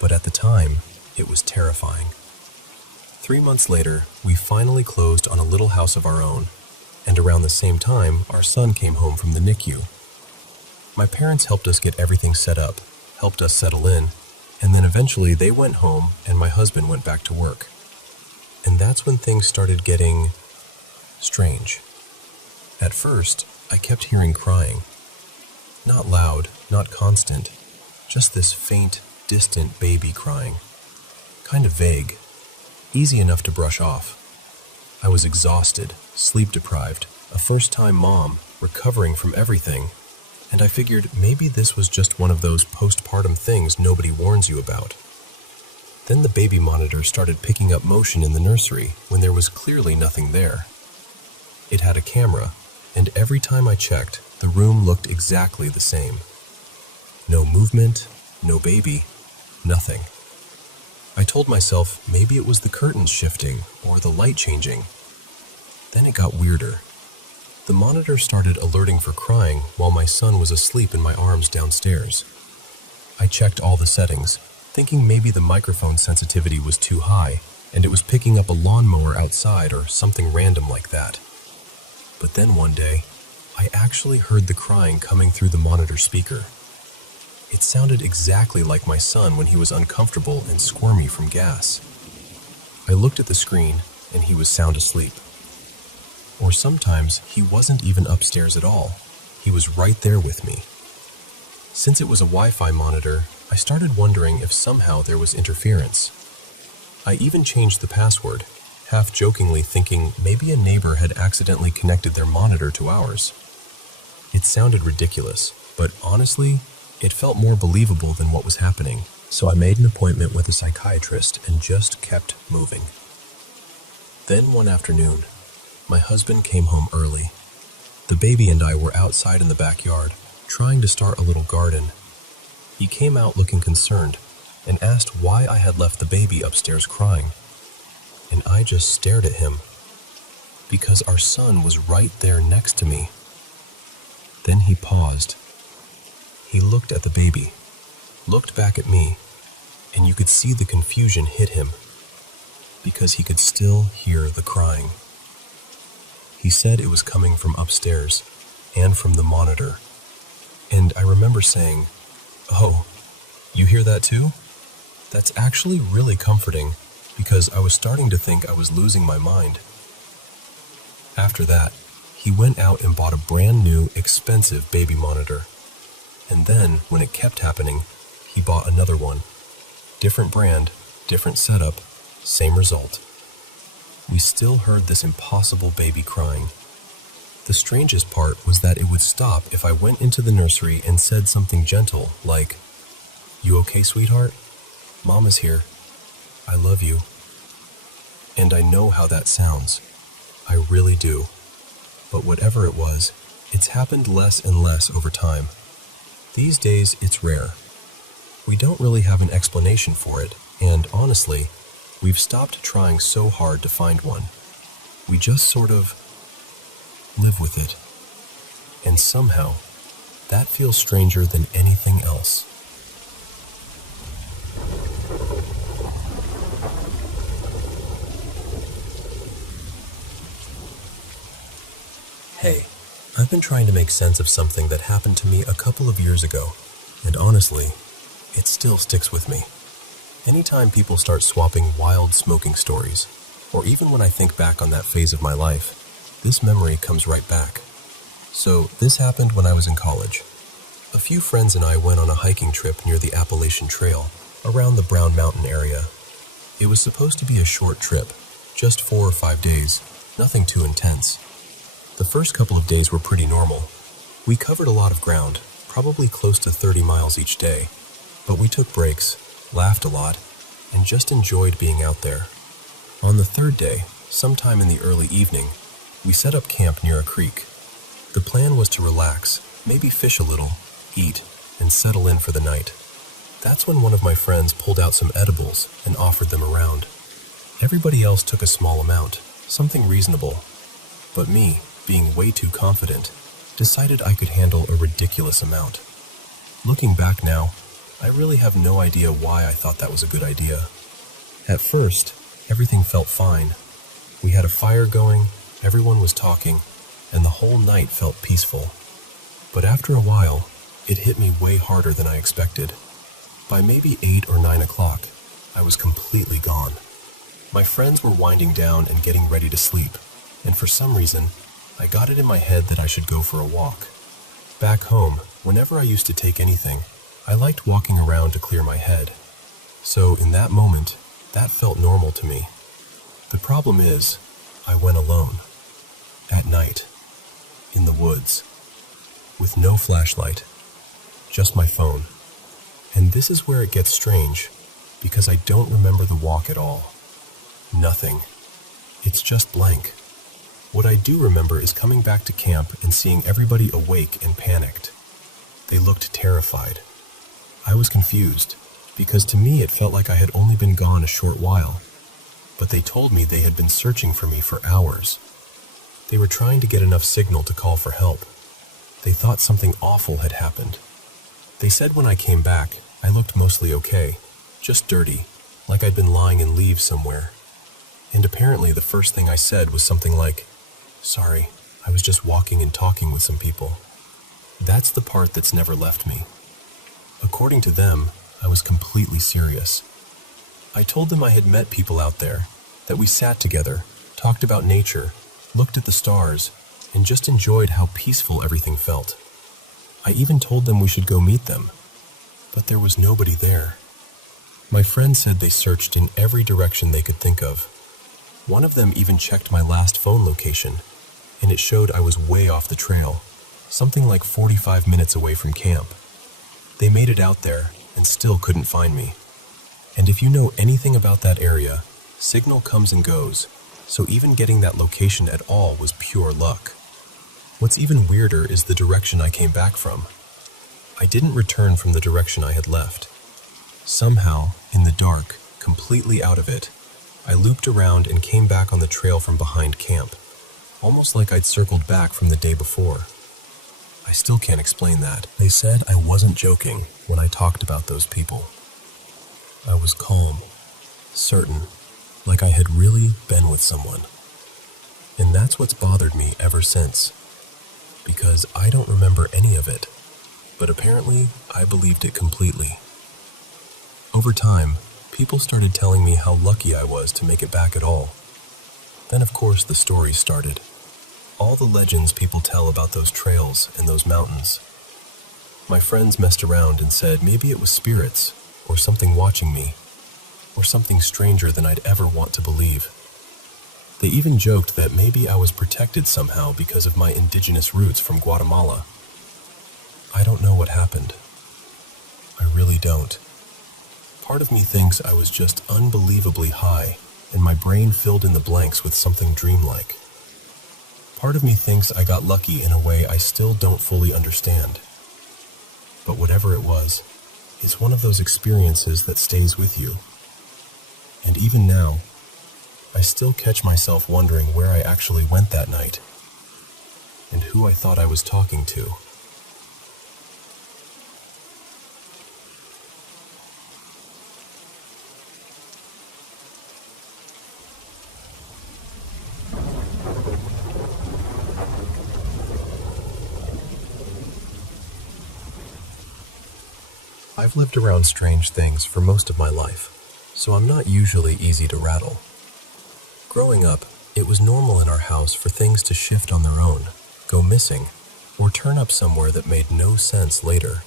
But at the time, it was terrifying. 3 months later, we finally closed on a little house of our own, and around the same time, our son came home from the NICU. My parents helped us get everything set up, helped us settle in, and then eventually they went home and my husband went back to work. And that's when things started getting strange. At first, I kept hearing crying. Not loud, not constant, just this faint, distant baby crying. Kind of vague, easy enough to brush off. I was exhausted, sleep-deprived, a first-time mom, recovering from everything, and I figured maybe this was just one of those postpartum things nobody warns you about. Then the baby monitor started picking up motion in the nursery when there was clearly nothing there. It had a camera, and every time I checked, the room looked exactly the same. No movement, no baby, nothing. I told myself maybe it was the curtains shifting or the light changing. Then it got weirder. The monitor started alerting for crying while my son was asleep in my arms downstairs. I checked all the settings, thinking maybe the microphone sensitivity was too high and it was picking up a lawnmower outside or something random like that. But then one day, I actually heard the crying coming through the monitor speaker. It sounded exactly like my son when he was uncomfortable and squirmy from gas. I looked at the screen and he was sound asleep. Or sometimes he wasn't even upstairs at all. He was right there with me. Since it was a Wi-Fi monitor, I started wondering if somehow there was interference. I even changed the password, half-jokingly thinking maybe a neighbor had accidentally connected their monitor to ours. It sounded ridiculous, but honestly, it felt more believable than what was happening, so I made an appointment with a psychiatrist and just kept moving. Then one afternoon, my husband came home early. The baby and I were outside in the backyard, trying to start a little garden. He came out looking concerned and asked why I had left the baby upstairs crying. And I just stared at him, because our son was right there next to me. Then he paused. He looked at the baby, looked back at me, and you could see the confusion hit him, because he could still hear the crying. He said it was coming from upstairs and from the monitor. And I remember saying, "Oh, you hear that too?" That's actually really comforting because I was starting to think I was losing my mind. After that, he went out and bought a brand new, expensive baby monitor. And then, when it kept happening, he bought another one. Different brand, different setup, same result. We still heard this impossible baby crying. The strangest part was that it would stop if I went into the nursery and said something gentle like, "You okay, sweetheart? Mom is here. I love you." And I know how that sounds. I really do. But whatever it was, it's happened less and less over time. These days, it's rare. We don't really have an explanation for it, and honestly, we've stopped trying so hard to find one. We just sort of live with it. And somehow, that feels stranger than anything else. Hey, I've been trying to make sense of something that happened to me a couple of years ago, and honestly, it still sticks with me. Anytime people start swapping wild smoking stories, or even when I think back on that phase of my life, this memory comes right back. So, this happened when I was in college. A few friends and I went on a hiking trip near the Appalachian Trail, around the Brown Mountain area. It was supposed to be a short trip, just 4 or 5 days, nothing too intense. The first couple of days were pretty normal. We covered a lot of ground, probably close to 30 miles each day, but we took breaks, laughed a lot, and just enjoyed being out there. On the third day, sometime in the early evening, we set up camp near a creek. The plan was to relax, maybe fish a little, eat, and settle in for the night. That's when one of my friends pulled out some edibles and offered them around. Everybody else took a small amount, something reasonable. But me, being way too confident, decided I could handle a ridiculous amount. Looking back now, I really have no idea why I thought that was a good idea. At first, everything felt fine. We had a fire going, everyone was talking, and the whole night felt peaceful. But after a while, it hit me way harder than I expected. By maybe 8 or 9 o'clock, I was completely gone. My friends were winding down and getting ready to sleep, and for some reason, I got it in my head that I should go for a walk. Back home, whenever I used to take anything, I liked walking around to clear my head. So in that moment, that felt normal to me. The problem is, I went alone. At night. In the woods. With no flashlight. Just my phone. And this is where it gets strange, because I don't remember the walk at all. Nothing. It's just blank. What I do remember is coming back to camp and seeing everybody awake and panicked. They looked terrified. I was confused, because to me it felt like I had only been gone a short while. But they told me they had been searching for me for hours. They were trying to get enough signal to call for help. They thought something awful had happened. They said when I came back, I looked mostly okay, just dirty, like I'd been lying in leaves somewhere. And apparently the first thing I said was something like, "Sorry, I was just walking and talking with some people." That's the part that's never left me. According to them, I was completely serious. I told them I had met people out there, that we sat together, talked about nature, looked at the stars, and just enjoyed how peaceful everything felt. I even told them we should go meet them, but there was nobody there. My friends said they searched in every direction they could think of. One of them even checked my last phone location, and it showed I was way off the trail, something like 45 minutes away from camp. They made it out there and still couldn't find me. And if you know anything about that area, signal comes and goes, so even getting that location at all was pure luck. What's even weirder is the direction I came back from. I didn't return from the direction I had left. Somehow, in the dark, completely out of it, I looped around and came back on the trail from behind camp, almost like I'd circled back from the day before. I still can't explain that. They said I wasn't joking when I talked about those people. I was calm, certain, like I had really been with someone. And that's what's bothered me ever since, because I don't remember any of it, but apparently I believed it completely. Over time, people started telling me how lucky I was to make it back at all. Then of course the stories started. All the legends people tell about those trails and those mountains. My friends messed around and said maybe it was spirits, or something watching me, or something stranger than I'd ever want to believe. They even joked that maybe I was protected somehow because of my indigenous roots from Guatemala. I don't know what happened. I really don't. Part of me thinks I was just unbelievably high, and my brain filled in the blanks with something dreamlike. Part of me thinks I got lucky in a way I still don't fully understand. But whatever it was, it's one of those experiences that stays with you. And even now, I still catch myself wondering where I actually went that night, and who I thought I was talking to. I've lived around strange things for most of my life, so I'm not usually easy to rattle. Growing up, it was normal in our house for things to shift on their own, go missing, or turn up somewhere that made no sense later.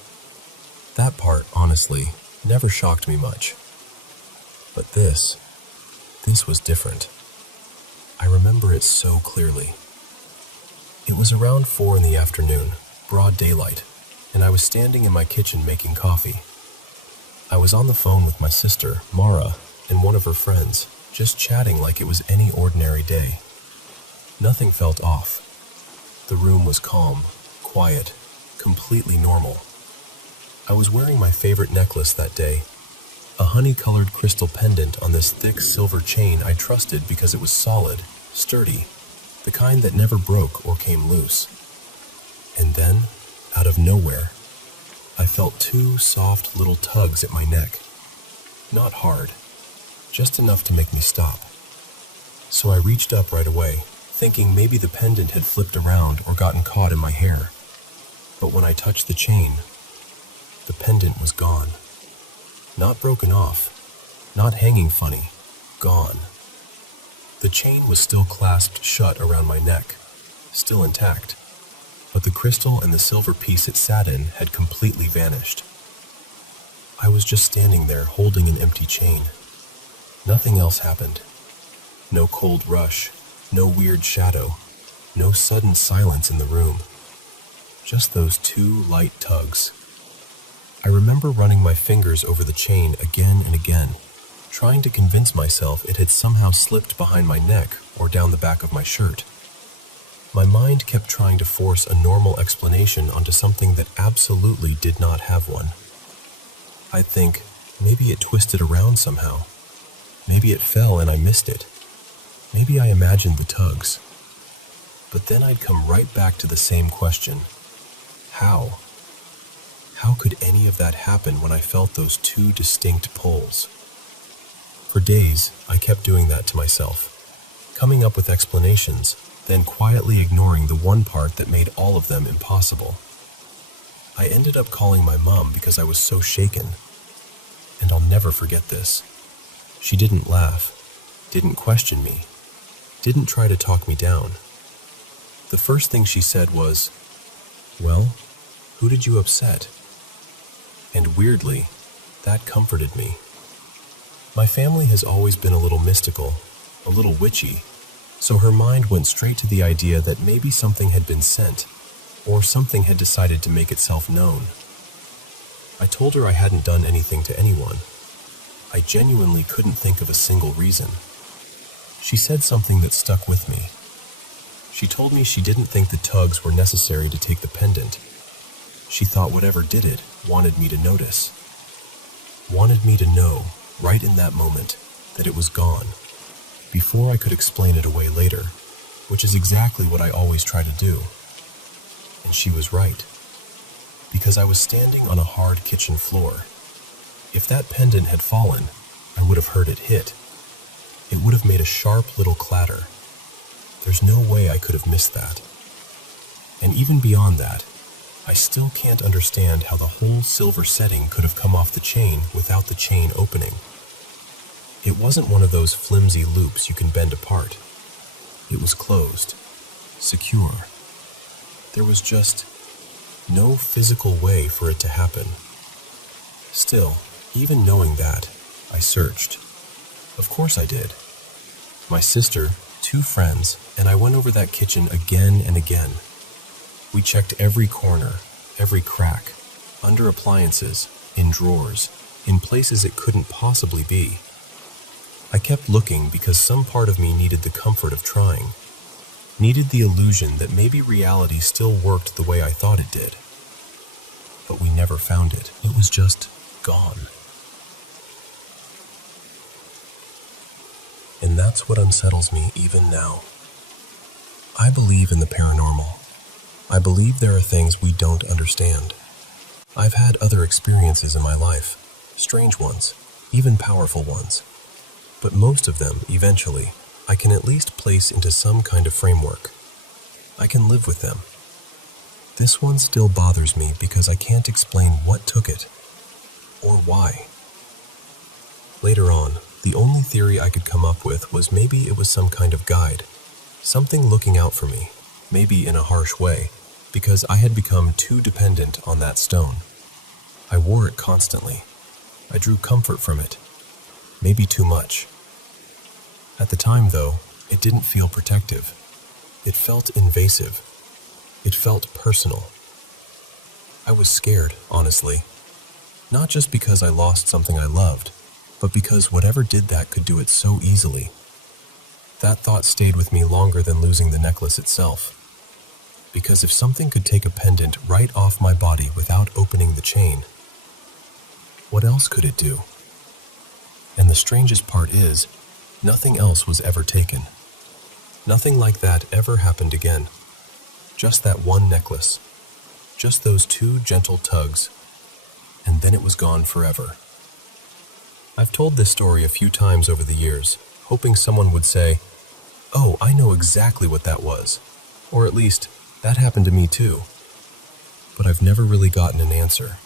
That part, honestly, never shocked me much. But this was different. I remember it so clearly. It was around 4 in the afternoon, broad daylight, and I was standing in my kitchen making coffee. I was on the phone with my sister, Mara, and one of her friends, just chatting like it was any ordinary day. Nothing felt off. The room was calm, quiet, completely normal. I was wearing my favorite necklace that day, a honey-colored crystal pendant on this thick silver chain I trusted because it was solid, sturdy, the kind that never broke or came loose. And then, out of nowhere, I felt two soft little tugs at my neck. Not hard, just enough to make me stop. So I reached up right away, thinking maybe the pendant had flipped around or gotten caught in my hair. But when I touched the chain, the pendant was gone. Not broken off, not hanging funny, gone. The chain was still clasped shut around my neck, still intact, but the crystal and the silver piece it sat in had completely vanished. I was just standing there holding an empty chain. Nothing else happened. No cold rush, no weird shadow, no sudden silence in the room. Just those two light tugs. I remember running my fingers over the chain again and again, trying to convince myself it had somehow slipped behind my neck or down the back of my shirt. My mind kept trying to force a normal explanation onto something that absolutely did not have one. I'd think, maybe it twisted around somehow. Maybe it fell and I missed it. Maybe I imagined the tugs. But then I'd come right back to the same question. How? How could any of that happen when I felt those two distinct pulls? For days, I kept doing that to myself, coming up with explanations, then quietly ignoring the one part that made all of them impossible. I ended up calling my mom because I was so shaken. And I'll never forget this. She didn't laugh, didn't question me, didn't try to talk me down. The first thing she said was, "Well, who did you upset?" And weirdly, that comforted me. My family has always been a little mystical, a little witchy, so her mind went straight to the idea that maybe something had been sent, or something had decided to make itself known. I told her I hadn't done anything to anyone. I genuinely couldn't think of a single reason. She said something that stuck with me. She told me she didn't think the tugs were necessary to take the pendant. She thought whatever did it wanted me to notice. Wanted me to know, right in that moment, that it was gone, before I could explain it away later, which is exactly what I always try to do. And she was right, because I was standing on a hard kitchen floor. If that pendant had fallen, I would have heard it hit. It would have made a sharp little clatter. There's no way I could have missed that. And even beyond that, I still can't understand how the whole silver setting could have come off the chain without the chain opening. It wasn't one of those flimsy loops you can bend apart. It was closed, secure. There was just no physical way for it to happen. Still, even knowing that, I searched. Of course I did. My sister, 2 friends, and I went over that kitchen again and again. We checked every corner, every crack, under appliances, in drawers, in places it couldn't possibly be. I kept looking because some part of me needed the comfort of trying, needed the illusion that maybe reality still worked the way I thought it did. But we never found it. It was just gone. And that's what unsettles me even now. I believe in the paranormal. I believe there are things we don't understand. I've had other experiences in my life, strange ones, even powerful ones. But most of them, eventually, I can at least place into some kind of framework. I can live with them. This one still bothers me because I can't explain what took it, or why. Later on, the only theory I could come up with was maybe it was some kind of guide, something looking out for me, maybe in a harsh way, because I had become too dependent on that stone. I wore it constantly. I drew comfort from it, maybe too much. At the time, though, it didn't feel protective. It felt invasive. It felt personal. I was scared, honestly. Not just because I lost something I loved, but because whatever did that could do it so easily. That thought stayed with me longer than losing the necklace itself. Because if something could take a pendant right off my body without opening the chain, what else could it do? And the strangest part is, nothing else was ever taken. Nothing like that ever happened again. Just that one necklace. Just those two gentle tugs. And then it was gone forever. I've told this story a few times over the years, hoping someone would say, "Oh, I know exactly what that was." Or at least, "That happened to me too." But I've never really gotten an answer.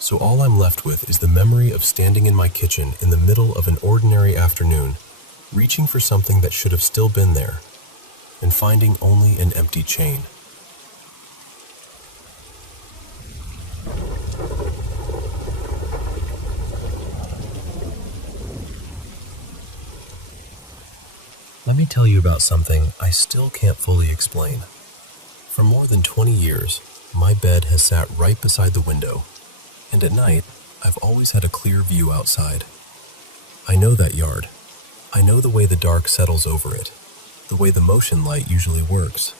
So all I'm left with is the memory of standing in my kitchen in the middle of an ordinary afternoon, reaching for something that should have still been there, and finding only an empty chain. Let me tell you about something I still can't fully explain. For more than 20 years, my bed has sat right beside the window, and at night, I've always had a clear view outside. I know that yard. I know the way the dark settles over it, the way the motion light usually works,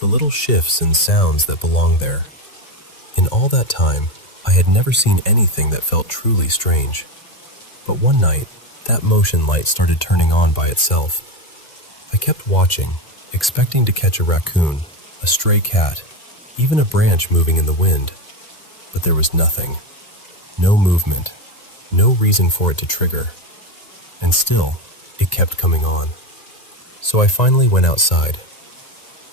the little shifts and sounds that belong there. In all that time, I had never seen anything that felt truly strange. But one night, that motion light started turning on by itself. I kept watching, expecting to catch a raccoon, a stray cat, even a branch moving in the wind. But there was nothing. No movement. No reason for it to trigger. And still, it kept coming on. So I finally went outside.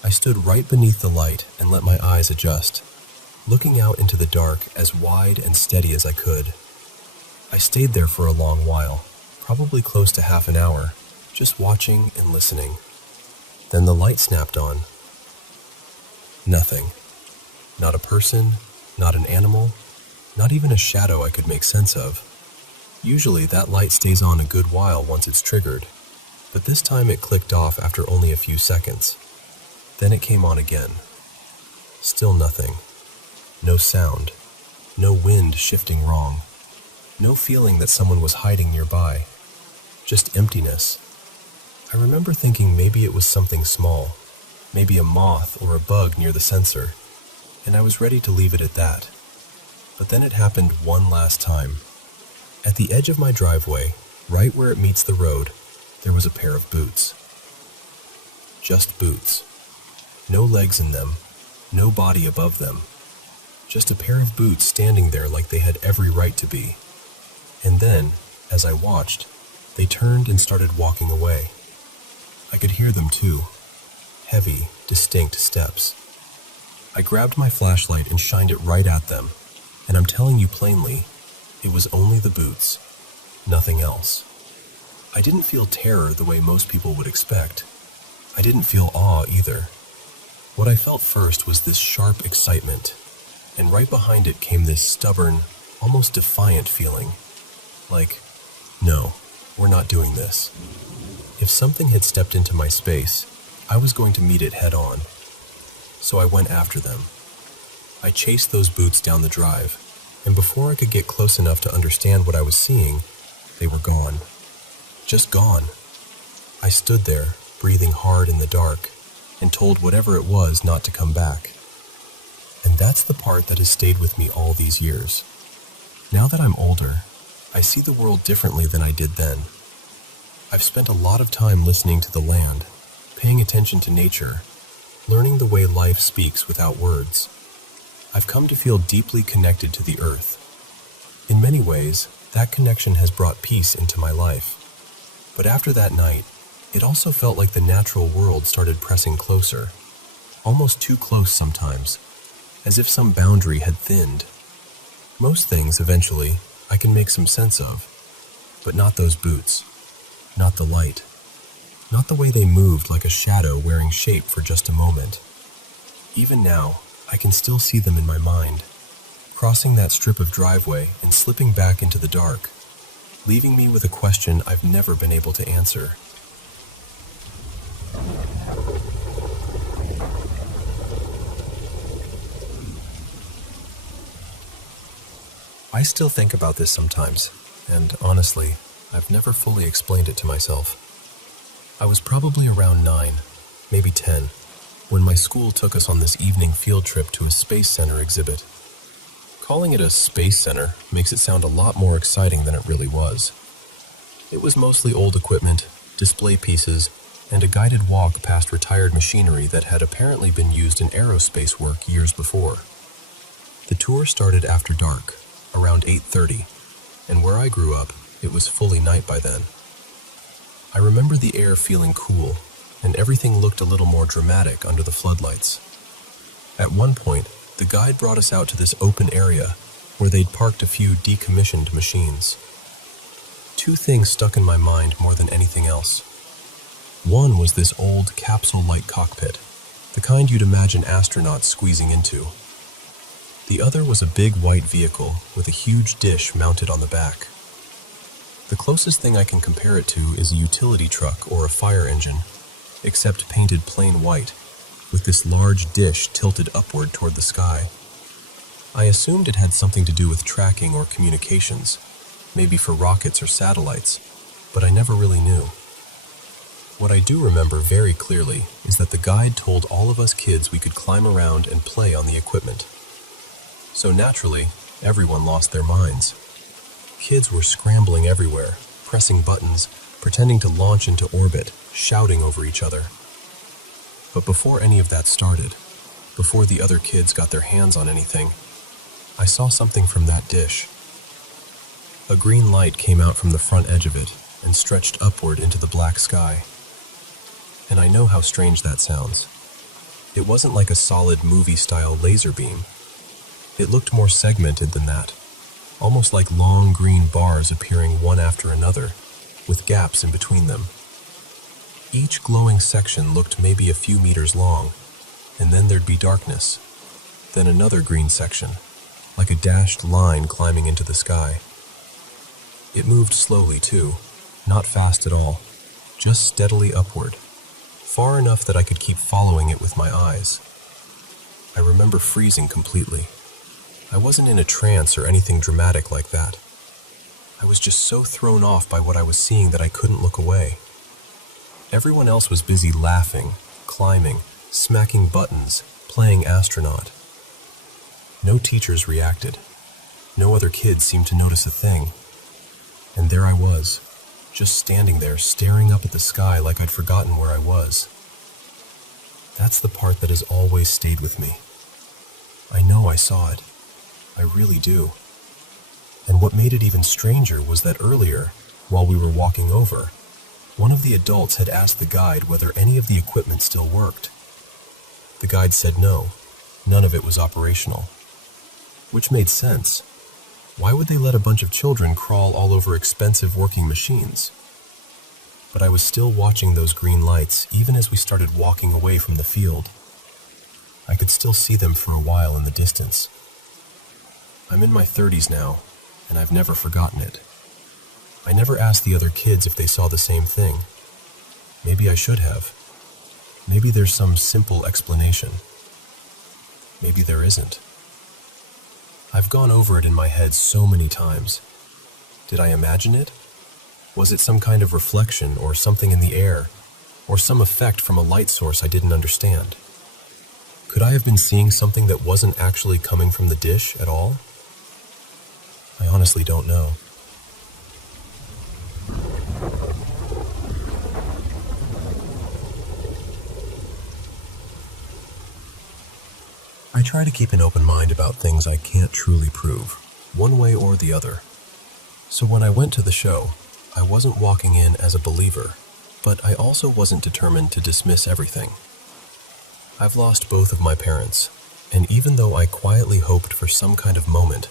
I stood right beneath the light and let my eyes adjust, looking out into the dark as wide and steady as I could. I stayed there for a long while, probably close to half an hour, just watching and listening. Then the light snapped on. Nothing. Not a person, not an animal, not even a shadow I could make sense of. Usually that light stays on a good while once it's triggered, but this time it clicked off after only a few seconds. Then it came on again. Still nothing. No sound. No wind shifting wrong. No feeling that someone was hiding nearby. Just emptiness. I remember thinking maybe it was something small, maybe a moth or a bug near the sensor, and I was ready to leave it at that. But then it happened one last time. At the edge of my driveway, right where it meets the road, there was a pair of boots. Just boots. No legs in them, no body above them. Just a pair of boots standing there like they had every right to be. And then, as I watched, they turned and started walking away. I could hear them too. Heavy, distinct steps. I grabbed my flashlight and shined it right at them, and I'm telling you plainly, it was only the boots, nothing else. I didn't feel terror the way most people would expect. I didn't feel awe either. What I felt first was this sharp excitement, and right behind it came this stubborn, almost defiant feeling. Like, no, we're not doing this. If something had stepped into my space, I was going to meet it head on. So I went after them. I chased those boots down the drive, and before I could get close enough to understand what I was seeing, they were gone. Just gone. I stood there, breathing hard in the dark, and told whatever it was not to come back. And that's the part that has stayed with me all these years. Now that I'm older, I see the world differently than I did then. I've spent a lot of time listening to the land, paying attention to nature, learning the way life speaks without words. I've come to feel deeply connected to the earth. In many ways, that connection has brought peace into my life. But after that night, it also felt like the natural world started pressing closer, almost too close sometimes, as if some boundary had thinned. Most things, eventually, I can make some sense of, but not those boots, not the light, not the way they moved like a shadow wearing shape for just a moment. Even now, I can still see them in my mind, crossing that strip of driveway and slipping back into the dark, leaving me with a question I've never been able to answer. I still think about this sometimes, and honestly, I've never fully explained it to myself. I was probably around 9, maybe 10, when my school took us on this evening field trip to a Space Center exhibit. Calling it a Space Center makes it sound a lot more exciting than it really was. It was mostly old equipment, display pieces, and a guided walk past retired machinery that had apparently been used in aerospace work years before. The tour started after dark, around 8:30, and where I grew up, it was fully night by then. I remember the air feeling cool, and everything looked a little more dramatic under the floodlights. At one point, the guide brought us out to this open area where they'd parked a few decommissioned machines. Two things stuck in my mind more than anything else. One was this old capsule-like cockpit, the kind you'd imagine astronauts squeezing into. The other was a big white vehicle with a huge dish mounted on the back. The closest thing I can compare it to is a utility truck or a fire engine, except painted plain white, with this large dish tilted upward toward the sky. I assumed it had something to do with tracking or communications, maybe for rockets or satellites, but I never really knew. What I do remember very clearly is that the guide told all of us kids we could climb around and play on the equipment. So naturally, everyone lost their minds. Kids were scrambling everywhere, pressing buttons, pretending to launch into orbit, shouting over each other. But before any of that started, before the other kids got their hands on anything, I saw something from that dish. A green light came out from the front edge of it and stretched upward into the black sky. And I know how strange that sounds. It wasn't like a solid movie-style laser beam. It looked more segmented than that, almost like long green bars appearing one after another, with gaps in between them. Each glowing section looked maybe a few meters long, and then there'd be darkness. Then another green section, like a dashed line climbing into the sky. It moved slowly too, not fast at all, just steadily upward, far enough that I could keep following it with my eyes. I remember freezing completely. I wasn't in a trance or anything dramatic like that. I was just so thrown off by what I was seeing that I couldn't look away. Everyone else was busy laughing, climbing, smacking buttons, playing astronaut. No teachers reacted. No other kids seemed to notice a thing. And there I was, just standing there staring up at the sky like I'd forgotten where I was. That's the part that has always stayed with me. I know I saw it. I really do. And what made it even stranger was that earlier, while we were walking over, one of the adults had asked the guide whether any of the equipment still worked. The guide said no, none of it was operational. Which made sense. Why would they let a bunch of children crawl all over expensive working machines? But I was still watching those green lights even as we started walking away from the field. I could still see them for a while in the distance. I'm in my 30s now, and I've never forgotten it. I never asked the other kids if they saw the same thing. Maybe I should have. Maybe there's some simple explanation. Maybe there isn't. I've gone over it in my head so many times. Did I imagine it? Was it some kind of reflection or something in the air, or some effect from a light source I didn't understand? Could I have been seeing something that wasn't actually coming from the dish at all? I honestly don't know. I try to keep an open mind about things I can't truly prove, one way or the other. So when I went to the show, I wasn't walking in as a believer, but I also wasn't determined to dismiss everything. I've lost both of my parents, and even though I quietly hoped for some kind of moment,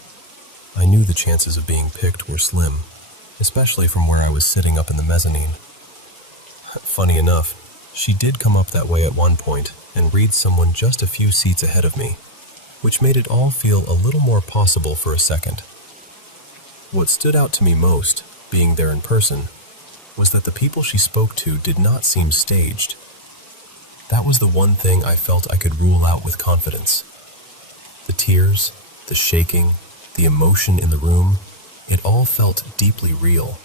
I knew the chances of being picked were slim, especially from where I was sitting up in the mezzanine. Funny enough, she did come up that way at one point and read someone just a few seats ahead of me, which made it all feel a little more possible for a second. What stood out to me most, being there in person, was that the people she spoke to did not seem staged. That was the one thing I felt I could rule out with confidence. The tears, the shaking, the emotion in the room, It all felt deeply real.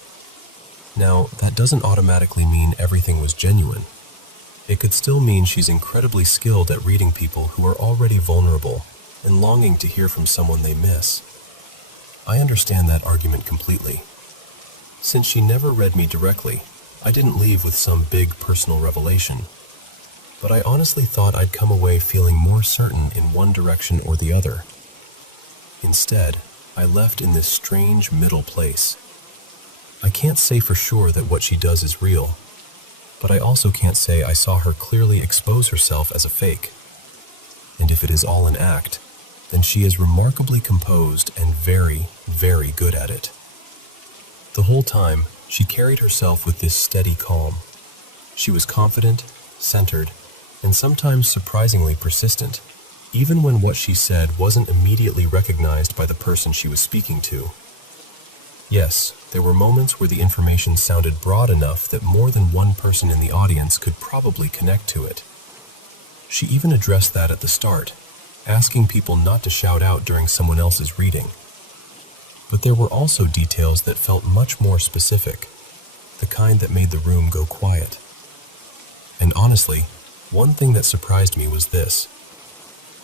Now, that doesn't automatically mean everything was genuine. It could still mean she's incredibly skilled at reading people who are already vulnerable and longing to hear from someone they miss. I understand that argument completely. Since she never read me directly, I didn't leave with some big personal revelation. But I honestly thought I'd come away feeling more certain in one direction or the other. Instead, I left in this strange middle place. I can't say for sure that what she does is real, but I also can't say I saw her clearly expose herself as a fake. And if it is all an act, then she is remarkably composed and very, very good at it. The whole time, she carried herself with this steady calm. She was confident, centered, and sometimes surprisingly persistent, even when what she said wasn't immediately recognized by the person she was speaking to. Yes, there were moments where the information sounded broad enough that more than one person in the audience could probably connect to it. She even addressed that at the start, asking people not to shout out during someone else's reading. But there were also details that felt much more specific, the kind that made the room go quiet. And honestly, one thing that surprised me was this.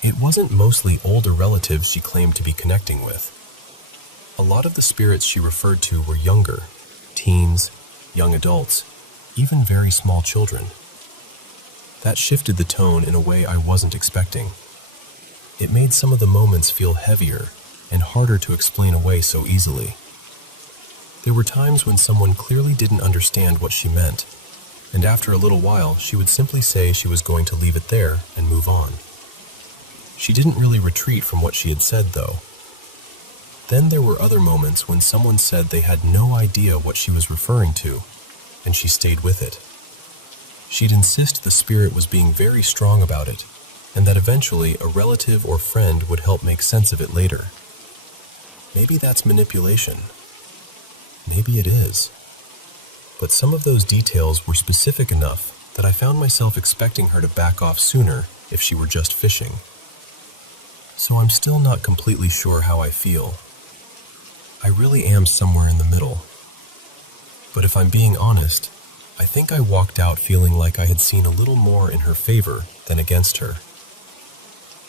It wasn't mostly older relatives she claimed to be connecting with. A lot of the spirits she referred to were younger, teens, young adults, even very small children. That shifted the tone in a way I wasn't expecting. It made some of the moments feel heavier and harder to explain away so easily. There were times when someone clearly didn't understand what she meant, and after a little while she would simply say she was going to leave it there and move on. She didn't really retreat from what she had said, though. Then there were other moments when someone said they had no idea what she was referring to, and she stayed with it. She'd insist the spirit was being very strong about it, and that eventually a relative or friend would help make sense of it later. Maybe that's manipulation. Maybe it is. But some of those details were specific enough that I found myself expecting her to back off sooner if she were just fishing. So I'm still not completely sure how I feel. I really am somewhere in the middle. But if I'm being honest, I think I walked out feeling like I had seen a little more in her favor than against her.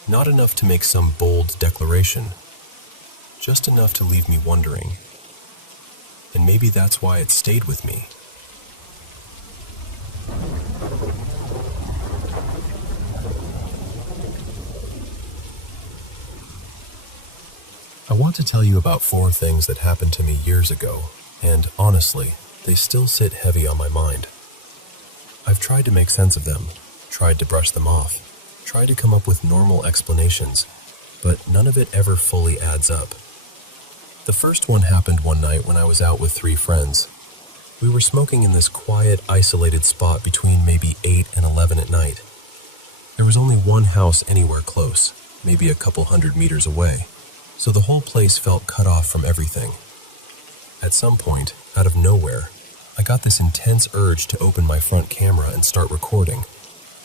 Not enough to make some bold declaration, just enough to leave me wondering. And maybe that's why it stayed with me. I want to tell you about 4 things that happened to me years ago, and honestly, they still sit heavy on my mind. I've tried to make sense of them, tried to brush them off, tried to come up with normal explanations, but none of it ever fully adds up. The first one happened one night when I was out with 3 friends. We were smoking in this quiet, isolated spot between maybe 8 and 11 at night. There was only one house anywhere close, maybe a couple 100 meters away, so the whole place felt cut off from everything. At some point, out of nowhere, I got this intense urge to open my front camera and start recording,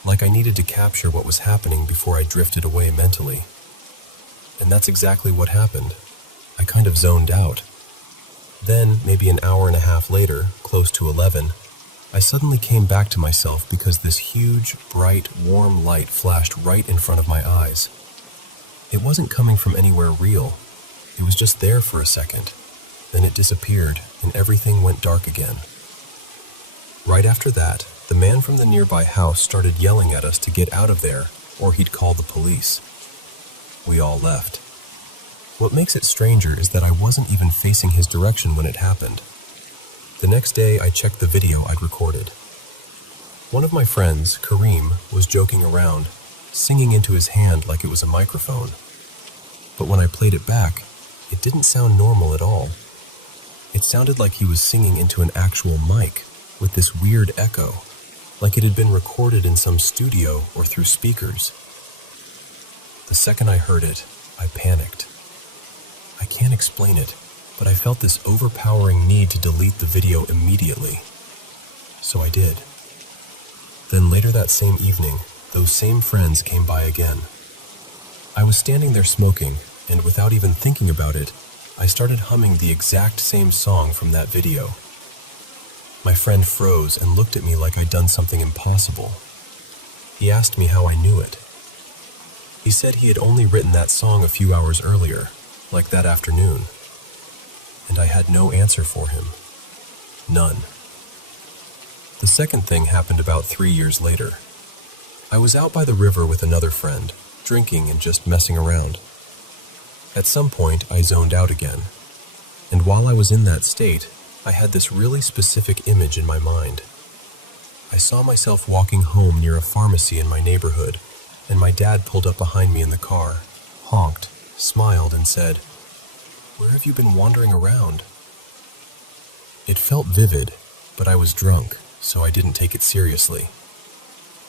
like I needed to capture what was happening before I drifted away mentally. And that's exactly what happened. I kind of zoned out. Then, maybe an hour and a half later, close to 11, I suddenly came back to myself because this huge, bright, warm light flashed right in front of my eyes. It wasn't coming from anywhere real. It was just there for a second. Then it disappeared, and everything went dark again. Right after that, the man from the nearby house started yelling at us to get out of there, or he'd call the police. We all left. What makes it stranger is that I wasn't even facing his direction when it happened. The next day, I checked the video I'd recorded. One of my friends, Kareem, was joking around, singing into his hand like it was a microphone. But when I played it back, it didn't sound normal at all. It sounded like he was singing into an actual mic, with this weird echo, like it had been recorded in some studio or through speakers. The second I heard it, I panicked. I can't explain it, but I felt this overpowering need to delete the video immediately. So I did. Then later that same evening, those same friends came by again. I was standing there smoking, and without even thinking about it, I started humming the exact same song from that video. My friend froze and looked at me like I'd done something impossible. He asked me how I knew it. He said he had only written that song a few hours earlier, like that afternoon, and I had no answer for him. None. The second thing happened about 3 years later. I was out by the river with another friend, drinking and just messing around. At some point, I zoned out again, and while I was in that state, I had this really specific image in my mind. I saw myself walking home near a pharmacy in my neighborhood, and my dad pulled up behind me in the car, honked, smiled, and said, "Where have you been wandering around?" It felt vivid, but I was drunk, so I didn't take it seriously.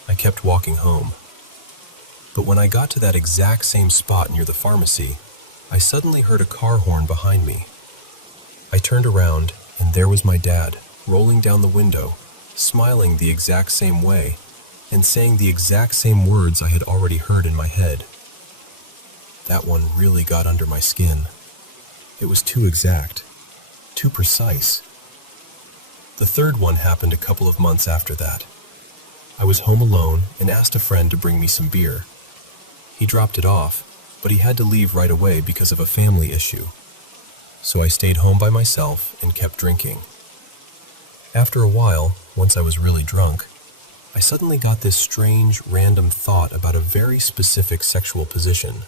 I kept walking home. But when I got to that exact same spot near the pharmacy, I suddenly heard a car horn behind me. I turned around, and there was my dad, rolling down the window, smiling the exact same way, and saying the exact same words I had already heard in my head. That one really got under my skin. It was too exact, too precise. The third one happened a couple of months after that. I was home alone and asked a friend to bring me some beer. He dropped it off, but he had to leave right away because of a family issue. So I stayed home by myself and kept drinking. After a while, once I was really drunk, I suddenly got this strange, random thought about a very specific sexual position.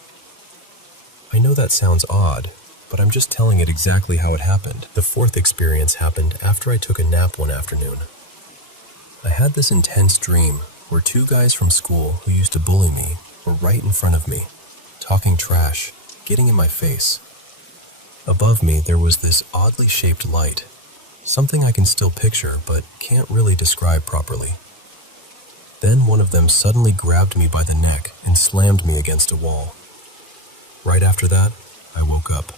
I know that sounds odd, but I'm just telling it exactly how it happened. The fourth experience happened after I took a nap one afternoon. I had this intense dream where two guys from school who used to bully me were right in front of me, talking trash, getting in my face. Above me there was this oddly shaped light, something I can still picture but can't really describe properly. Then one of them suddenly grabbed me by the neck and slammed me against a wall. Right after that, I woke up.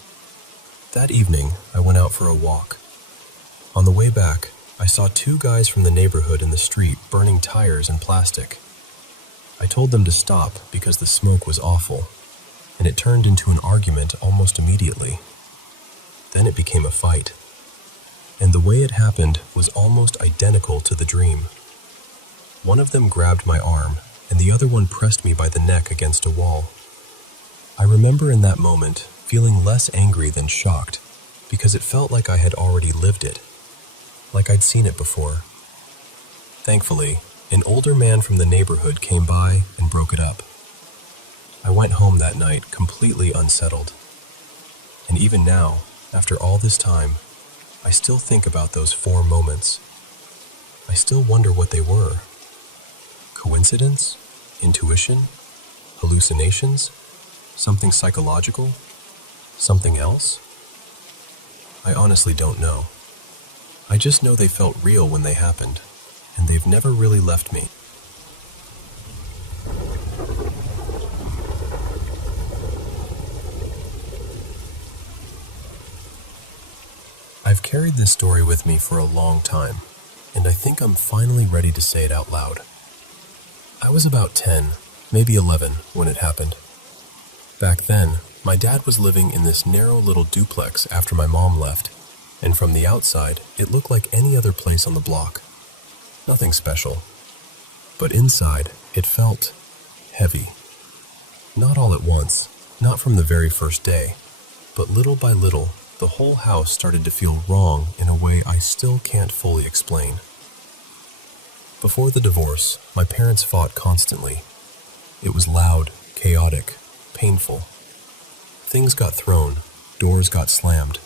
That evening, I went out for a walk. On the way back, I saw two guys from the neighborhood in the street burning tires and plastic. I told them to stop because the smoke was awful, and it turned into an argument almost immediately. Then it became a fight. And the way it happened was almost identical to the dream. One of them grabbed my arm, and the other one pressed me by the neck against a wall. I remember in that moment feeling less angry than shocked, because it felt like I had already lived it, like I'd seen it before. Thankfully, an older man from the neighborhood came by and broke it up. I went home that night completely unsettled. And even now, after all this time, I still think about those 4 moments. I still wonder what they were. Coincidence? Intuition? Hallucinations? Something psychological? Something else? I honestly don't know. I just know they felt real when they happened, and they've never really left me. I've carried this story with me for a long time, and I think I'm finally ready to say it out loud. I was about 10, maybe 11, when it happened. Back then, my dad was living in this narrow little duplex after my mom left, and from the outside, it looked like any other place on the block. Nothing special. But inside, it felt heavy. Not all at once, not from the very first day, but little by little, the whole house started to feel wrong in a way I still can't fully explain. Before the divorce, my parents fought constantly. It was loud, chaotic, painful. Things got thrown, doors got slammed,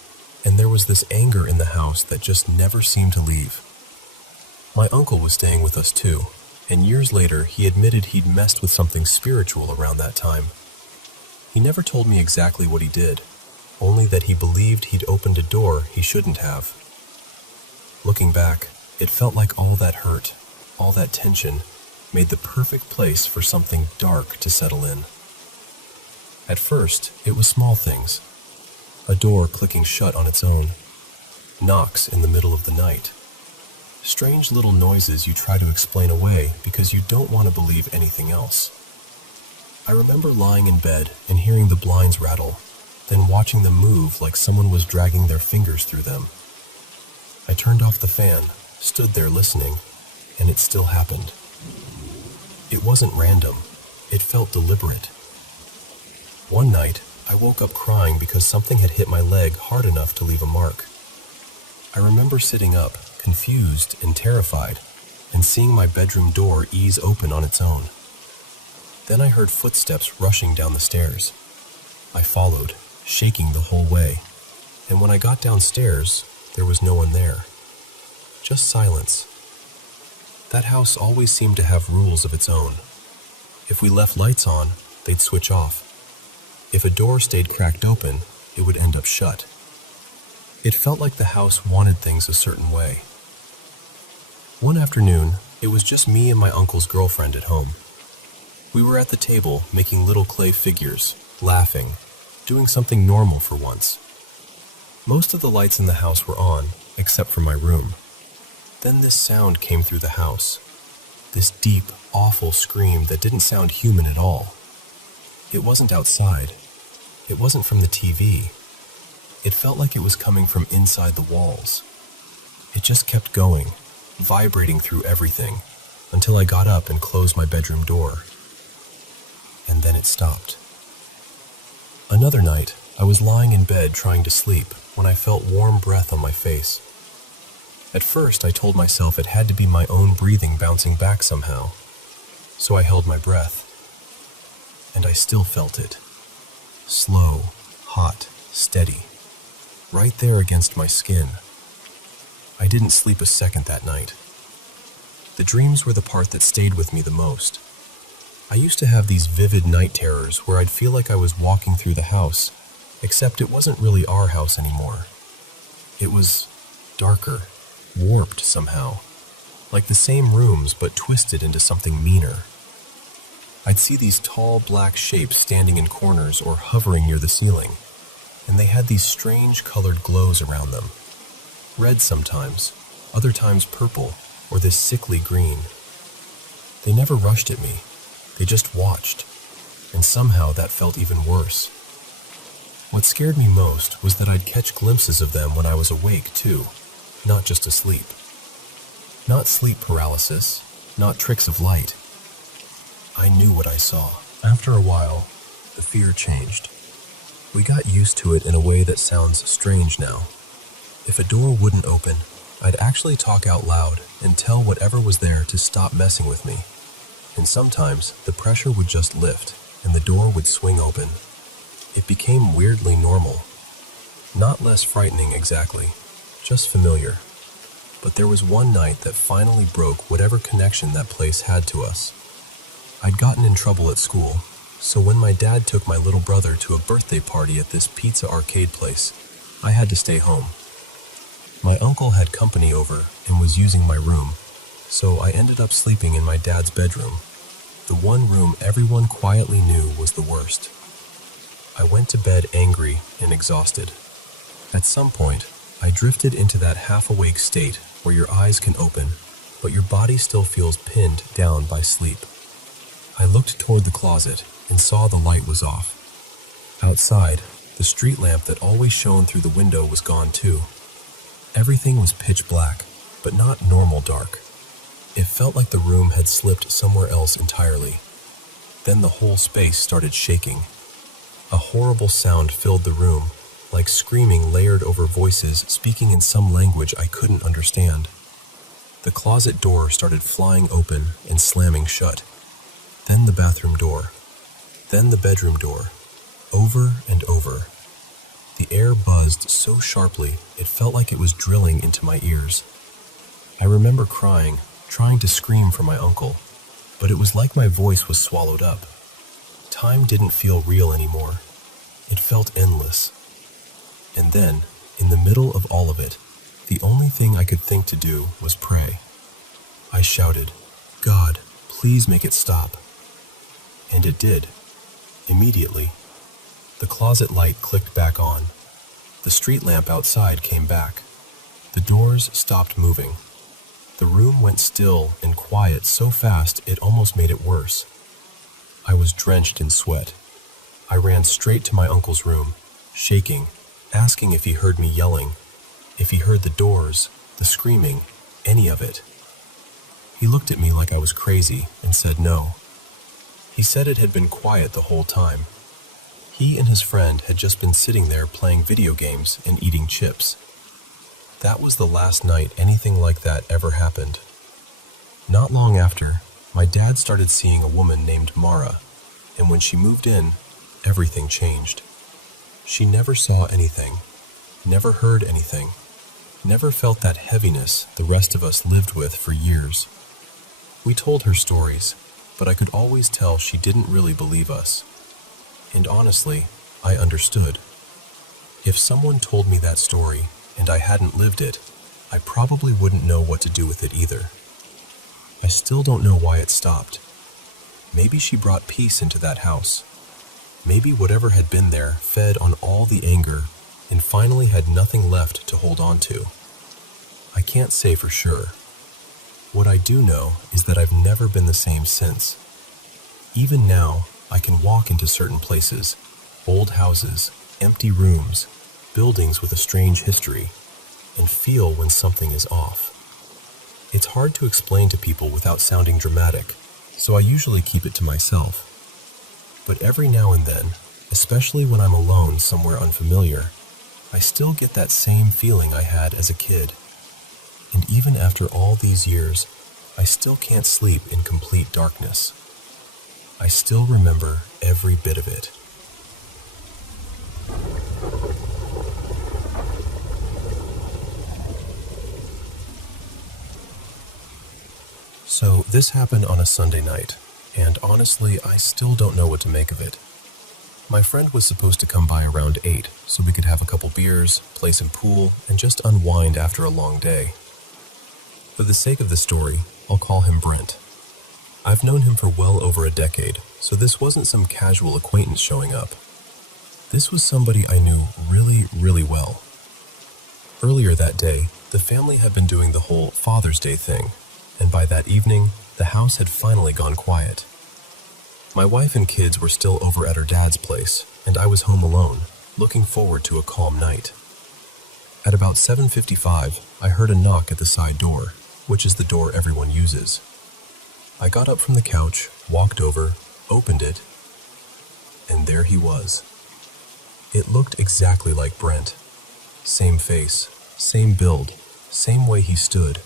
and there was this anger in the house that just never seemed to leave. My uncle was staying with us too, and years later he admitted he'd messed with something spiritual around that time. He never told me exactly what he did, only that he believed he'd opened a door he shouldn't have. Looking back, it felt like all that hurt, all that tension, made the perfect place for something dark to settle in. At first, it was small things. A door clicking shut on its own. Knocks in the middle of the night. Strange little noises you try to explain away because you don't want to believe anything else. I remember lying in bed and hearing the blinds rattle, then watching them move like someone was dragging their fingers through them. I turned off the fan, stood there listening, and it still happened. It wasn't random. It felt deliberate. One night, I woke up crying because something had hit my leg hard enough to leave a mark. I remember sitting up, confused and terrified, and seeing my bedroom door ease open on its own. Then I heard footsteps rushing down the stairs. I followed, shaking the whole way, and when I got downstairs, there was no one there. Just silence. That house always seemed to have rules of its own. If we left lights on, they'd switch off. If a door stayed cracked open, it would end up shut. It felt like the house wanted things a certain way. One afternoon, it was just me and my uncle's girlfriend at home. We were at the table making little clay figures, laughing, doing something normal for once. Most of the lights in the house were on, except for my room. Then this sound came through the house. This deep, awful scream that didn't sound human at all. It wasn't outside. It wasn't from the TV. It felt like it was coming from inside the walls. It just kept going, vibrating through everything, until I got up and closed my bedroom door. And then it stopped. Another night, I was lying in bed trying to sleep when I felt warm breath on my face. At first, I told myself it had to be my own breathing bouncing back somehow, so I held my breath. And I still felt it. Slow, hot, steady, right there against my skin. I didn't sleep a second that night. The dreams were the part that stayed with me the most. I used to have these vivid night terrors where I'd feel like I was walking through the house, except it wasn't really our house anymore. It was darker, warped somehow, like the same rooms but twisted into something meaner. I'd see these tall black shapes standing in corners or hovering near the ceiling, and they had these strange colored glows around them. Red sometimes, other times purple, or this sickly green. They never rushed at me. They just watched, and somehow that felt even worse. What scared me most was that I'd catch glimpses of them when I was awake too, not just asleep. Not sleep paralysis, not tricks of light. I knew what I saw. After a while, the fear changed. We got used to it in a way that sounds strange now. If a door wouldn't open, I'd actually talk out loud and tell whatever was there to stop messing with me. And sometimes the pressure would just lift and the door would swing open. It became weirdly normal. Not less frightening exactly, just familiar. But there was one night that finally broke whatever connection that place had to us. I'd gotten in trouble at school, so when my dad took my little brother to a birthday party at this pizza arcade place, I had to stay home. My uncle had company over and was using my room, so I ended up sleeping in my dad's bedroom, the one room everyone quietly knew was the worst. I went to bed angry and exhausted. At some point, I drifted into that half-awake state where your eyes can open, but your body still feels pinned down by sleep. I looked toward the closet and saw the light was off. Outside, the street lamp that always shone through the window was gone too. Everything was pitch black, but not normal dark. It felt like the room had slipped somewhere else entirely. Then the whole space started shaking. A horrible sound filled the room, like screaming layered over voices speaking in some language I couldn't understand. The closet door started flying open and slamming shut. Then the bathroom door. Then the bedroom door. Over and over. The air buzzed so sharply it felt like it was drilling into my ears. I remember crying, trying to scream for my uncle, but it was like my voice was swallowed up. Time didn't feel real anymore. It felt endless. And then, in the middle of all of it, the only thing I could think to do was pray. I shouted, "God, please make it stop." And it did. Immediately. The closet light clicked back on. The street lamp outside came back. The doors stopped moving. The room went still and quiet so fast it almost made it worse. I was drenched in sweat. I ran straight to my uncle's room. shaking, asking if he heard me yelling, if he heard the doors, the screaming, any of it. He looked at me like I was crazy and said no. He said it had been quiet the whole time. He and his friend had just been sitting there playing video games and eating chips. That was the last night anything like that ever happened. Not long after, my dad started seeing a woman named Mara, and when she moved in, everything changed. She never saw anything, never heard anything, never felt that heaviness the rest of us lived with for years. We told her stories, but I could always tell she didn't really believe us. And honestly, I understood. If someone told me that story and I hadn't lived it, I probably wouldn't know what to do with it either. I still don't know why it stopped. Maybe she brought peace into that house. Maybe whatever had been there fed on all the anger and finally had nothing left to hold on to. I can't say for sure. What I do know is that I've never been the same since. Even now, I can walk into certain places, old houses, empty rooms, buildings with a strange history, and feel when something is off. It's hard to explain to people without sounding dramatic, so I usually keep it to myself. But every now and then, especially when I'm alone somewhere unfamiliar, I still get that same feeling I had as a kid. And even after all these years, I still can't sleep in complete darkness. I still remember every bit of it. So this happened on a Sunday night, and honestly, I still don't know what to make of it. My friend was supposed to come by around 8, so we could have a couple beers, play some pool, and just unwind after a long day. For the sake of the story, I'll call him Brent. I've known him for well over a decade, so this wasn't some casual acquaintance showing up. This was somebody I knew really, really well. Earlier that day, the family had been doing the whole Father's Day thing, and by that evening, the house had finally gone quiet. My wife and kids were still over at her dad's place, and I was home alone, looking forward to a calm night. At about 7:55, I heard a knock at the side door, which is the door everyone uses. I got up from the couch, walked over, opened it, and there he was. It looked exactly like Brent. Same face, same build, same way he stood.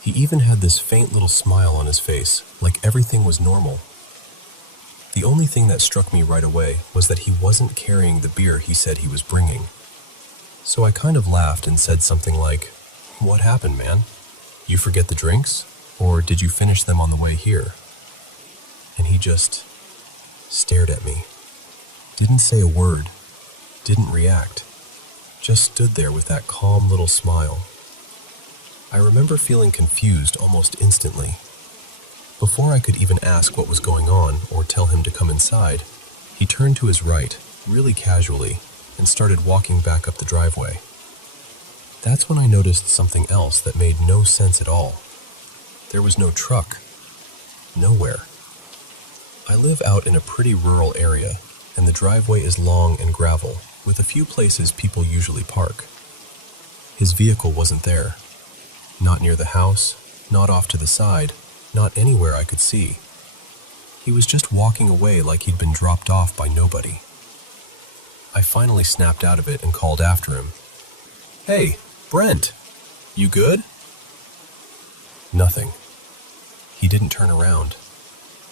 He even had this faint little smile on his face, like everything was normal. The only thing that struck me right away was that he wasn't carrying the beer he said he was bringing. So I kind of laughed and said something like, "What happened, man? You forget the drinks? Or did you finish them on the way here?" And he just stared at me. Didn't say a word. Didn't react. Just stood there with that calm little smile. I remember feeling confused almost instantly. Before I could even ask what was going on or tell him to come inside, he turned to his right, really casually, and started walking back up the driveway. That's when I noticed something else that made no sense at all. There was no truck. Nowhere. I live out in a pretty rural area, and the driveway is long and gravel, with a few places people usually park. His vehicle wasn't there. Not near the house, not off to the side, not anywhere I could see. He was just walking away like he'd been dropped off by nobody. I finally snapped out of it and called after him. "Hey, Brent, you good?" Nothing. He didn't turn around,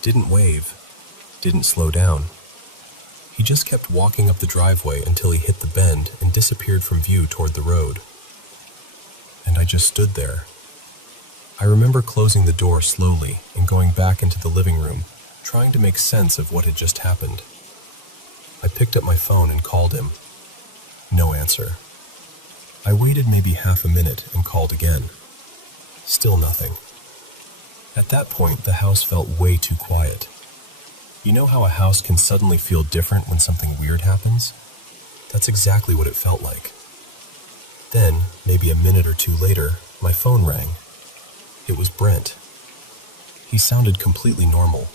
didn't wave, didn't slow down. He just kept walking up the driveway until he hit the bend and disappeared from view toward the road. And I just stood there. I remember closing the door slowly and going back into the living room, trying to make sense of what had just happened. I picked up my phone and called him. No answer. I waited maybe half a minute and called again. Still nothing. At that point, the house felt way too quiet. You know how a house can suddenly feel different when something weird happens? That's exactly what it felt like. Then, maybe a minute or two later, my phone rang. It was Brent. He sounded completely normal,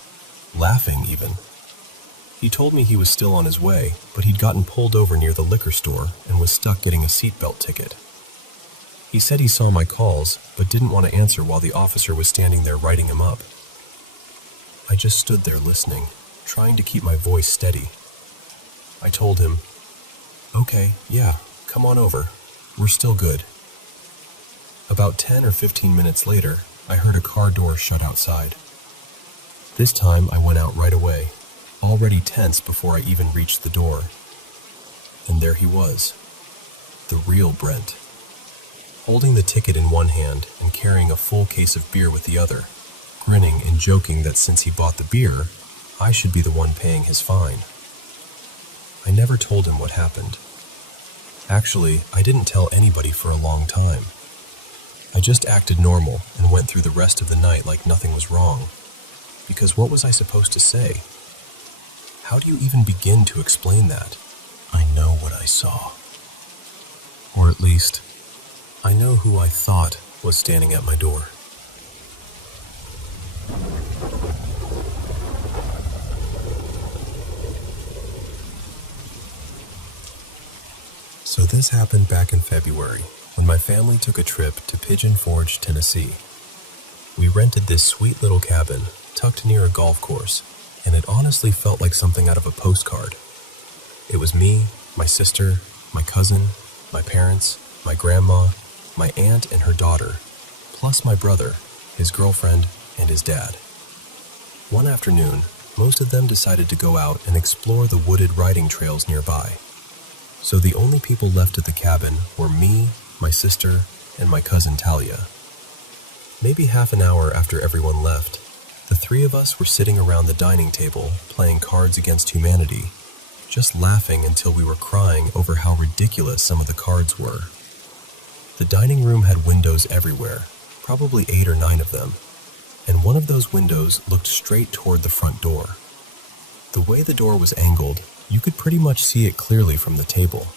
laughing even. He told me he was still on his way, but he'd gotten pulled over near the liquor store and was stuck getting a seatbelt ticket. He said he saw my calls, but didn't want to answer while the officer was standing there writing him up. I just stood there listening, trying to keep my voice steady. I told him, "Okay, yeah, come on over. We're still good." About 10 or 15 minutes later, I heard a car door shut outside. This time I went out right away, already tense before I even reached the door. And there he was, the real Brent, holding the ticket in one hand and carrying a full case of beer with the other, grinning and joking that since he bought the beer, I should be the one paying his fine. I never told him what happened. Actually, I didn't tell anybody for a long time. I just acted normal and went through the rest of the night like nothing was wrong. Because what was I supposed to say? How do you even begin to explain that? I know what I saw. Or at least, I know who I thought was standing at my door. So this happened back in February, when my family took a trip to Pigeon Forge, Tennessee. We rented this sweet little cabin tucked near a golf course, and it honestly felt like something out of a postcard. It was me, my sister, my cousin, my parents, my grandma, my aunt and her daughter, plus my brother, his girlfriend, and his dad. One afternoon, most of them decided to go out and explore the wooded riding trails nearby. So the only people left at the cabin were me, my sister, and my cousin Talia. Maybe half an hour after everyone left, the three of us were sitting around the dining table playing Cards Against Humanity, just laughing until we were crying over how ridiculous some of the cards were. The dining room had windows everywhere, probably 8 or 9 of them, and one of those windows looked straight toward the front door. The way the door was angled, you could pretty much see it clearly from the table.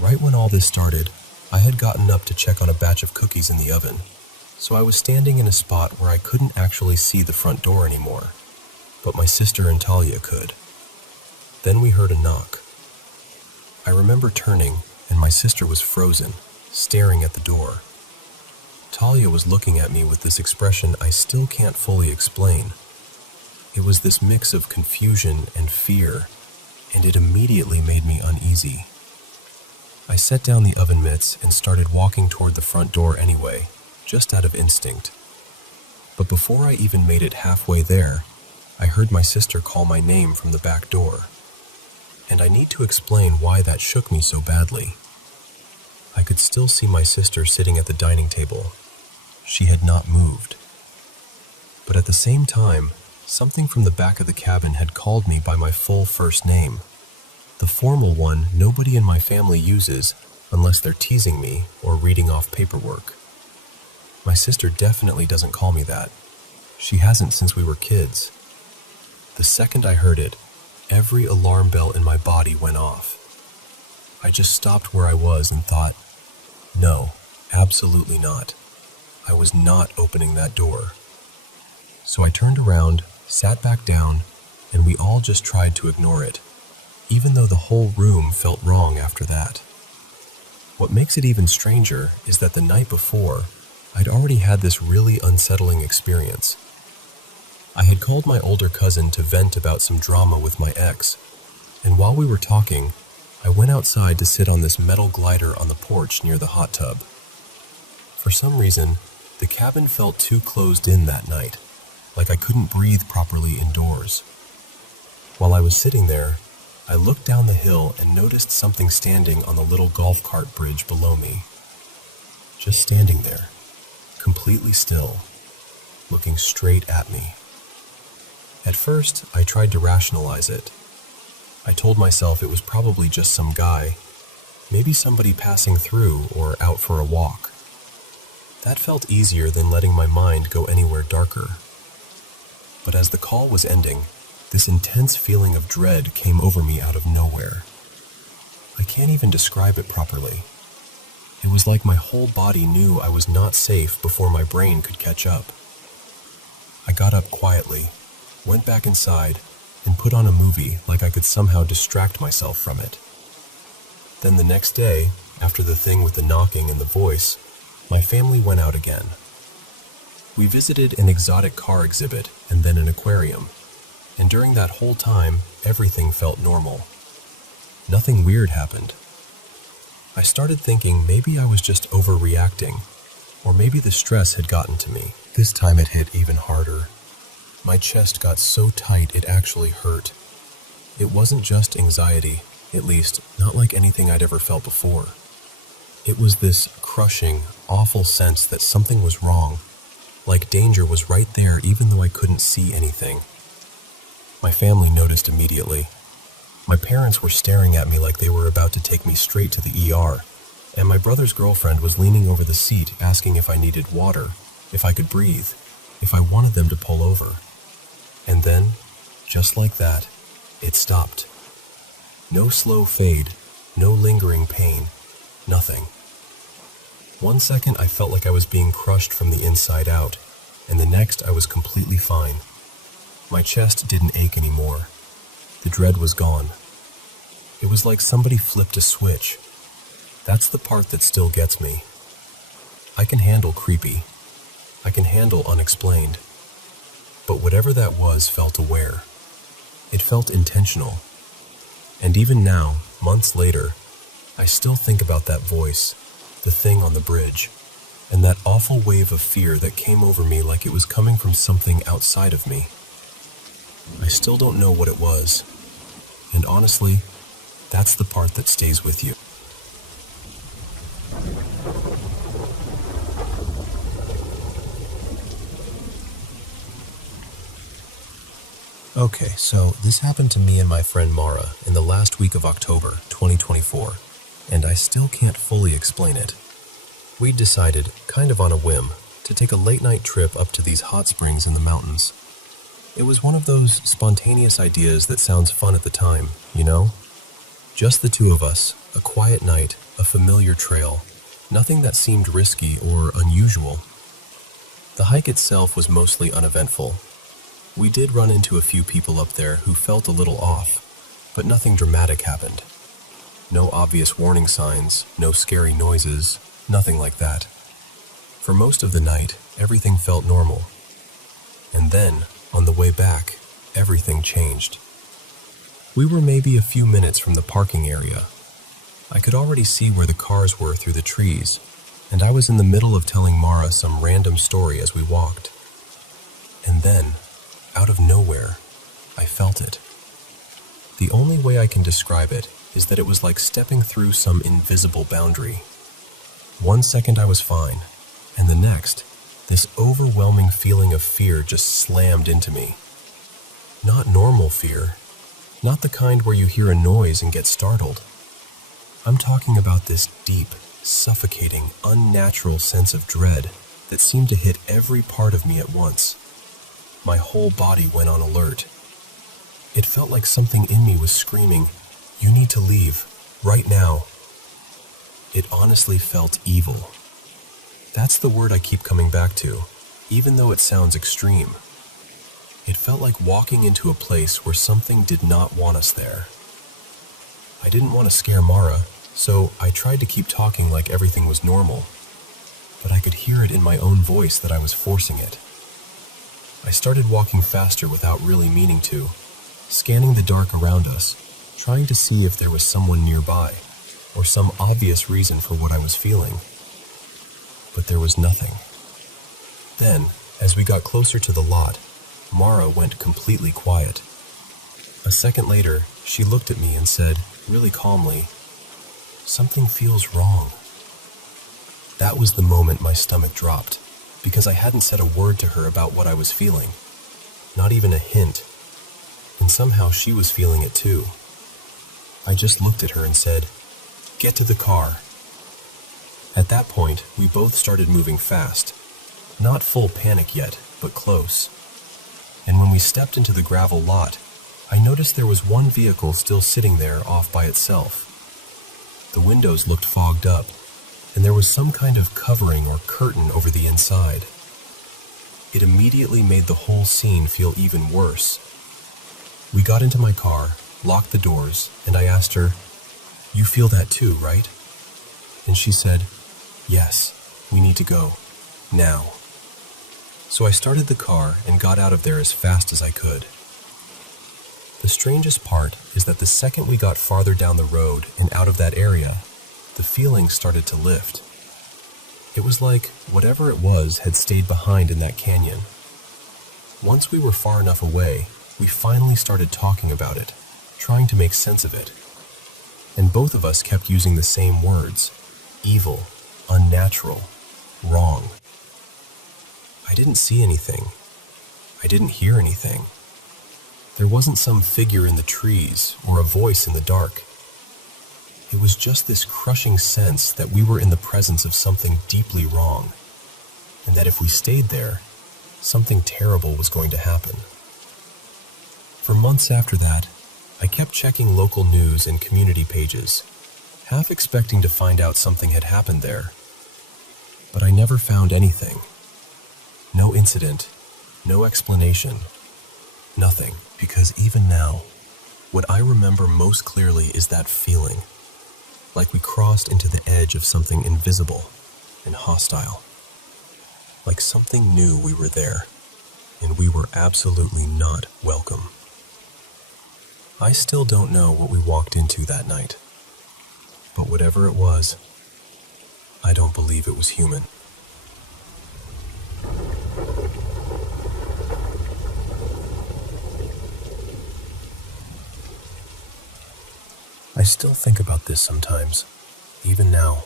Right when all this started, I had gotten up to check on a batch of cookies in the oven, so I was standing in a spot where I couldn't actually see the front door anymore, but my sister and Talia could. Then we heard a knock. I remember turning, and my sister was frozen, staring at the door. Talia was looking at me with this expression I still can't fully explain. It was this mix of confusion and fear, and it immediately made me uneasy. I set down the oven mitts and started walking toward the front door anyway, just out of instinct. But before I even made it halfway there, I heard my sister call my name from the back door. And I need to explain why that shook me so badly. I could still see my sister sitting at the dining table. She had not moved. But at the same time, something from the back of the cabin had called me by my full first name. The formal one nobody in my family uses unless they're teasing me or reading off paperwork. My sister definitely doesn't call me that. She hasn't since we were kids. The second I heard it, every alarm bell in my body went off. I just stopped where I was and thought, no, absolutely not. I was not opening that door. So I turned around, sat back down, and we all just tried to ignore it, even though the whole room felt wrong after that. What makes it even stranger is that the night before, I'd already had this really unsettling experience. I had called my older cousin to vent about some drama with my ex, and while we were talking, I went outside to sit on this metal glider on the porch near the hot tub. For some reason, the cabin felt too closed in that night, like I couldn't breathe properly indoors. While I was sitting there, I looked down the hill and noticed something standing on the little golf cart bridge below me. Just standing there, completely still, looking straight at me. At first, I tried to rationalize it. I told myself it was probably just some guy, maybe somebody passing through or out for a walk. That felt easier than letting my mind go anywhere darker. But as the call was ending, this intense feeling of dread came over me out of nowhere. I can't even describe it properly. It was like my whole body knew I was not safe before my brain could catch up. I got up quietly, went back inside, and put on a movie like I could somehow distract myself from it. Then the next day, after the thing with the knocking and the voice, my family went out again. We visited an exotic car exhibit and then an aquarium, and during that whole time, everything felt normal. Nothing weird happened. I started thinking maybe I was just overreacting, or maybe the stress had gotten to me. This time it hit even harder. My chest got so tight it actually hurt. It wasn't just anxiety, at least not like anything I'd ever felt before. It was this crushing, awful sense that something was wrong, like danger was right there even though I couldn't see anything. My family noticed immediately. My parents were staring at me like they were about to take me straight to the ER, and my brother's girlfriend was leaning over the seat asking if I needed water, if I could breathe, if I wanted them to pull over. And then, just like that, it stopped. No slow fade, no lingering pain, nothing. 1 second I felt like I was being crushed from the inside out, and the next I was completely fine. My chest didn't ache anymore. The dread was gone. It was like somebody flipped a switch. That's the part that still gets me. I can handle creepy. I can handle unexplained. But whatever that was felt aware. It felt intentional. And even now, months later, I still think about that voice, the thing on the bridge, and that awful wave of fear that came over me like it was coming from something outside of me. I still don't know what it was, and honestly, that's the part that stays with you. Okay, so this happened to me and my friend Mara in the last week of October 2024, and I still can't fully explain it. We decided, kind of on a whim, to take a late-night trip up to these hot springs in the mountains. It was one of those spontaneous ideas that sounds fun at the time, you know? Just the two of us, a quiet night, a familiar trail, nothing that seemed risky or unusual. The hike itself was mostly uneventful. We did run into a few people up there who felt a little off, but nothing dramatic happened. No obvious warning signs, no scary noises, nothing like that. For most of the night, everything felt normal. And then, on the way back, everything changed. We were maybe a few minutes from the parking area. I could already see where the cars were through the trees, and I was in the middle of telling Mara some random story as we walked. And then, out of nowhere, I felt it. The only way I can describe it is that it was like stepping through some invisible boundary. 1 second I was fine, and the next, this overwhelming feeling of fear just slammed into me. Not normal fear, not the kind where you hear a noise and get startled. I'm talking about this deep, suffocating, unnatural sense of dread that seemed to hit every part of me at once. My whole body went on alert. It felt like something in me was screaming, "You need to leave, right now." It honestly felt evil. That's the word I keep coming back to, even though it sounds extreme. It felt like walking into a place where something did not want us there. I didn't want to scare Mara, so I tried to keep talking like everything was normal, but I could hear it in my own voice that I was forcing it. I started walking faster without really meaning to, scanning the dark around us, trying to see if there was someone nearby, or some obvious reason for what I was feeling. But there was nothing. Then, as we got closer to the lot, Mara went completely quiet. A second later, she looked at me and said, really calmly, "Something feels wrong." That was the moment my stomach dropped, because I hadn't said a word to her about what I was feeling. Not even a hint. And somehow she was feeling it too. I just looked at her and said, "Get to the car." At that point, we both started moving fast. Not full panic yet, but close. And when we stepped into the gravel lot, I noticed there was one vehicle still sitting there off by itself. The windows looked fogged up, and there was some kind of covering or curtain over the inside. It immediately made the whole scene feel even worse. We got into my car, locked the doors, and I asked her, "You feel that too, right?" And she said, "Yes, we need to go. Now." So I started the car and got out of there as fast as I could. The strangest part is that the second we got farther down the road and out of that area, the feeling started to lift. It was like whatever it was had stayed behind in that canyon. Once we were far enough away, we finally started talking about it, trying to make sense of it. And both of us kept using the same words: evil, unnatural, wrong. I didn't see anything. I didn't hear anything. There wasn't some figure in the trees or a voice in the dark. It was just this crushing sense that we were in the presence of something deeply wrong, and that if we stayed there, something terrible was going to happen. For months after that, I kept checking local news and community pages, half expecting to find out something had happened there. But I never found anything. No incident, no explanation, nothing. Because even now, what I remember most clearly is that feeling, like we crossed into the edge of something invisible and hostile. Like something knew we were there, and we were absolutely not welcome. I still don't know what we walked into that night, but whatever it was, I don't believe it was human. I still think about this sometimes, even now.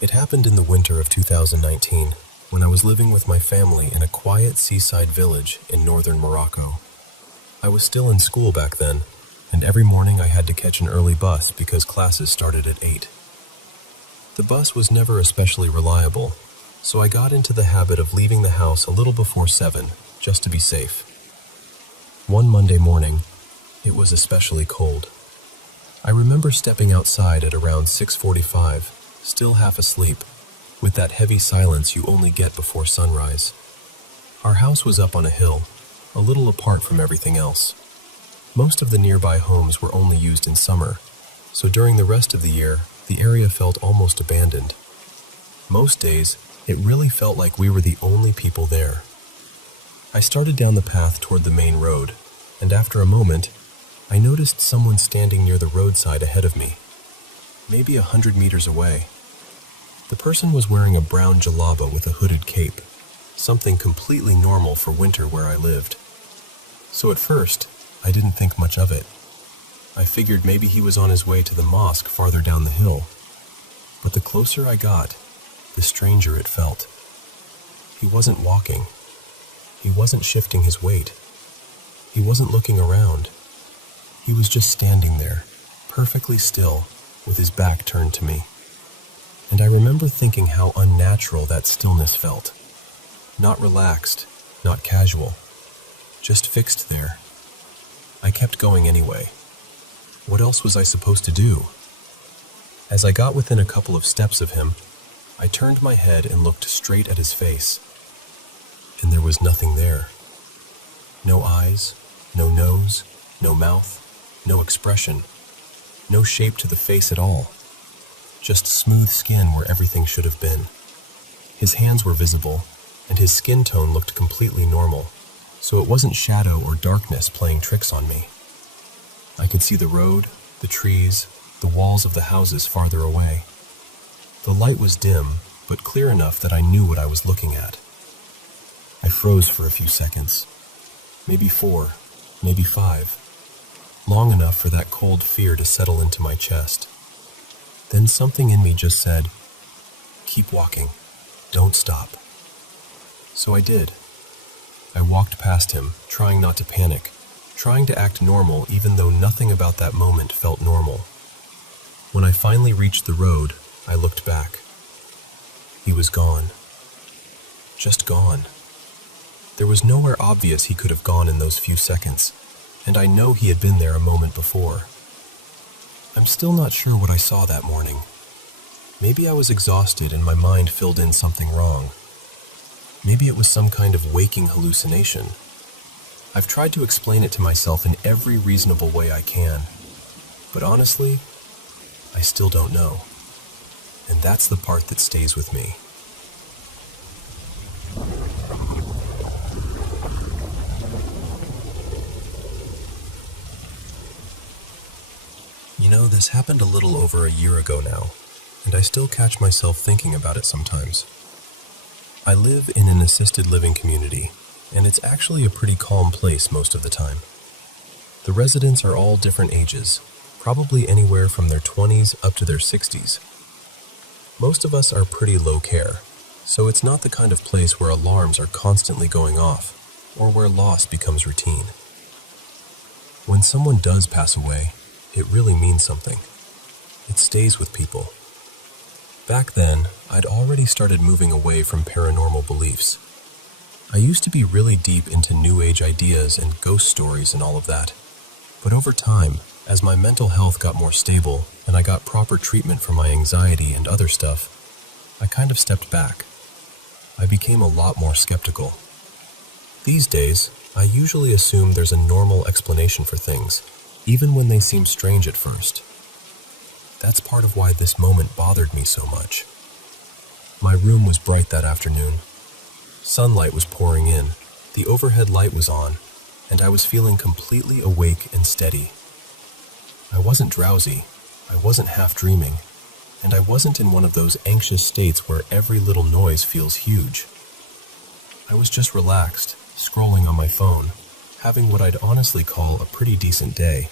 It happened in the winter of 2019, when I was living with my family in a quiet seaside village in northern Morocco. I was still in school back then, and every morning I had to catch an early bus because classes started at 8. The bus was never especially reliable, so I got into the habit of leaving the house a little before 7, just to be safe. One Monday morning, it was especially cold. I remember stepping outside at around 6:45, still half asleep, with that heavy silence you only get before sunrise. Our house was up on a hill, a little apart from everything else. Most of the nearby homes were only used in summer, so during the rest of the year, the area felt almost abandoned. Most days, it really felt like we were the only people there. I started down the path toward the main road, and after a moment, I noticed someone standing near the roadside ahead of me, maybe 100 meters away. The person was wearing a brown jalaba with a hooded cape, something completely normal for winter where I lived. So at first, I didn't think much of it. I figured maybe he was on his way to the mosque farther down the hill. But the closer I got, the stranger it felt. He wasn't walking. He wasn't shifting his weight. He wasn't looking around. He was just standing there, perfectly still, with his back turned to me. And I remember thinking how unnatural that stillness felt. Not relaxed, not casual, just fixed there. I kept going anyway. What else was I supposed to do? As I got within a couple of steps of him, I turned my head and looked straight at his face. And there was nothing there. No eyes, no nose, no mouth, no expression, no shape to the face at all. Just smooth skin where everything should have been. His hands were visible, and his skin tone looked completely normal, so it wasn't shadow or darkness playing tricks on me. I could see the road, the trees, the walls of the houses farther away. The light was dim, but clear enough that I knew what I was looking at. I froze for a few seconds. Maybe 4, maybe 5. Long enough for that cold fear to settle into my chest. Then something in me just said, "Keep walking. Don't stop." So I did. I walked past him, trying not to panic, trying to act normal even though nothing about that moment felt normal. When I finally reached the road, I looked back. He was gone. Just gone. There was nowhere obvious he could have gone in those few seconds, and I know he had been there a moment before. I'm still not sure what I saw that morning. Maybe I was exhausted and my mind filled in something wrong. Maybe it was some kind of waking hallucination. I've tried to explain it to myself in every reasonable way I can, but honestly, I still don't know. And that's the part that stays with me. You know, this happened a little over a year ago now, and I still catch myself thinking about it sometimes. I live in an assisted living community, and it's actually a pretty calm place most of the time. The residents are all different ages, probably anywhere from their 20s up to their 60s. Most of us are pretty low care, so it's not the kind of place where alarms are constantly going off, or where loss becomes routine. When someone does pass away, it really means something. It stays with people. Back then, I'd already started moving away from paranormal beliefs. I used to be really deep into New Age ideas and ghost stories and all of that. But over time, as my mental health got more stable and I got proper treatment for my anxiety and other stuff, I kind of stepped back. I became a lot more skeptical. These days, I usually assume there's a normal explanation for things, even when they seem strange at first. That's part of why this moment bothered me so much. My room was bright that afternoon. Sunlight was pouring in, the overhead light was on, and I was feeling completely awake and steady. I wasn't drowsy, I wasn't half dreaming, and I wasn't in one of those anxious states where every little noise feels huge. I was just relaxed, scrolling on my phone, having what I'd honestly call a pretty decent day.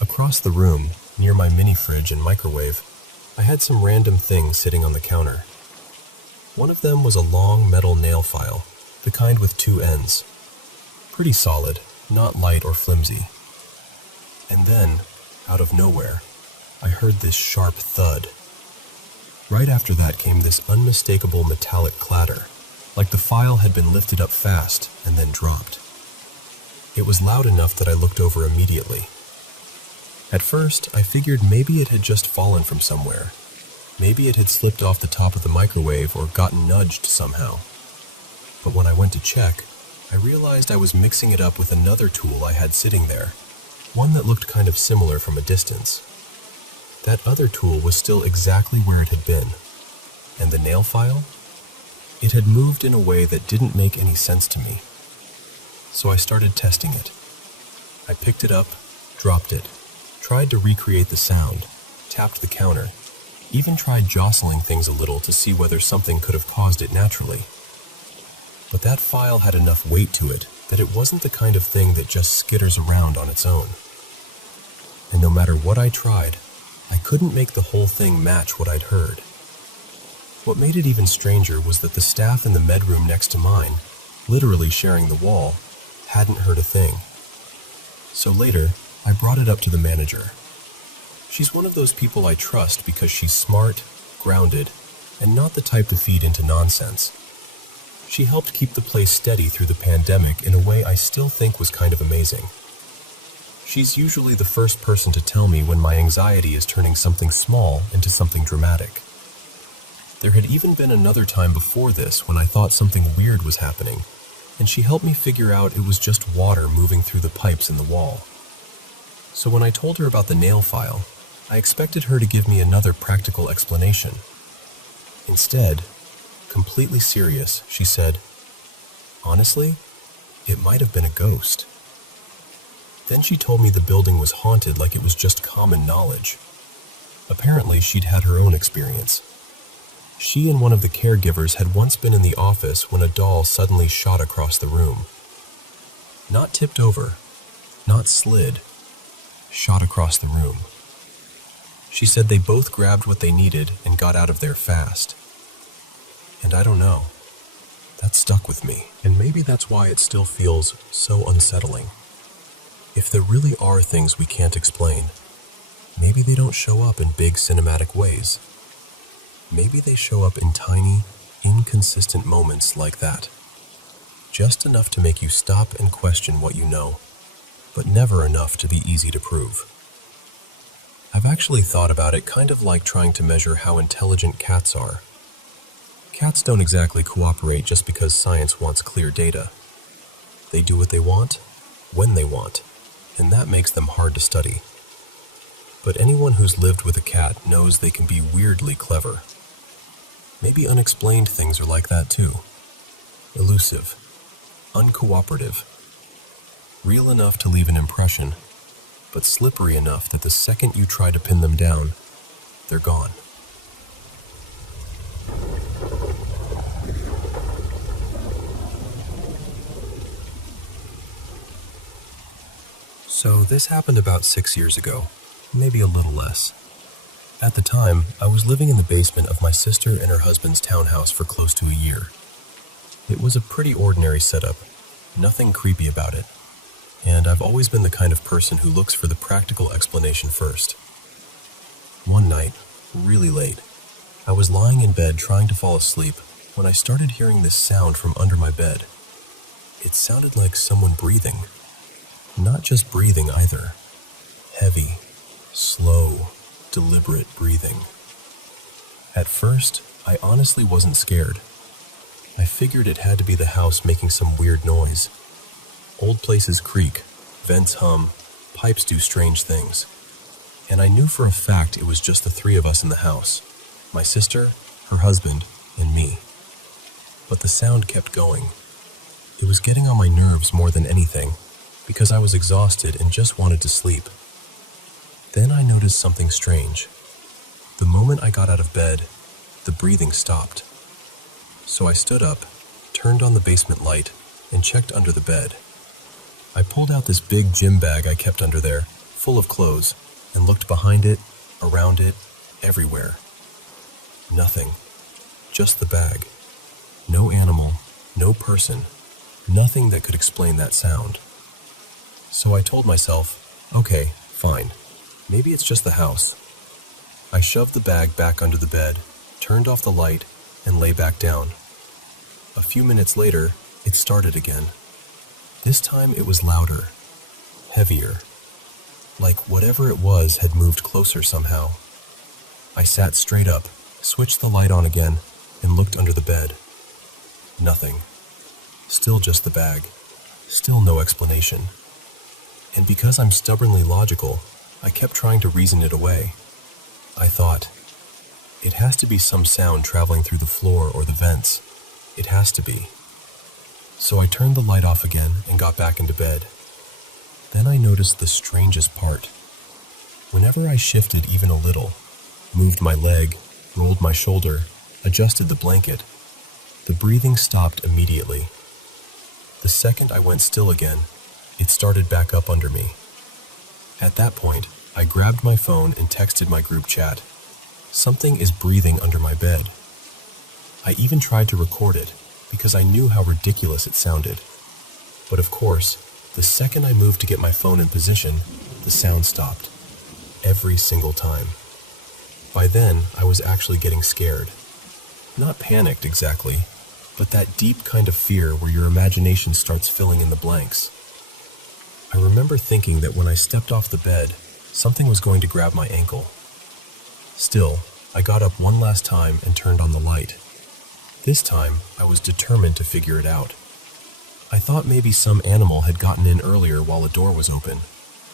Across the room, near my mini fridge and microwave, I had some random things sitting on the counter. One of them was a long metal nail file, the kind with two ends. Pretty solid, not light or flimsy. And then, out of nowhere, I heard this sharp thud. Right after that came this unmistakable metallic clatter, like the file had been lifted up fast and then dropped. It was loud enough that I looked over immediately. At first, I figured maybe it had just fallen from somewhere. Maybe it had slipped off the top of the microwave or gotten nudged somehow. But when I went to check, I realized I was mixing it up with another tool I had sitting there, one that looked kind of similar from a distance. That other tool was still exactly where it had been. And the nail file? It had moved in a way that didn't make any sense to me. So I started testing it. I picked it up, dropped it, tried to recreate the sound, tapped the counter, even tried jostling things a little to see whether something could have caused it naturally. But that file had enough weight to it that it wasn't the kind of thing that just skitters around on its own. And no matter what I tried, I couldn't make the whole thing match what I'd heard. What made it even stranger was that the staff in the med room next to mine, literally sharing the wall, hadn't heard a thing. So later, I brought it up to the manager. She's one of those people I trust because she's smart, grounded, and not the type to feed into nonsense. She helped keep the place steady through the pandemic in a way I still think was kind of amazing. She's usually the first person to tell me when my anxiety is turning something small into something dramatic. There had even been another time before this when I thought something weird was happening, and she helped me figure out it was just water moving through the pipes in the wall. So when I told her about the nail file, I expected her to give me another practical explanation. Instead, completely serious, she said, "Honestly, it might have been a ghost." Then she told me the building was haunted like it was just common knowledge. Apparently, she'd had her own experience. She and one of the caregivers had once been in the office when a doll suddenly shot across the room. Not tipped over, not slid, shot across the room. She said they both grabbed what they needed and got out of there fast. And I don't know. That stuck with me, and maybe that's why it still feels so unsettling. If there really are things we can't explain, maybe they don't show up in big cinematic ways. Maybe they show up in tiny, inconsistent moments like that. Just enough to make you stop and question what you know, but never enough to be easy to prove. I've actually thought about it kind of like trying to measure how intelligent cats are. Cats don't exactly cooperate just because science wants clear data. They do what they want, when they want, and that makes them hard to study. But anyone who's lived with a cat knows they can be weirdly clever. Maybe unexplained things are like that too. Elusive, uncooperative, real enough to leave an impression, but slippery enough that the second you try to pin them down, they're gone. So this happened about 6 years ago, maybe a little less. At the time, I was living in the basement of my sister and her husband's townhouse for close to a year. It was a pretty ordinary setup, nothing creepy about it, and I've always been the kind of person who looks for the practical explanation first. One night, really late, I was lying in bed trying to fall asleep when I started hearing this sound from under my bed. It sounded like someone breathing. Not just breathing either. Heavy, slow, deliberate breathing. At first, I honestly wasn't scared. I figured it had to be the house making some weird noise. Old places creak, vents hum, pipes do strange things. And I knew for a fact it was just the three of us in the house. My sister, her husband, and me. But the sound kept going. It was getting on my nerves more than anything, because I was exhausted and just wanted to sleep. Then I noticed something strange. The moment I got out of bed, the breathing stopped. So I stood up, turned on the basement light, and checked under the bed. I pulled out this big gym bag I kept under there, full of clothes, and looked behind it, around it, everywhere. Nothing. Just the bag. No animal, no person, nothing that could explain that sound. So I told myself, okay, fine. Maybe it's just the house. I shoved the bag back under the bed, turned off the light, and lay back down. A few minutes later, it started again. This time it was louder, heavier, like whatever it was had moved closer somehow. I sat straight up, switched the light on again, and looked under the bed. Nothing. Still just the bag. Still no explanation. And because I'm stubbornly logical, I kept trying to reason it away. I thought, it has to be some sound traveling through the floor or the vents. It has to be. So I turned the light off again and got back into bed. Then I noticed the strangest part. Whenever I shifted even a little, moved my leg, rolled my shoulder, adjusted the blanket, the breathing stopped immediately. The second I went still again, it started back up under me. At that point, I grabbed my phone and texted my group chat. Something is breathing under my bed. I even tried to record it because I knew how ridiculous it sounded. But of course, the second I moved to get my phone in position, the sound stopped. Every single time. By then, I was actually getting scared. Not panicked exactly, but that deep kind of fear where your imagination starts filling in the blanks. I remember thinking that when I stepped off the bed, something was going to grab my ankle. Still, I got up one last time and turned on the light. This time, I was determined to figure it out. I thought maybe some animal had gotten in earlier while the door was open.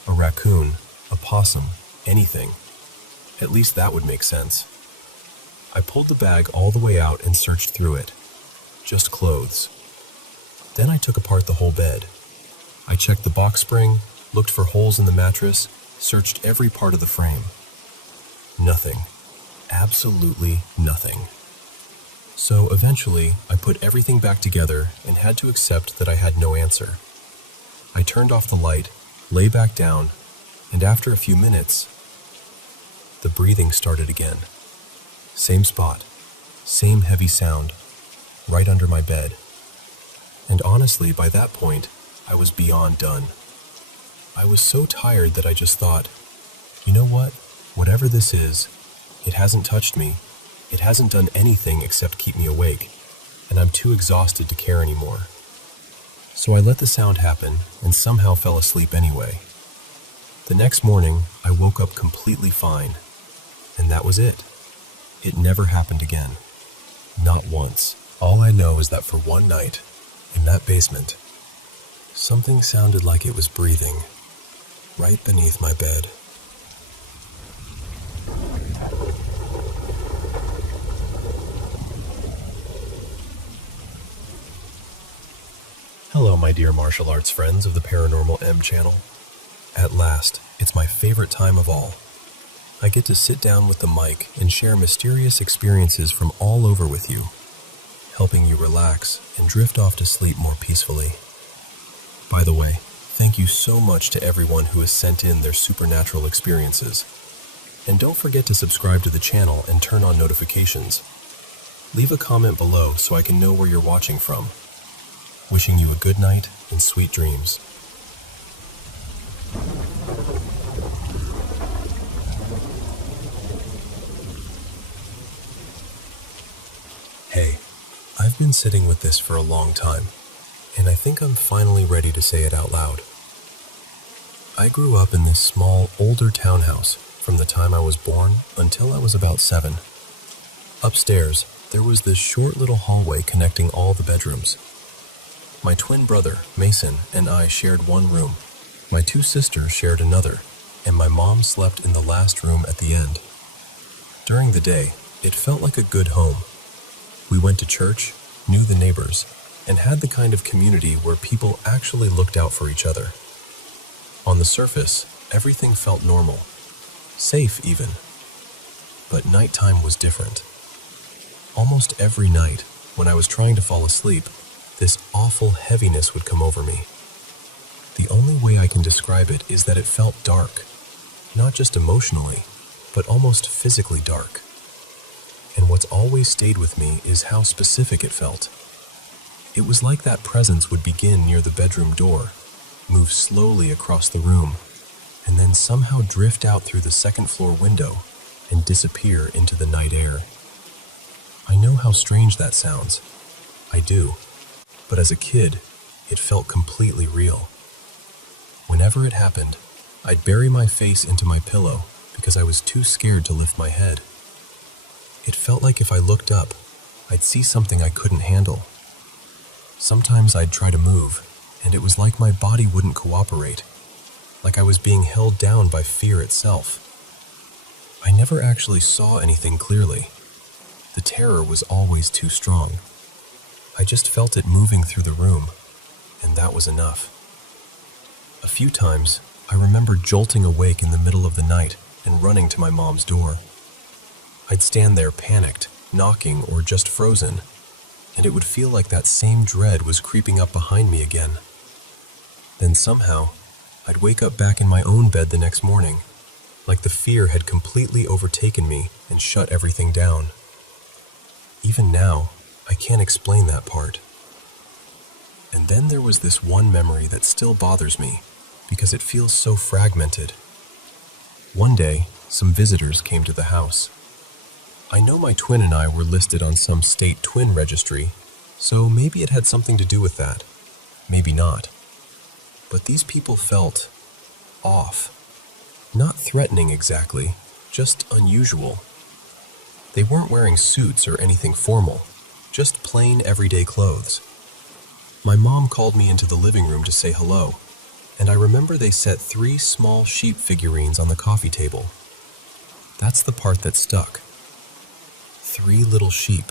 A raccoon, a possum, anything. At least that would make sense. I pulled the bag all the way out and searched through it. Just clothes. Then I took apart the whole bed. I checked the box spring, looked for holes in the mattress, searched every part of the frame. Nothing. Absolutely nothing. So eventually, I put everything back together and had to accept that I had no answer. I turned off the light, lay back down, and after a few minutes, the breathing started again. Same spot, same heavy sound, right under my bed. And honestly, by that point, I was beyond done. I was so tired that I just thought, you know what? Whatever this is, it hasn't touched me. It hasn't done anything except keep me awake, and I'm too exhausted to care anymore. So I let the sound happen and somehow fell asleep anyway. The next morning, I woke up completely fine, and that was it. It never happened again. Not once. All I know is that for one night, in that basement, Something sounded like it was breathing right beneath my bed. Hello, my dear martial arts friends of the Paranormal M channel. At last, it's my favorite time of all. I get to sit down with the mic and share mysterious experiences from all over with you, helping you relax and drift off to sleep more peacefully. By the way, thank you so much to everyone who has sent in their supernatural experiences. And don't forget to subscribe to the channel and turn on notifications. Leave a comment below so I can know where you're watching from. Wishing you a good night and sweet dreams. Hey, I've been sitting with this for a long time, and I think I'm finally ready to say it out loud. I grew up in this small, older townhouse from the time I was born until I was about 7. Upstairs, there was this short little hallway connecting all the bedrooms. My twin brother, Mason, and I shared one room. My 2 sisters shared another, and my mom slept in the last room at the end. During the day, it felt like a good home. We went to church, knew the neighbors, and had the kind of community where people actually looked out for each other. On the surface, everything felt normal, safe even. But nighttime was different. Almost every night, when I was trying to fall asleep, this awful heaviness would come over me. The only way I can describe it is that it felt dark, not just emotionally, but almost physically dark. And what's always stayed with me is how specific it felt. It was like that presence would begin near the bedroom door, move slowly across the room, and then somehow drift out through the second-floor window and disappear into the night air. I know how strange that sounds. I do. But as a kid, it felt completely real. Whenever it happened, I'd bury my face into my pillow because I was too scared to lift my head. It felt like if I looked up, I'd see something I couldn't handle. Sometimes I'd try to move, and it was like my body wouldn't cooperate, like I was being held down by fear itself. I never actually saw anything clearly. The terror was always too strong. I just felt it moving through the room, and that was enough. A few times, I remember jolting awake in the middle of the night and running to my mom's door. I'd stand there panicked, knocking, or just frozen, and it would feel like that same dread was creeping up behind me again. Then somehow, I'd wake up back in my own bed the next morning, like the fear had completely overtaken me and shut everything down. Even now, I can't explain that part. And then there was this one memory that still bothers me because it feels so fragmented. One day, some visitors came to the house. I know my twin and I were listed on some state twin registry, so maybe it had something to do with that. Maybe not. But these people felt off. Not threatening exactly, just unusual. They weren't wearing suits or anything formal. Just plain everyday clothes. My mom called me into the living room to say hello, and I remember they set 3 small sheep figurines on the coffee table. That's the part that stuck. 3 little sheep.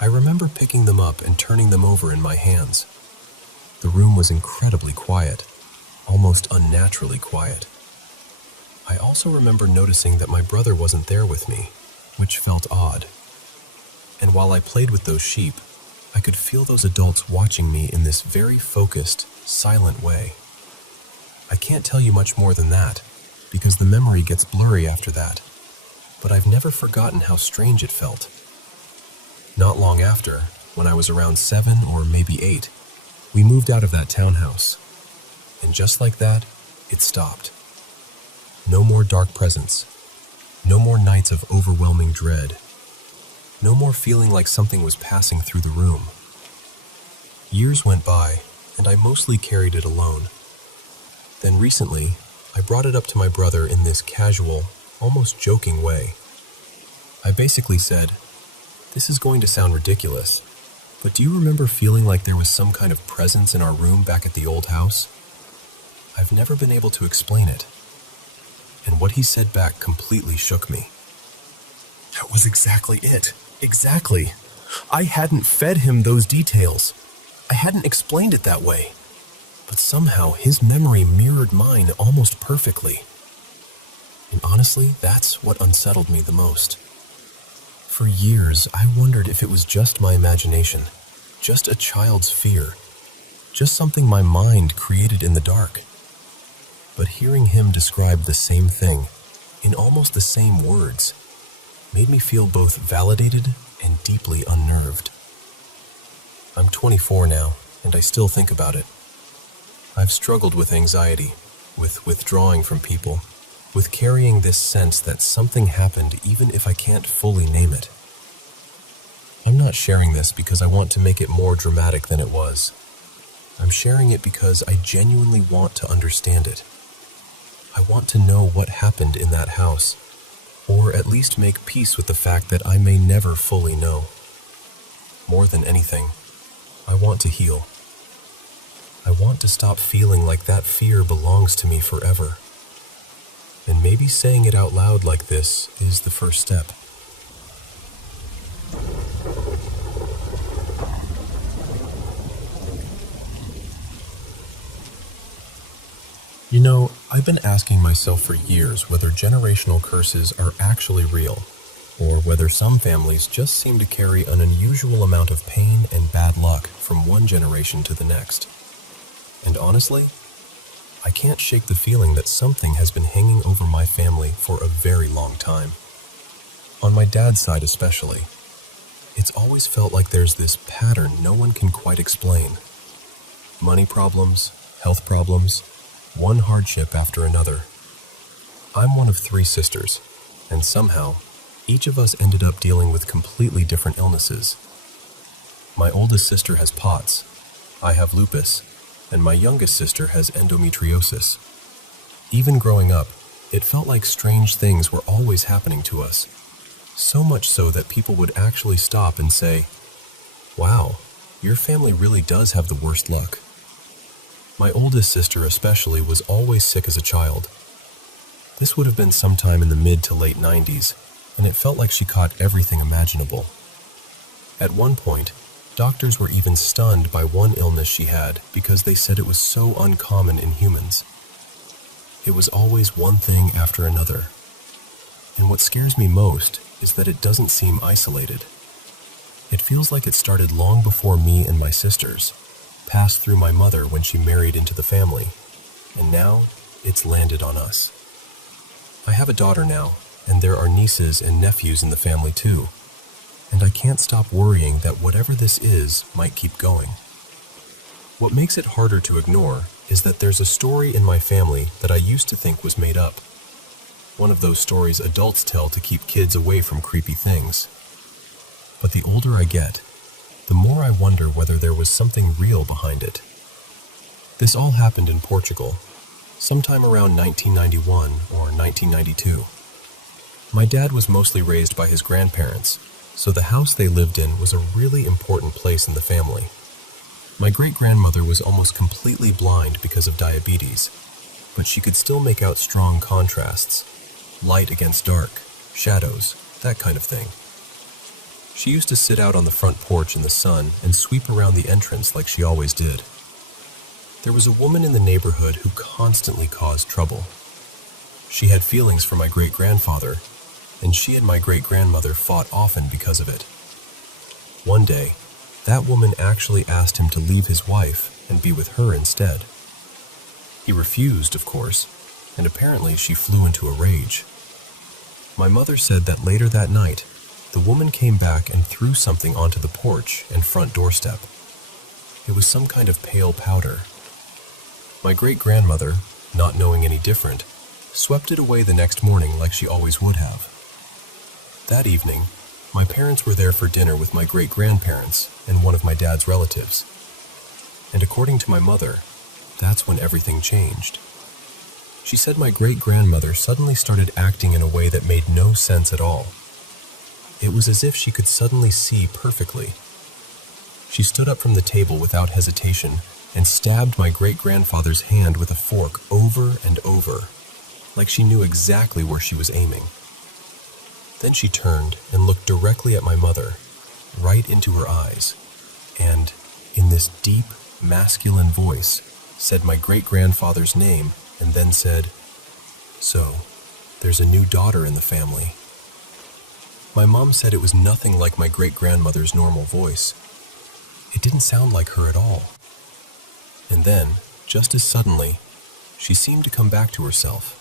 I remember picking them up and turning them over in my hands. The room was incredibly quiet, almost unnaturally quiet. I also remember noticing that my brother wasn't there with me, which felt odd. And while I played with those sheep, I could feel those adults watching me in this very focused, silent way. I can't tell you much more than that, because the memory gets blurry after that, but I've never forgotten how strange it felt. Not long after, when I was around 7 or maybe 8, we moved out of that townhouse. And just like that, it stopped. No more dark presence. No more nights of overwhelming dread. No more feeling like something was passing through the room. Years went by, and I mostly carried it alone. Then recently, I brought it up to my brother in this casual, almost joking way. I basically said, "This is going to sound ridiculous, But do you remember feeling like there was some kind of presence in our room back at the old house? I've never been able to explain it. And what he said back completely shook me. That was exactly it. Exactly. I hadn't fed him those details. I hadn't explained it that way. But somehow his memory mirrored mine almost perfectly. And honestly, that's what unsettled me the most. For years, I wondered if it was just my imagination, just a child's fear, just something my mind created in the dark. But hearing him describe the same thing, in almost the same words, made me feel both validated and deeply unnerved. I'm 24 now, and I still think about it. I've struggled with anxiety, with withdrawing from people, with carrying this sense that something happened even if I can't fully name it. I'm not sharing this because I want to make it more dramatic than it was. I'm sharing it because I genuinely want to understand it. I want to know what happened in that house, or at least make peace with the fact that I may never fully know. More than anything, I want to heal. I want to stop feeling like that fear belongs to me forever. And maybe saying it out loud like this is the first step. You know, I've been asking myself for years whether generational curses are actually real, or whether some families just seem to carry an unusual amount of pain and bad luck from one generation to the next. And honestly, I can't shake the feeling that something has been hanging over my family for a very long time. On my dad's side especially, it's always felt like there's this pattern no one can quite explain. Money problems, health problems, one hardship after another. I'm one of 3 sisters, and somehow, each of us ended up dealing with completely different illnesses. My oldest sister has POTS, I have lupus, and my youngest sister has endometriosis. Even growing up, it felt like strange things were always happening to us. So much so that people would actually stop and say, "Wow, your family really does have the worst luck." My oldest sister especially was always sick as a child. This would have been sometime in the mid to late 90s, and it felt like she caught everything imaginable. At one point, doctors were even stunned by one illness she had because they said it was so uncommon in humans. It was always one thing after another. And what scares me most is that it doesn't seem isolated. It feels like it started long before me and my sisters, passed through my mother when she married into the family, and now it's landed on us. I have a daughter now, and there are nieces and nephews in the family too. And I can't stop worrying that whatever this is might keep going. What makes it harder to ignore is that there's a story in my family that I used to think was made up. One of those stories adults tell to keep kids away from creepy things. But the older I get, the more I wonder whether there was something real behind it. This all happened in Portugal, sometime around 1991 or 1992. My dad was mostly raised by his grandparents, so the house they lived in was a really important place in the family. My great-grandmother was almost completely blind because of diabetes, but she could still make out strong contrasts, light against dark, shadows, that kind of thing. She used to sit out on the front porch in the sun and sweep around the entrance like she always did. There was a woman in the neighborhood who constantly caused trouble. She had feelings for my great-grandfather, and she and my great-grandmother fought often because of it. One day, that woman actually asked him to leave his wife and be with her instead. He refused, of course, and apparently she flew into a rage. My mother said that later that night, the woman came back and threw something onto the porch and front doorstep. It was some kind of pale powder. My great-grandmother, not knowing any different, swept it away the next morning like she always would have. That evening, my parents were there for dinner with my great-grandparents and one of my dad's relatives. And according to my mother, that's when everything changed. She said my great-grandmother suddenly started acting in a way that made no sense at all. It was as if she could suddenly see perfectly. She stood up from the table without hesitation and stabbed my great-grandfather's hand with a fork over and over, like she knew exactly where she was aiming. Then she turned and looked directly at my mother, right into her eyes, and, in this deep, masculine voice, said my great-grandfather's name and then said, "So, there's a new daughter in the family." My mom said it was nothing like my great-grandmother's normal voice. It didn't sound like her at all. And then, just as suddenly, she seemed to come back to herself.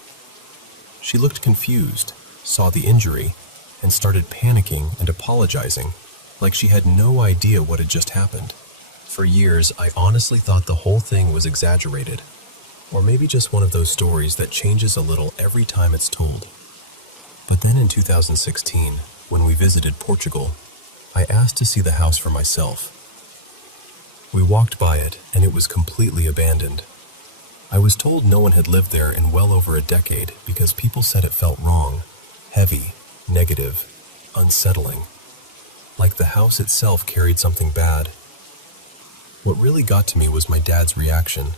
She looked confused, saw the injury, and started panicking and apologizing, like she had no idea what had just happened. For years, I honestly thought the whole thing was exaggerated, or maybe just one of those stories that changes a little every time it's told. But then in 2016, when we visited Portugal, I asked to see the house for myself. We walked by it, and it was completely abandoned. I was told no one had lived there in well over a decade because people said it felt wrong, heavy, negative, unsettling, like the house itself carried something bad. What really got to me was my dad's reaction.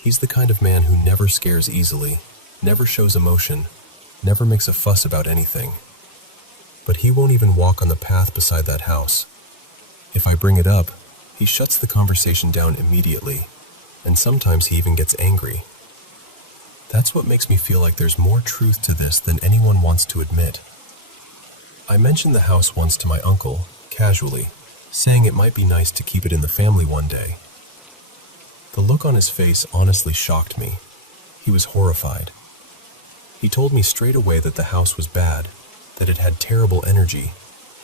He's the kind of man who never scares easily, never shows emotion, never makes a fuss about anything. But he won't even walk on the path beside that house. If I bring it up, he shuts the conversation down immediately, and sometimes he even gets angry. That's what makes me feel like there's more truth to this than anyone wants to admit. I mentioned the house once to my uncle, casually, saying it might be nice to keep it in the family one day. The look on his face honestly shocked me. He was horrified. He told me straight away that the house was bad, that it had terrible energy,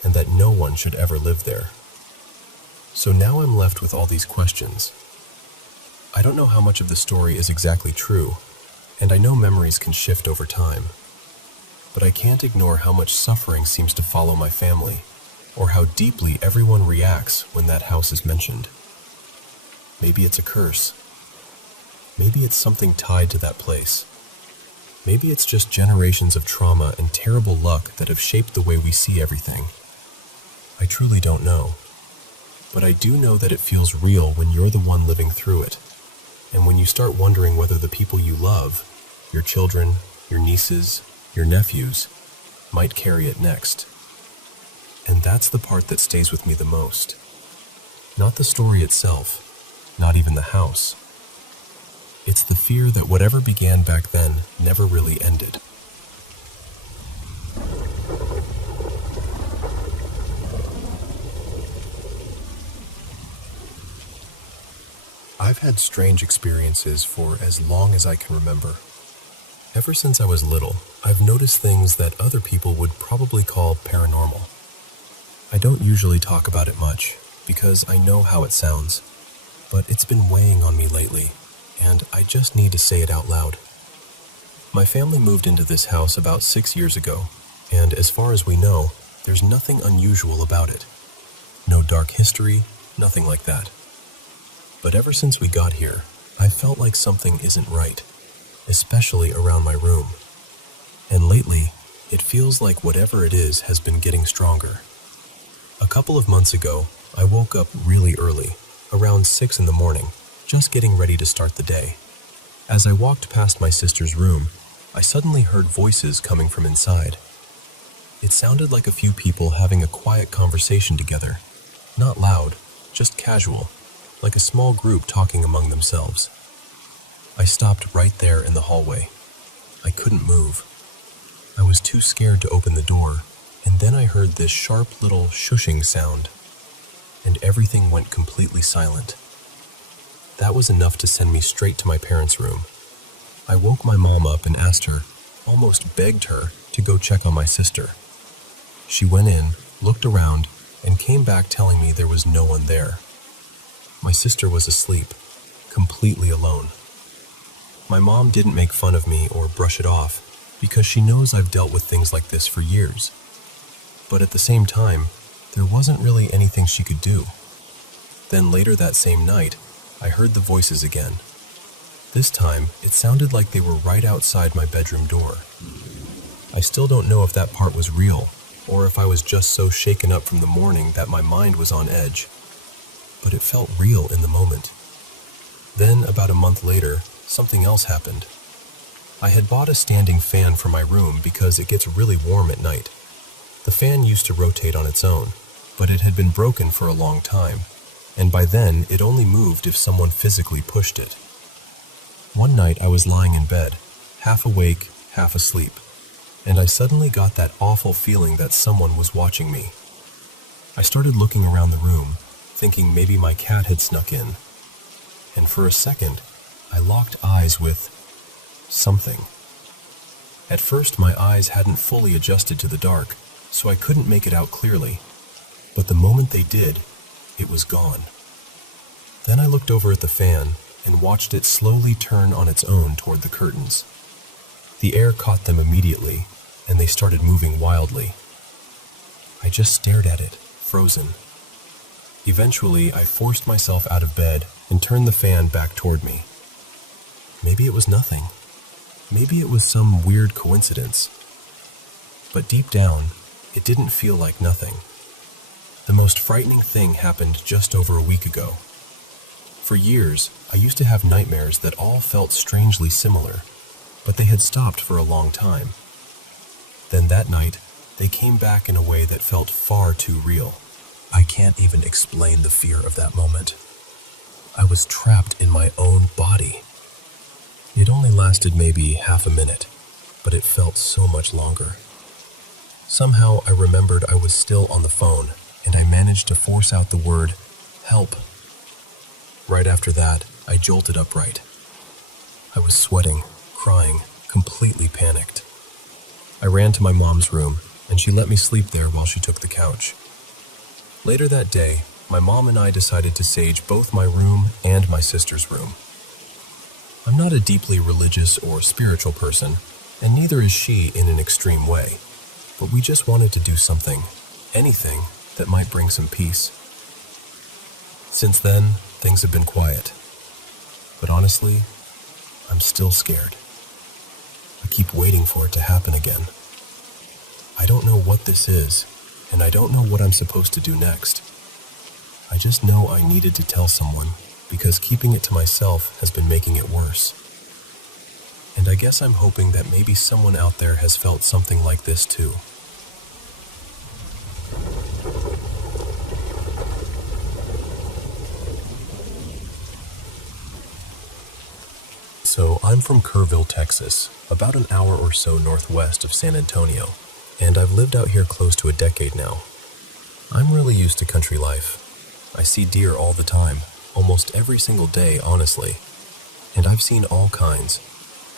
and that no one should ever live there. So now I'm left with all these questions. I don't know how much of the story is exactly true, and I know memories can shift over time. But I can't ignore how much suffering seems to follow my family, or how deeply everyone reacts when that house is mentioned. Maybe it's a curse. Maybe it's something tied to that place. Maybe it's just generations of trauma and terrible luck that have shaped the way we see everything. I truly don't know. But I do know that it feels real when you're the one living through it, and when you start wondering whether the people you love, your children, your nieces, your nephews, might carry it next. And that's the part that stays with me the most. Not the story itself, not even the house. It's the fear that whatever began back then never really ended. I've had strange experiences for as long as I can remember. Ever since I was little, I've noticed things that other people would probably call paranormal. I don't usually talk about it much, because I know how it sounds, but it's been weighing on me lately, and I just need to say it out loud. My family moved into this house about 6 years ago, and as far as we know, there's nothing unusual about it. No dark history, nothing like that. But ever since we got here, I've felt like something isn't right, especially around my room. And lately, it feels like whatever it is has been getting stronger. A couple of months ago, I woke up really early, around 6 in the morning, just getting ready to start the day. As I walked past my sister's room, I suddenly heard voices coming from inside. It sounded like a few people having a quiet conversation together. Not loud, just casual, like a small group talking among themselves. I stopped right there in the hallway. I couldn't move. I was too scared to open the door, and then I heard this sharp little shushing sound, and everything went completely silent. That was enough to send me straight to my parents' room. I woke my mom up and asked her, almost begged her, to go check on my sister. She went in, looked around, and came back telling me there was no one there. My sister was asleep, completely alone. My mom didn't make fun of me or brush it off, because she knows I've dealt with things like this for years. But at the same time, there wasn't really anything she could do. Then later that same night, I heard the voices again. This time, it sounded like they were right outside my bedroom door. I still don't know if that part was real, or if I was just so shaken up from the morning that my mind was on edge. but it felt real in the moment. Then, about a month later, something else happened. I had bought a standing fan for my room because it gets really warm at night. The fan used to rotate on its own, but it had been broken for a long time, and by then it only moved if someone physically pushed it. One night I was lying in bed, half awake, half asleep, and I suddenly got that awful feeling that someone was watching me. I started looking around the room, thinking maybe my cat had snuck in, and for a second, I locked eyes with something. At first, my eyes hadn't fully adjusted to the dark, so I couldn't make it out clearly, but the moment they did, it was gone. Then I looked over at the fan and watched it slowly turn on its own toward the curtains. The air caught them immediately, and they started moving wildly. I just stared at it, frozen. Eventually, I forced myself out of bed and turned the fan back toward me. Maybe it was nothing. Maybe it was some weird coincidence. But deep down, it didn't feel like nothing. The most frightening thing happened just over a week ago. For years, I used to have nightmares that all felt strangely similar, but they had stopped for a long time. Then that night, they came back in a way that felt far too real. I can't even explain the fear of that moment. I was trapped in my own body. It only lasted maybe half a minute, but it felt so much longer. Somehow I remembered I was still on the phone, and I managed to force out the word, "Help." Right after that, I jolted upright. I was sweating, crying, completely panicked. I ran to my mom's room, and she let me sleep there while she took the couch. Later that day, my mom and I decided to sage both my room and my sister's room. I'm not a deeply religious or spiritual person, and neither is she in an extreme way, but we just wanted to do something, anything, that might bring some peace. Since then, things have been quiet, but honestly, I'm still scared. I keep waiting for it to happen again. I don't know what this is, and I don't know what I'm supposed to do next. I just know I needed to tell someone, because keeping it to myself has been making it worse. And I guess I'm hoping that maybe someone out there has felt something like this too. So I'm from Kerrville, Texas, about an hour or so northwest of San Antonio, and I've lived out here close to a decade now. I'm really used to country life. I see deer all the time, almost every single day, honestly. And I've seen all kinds.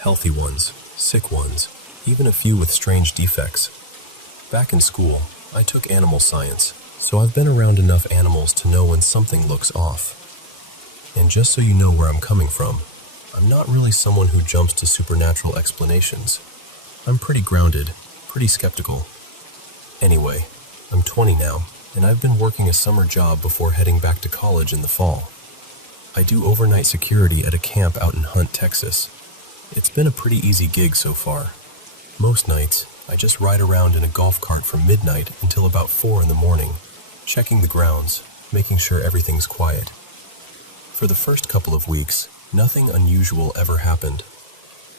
Healthy ones, sick ones, even a few with strange defects. Back in school, I took animal science, so I've been around enough animals to know when something looks off. And just so you know where I'm coming from, I'm not really someone who jumps to supernatural explanations. I'm pretty grounded, pretty skeptical. Anyway, I'm 20 now, and I've been working a summer job before heading back to college in the fall. I do overnight security at a camp out in Hunt, Texas. It's been a pretty easy gig so far. Most nights, I just ride around in a golf cart from midnight until about 4 in the morning, checking the grounds, making sure everything's quiet. For the first couple of weeks, nothing unusual ever happened.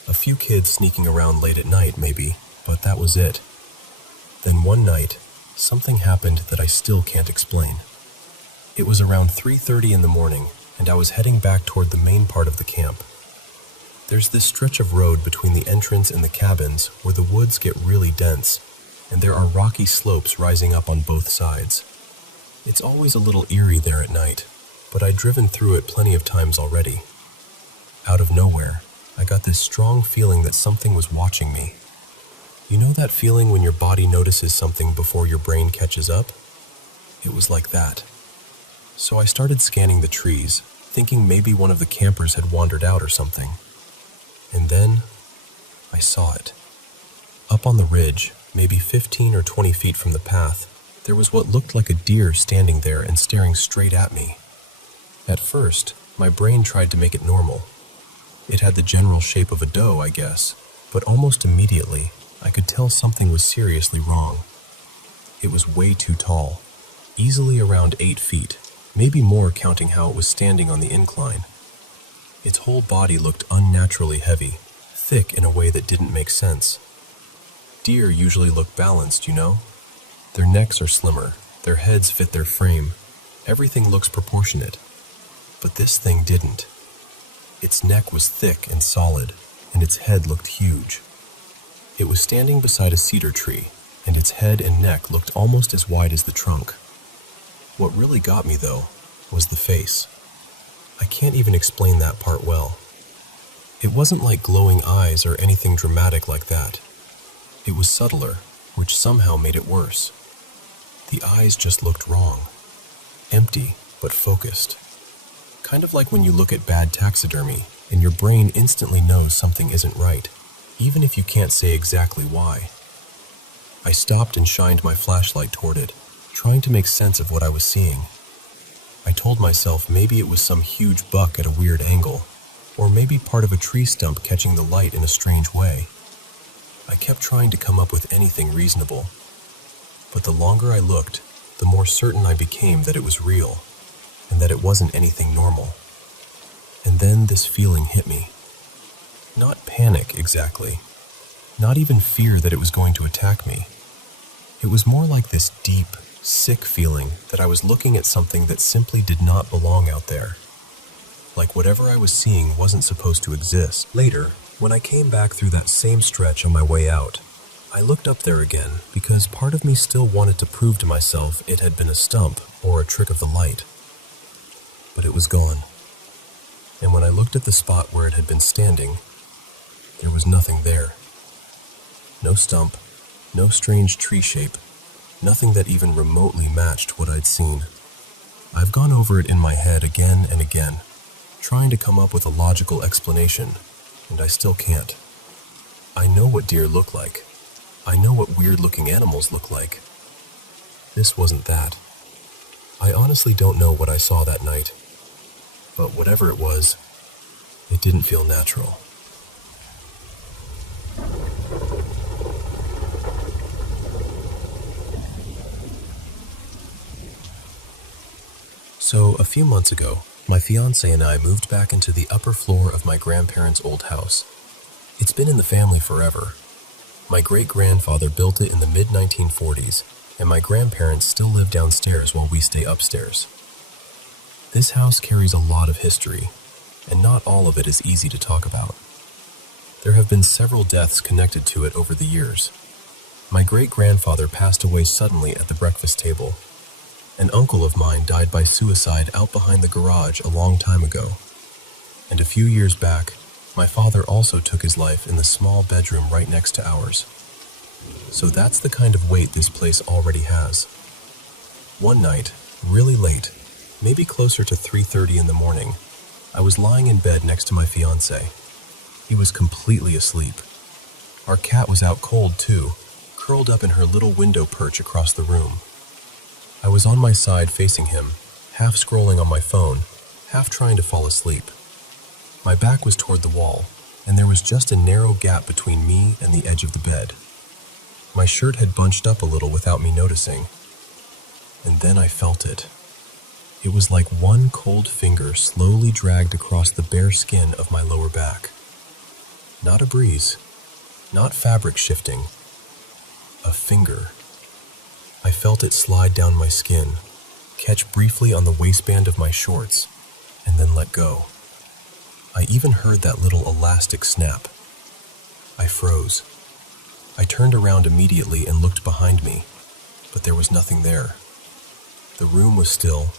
A few kids sneaking around late at night, maybe, but that was it. Then one night, something happened that I still can't explain. It was around 3:30 in the morning, and I was heading back toward the main part of the camp. There's this stretch of road between the entrance and the cabins where the woods get really dense, and there are rocky slopes rising up on both sides. It's always a little eerie there at night, but I'd driven through it plenty of times already. Out of nowhere, I got this strong feeling that something was watching me. You know that feeling when your body notices something before your brain catches up? It was like that. So I started scanning the trees, thinking maybe one of the campers had wandered out or something. And then, I saw it. Up on the ridge, maybe 15 or 20 feet from the path, there was what looked like a deer standing there and staring straight at me. At first, my brain tried to make it normal. It had the general shape of a doe, I guess, but almost immediately, I could tell something was seriously wrong. It was way too tall, easily around 8 feet, maybe more counting how it was standing on the incline. Its whole body looked unnaturally heavy, thick in a way that didn't make sense. Deer usually look balanced, you know? Their necks are slimmer, their heads fit their frame, everything looks proportionate. But this thing didn't. Its neck was thick and solid, and its head looked huge. It was standing beside a cedar tree, and its head and neck looked almost as wide as the trunk. What really got me, though, was the face. I can't even explain that part well. It wasn't like glowing eyes or anything dramatic like that. It was subtler, which somehow made it worse. The eyes just looked wrong. Empty, but focused. Kind of like when you look at bad taxidermy, and your brain instantly knows something isn't right, even if you can't say exactly why. I stopped and shined my flashlight toward it, trying to make sense of what I was seeing. I told myself maybe it was some huge buck at a weird angle, or maybe part of a tree stump catching the light in a strange way. I kept trying to come up with anything reasonable, but the longer I looked, the more certain I became that it was real, and that it wasn't anything normal. And then this feeling hit me. Not panic, exactly. Not even fear that it was going to attack me. It was more like this deep, sick feeling that I was looking at something that simply did not belong out there. Like whatever I was seeing wasn't supposed to exist. Later, when I came back through that same stretch on my way out, I looked up there again because part of me still wanted to prove to myself it had been a stump or a trick of the light. But it was gone. And when I looked at the spot where it had been standing, there was nothing there. No stump, no strange tree shape, nothing that even remotely matched what I'd seen. I've gone over it in my head again and again, trying to come up with a logical explanation, and I still can't. I know what deer look like. I know what weird-looking animals look like. This wasn't that. I honestly don't know what I saw that night, but whatever it was, it didn't feel natural. So, a few months ago, my fiancé and I moved back into the upper floor of my grandparents' old house. It's been in the family forever. My great-grandfather built it in the mid-1940s, and my grandparents still live downstairs while we stay upstairs. This house carries a lot of history, and not all of it is easy to talk about. There have been several deaths connected to it over the years. My great-grandfather passed away suddenly at the breakfast table. An uncle of mine died by suicide out behind the garage a long time ago. And a few years back, my father also took his life in the small bedroom right next to ours. So that's the kind of weight this place already has. One night, really late, maybe closer to 3:30 in the morning, I was lying in bed next to my fiancé. He was completely asleep. Our cat was out cold too, curled up in her little window perch across the room. I was on my side facing him, half scrolling on my phone, half trying to fall asleep. My back was toward the wall, and there was just a narrow gap between me and the edge of the bed. My shirt had bunched up a little without me noticing. And then I felt it. It was like one cold finger slowly dragged across the bare skin of my lower back. Not a breeze, not fabric shifting. A finger. I felt it slide down my skin, catch briefly on the waistband of my shorts, and then let go. I even heard that little elastic snap. I froze. I turned around immediately and looked behind me, but there was nothing there. The room was still.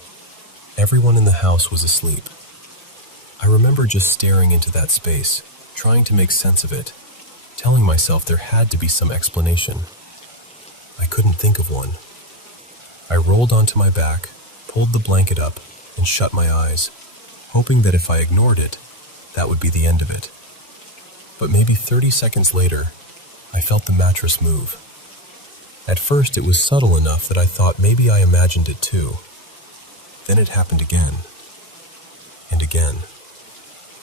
Everyone in the house was asleep. I remember just staring into that space, trying to make sense of it, telling myself there had to be some explanation. I couldn't think of one. I rolled onto my back, pulled the blanket up, and shut my eyes, hoping that if I ignored it, that would be the end of it. But maybe 30 seconds later, I felt the mattress move. At first, it was subtle enough that I thought maybe I imagined it too. Then it happened again. And again.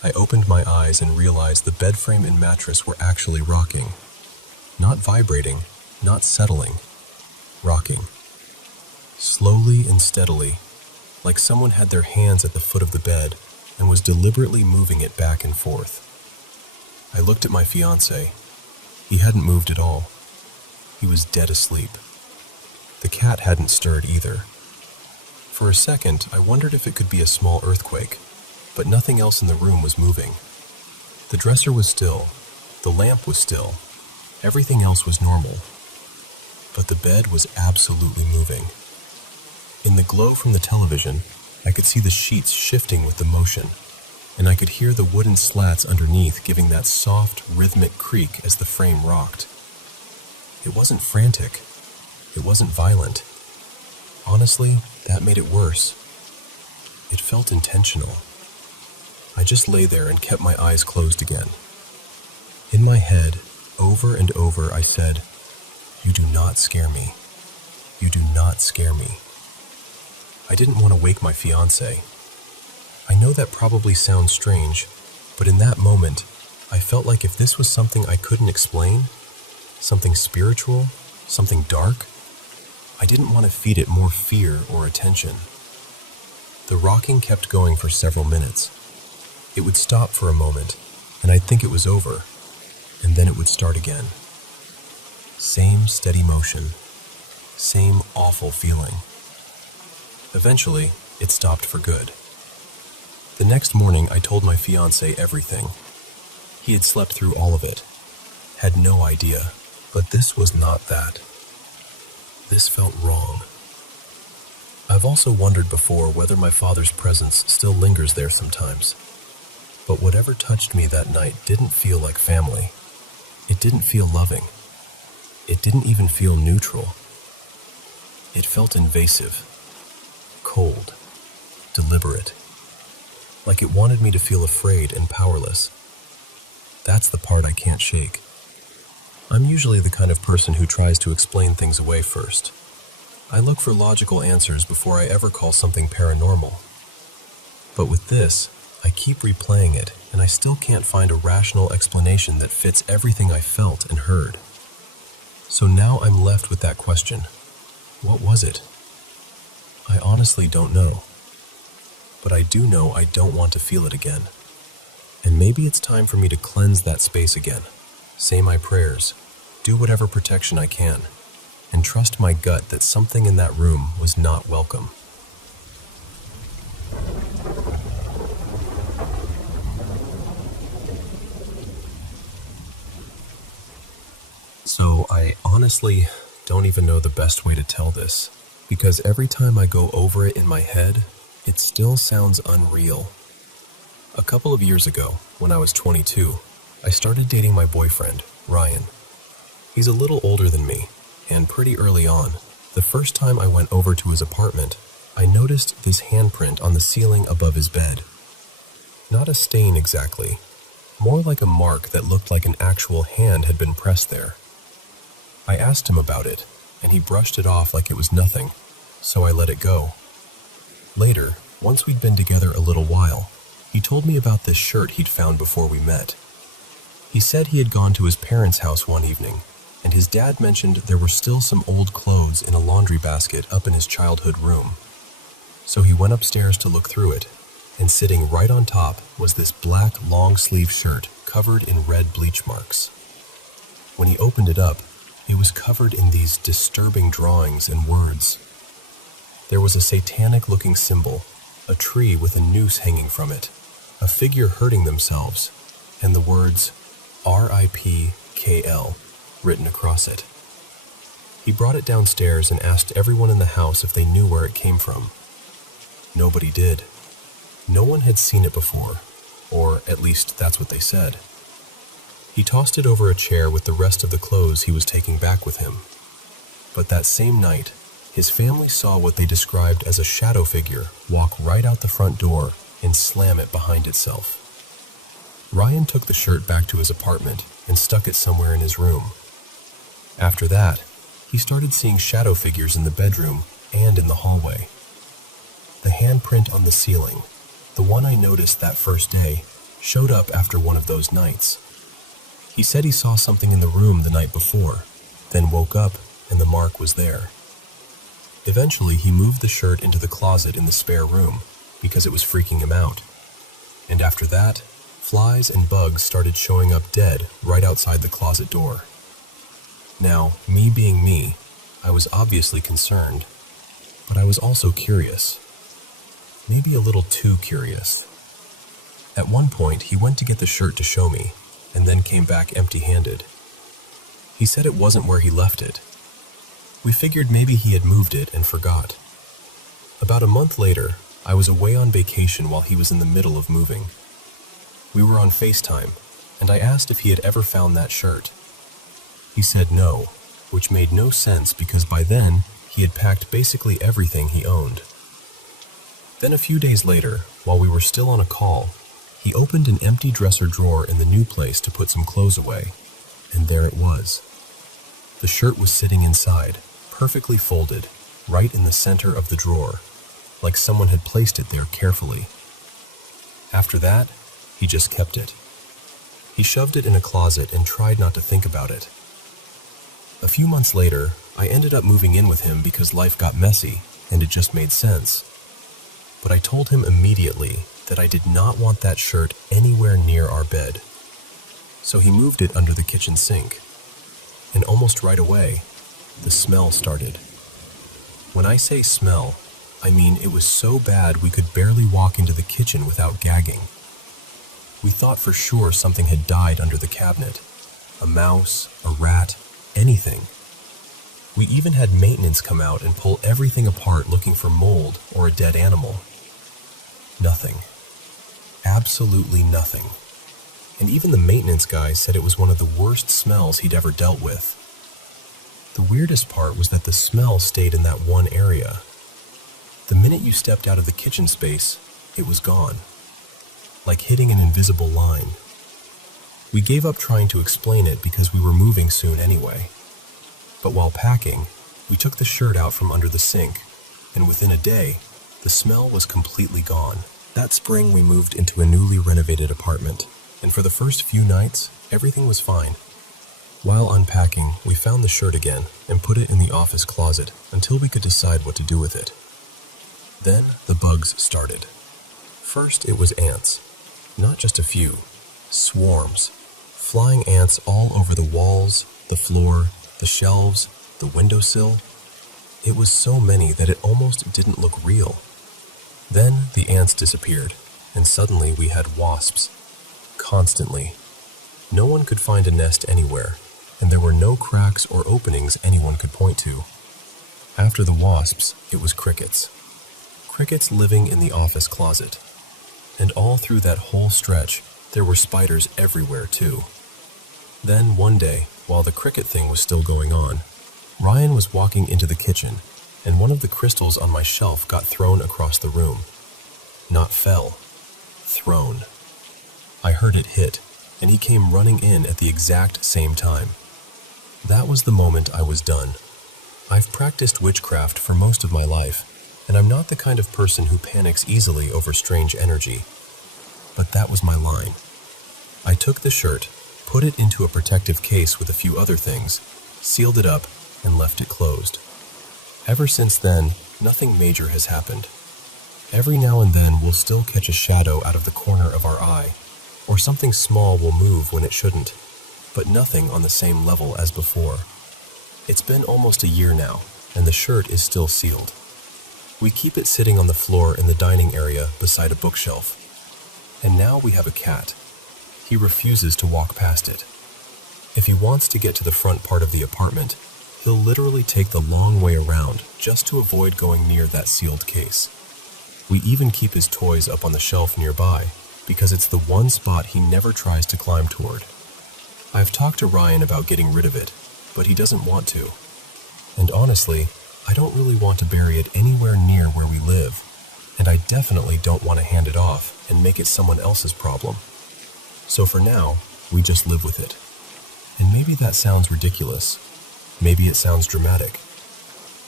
I opened my eyes and realized the bed frame and mattress were actually rocking. Not vibrating, not settling. Rocking. Slowly and steadily, like someone had their hands at the foot of the bed and was deliberately moving it back and forth. I looked at my fiancé. He hadn't moved at all. He was dead asleep. The cat hadn't stirred either. For a second, I wondered if it could be a small earthquake, but nothing else in the room was moving. The dresser was still. The lamp was still. Everything else was normal. But the bed was absolutely moving. In the glow from the television, I could see the sheets shifting with the motion, and I could hear the wooden slats underneath giving that soft, rhythmic creak as the frame rocked. It wasn't frantic. It wasn't violent. Honestly, that made it worse. It felt intentional. I just lay there and kept my eyes closed again. In my head, over and over, I said, "You do not scare me. You do not scare me." I didn't want to wake my fiancé. I know that probably sounds strange, but in that moment, I felt like if this was something I couldn't explain, something spiritual, something dark, I didn't want to feed it more fear or attention. The rocking kept going for several minutes. It would stop for a moment, and I'd think it was over, and then it would start again. Same steady motion, same awful feeling. Eventually, it stopped for good. The next morning, I told my fiancé everything. He had slept through all of it, had no idea, but this was not that. This felt wrong. I've also wondered before whether my father's presence still lingers there sometimes. But whatever touched me that night didn't feel like family. It didn't feel loving. It didn't even feel neutral. It felt invasive, cold, deliberate, like it wanted me to feel afraid and powerless. That's the part I can't shake. I'm usually the kind of person who tries to explain things away first. I look for logical answers before I ever call something paranormal. But with this, I keep replaying it, and I still can't find a rational explanation that fits everything I felt and heard. So now I'm left with that question. What was it? I honestly don't know. But I do know I don't want to feel it again. And maybe it's time for me to cleanse that space again. Say my prayers, do whatever protection I can, and trust my gut that something in that room was not welcome. So I honestly don't even know the best way to tell this, because every time I go over it in my head, it still sounds unreal. A couple of years ago, when I was 22, I started dating my boyfriend, Ryan. He's a little older than me, and pretty early on, the first time I went over to his apartment, I noticed this handprint on the ceiling above his bed. Not a stain exactly, more like a mark that looked like an actual hand had been pressed there. I asked him about it, and he brushed it off like it was nothing, so I let it go. Later, once we'd been together a little while, he told me about this shirt he'd found before we met. He said he had gone to his parents' house one evening, and his dad mentioned there were still some old clothes in a laundry basket up in his childhood room. So he went upstairs to look through it, and sitting right on top was this black long-sleeve shirt covered in red bleach marks. When he opened it up, it was covered in these disturbing drawings and words. There was a satanic-looking symbol, a tree with a noose hanging from it, a figure hurting themselves, and the words RIPKL written across it. He brought it downstairs and asked everyone in the house if they knew where it came from. Nobody did. No one had seen it before, or at least that's what they said. He tossed it over a chair with the rest of the clothes he was taking back with him. But that same night, his family saw what they described as a shadow figure walk right out the front door and slam it behind itself. Ryan took the shirt back to his apartment and stuck it somewhere in his room. After that, he started seeing shadow figures in the bedroom and in the hallway. The handprint on the ceiling, the one I noticed that first day, showed up after one of those nights. He said he saw something in the room the night before, then woke up and the mark was there. Eventually, he moved the shirt into the closet in the spare room because it was freaking him out. And after that, flies and bugs started showing up dead right outside the closet door. Now, me being me, I was obviously concerned, but I was also curious. Maybe a little too curious. At one point, he went to get the shirt to show me, and then came back empty-handed. He said it wasn't where he left it. We figured maybe he had moved it and forgot. About a month later, I was away on vacation while he was in the middle of moving. We were on FaceTime, and I asked if he had ever found that shirt. He said no, which made no sense because by then, he had packed basically everything he owned. Then a few days later, while we were still on a call, he opened an empty dresser drawer in the new place to put some clothes away, and there it was. The shirt was sitting inside, perfectly folded, right in the center of the drawer, like someone had placed it there carefully. After that, he just kept it. He shoved it in a closet and tried not to think about it. A few months later, I ended up moving in with him because life got messy, and it just made sense. But I told him immediately that I did not want that shirt anywhere near our bed. So he moved it under the kitchen sink. And almost right away, the smell started. When I say smell, I mean it was so bad we could barely walk into the kitchen without gagging. We thought for sure something had died under the cabinet. A mouse, a rat, anything. We even had maintenance come out and pull everything apart looking for mold or a dead animal. Nothing. Absolutely nothing. And even the maintenance guy said it was one of the worst smells he'd ever dealt with. The weirdest part was that the smell stayed in that one area. The minute you stepped out of the kitchen space, it was gone. Like hitting an invisible line. We gave up trying to explain it because we were moving soon anyway. But while packing, we took the shirt out from under the sink, and within a day, the smell was completely gone. That spring, we moved into a newly renovated apartment, and for the first few nights, everything was fine. While unpacking, we found the shirt again and put it in the office closet until we could decide what to do with it. Then the bugs started. First, it was ants. Not just a few. Swarms. Flying ants all over the walls, the floor, the shelves, the windowsill. It was so many that it almost didn't look real. Then the ants disappeared, and suddenly we had wasps. Constantly. No one could find a nest anywhere, and there were no cracks or openings anyone could point to. After the wasps, it was crickets. Crickets living in the office closet. And all through that whole stretch, there were spiders everywhere too. Then one day, while the cricket thing was still going on, Ryan was walking into the kitchen, and one of the crystals on my shelf got thrown across the room. Not fell. Thrown. I heard it hit, and he came running in at the exact same time. That was the moment I was done. I've practiced witchcraft for most of my life, and I'm not the kind of person who panics easily over strange energy. But that was my line. I took the shirt, put it into a protective case with a few other things, sealed it up, and left it closed. Ever since then, nothing major has happened. Every now and then we'll still catch a shadow out of the corner of our eye, or something small will move when it shouldn't, but nothing on the same level as before. It's been almost a year now, and the shirt is still sealed. We keep it sitting on the floor in the dining area beside a bookshelf. And now we have a cat. He refuses to walk past it. If he wants to get to the front part of the apartment, he'll literally take the long way around just to avoid going near that sealed case. We even keep his toys up on the shelf nearby because it's the one spot he never tries to climb toward. I've talked to Ryan about getting rid of it, but he doesn't want to. And honestly, I don't really want to bury it anywhere near where we live, and I definitely don't want to hand it off and make it someone else's problem. So for now, we just live with it. And maybe that sounds ridiculous. Maybe it sounds dramatic.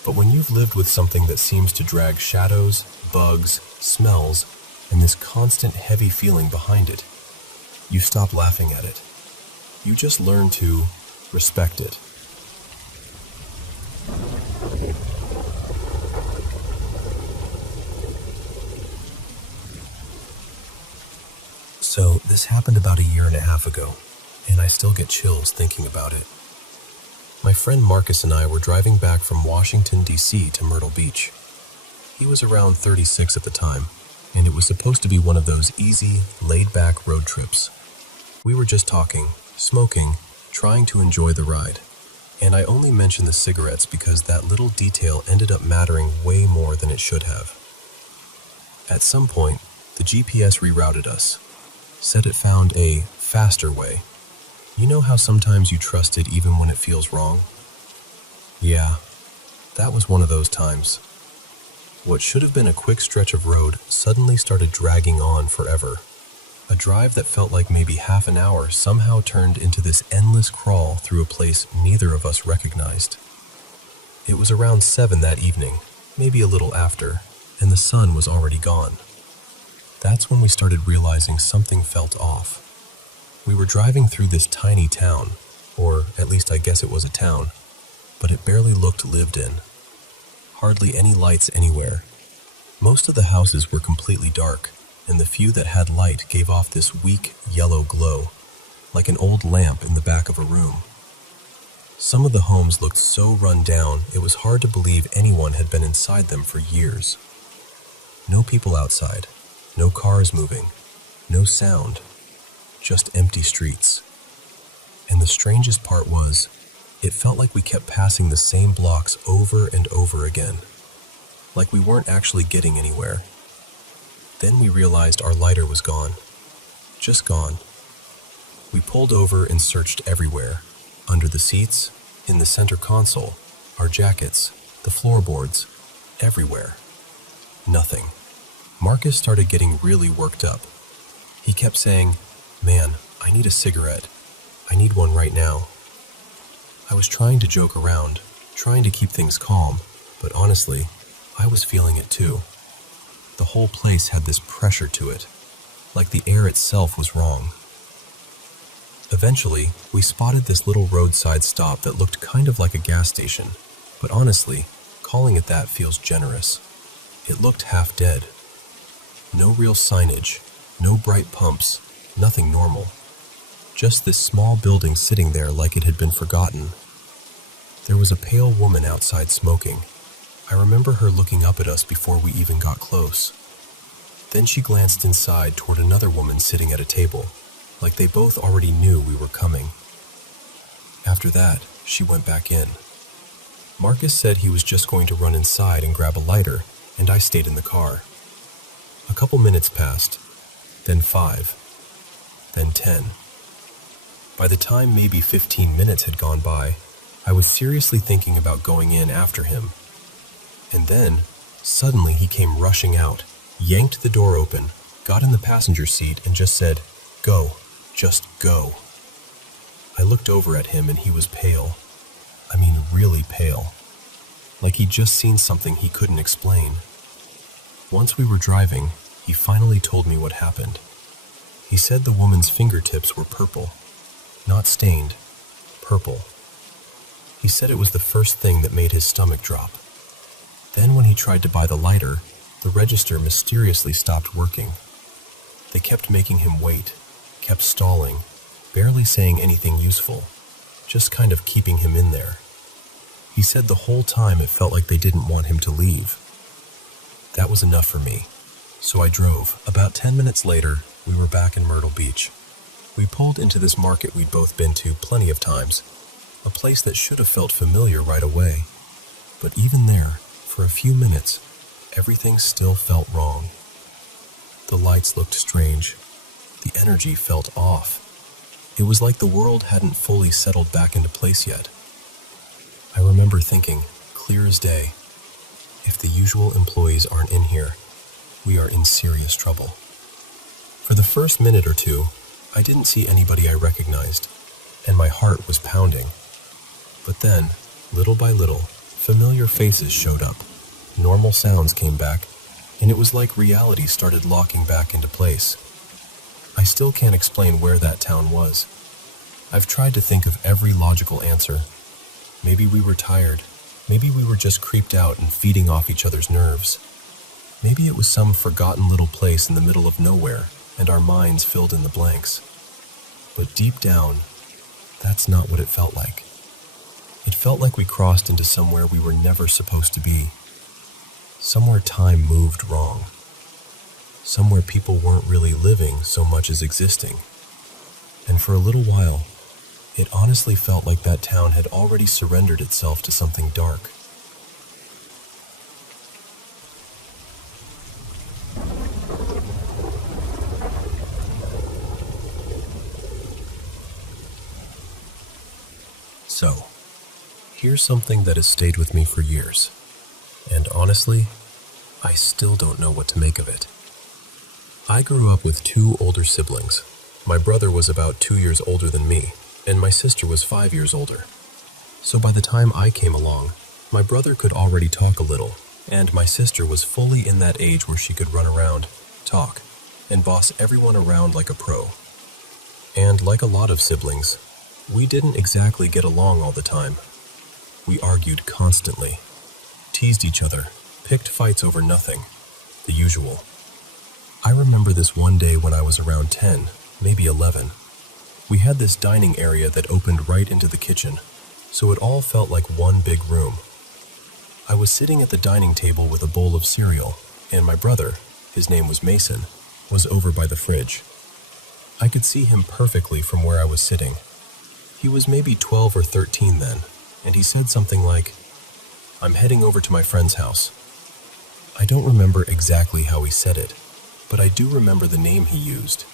But when you've lived with something that seems to drag shadows, bugs, smells, and this constant heavy feeling behind it, you stop laughing at it. You just learn to respect it. So this happened about a year and a half ago, and I still get chills thinking about it. My friend Marcus and I were driving back from Washington, D.C. to Myrtle Beach. He was around 36 at the time, and it was supposed to be one of those easy, laid-back road trips. We were just talking, smoking, trying to enjoy the ride. And I only mention the cigarettes because that little detail ended up mattering way more than it should have. At some point, the GPS rerouted us, said it found a faster way. You know how sometimes you trust it even when it feels wrong? Yeah, that was one of those times. What should have been a quick stretch of road suddenly started dragging on forever. A drive that felt like maybe half an hour somehow turned into this endless crawl through a place neither of us recognized. It was around 7 that evening, maybe a little after, and the sun was already gone. That's when we started realizing something felt off. We were driving through this tiny town, or at least I guess it was a town, but it barely looked lived in. Hardly any lights anywhere. Most of the houses were completely dark, and the few that had light gave off this weak yellow glow, like an old lamp in the back of a room. Some of the homes looked so run down it was hard to believe anyone had been inside them for years. No people outside, no cars moving, no sound, just empty streets. And the strangest part was, it felt like we kept passing the same blocks over and over again, like we weren't actually getting anywhere. Then we realized our lighter was gone, just gone. We pulled over and searched everywhere, under the seats, in the center console, our jackets, the floorboards, everywhere. Nothing. Marcus started getting really worked up. He kept saying, "Man, I need a cigarette. I need one right now." I was trying to joke around, trying to keep things calm, but honestly, I was feeling it too. The whole place had this pressure to it, like the air itself was wrong. Eventually, we spotted this little roadside stop that looked kind of like a gas station, but honestly, calling it that feels generous. It looked half dead. No real signage, no bright pumps, nothing normal. Just this small building sitting there like it had been forgotten. There was a pale woman outside smoking. I remember her looking up at us before we even got close. Then she glanced inside toward another woman sitting at a table, like they both already knew we were coming. After that, she went back in. Marcus said he was just going to run inside and grab a lighter, and I stayed in the car. A couple minutes passed, then 5, then 10. By the time maybe 15 minutes had gone by, I was seriously thinking about going in after him. And then, suddenly he came rushing out, yanked the door open, got in the passenger seat, and just said, "Go, just go." I looked over at him and he was pale. I mean, really pale. Like he'd just seen something he couldn't explain. Once we were driving, he finally told me what happened. He said the woman's fingertips were purple. Not stained, purple. He said it was the first thing that made his stomach drop. Then when he tried to buy the lighter, the register mysteriously stopped working. They kept making him wait, kept stalling, barely saying anything useful, just kind of keeping him in there. He said the whole time it felt like they didn't want him to leave. That was enough for me, so I drove. About 10 minutes later, we were back in Myrtle Beach. We pulled into this market we'd both been to plenty of times, a place that should have felt familiar right away. But even there, for a few minutes, everything still felt wrong. The lights looked strange. The energy felt off. It was like the world hadn't fully settled back into place yet. I remember thinking, clear as day, if the usual employees aren't in here, we are in serious trouble. For the first minute or two, I didn't see anybody I recognized, and my heart was pounding. But then, little by little, familiar faces showed up, normal sounds came back, and it was like reality started locking back into place. I still can't explain where that town was. I've tried to think of every logical answer. Maybe we were tired. Maybe we were just creeped out and feeding off each other's nerves. Maybe it was some forgotten little place in the middle of nowhere, and our minds filled in the blanks. But deep down, that's not what it felt like. It felt like we crossed into somewhere we were never supposed to be. Somewhere time moved wrong. Somewhere people weren't really living so much as existing. And for a little while, it honestly felt like that town had already surrendered itself to something dark. So, here's something that has stayed with me for years. And honestly, I still don't know what to make of it. I grew up with 2 older siblings. My brother was about 2 years older than me, and my sister was 5 years older. So by the time I came along, my brother could already talk a little, and my sister was fully in that age where she could run around, talk, and boss everyone around like a pro. And like a lot of siblings, we didn't exactly get along all the time. We argued constantly, teased each other, picked fights over nothing, the usual. I remember this one day when I was around 10, maybe 11. We had this dining area that opened right into the kitchen, so it all felt like one big room. I was sitting at the dining table with a bowl of cereal, and my brother, his name was Mason, was over by the fridge. I could see him perfectly from where I was sitting. He was maybe 12 or 13 then, and he said something like, "I'm heading over to my friend's house." I don't remember exactly how he said it, but I do remember the name he used.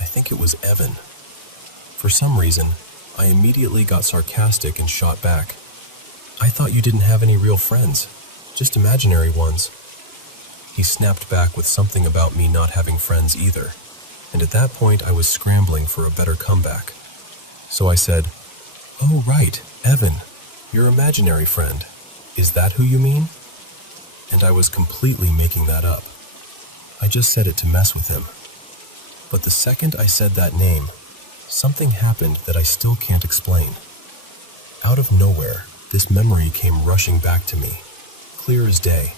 I think it was Evan. For some reason, I immediately got sarcastic and shot back. "I thought you didn't have any real friends, just imaginary ones." He snapped back with something about me not having friends either, and at that point I was scrambling for a better comeback. So I said, "Oh right, Evan, your imaginary friend. Is that who you mean?" And I was completely making that up. I just said it to mess with him. But the second I said that name, something happened that I still can't explain. Out of nowhere, this memory came rushing back to me, clear as day.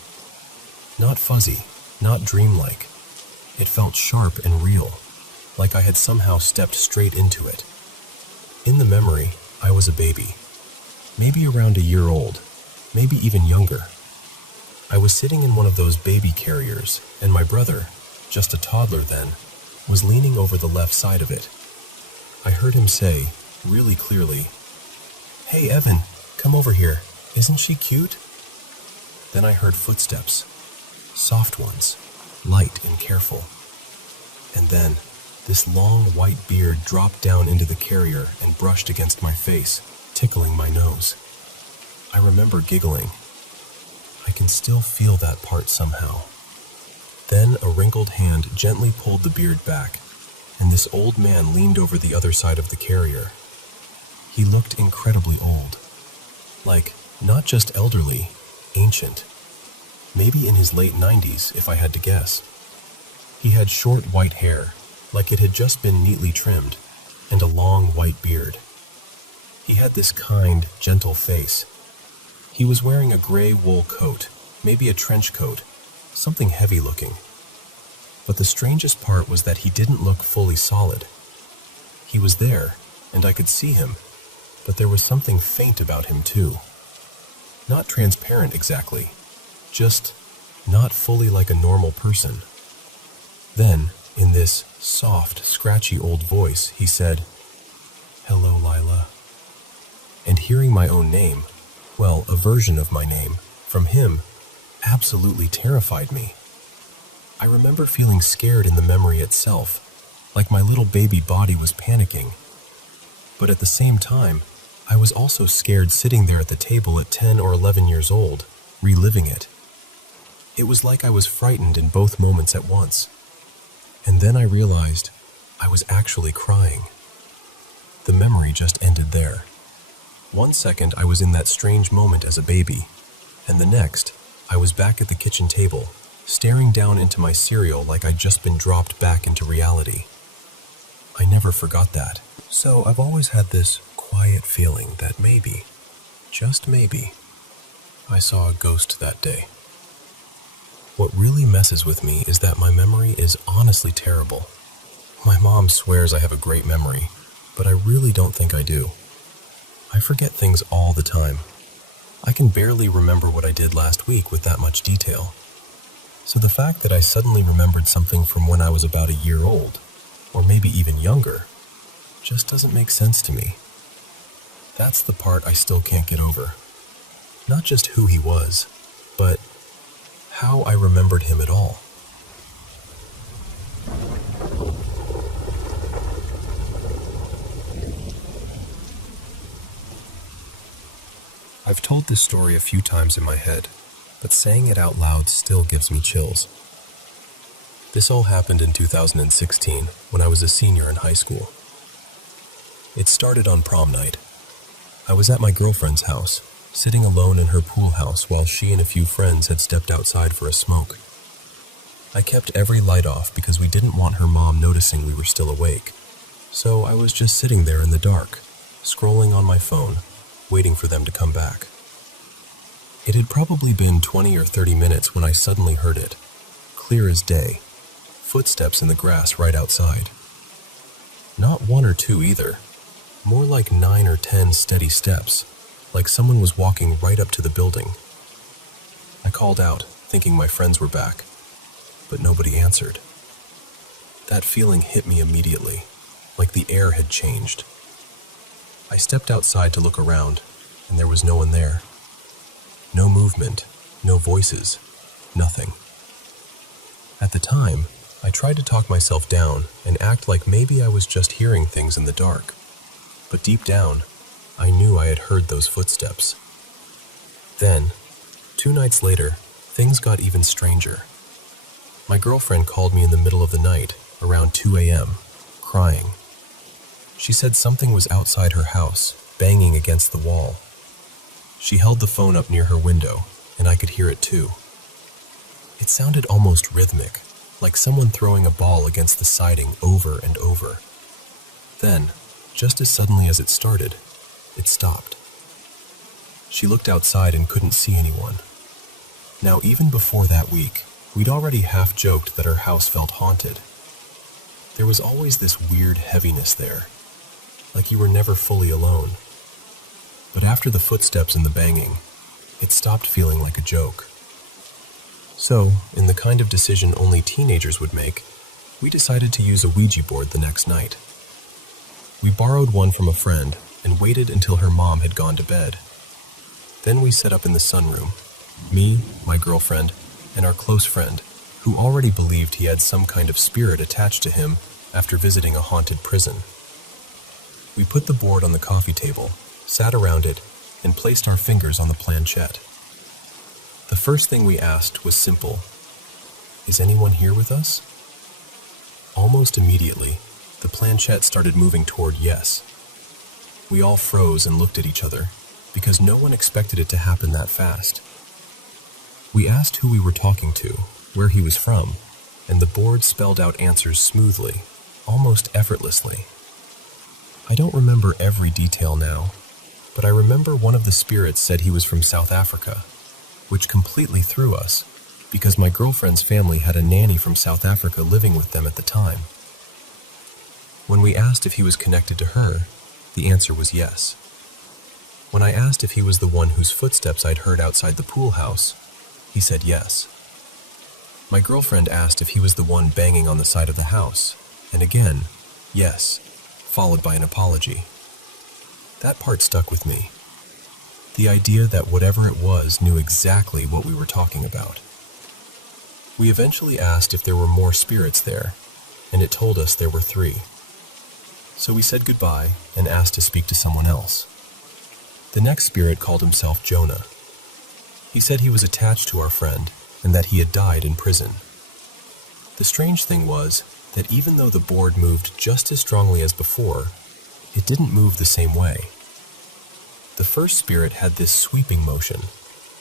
Not fuzzy, not dreamlike. It felt sharp and real, like I had somehow stepped straight into it. In the memory, I was a baby, maybe around a year old, maybe even younger. I was sitting in one of those baby carriers, and my brother, just a toddler then, was leaning over the left side of it. I heard him say, really clearly, "Hey Evan, come over here. Isn't she cute?" Then I heard footsteps, soft ones, light and careful. And then, this long white beard dropped down into the carrier and brushed against my face, tickling my nose. I remember giggling. I can still feel that part somehow. Then a wrinkled hand gently pulled the beard back, and this old man leaned over the other side of the carrier. He looked incredibly old. Like, not just elderly, ancient. Maybe in his late 90s, if I had to guess. He had short white hair, like it had just been neatly trimmed, and a long white beard. He had this kind, gentle face. He was wearing a gray wool coat, maybe a trench coat, something heavy looking. But the strangest part was that he didn't look fully solid. He was there, and I could see him, but there was something faint about him too. Not transparent exactly, just not fully like a normal person. Then, in this soft, scratchy old voice, he said, "Hello, Lila." And hearing my own name, well, a version of my name, from him, absolutely terrified me. I remember feeling scared in the memory itself, like my little baby body was panicking. But at the same time, I was also scared sitting there at the table at 10 or 11 years old, reliving it. It was like I was frightened in both moments at once. And then I realized I was actually crying. The memory just ended there. 1 second I was in that strange moment as a baby, and the next, I was back at the kitchen table, staring down into my cereal like I'd just been dropped back into reality. I never forgot that. So I've always had this quiet feeling that maybe, just maybe, I saw a ghost that day. What really messes with me is that my memory is honestly terrible. My mom swears I have a great memory, but I really don't think I do. I forget things all the time. I can barely remember what I did last week with that much detail. So the fact that I suddenly remembered something from when I was about a year old, or maybe even younger, just doesn't make sense to me. That's the part I still can't get over. Not just who he was, but how I remembered him at all. I've told this story a few times in my head, but saying it out loud still gives me chills. This all happened in 2016 when I was a senior in high school. It started on prom night. I was at my girlfriend's house, sitting alone in her pool house while she and a few friends had stepped outside for a smoke. I kept every light off because we didn't want her mom noticing we were still awake, so I was just sitting there in the dark, scrolling on my phone, waiting for them to come back. It had probably been 20 or 30 minutes when I suddenly heard it, clear as day, footsteps in the grass right outside. Not one or two either, more like 9 or 10 steady steps, like someone was walking right up to the building. I called out, thinking my friends were back, but nobody answered. That feeling hit me immediately, like the air had changed. I stepped outside to look around, and there was no one there. No movement, no voices, nothing. At the time, I tried to talk myself down and act like maybe I was just hearing things in the dark. But deep down, I knew I had heard those footsteps. Then, 2 nights later, things got even stranger. My girlfriend called me in the middle of the night, around 2 a.m., crying. She said something was outside her house, banging against the wall. She held the phone up near her window, and I could hear it too. It sounded almost rhythmic, like someone throwing a ball against the siding over and over. Then, just as suddenly as it started, it stopped. She looked outside and couldn't see anyone. Now, even before that week, we'd already half joked that our house felt haunted. There was always this weird heaviness there, like you were never fully alone. But after the footsteps and the banging, it stopped feeling like a joke. So, in the kind of decision only teenagers would make, we decided to use a Ouija board the next night. We borrowed one from a friend and waited until her mom had gone to bed. Then we set up in the sunroom, me, my girlfriend, and our close friend, who already believed he had some kind of spirit attached to him after visiting a haunted prison. We put the board on the coffee table, sat around it, and placed our fingers on the planchette. The first thing we asked was simple: "Is anyone here with us?" Almost immediately, the planchette started moving toward yes. We all froze and looked at each other, because no one expected it to happen that fast. We asked who we were talking to, where he was from, and the board spelled out answers smoothly, almost effortlessly. I don't remember every detail now, but I remember one of the spirits said he was from South Africa, which completely threw us, because my girlfriend's family had a nanny from South Africa living with them at the time. When we asked if he was connected to her, the answer was yes. When I asked if he was the one whose footsteps I'd heard outside the pool house, he said yes. My girlfriend asked if he was the one banging on the side of the house, and again, yes, followed by an apology. That part stuck with me. The idea that whatever it was knew exactly what we were talking about. We eventually asked if there were more spirits there, and it told us there were 3. So we said goodbye and asked to speak to someone else. The next spirit called himself Jonah. He said he was attached to our friend and that he had died in prison. The strange thing was that even though the board moved just as strongly as before, it didn't move the same way. The first spirit had this sweeping motion,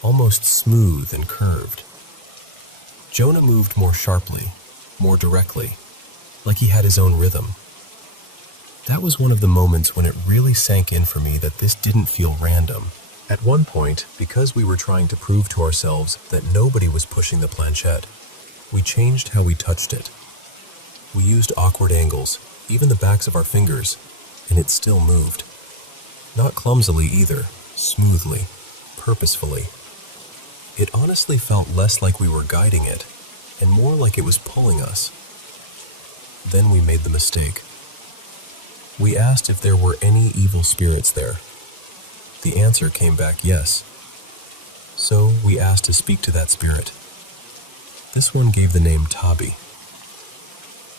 almost smooth and curved. Jonah moved more sharply, more directly, like he had his own rhythm. That was one of the moments when it really sank in for me that this didn't feel random, At one point, because we were trying to prove to ourselves that nobody was pushing the planchette, we changed how we touched it. We used awkward angles, even the backs of our fingers, and it still moved. Not clumsily either, smoothly, purposefully. It honestly felt less like we were guiding it, and more like it was pulling us. Then we made the mistake. We asked if there were any evil spirits there. The answer came back yes. So we asked to speak to that spirit. This one gave the name Tabi.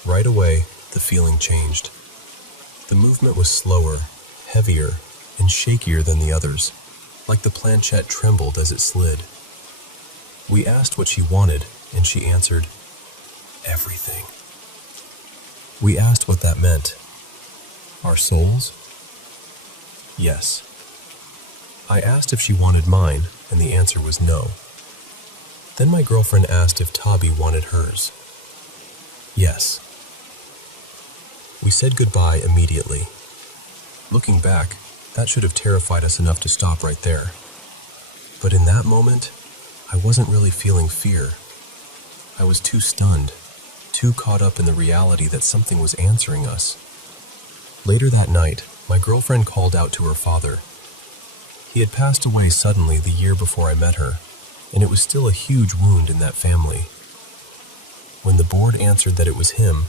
Right away, the feeling changed. The movement was slower, heavier, and shakier than the others, like the planchette trembled as it slid. We asked what she wanted, and she answered, everything. We asked what that meant. Our souls? Yes. I asked if she wanted mine, and the answer was no. Then my girlfriend asked if Tabi wanted hers. Yes. We said goodbye immediately. Looking back, that should have terrified us enough to stop right there. But in that moment, I wasn't really feeling fear. I was too stunned, too caught up in the reality that something was answering us. Later that night, my girlfriend called out to her father. He had passed away suddenly the year before I met her, and it was still a huge wound in that family. When the board answered that it was him,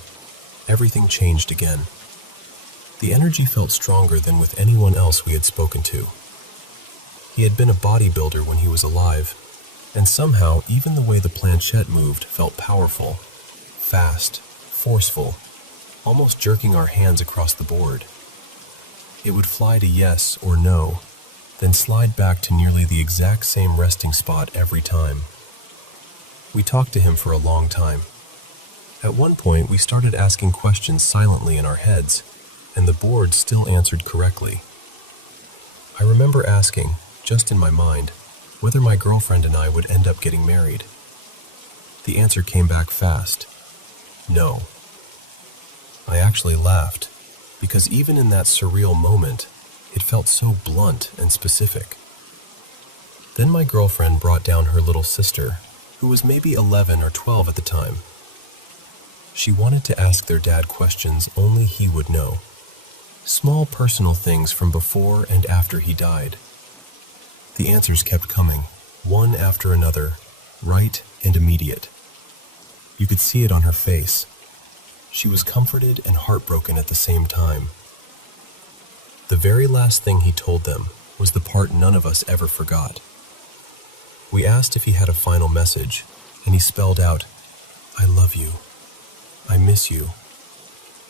everything changed again. The energy felt stronger than with anyone else we had spoken to. He had been a bodybuilder when he was alive, and somehow even the way the planchette moved felt powerful, fast, forceful, almost jerking our hands across the board. It would fly to yes or no, then slide back to nearly the exact same resting spot every time. We talked to him for a long time. At one point, we started asking questions silently in our heads, and the board still answered correctly. I remember asking, just in my mind, whether my girlfriend and I would end up getting married. The answer came back fast. No. I actually laughed, because even in that surreal moment, it felt so blunt and specific. Then my girlfriend brought down her little sister, who was maybe 11 or 12 at the time. She wanted to ask their dad questions only he would know. Small personal things from before and after he died. The answers kept coming, one after another, right and immediate. You could see it on her face. She was comforted and heartbroken at the same time. The very last thing he told them was the part none of us ever forgot. We asked if he had a final message, and he spelled out, "I love you. I miss you.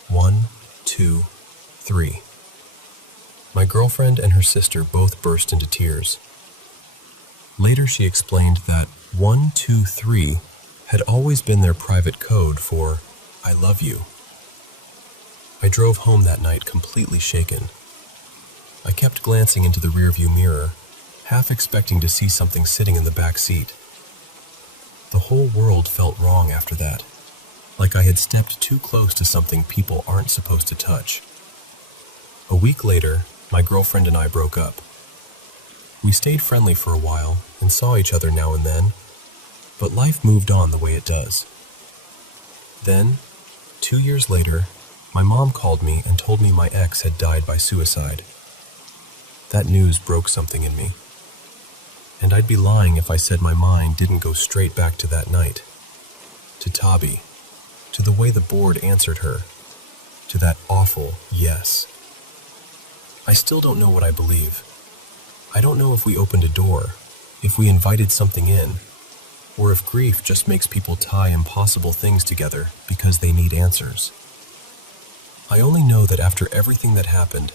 1, 2, 3. My girlfriend and her sister both burst into tears. Later she explained that 1, 2, 3 had always been their private code for "I love you." I drove home that night completely shaken. I kept glancing into the rearview mirror, half expecting to see something sitting in the back seat. The whole world felt wrong after that, like I had stepped too close to something people aren't supposed to touch. A week later, my girlfriend and I broke up. We stayed friendly for a while and saw each other now and then, but life moved on the way it does. Then, 2 years later, my mom called me and told me my ex had died by suicide. That news broke something in me, and I'd be lying if I said my mind didn't go straight back to that night, to Tabi, to the way the board answered her, to that awful yes. I still don't know what I believe. I don't know if we opened a door, if we invited something in, or if grief just makes people tie impossible things together because they need answers. I only know that after everything that happened,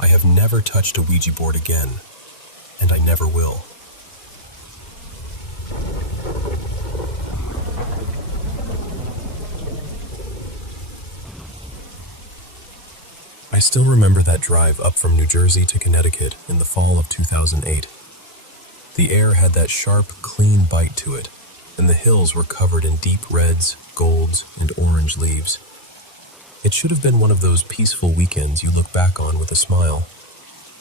I have never touched a Ouija board again, and I never will. I still remember that drive up from New Jersey to Connecticut in the fall of 2008. The air had that sharp, clean bite to it, and the hills were covered in deep reds, golds, and orange leaves. It should have been one of those peaceful weekends you look back on with a smile.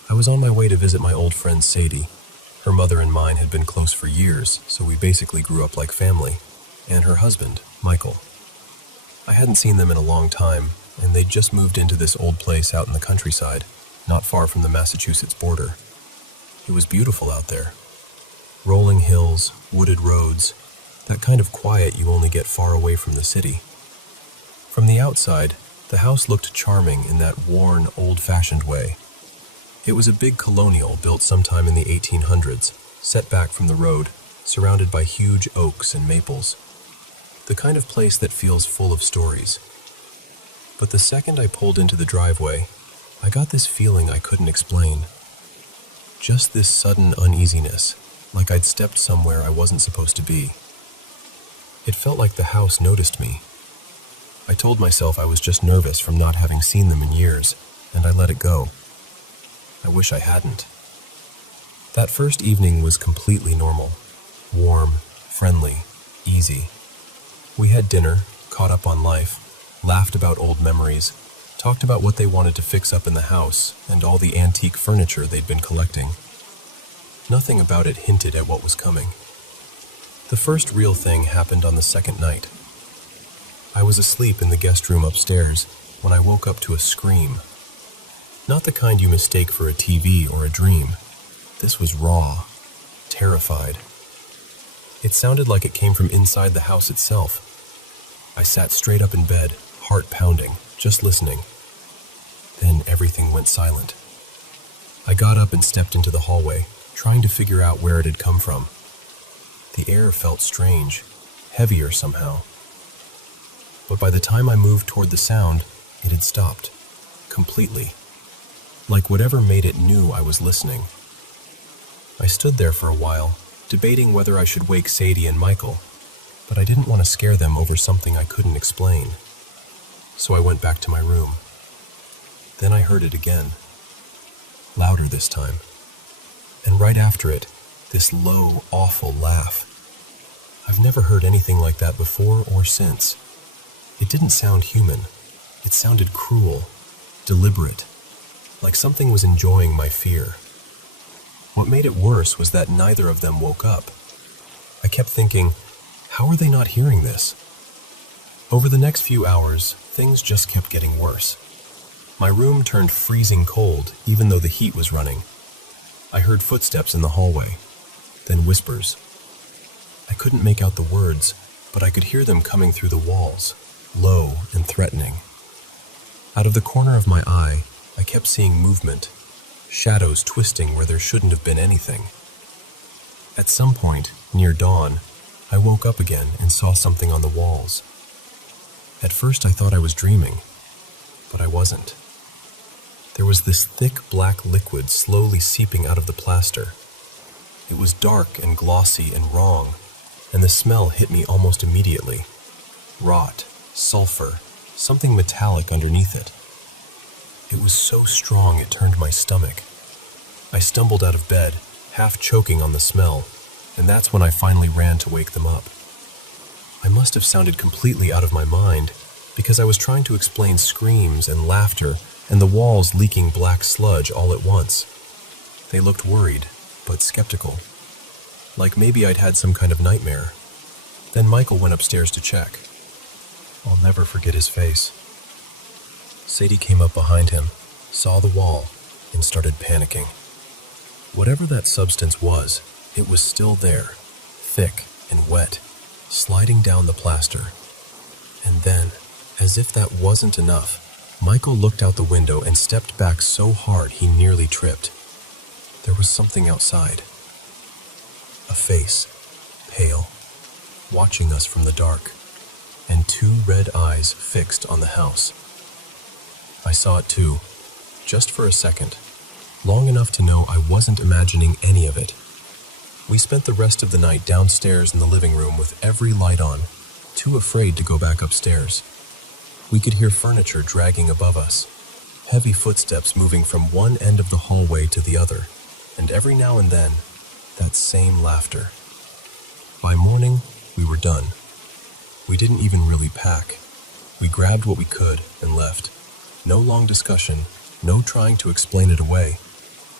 I was on my way to visit my old friend Sadie, Her mother and mine had been close for years, so we basically grew up like family. And her husband, Michael. I hadn't seen them in a long time, and they'd just moved into this old place out in the countryside, not far from the Massachusetts border. It was beautiful out there. Rolling hills, wooded roads, that kind of quiet you only get far away from the city. From the outside, the house looked charming in that worn, old-fashioned way. It was a big colonial built sometime in the 1800s, set back from the road, surrounded by huge oaks and maples. The kind of place that feels full of stories. But the second I pulled into the driveway, I got this feeling I couldn't explain. Just this sudden uneasiness, like I'd stepped somewhere I wasn't supposed to be. It felt like the house noticed me. I told myself I was just nervous from not having seen them in years, and I let it go. I wish I hadn't. That first evening was completely normal. Warm, friendly, easy. We had dinner, caught up on life, laughed about old memories, talked about what they wanted to fix up in the house and all the antique furniture they'd been collecting. Nothing about it hinted at what was coming. The first real thing happened on the second night. I was asleep in the guest room upstairs when I woke up to a scream. Not the kind you mistake for a TV or a dream. This was raw, terrified. It sounded like it came from inside the house itself. I sat straight up in bed, heart pounding, just listening. Then everything went silent. I got up and stepped into the hallway, trying to figure out where it had come from. The air felt strange, heavier somehow. But by the time I moved toward the sound, it had stopped, completely. Like whatever made it knew I was listening. I stood there for a while, debating whether I should wake Sadie and Michael, but I didn't want to scare them over something I couldn't explain. So I went back to my room. Then I heard it again. Louder this time. And right after it, this low, awful laugh. I've never heard anything like that before or since. It didn't sound human. It sounded cruel, deliberate, like something was enjoying my fear. What made it worse was that neither of them woke up. I kept thinking, how are they not hearing this? Over the next few hours, things just kept getting worse. My room turned freezing cold, even though the heat was running. I heard footsteps in the hallway, then whispers. I couldn't make out the words, but I could hear them coming through the walls, low and threatening. Out of the corner of my eye, I kept seeing movement, shadows twisting where there shouldn't have been anything. At some point, near dawn, I woke up again and saw something on the walls. At first I thought I was dreaming, but I wasn't. There was this thick black liquid slowly seeping out of the plaster. It was dark and glossy and wrong, and the smell hit me almost immediately. Rot, sulfur, something metallic underneath it. It was so strong it turned my stomach. I stumbled out of bed, half choking on the smell, and that's when I finally ran to wake them up. I must have sounded completely out of my mind, because I was trying to explain screams and laughter and the walls leaking black sludge all at once. They looked worried, but skeptical. Like maybe I'd had some kind of nightmare. Then Michael went upstairs to check. I'll never forget his face. Sadie came up behind him, saw the wall, and started panicking. Whatever that substance was, it was still there, thick and wet, sliding down the plaster. And then, as if that wasn't enough, Michael looked out the window and stepped back so hard he nearly tripped. There was something outside. A face, pale, watching us from the dark, and two red eyes fixed on the house. I saw it too, just for a second, long enough to know I wasn't imagining any of it. We spent the rest of the night downstairs in the living room with every light on, too afraid to go back upstairs. We could hear furniture dragging above us, heavy footsteps moving from one end of the hallway to the other, and every now and then, that same laughter. By morning, we were done. We didn't even really pack. We grabbed what we could and left. No long discussion, no trying to explain it away.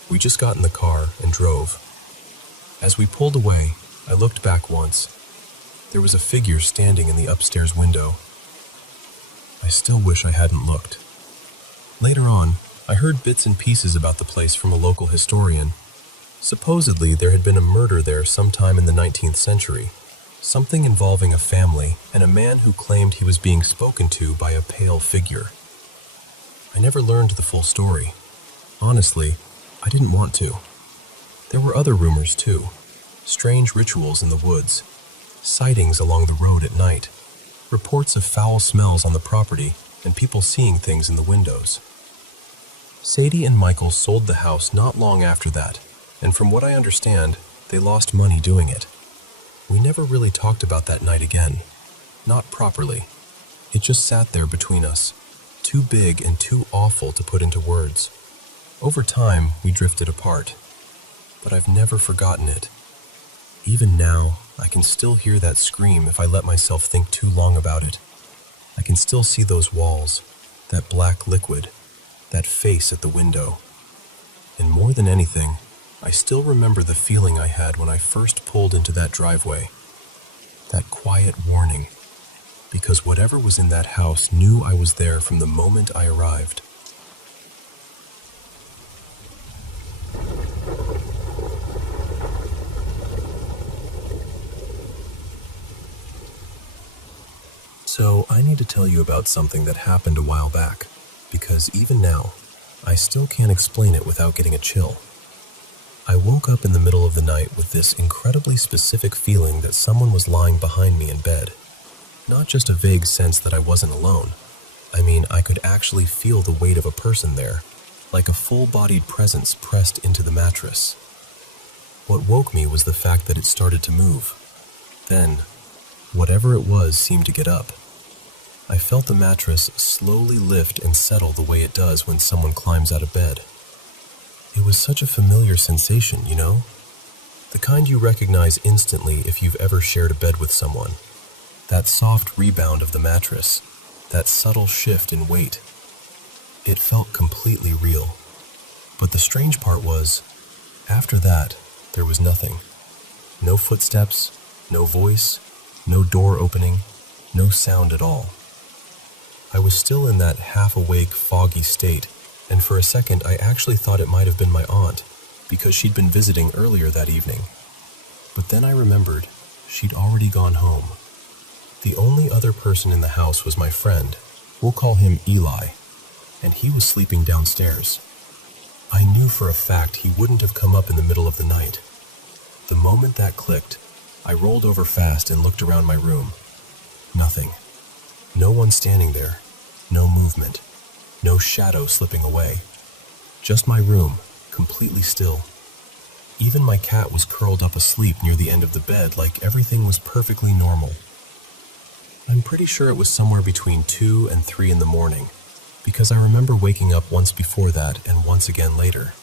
We just got in the car and drove. As we pulled away, I looked back once. There was a figure standing in the upstairs window. I still wish I hadn't looked. Later on, I heard bits and pieces about the place from a local historian. Supposedly, there had been a murder there sometime in the 19th century, something involving a family and a man who claimed he was being spoken to by a pale figure. I never learned the full story. Honestly, I didn't want to. There were other rumors too. Strange rituals in the woods, sightings along the road at night, reports of foul smells on the property, and people seeing things in the windows. Sadie and Michael sold the house not long after that, and from what I understand, they lost money doing it. We never really talked about that night again. Not properly. It just sat there between us, too big and too awful to put into words. Over time, we drifted apart, but I've never forgotten it. Even now, I can still hear that scream if I let myself think too long about it. I can still see those walls, that black liquid, that face at the window. And more than anything, I still remember the feeling I had when I first pulled into that driveway. That quiet warning, because whatever was in that house knew I was there from the moment I arrived. So I need to tell you about something that happened a while back, because even now, I still can't explain it without getting a chill. I woke up in the middle of the night with this incredibly specific feeling that someone was lying behind me in bed. Not just a vague sense that I wasn't alone. I mean, I could actually feel the weight of a person there, like a full-bodied presence pressed into the mattress. What woke me was the fact that it started to move. Then, whatever it was seemed to get up. I felt the mattress slowly lift and settle the way it does when someone climbs out of bed. It was such a familiar sensation, you know? The kind you recognize instantly if you've ever shared a bed with someone. That soft rebound of the mattress, that subtle shift in weight. It felt completely real. But the strange part was, after that, there was nothing. No footsteps, no voice, no door opening, no sound at all. I was still in that half-awake, foggy state, and for a second I actually thought it might have been my aunt, because she'd been visiting earlier that evening. But then I remembered she'd already gone home. The only other person in the house was my friend. We'll call him Eli, and he was sleeping downstairs. I knew for a fact he wouldn't have come up in the middle of the night. The moment that clicked, I rolled over fast and looked around my room. Nothing. No one standing there. No movement. No shadow slipping away. Just my room, completely still. Even my cat was curled up asleep near the end of the bed like everything was perfectly normal. I'm pretty sure it was somewhere between 2 and 3 in the morning, because I remember waking up once before that and once again later.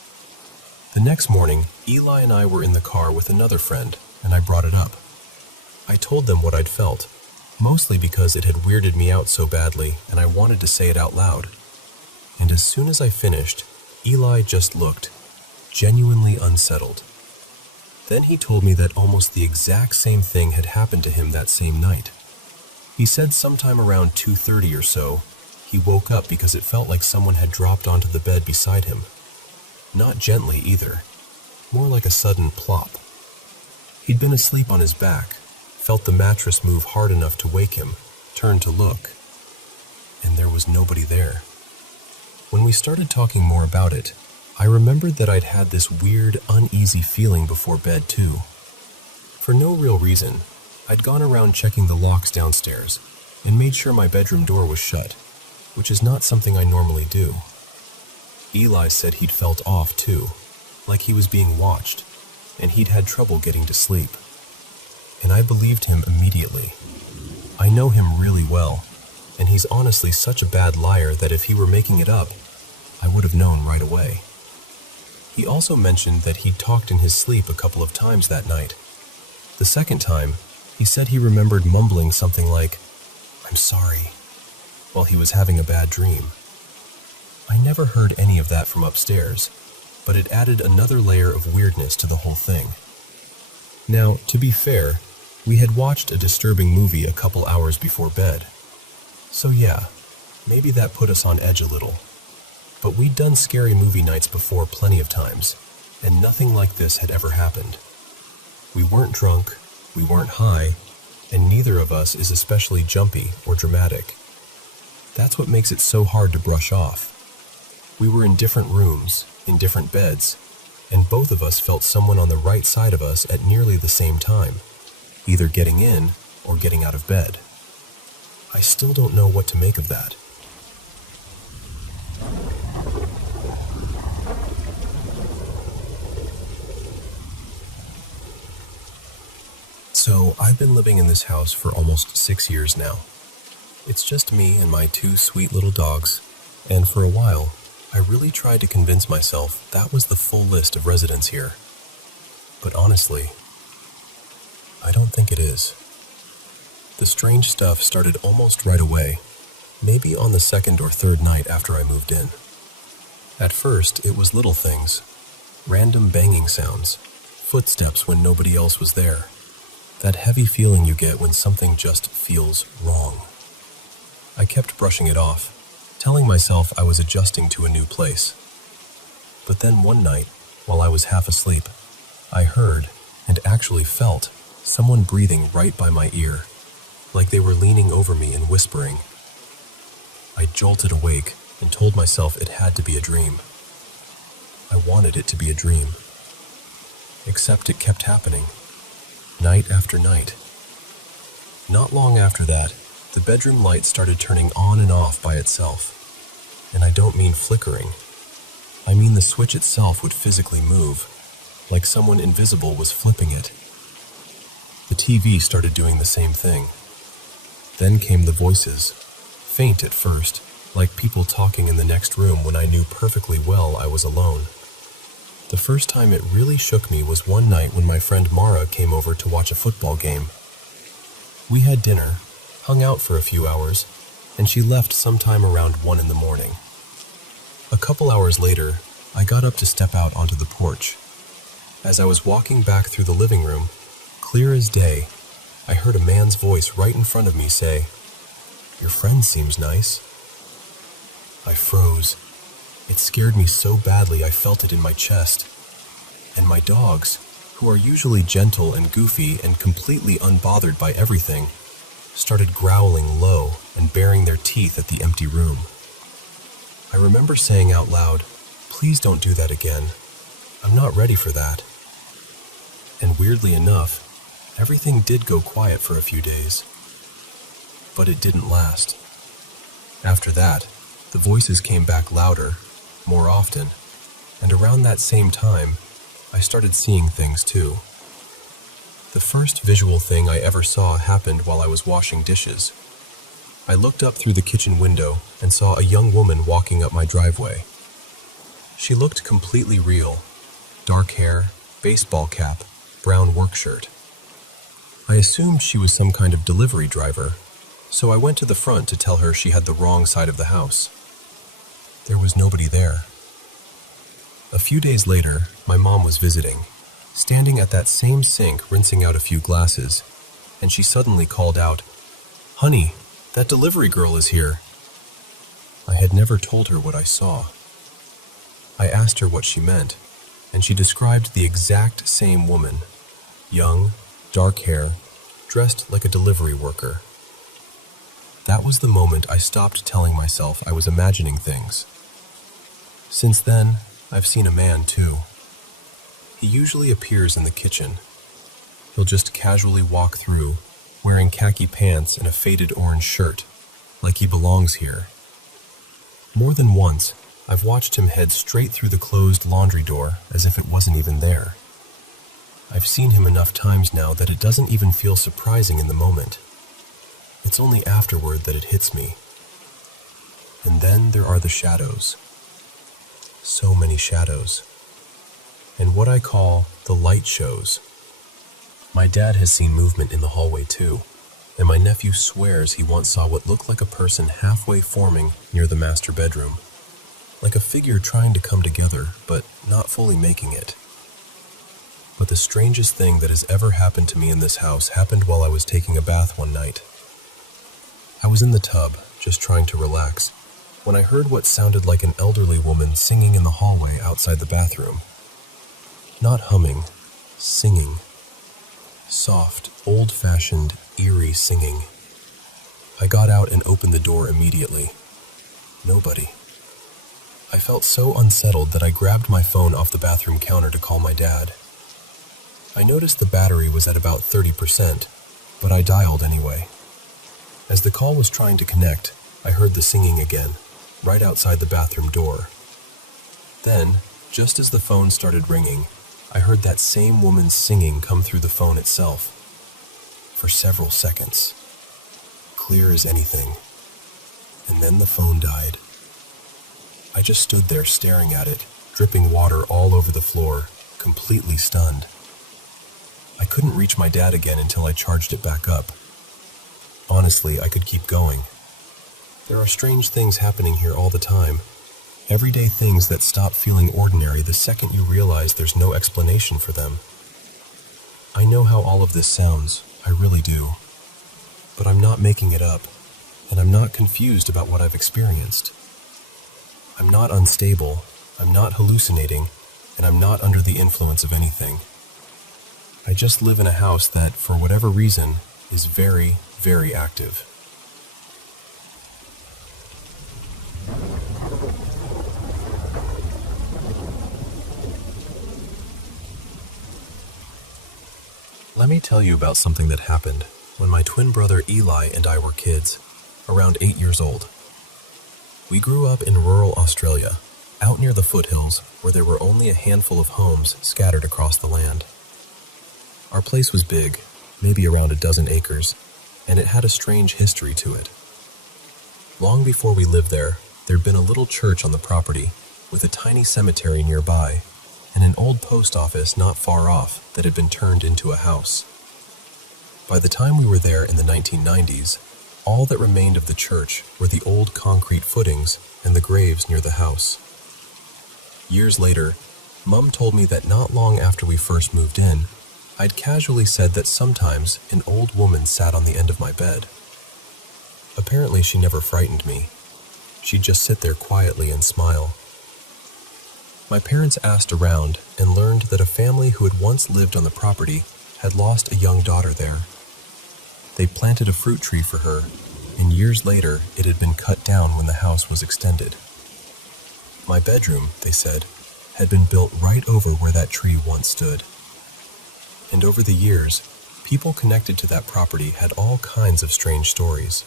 The next morning, Eli and I were in the car with another friend, and I brought it up. I told them what I'd felt, mostly because it had weirded me out so badly and I wanted to say it out loud. And as soon as I finished, Eli just looked, genuinely unsettled. Then he told me that almost the exact same thing had happened to him that same night. He said sometime around 2:30 or so, he woke up because it felt like someone had dropped onto the bed beside him. Not gently either, more like a sudden plop. He'd been asleep on his back, felt the mattress move hard enough to wake him, turned to look, and there was nobody there. When we started talking more about it, I remembered that I'd had this weird, uneasy feeling before bed too. For no real reason, I'd gone around checking the locks downstairs and made sure my bedroom door was shut, which is not something I normally do. Eli said he'd felt off too, like he was being watched, and he'd had trouble getting to sleep. And I believed him immediately. I know him really well, and he's honestly such a bad liar that if he were making it up, I would have known right away. He also mentioned that he'd talked in his sleep a couple of times that night. The second time, he said he remembered mumbling something like, "I'm sorry," while he was having a bad dream. I never heard any of that from upstairs, but it added another layer of weirdness to the whole thing. Now, to be fair, we had watched a disturbing movie a couple hours before bed. So yeah, maybe that put us on edge a little. But we'd done scary movie nights before plenty of times, and nothing like this had ever happened. We weren't drunk, we weren't high, and neither of us is especially jumpy or dramatic. That's what makes it so hard to brush off. We were in different rooms, in different beds, and both of us felt someone on the right side of us at nearly the same time, either getting in or getting out of bed. I still don't know what to make of that. So, I've been living in this house for almost 6 years now. It's just me and my 2 sweet little dogs, and for a while, I really tried to convince myself that was the full list of residents here. But honestly, I don't think it is. The strange stuff started almost right away, maybe on the 2nd or 3rd night after I moved in. At first, it was little things, random banging sounds, footsteps when nobody else was there, that heavy feeling you get when something just feels wrong. I kept brushing it off, telling myself I was adjusting to a new place. But then one night, while I was half asleep, I heard, and actually felt, someone breathing right by my ear, like they were leaning over me and whispering. I jolted awake and told myself it had to be a dream. I wanted it to be a dream. Except it kept happening, night after night. Not long after that, the bedroom light started turning on and off by itself. And I don't mean flickering. I mean the switch itself would physically move, like someone invisible was flipping it. The TV started doing the same thing. Then came the voices, faint at first, like people talking in the next room when I knew perfectly well I was alone. The first time it really shook me was one night when my friend Mara came over to watch a football game. We had dinner, hung out for a few hours, and she left sometime around 1 in the morning. A couple hours later, I got up to step out onto the porch. As I was walking back through the living room, clear as day, I heard a man's voice right in front of me say, "Your friend seems nice." I froze. It scared me so badly I felt it in my chest. And my dogs, who are usually gentle and goofy and completely unbothered by everything, started growling low and baring their teeth at the empty room. I remember saying out loud, "Please don't do that again. I'm not ready for that." And weirdly enough, everything did go quiet for a few days. But it didn't last. After that, the voices came back louder, more often, and around that same time, I started seeing things too. The first visual thing I ever saw happened while I was washing dishes. I looked up through the kitchen window and saw a young woman walking up my driveway. She looked completely real. Dark hair, baseball cap, brown work shirt. I assumed she was some kind of delivery driver, so I went to the front to tell her she had the wrong side of the house. There was nobody there. A few days later, my mom was visiting, standing at that same sink rinsing out a few glasses, and she suddenly called out, "Honey, that delivery girl is here." I had never told her what I saw. I asked her what she meant, and she described the exact same woman, young, dark hair, dressed like a delivery worker. That was the moment I stopped telling myself I was imagining things. Since then, I've seen a man too. He usually appears in the kitchen. He'll just casually walk through, wearing khaki pants and a faded orange shirt, like he belongs here. More than once, I've watched him head straight through the closed laundry door as if it wasn't even there. I've seen him enough times now that it doesn't even feel surprising in the moment. It's only afterward that it hits me. And then there are the shadows. So many shadows. And what I call the light shows. My dad has seen movement in the hallway too, and my nephew swears he once saw what looked like a person halfway forming near the master bedroom. Like a figure trying to come together, but not fully making it. But the strangest thing that has ever happened to me in this house happened while I was taking a bath one night. I was in the tub, just trying to relax, when I heard what sounded like an elderly woman singing in the hallway outside the bathroom. Not humming, singing. Soft, old-fashioned, eerie singing. I got out and opened the door immediately. Nobody. I felt so unsettled that I grabbed my phone off the bathroom counter to call my dad. I noticed the battery was at about 30%, but I dialed anyway. As the call was trying to connect, I heard the singing again, right outside the bathroom door. Then, just as the phone started ringing, I heard that same woman's singing come through the phone itself. For several seconds. Clear as anything. And then the phone died. I just stood there staring at it, dripping water all over the floor, completely stunned. I couldn't reach my dad again until I charged it back up. Honestly, I could keep going. There are strange things happening here all the time. Everyday things that stop feeling ordinary the second you realize there's no explanation for them. I know how all of this sounds, I really do. But I'm not making it up, and I'm not confused about what I've experienced. I'm not unstable, I'm not hallucinating, and I'm not under the influence of anything. I just live in a house that, for whatever reason, is very, very active. Let me tell you about something that happened when my twin brother Eli and I were kids, around 8 years old. We grew up in rural Australia, out near the foothills where there were only a handful of homes scattered across the land. Our place was big, maybe around a dozen acres, and it had a strange history to it. Long before we lived there, there'd been a little church on the property, with a tiny cemetery nearby, and an old post office not far off that had been turned into a house. By the time we were there in the 1990s, all that remained of the church were the old concrete footings and the graves near the house. Years later, Mum told me that not long after we first moved in, I'd casually said that sometimes an old woman sat on the end of my bed. Apparently she never frightened me. She'd just sit there quietly and smile. My parents asked around and learned that a family who had once lived on the property had lost a young daughter there. They planted a fruit tree for her, and years later it had been cut down when the house was extended. My bedroom, they said, had been built right over where that tree once stood. And over the years, people connected to that property had all kinds of strange stories.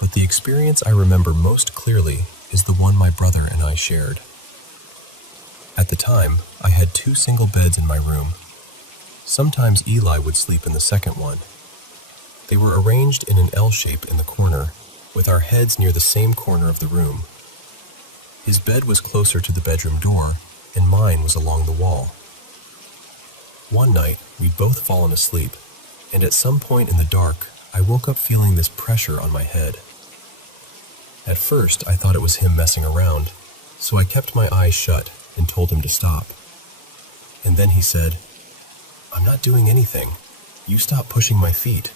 But the experience I remember most clearly is the one my brother and I shared. At the time, I had 2 single beds in my room. Sometimes Eli would sleep in the second one. They were arranged in an L shape in the corner, with our heads near the same corner of the room. His bed was closer to the bedroom door, and mine was along the wall. One night, we'd both fallen asleep, and at some point in the dark, I woke up feeling this pressure on my head. At first, I thought it was him messing around, so I kept my eyes shut and told him to stop. And then he said, "I'm not doing anything. You stop pushing my feet."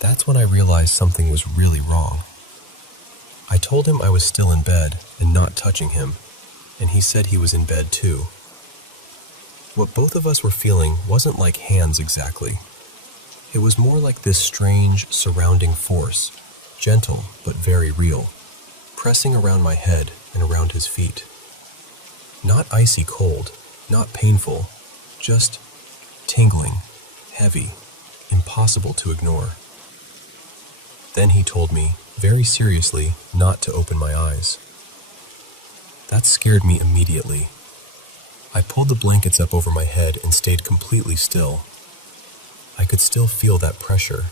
That's when I realized something was really wrong. I told him I was still in bed and not touching him, and he said he was in bed too. What both of us were feeling wasn't like hands exactly. It was more like this strange, surrounding force, gentle but very real, pressing around my head and around his feet. Not icy cold, not painful, just tingling, heavy, impossible to ignore. Then he told me, very seriously, not to open my eyes. That scared me immediately. I pulled the blankets up over my head and stayed completely still. I could still feel that pressure,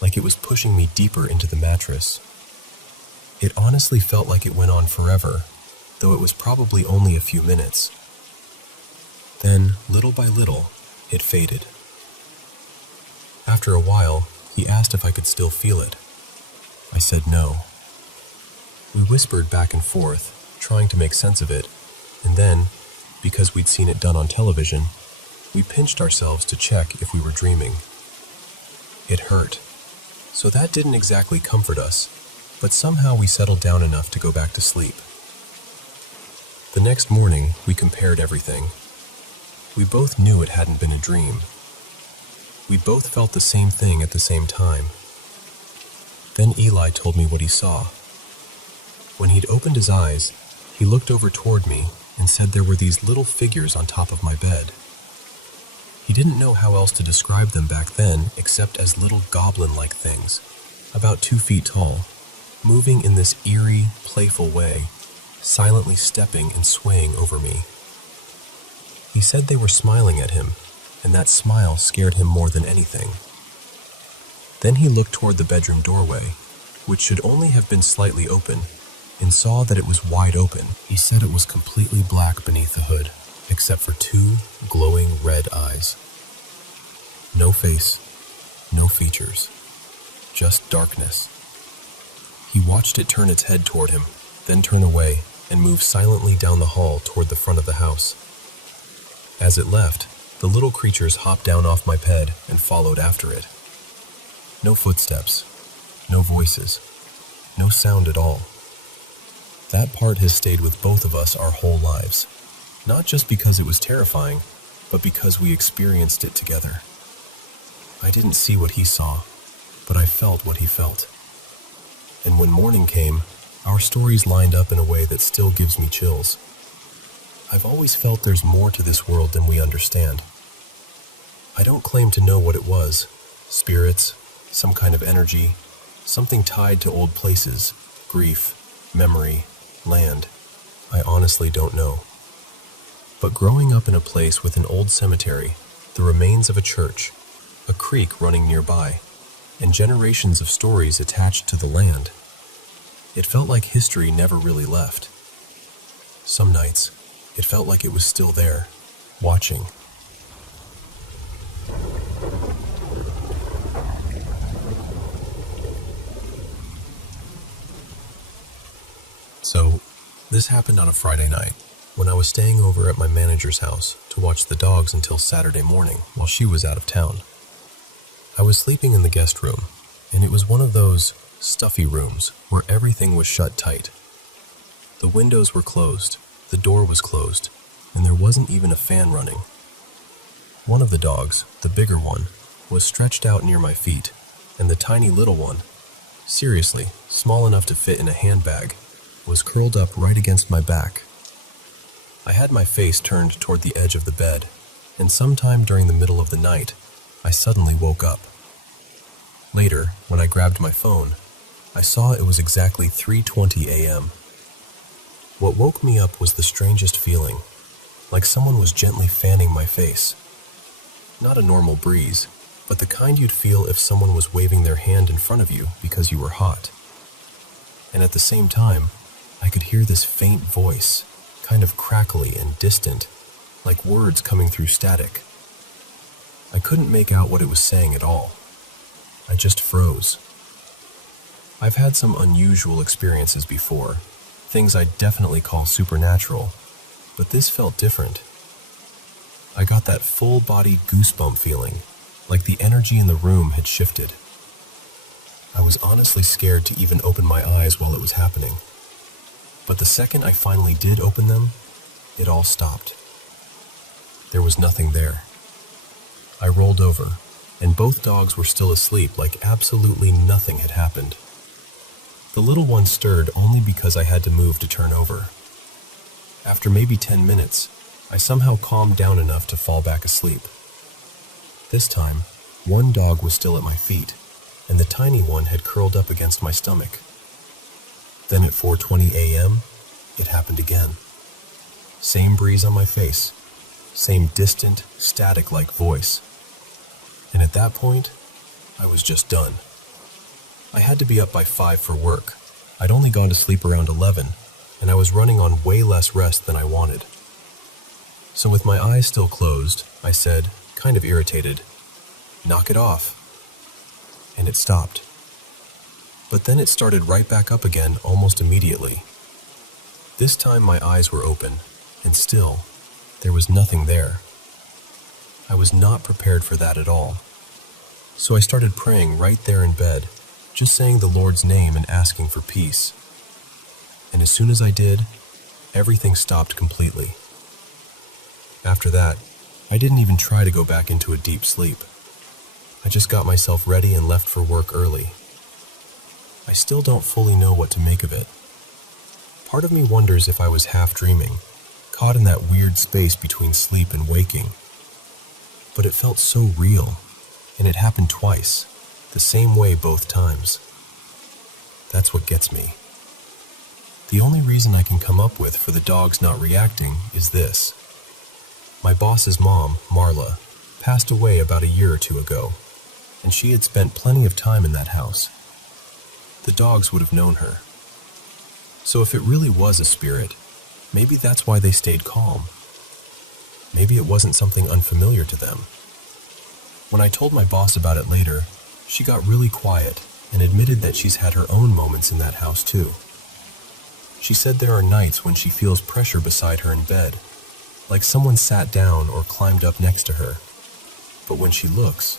like it was pushing me deeper into the mattress. It honestly felt like it went on forever, though it was probably only a few minutes. Then, little by little, it faded. After a while, he asked if I could still feel it. I said no. We whispered back and forth, trying to make sense of it, and then, because we'd seen it done on television, we pinched ourselves to check if we were dreaming. It hurt, so that didn't exactly comfort us, but somehow we settled down enough to go back to sleep. The next morning, we compared everything. We both knew it hadn't been a dream. We both felt the same thing at the same time. Then Eli told me what he saw. When he'd opened his eyes, he looked over toward me and said there were these little figures on top of my bed. He didn't know how else to describe them back then except as little goblin-like things, about 2 feet tall, moving in this eerie, playful way, silently stepping and swaying over me. He said they were smiling at him, and that smile scared him more than anything. Then he looked toward the bedroom doorway, which should only have been slightly open, and saw that it was wide open. He said it was completely black beneath the hood, except for 2 glowing red eyes. No face, no features, just darkness. He watched it turn its head toward him, then turn away, and move silently down the hall toward the front of the house. As it left, the little creatures hopped down off my bed and followed after it. No footsteps, no voices, no sound at all. That part has stayed with both of us our whole lives, not just because it was terrifying, but because we experienced it together. I didn't see what he saw, but I felt what he felt. And when morning came, our stories lined up in a way that still gives me chills. I've always felt there's more to this world than we understand. I don't claim to know what it was, spirits, some kind of energy, something tied to old places, grief, memory, land. I honestly don't know. But growing up in a place with an old cemetery, the remains of a church, a creek running nearby, and generations of stories attached to the land, it felt like history never really left. Some nights, it felt like it was still there, watching. So, this happened on a Friday night, when I was staying over at my manager's house to watch the dogs until Saturday morning while she was out of town. I was sleeping in the guest room, and it was one of those stuffy rooms where everything was shut tight. The windows were closed, the door was closed, and there wasn't even a fan running. One of the dogs, the bigger one, was stretched out near my feet, and the tiny little one, seriously, small enough to fit in a handbag, was curled up right against my back. I had my face turned toward the edge of the bed, and sometime during the middle of the night, I suddenly woke up. Later, when I grabbed my phone, I saw it was exactly 3:20 a.m. What woke me up was the strangest feeling, like someone was gently fanning my face. Not a normal breeze, but the kind you'd feel if someone was waving their hand in front of you because you were hot. And at the same time, I could hear this faint voice, kind of crackly and distant, like words coming through static. I couldn't make out what it was saying at all. I just froze. I've had some unusual experiences before, things I'd definitely call supernatural, but this felt different. I got that full-body goosebump feeling, like the energy in the room had shifted. I was honestly scared to even open my eyes while it was happening. But the second I finally did open them, it all stopped. There was nothing there. I rolled over, and both dogs were still asleep like absolutely nothing had happened. The little one stirred only because I had to move to turn over. After maybe 10 minutes, I somehow calmed down enough to fall back asleep. This time, one dog was still at my feet, and the tiny one had curled up against my stomach. Then at 4:20 a.m., it happened again. Same breeze on my face, same distant, static-like voice. And at that point, I was just done. I had to be up by 5 for work. I'd only gone to sleep around 11, and I was running on way less rest than I wanted. So with my eyes still closed, I said, kind of irritated, "Knock it off." And it stopped. But then it started right back up again almost immediately. This time my eyes were open, and still, There was nothing there. I was not prepared for that at all. So I started praying right there in bed, just saying the Lord's name and asking for peace. And as soon as I did, everything stopped completely. After that, I didn't even try to go back into a deep sleep. I just got myself ready and left for work early. I still don't fully know what to make of it. Part of me wonders if I was half dreaming, caught in that weird space between sleep and waking. But it felt so real, and it happened twice, the same way both times. That's what gets me. The only reason I can come up with for the dogs not reacting is this. My boss's mom, Marla, passed away about a year or two ago, and she had spent plenty of time in that house. The dogs would have known her. So if it really was a spirit, maybe that's why they stayed calm. Maybe it wasn't something unfamiliar to them. When I told my boss about it later, she got really quiet and admitted that she's had her own moments in that house too. She said there are nights when she feels pressure beside her in bed, like someone sat down or climbed up next to her. But when she looks,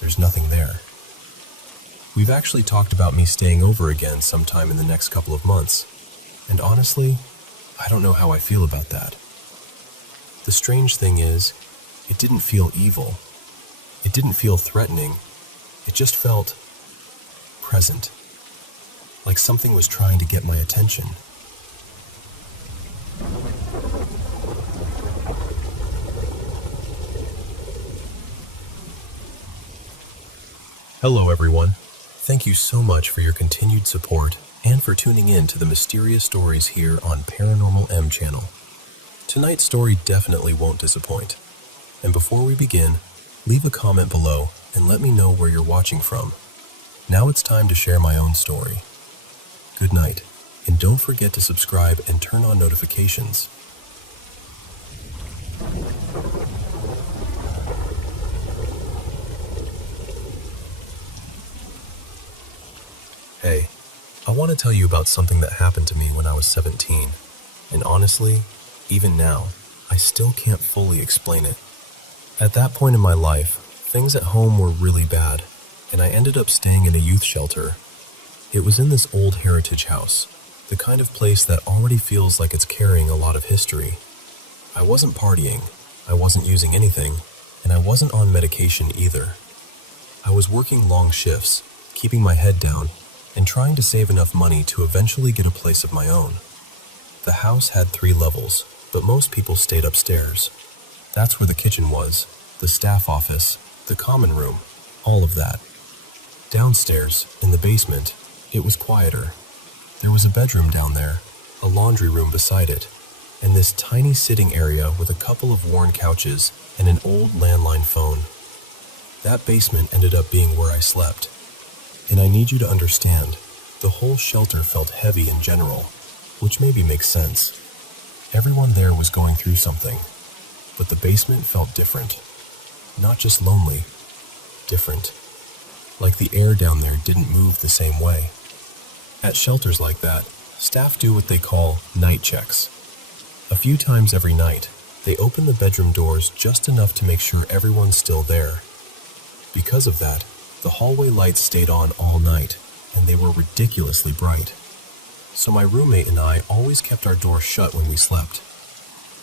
there's nothing there. We've actually talked about me staying over again sometime in the next couple of months, and honestly, I don't know how I feel about that. The strange thing is, it didn't feel evil. It didn't feel threatening. It just felt present, like something was trying to get my attention. Hello everyone. Thank you so much for your continued support and for tuning in to the mysterious stories here on Paranormal M channel. Tonight's story definitely won't disappoint. And before we begin, leave a comment below and let me know where you're watching from. Now it's time to share my own story. Good night, and don't forget to subscribe and turn on notifications. Hey, I want to tell you about something that happened to me when I was 17, and honestly, even now, I still can't fully explain it. At that point in my life, things at home were really bad, and I ended up staying in a youth shelter. It was in this old heritage house, the kind of place that already feels like it's carrying a lot of history. I wasn't partying, I wasn't using anything, and I wasn't on medication either. I was working long shifts, keeping my head down, and trying to save enough money to eventually get a place of my own. The house had 3 levels, but most people stayed upstairs. That's where the kitchen was, the staff office, the common room, all of that. Downstairs, in the basement, it was quieter. There was a bedroom down there, a laundry room beside it, and this tiny sitting area with a couple of worn couches and an old landline phone. That basement ended up being where I slept. And I need you to understand, the whole shelter felt heavy in general, which maybe makes sense. Everyone there was going through something, but the basement felt different. Not just lonely, different. Like the air down there didn't move the same way. At shelters like that, staff do what they call night checks. A few times every night, they open the bedroom doors just enough to make sure everyone's still there. Because of that, the hallway lights stayed on all night, and they were ridiculously bright. So my roommate and I always kept our door shut when we slept.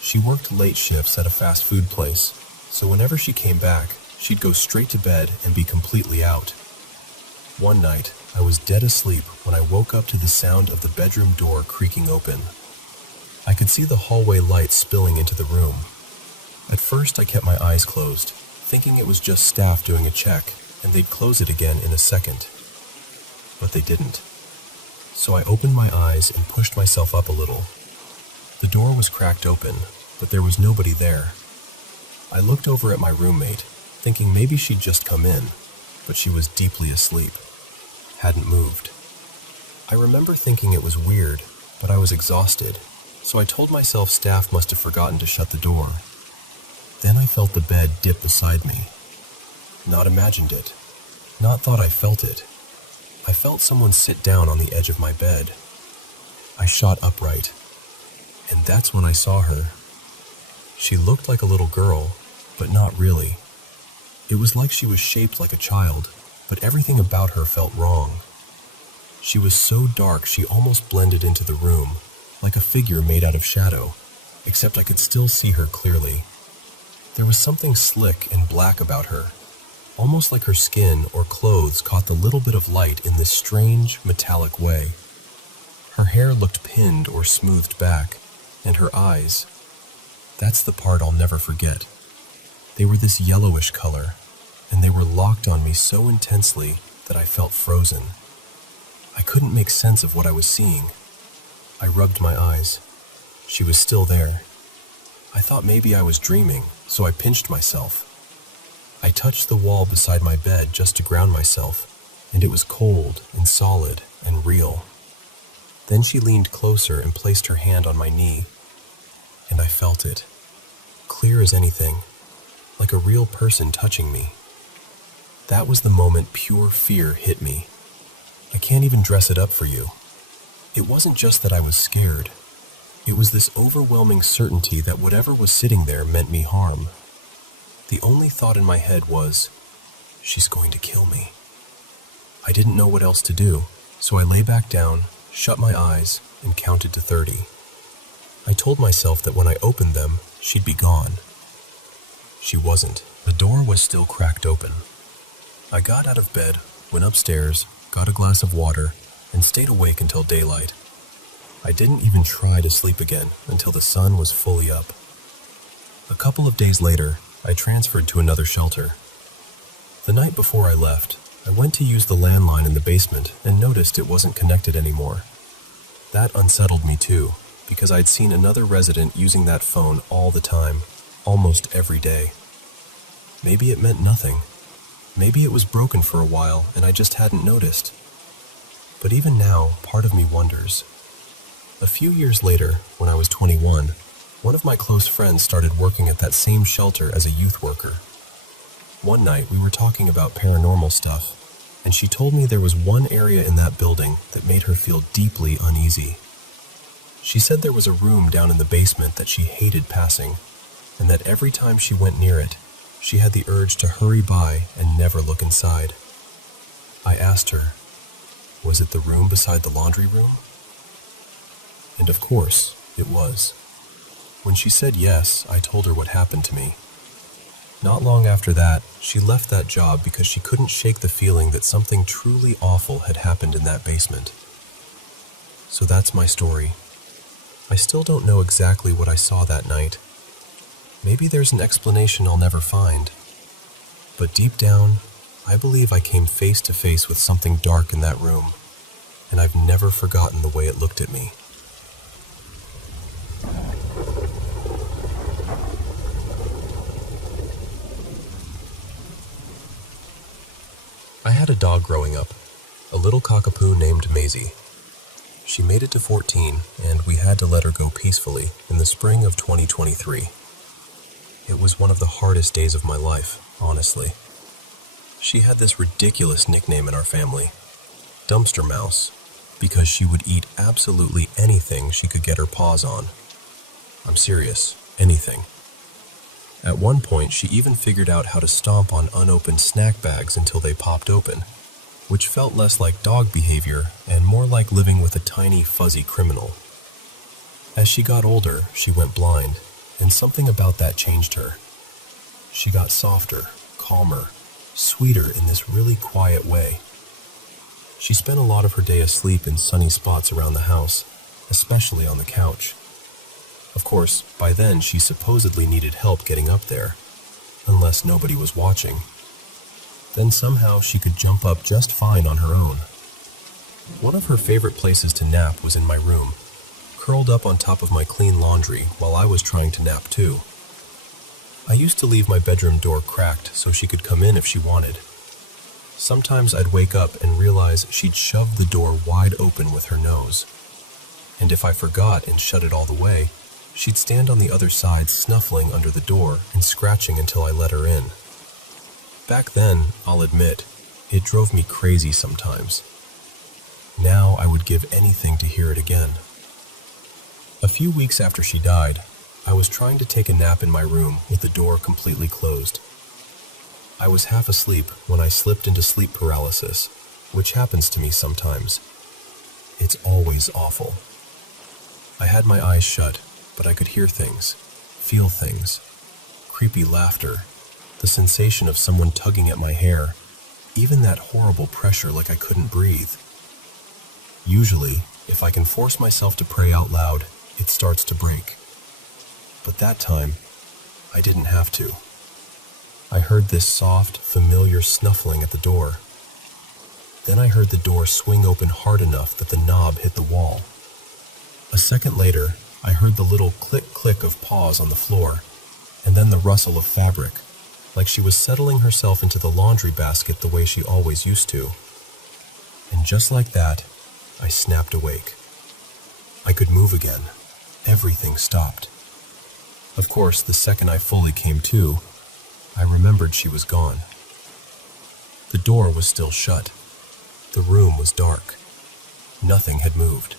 She worked late shifts at a fast food place, so whenever she came back, she'd go straight to bed and be completely out. One night, I was dead asleep when I woke up to the sound of the bedroom door creaking open. I could see the hallway lights spilling into the room. At first, I kept my eyes closed, thinking it was just staff doing a check, and they'd close it again in a second. But they didn't. So I opened my eyes and pushed myself up a little. The door was cracked open, but there was nobody there. I looked over at my roommate, thinking maybe she'd just come in, but she was deeply asleep. Hadn't moved. I remember thinking it was weird, but I was exhausted, so I told myself staff must have forgotten to shut the door. Then I felt the bed dip beside me. Not imagined it. Not thought I felt it. I felt someone sit down on the edge of my bed. I shot upright, and that's when I saw her. She looked like a little girl, but not really. It was like she was shaped like a child, but everything about her felt wrong. She was so dark she almost blended into the room, like a figure made out of shadow, except I could still see her clearly. There was something slick and black about her, almost like her skin or clothes caught the little bit of light in this strange, metallic way. Her hair looked pinned or smoothed back, and her eyes, that's the part I'll never forget. They were this yellowish color, and they were locked on me so intensely that I felt frozen. I couldn't make sense of what I was seeing. I rubbed my eyes. She was still there. I thought maybe I was dreaming, so I pinched myself. I touched the wall beside my bed just to ground myself, and it was cold and solid and real. Then she leaned closer and placed her hand on my knee, and I felt it, clear as anything, like a real person touching me. That was the moment pure fear hit me. I can't even dress it up for you. It wasn't just that I was scared. It was this overwhelming certainty that whatever was sitting there meant me harm. The only thought in my head was, she's going to kill me. I didn't know what else to do, so I lay back down, shut my eyes, and counted to 30. I told myself that when I opened them, she'd be gone. She wasn't. The door was still cracked open. I got out of bed, went upstairs, got a glass of water, and stayed awake until daylight. I didn't even try to sleep again until the sun was fully up. A couple of days later, I transferred to another shelter. The night before I left, I went to use the landline in the basement and noticed it wasn't connected anymore. That unsettled me too, because I'd seen another resident using that phone all the time, almost every day. Maybe it meant nothing. Maybe it was broken for a while and I just hadn't noticed. But even now, part of me wonders. A few years later, when I was 21, one of my close friends started working at that same shelter as a youth worker. One night, we were talking about paranormal stuff, and she told me there was one area in that building that made her feel deeply uneasy. She said there was a room down in the basement that she hated passing, and that every time she went near it, she had the urge to hurry by and never look inside. I asked her, was it the room beside the laundry room? And of course, it was. When she said yes, I told her what happened to me. Not long after that, she left that job because she couldn't shake the feeling that something truly awful had happened in that basement. So that's my story. I still don't know exactly what I saw that night. Maybe there's an explanation I'll never find. But deep down, I believe I came face to face with something dark in that room, and I've never forgotten the way it looked at me. I had a dog growing up, a little cockapoo named Maisie. She made it to 14, and we had to let her go peacefully in the spring of 2023. It was one of the hardest days of my life, honestly. She had this ridiculous nickname in our family, Dumpster Mouse, because she would eat absolutely anything she could get her paws on. I'm serious, anything. At one point, she even figured out how to stomp on unopened snack bags until they popped open, which felt less like dog behavior and more like living with a tiny, fuzzy criminal. As she got older, she went blind, and something about that changed her. She got softer, calmer, sweeter in this really quiet way. She spent a lot of her day asleep in sunny spots around the house, especially on the couch. Of course, by then she supposedly needed help getting up there, unless nobody was watching. Then somehow she could jump up just fine on her own. One of her favorite places to nap was in my room, curled up on top of my clean laundry while I was trying to nap too. I used to leave my bedroom door cracked so she could come in if she wanted. Sometimes I'd wake up and realize she'd shoved the door wide open with her nose. And if I forgot and shut it all the way, she'd stand on the other side snuffling under the door and scratching until I let her in. Back then, I'll admit, it drove me crazy sometimes. Now I would give anything to hear it again. A few weeks after she died, I was trying to take a nap in my room with the door completely closed. I was half asleep when I slipped into sleep paralysis, which happens to me sometimes. It's always awful. I had my eyes shut, but I could hear things, feel things, creepy laughter, the sensation of someone tugging at my hair, even that horrible pressure like I couldn't breathe. Usually, if I can force myself to pray out loud, it starts to break. But that time, I didn't have to. I heard this soft, familiar snuffling at the door. Then I heard the door swing open hard enough that the knob hit the wall. A second later, I heard the little click-click of paws on the floor, and then the rustle of fabric, like she was settling herself into the laundry basket the way she always used to. And just like that, I snapped awake. I could move again. Everything stopped. Of course, the second I fully came to, I remembered she was gone. The door was still shut. The room was dark. Nothing had moved.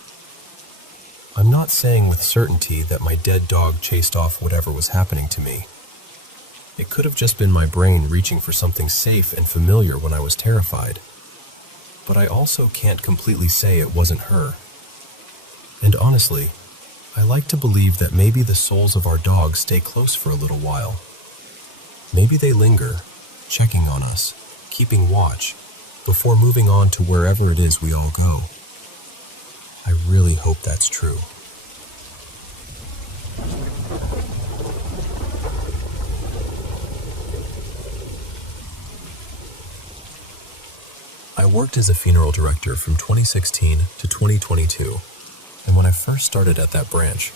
I'm not saying with certainty that my dead dog chased off whatever was happening to me. It could have just been my brain reaching for something safe and familiar when I was terrified. But I also can't completely say it wasn't her. And honestly, I like to believe that maybe the souls of our dogs stay close for a little while. Maybe they linger, checking on us, keeping watch, before moving on to wherever it is we all go. I really hope that's true. I worked as a funeral director from 2016 to 2022, and when I first started at that branch,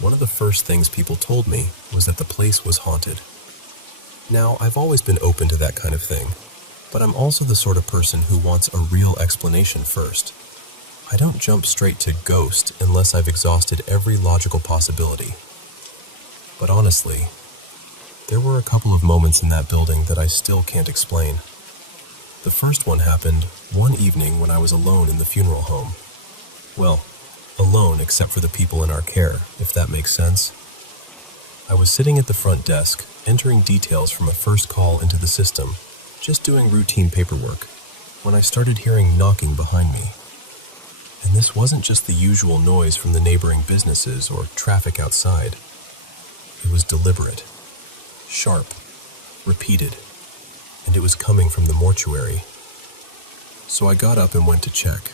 one of the first things people told me was that the place was haunted. Now, I've always been open to that kind of thing, but I'm also the sort of person who wants a real explanation first. I don't jump straight to ghost unless I've exhausted every logical possibility. But honestly, there were a couple of moments in that building that I still can't explain. The first one happened one evening when I was alone in the funeral home. Well, alone except for the people in our care, if that makes sense. I was sitting at the front desk, entering details from a first call into the system, just doing routine paperwork, when I started hearing knocking behind me. And this wasn't just the usual noise from the neighboring businesses or traffic outside. It was deliberate, sharp, repeated, and it was coming from the mortuary. So I got up and went to check.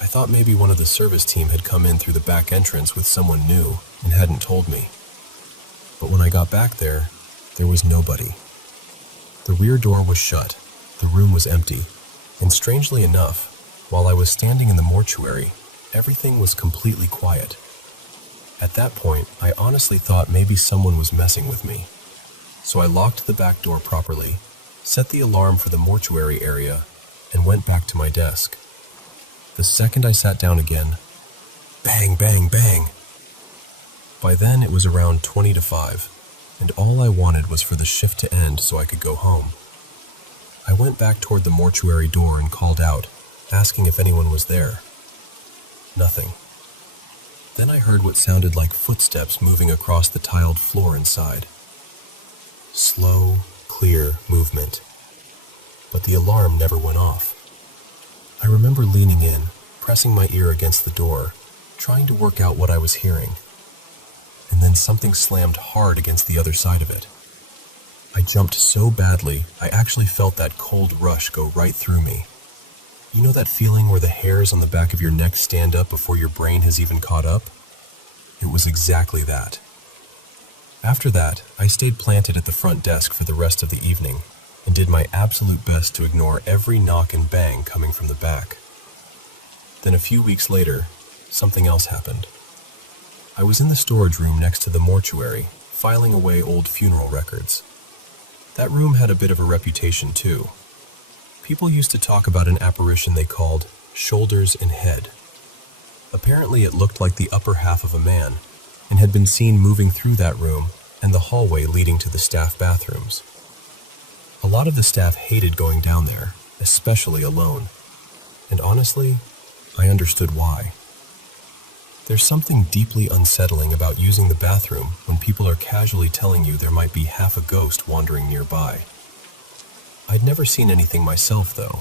I thought maybe one of the service team had come in through the back entrance with someone new and hadn't told me. But when I got back there was nobody. The rear door was shut, the room was empty, and strangely enough, while I was standing in the mortuary, everything was completely quiet. At that point, I honestly thought maybe someone was messing with me. So I locked the back door properly, set the alarm for the mortuary area, and went back to my desk. The second I sat down again, bang, bang, bang. By then it was around 20 to 5, and all I wanted was for the shift to end so I could go home. I went back toward the mortuary door and called out, asking if anyone was there. Nothing. Then I heard what sounded like footsteps moving across the tiled floor inside. Slow, clear movement. But the alarm never went off. I remember leaning in, pressing my ear against the door, trying to work out what I was hearing. And then something slammed hard against the other side of it. I jumped so badly, I actually felt that cold rush go right through me. You know that feeling where the hairs on the back of your neck stand up before your brain has even caught up? It was exactly that. After that, I stayed planted at the front desk for the rest of the evening and did my absolute best to ignore every knock and bang coming from the back. Then a few weeks later, something else happened. I was in the storage room next to the mortuary, filing away old funeral records. That room had a bit of a reputation too. People used to talk about an apparition they called shoulders and head. Apparently it looked like the upper half of a man and had been seen moving through that room and the hallway leading to the staff bathrooms. A lot of the staff hated going down there, especially alone. And honestly, I understood why. There's something deeply unsettling about using the bathroom when people are casually telling you there might be half a ghost wandering nearby. I'd never seen anything myself, though.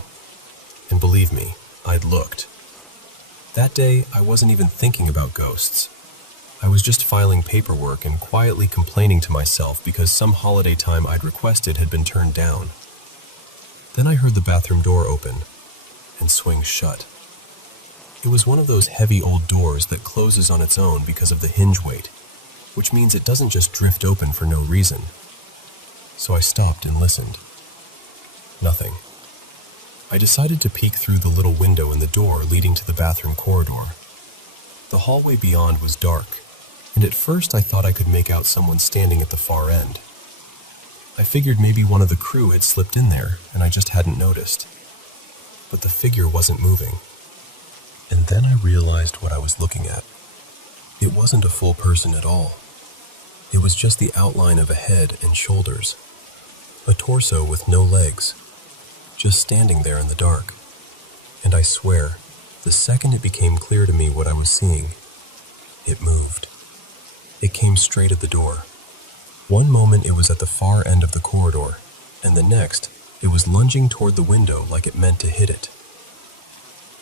And believe me, I'd looked. That day, I wasn't even thinking about ghosts. I was just filing paperwork and quietly complaining to myself because some holiday time I'd requested had been turned down. Then I heard the bathroom door open and swing shut. It was one of those heavy old doors that closes on its own because of the hinge weight, which means it doesn't just drift open for no reason. So I stopped and listened. Nothing. I decided to peek through the little window in the door leading to the bathroom corridor. The hallway beyond was dark, and at first I thought I could make out someone standing at the far end. I figured maybe one of the crew had slipped in there and I just hadn't noticed. But the figure wasn't moving. And then I realized what I was looking at. It wasn't a full person at all. It was just the outline of a head and shoulders. A torso with no legs, just standing there in the dark. And I swear, the second it became clear to me what I was seeing, it moved. It came straight at the door. One moment it was at the far end of the corridor, and the next, it was lunging toward the window like it meant to hit it.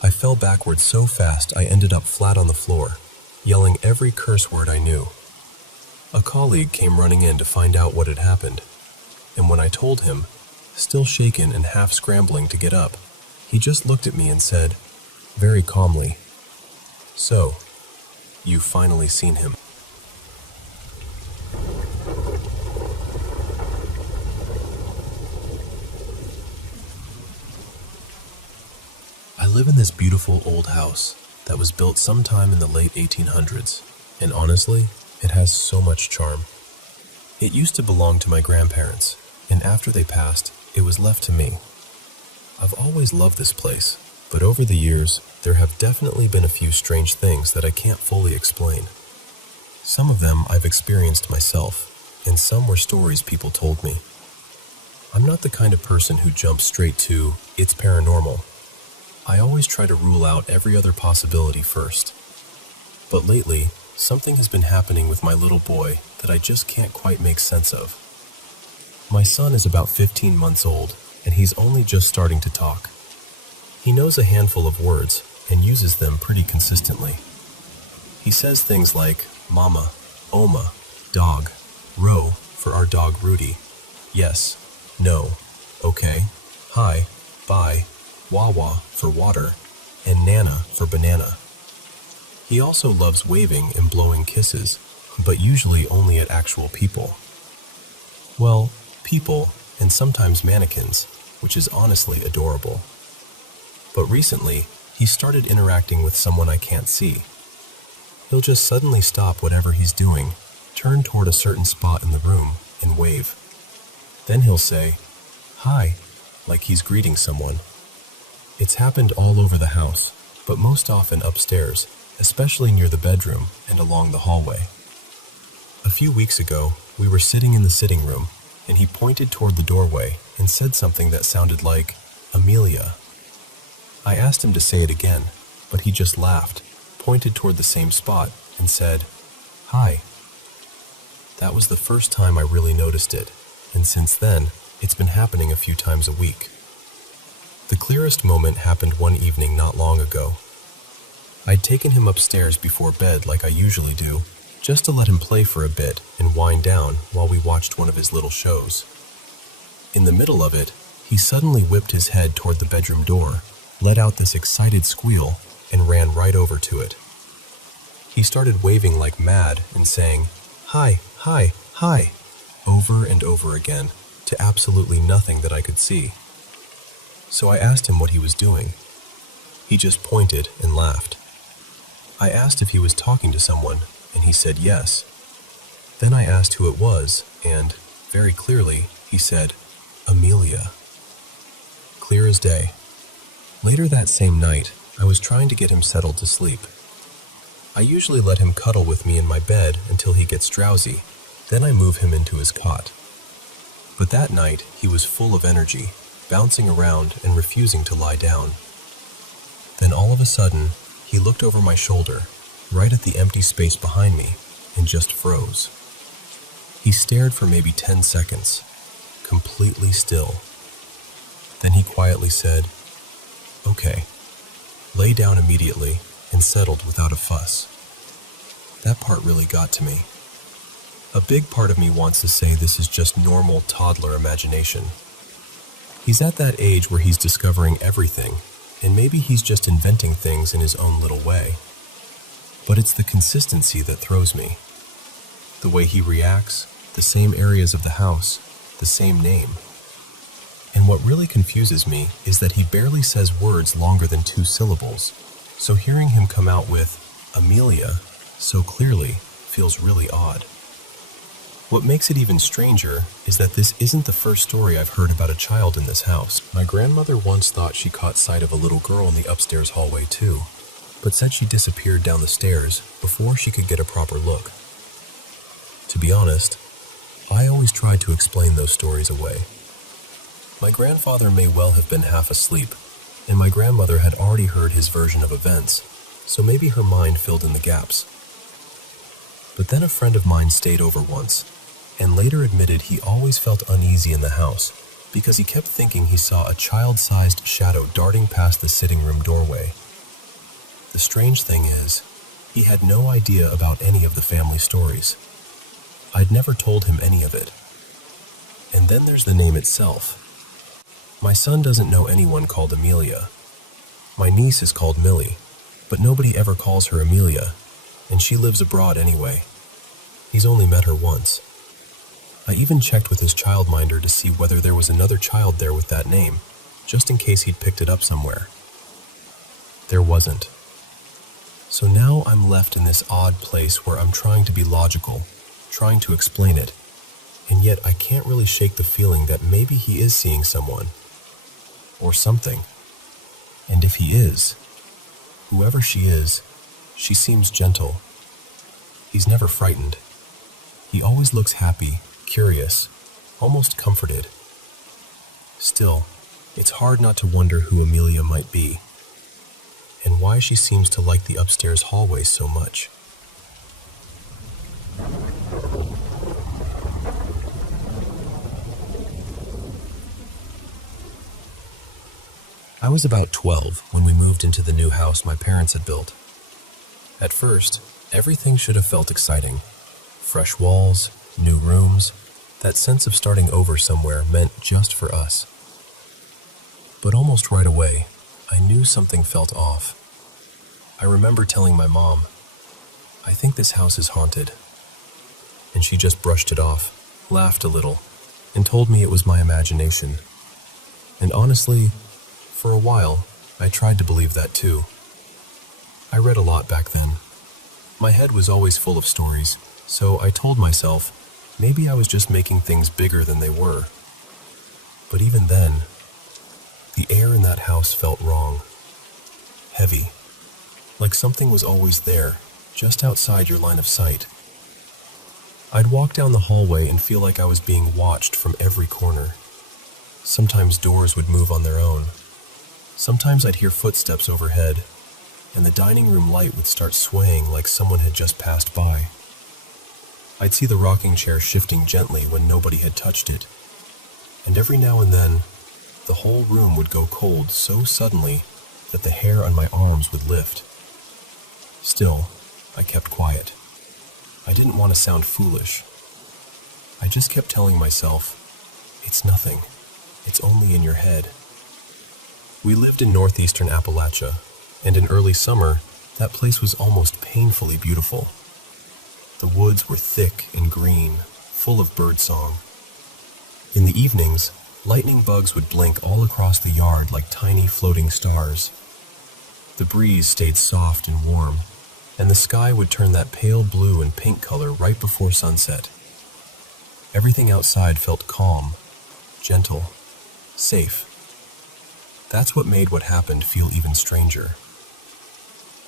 I fell backwards so fast I ended up flat on the floor, yelling every curse word I knew. A colleague came running in to find out what had happened, and when I told him, still shaken and half scrambling to get up, he just looked at me and said, very calmly, "So, you've finally seen him." I live in this beautiful old house that was built sometime in the late 1800s, and honestly, it has so much charm. It used to belong to my grandparents, and after they passed, it was left to me. I've always loved this place, but over the years, there have definitely been a few strange things that I can't fully explain. Some of them I've experienced myself, and some were stories people told me. I'm not the kind of person who jumps straight to, "It's paranormal." I always try to rule out every other possibility first. But lately, something has been happening with my little boy that I just can't quite make sense of. My son is about 15 months old, and he's only just starting to talk. He knows a handful of words and uses them pretty consistently. He says things like mama, oma, dog, row for our dog Rudy, yes, no, okay, hi, bye, Wawa for water, and Nana for banana. He also loves waving and blowing kisses, but usually only at actual people. Well, people, and sometimes mannequins, which is honestly adorable. But recently, he started interacting with someone I can't see. He'll just suddenly stop whatever he's doing, turn toward a certain spot in the room, and wave. Then he'll say, "Hi," like he's greeting someone. It's happened all over the house, but most often upstairs, especially near the bedroom and along the hallway. A few weeks ago, we were sitting in the sitting room, and he pointed toward the doorway and said something that sounded like, "Amelia." I asked him to say it again, but he just laughed, pointed toward the same spot, and said, "Hi." That was the first time I really noticed it, and since then, it's been happening a few times a week. The clearest moment happened one evening not long ago. I'd taken him upstairs before bed like I usually do, just to let him play for a bit and wind down while we watched one of his little shows. In the middle of it, he suddenly whipped his head toward the bedroom door, let out this excited squeal, and ran right over to it. He started waving like mad and saying, "Hi, hi, hi," over and over again, to absolutely nothing that I could see. So I asked him what he was doing. He just pointed and laughed. I asked if he was talking to someone, and he said yes. Then I asked who it was, and, very clearly, he said, "Amelia." Clear as day. Later that same night, I was trying to get him settled to sleep. I usually let him cuddle with me in my bed until he gets drowsy, then I move him into his cot. But that night, he was full of energy, bouncing around and refusing to lie down. Then all of a sudden, he looked over my shoulder, right at the empty space behind me, and just froze. He stared for maybe 10 seconds, completely still. Then he quietly said, "Okay," lay down immediately, and settled without a fuss. That part really got to me. A big part of me wants to say this is just normal toddler imagination. He's at that age where he's discovering everything, and maybe he's just inventing things in his own little way. But it's the consistency that throws me. The way he reacts, the same areas of the house, the same name. And what really confuses me is that he barely says words longer than 2 syllables, so hearing him come out with Amelia so clearly feels really odd. What makes it even stranger is that this isn't the first story I've heard about a child in this house. My grandmother once thought she caught sight of a little girl in the upstairs hallway too, but said she disappeared down the stairs before she could get a proper look. To be honest, I always tried to explain those stories away. My grandfather may well have been half asleep, and my grandmother had already heard his version of events, so maybe her mind filled in the gaps. But then a friend of mine stayed over once, and later admitted he always felt uneasy in the house because he kept thinking he saw a child-sized shadow darting past the sitting room doorway. The strange thing is, he had no idea about any of the family stories. I'd never told him any of it. And then there's the name itself. My son doesn't know anyone called Amelia. My niece is called Millie, but nobody ever calls her Amelia, and she lives abroad anyway. He's only met her once. I even checked with his childminder to see whether there was another child there with that name, just in case he'd picked it up somewhere. There wasn't. So now I'm left in this odd place where I'm trying to be logical, trying to explain it, and yet I can't really shake the feeling that maybe he is seeing someone, or something. And if he is, whoever she is, she seems gentle. He's never frightened. He always looks happy, curious, almost comforted. Still, it's hard not to wonder who Amelia might be, and why she seems to like the upstairs hallway so much. I was about 12 when we moved into the new house my parents had built. At first, everything should have felt exciting. Fresh walls, new rooms, that sense of starting over somewhere meant just for us. But almost right away, I knew something felt off. I remember telling my mom, "I think this house is haunted." And she just brushed it off, laughed a little, and told me it was my imagination. And honestly, for a while, I tried to believe that too. I read a lot back then. My head was always full of stories, so I told myself maybe I was just making things bigger than they were. But even then, the air in that house felt wrong. Heavy. Like something was always there, just outside your line of sight. I'd walk down the hallway and feel like I was being watched from every corner. Sometimes doors would move on their own. Sometimes I'd hear footsteps overhead, and the dining room light would start swaying like someone had just passed by. I'd see the rocking chair shifting gently when nobody had touched it, and every now and then, the whole room would go cold so suddenly that the hair on my arms would lift. Still, I kept quiet. I didn't want to sound foolish. I just kept telling myself, "It's nothing. It's only in your head." We lived in northeastern Appalachia, and in early summer, that place was almost painfully beautiful. The woods were thick and green, full of birdsong. In the evenings, lightning bugs would blink all across the yard like tiny floating stars. The breeze stayed soft and warm, and the sky would turn that pale blue and pink color right before sunset. Everything outside felt calm, gentle, safe. That's what made what happened feel even stranger.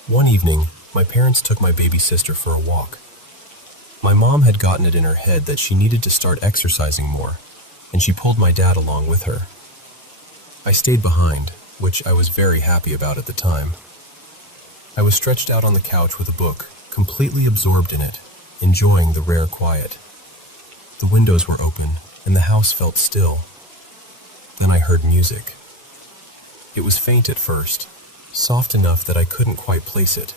One evening, my parents took my baby sister for a walk. My mom had gotten it in her head that she needed to start exercising more, and she pulled my dad along with her. I stayed behind, which I was very happy about at the time. I was stretched out on the couch with a book, completely absorbed in it, enjoying the rare quiet. The windows were open, and the house felt still. Then I heard music. It was faint at first, soft enough that I couldn't quite place it.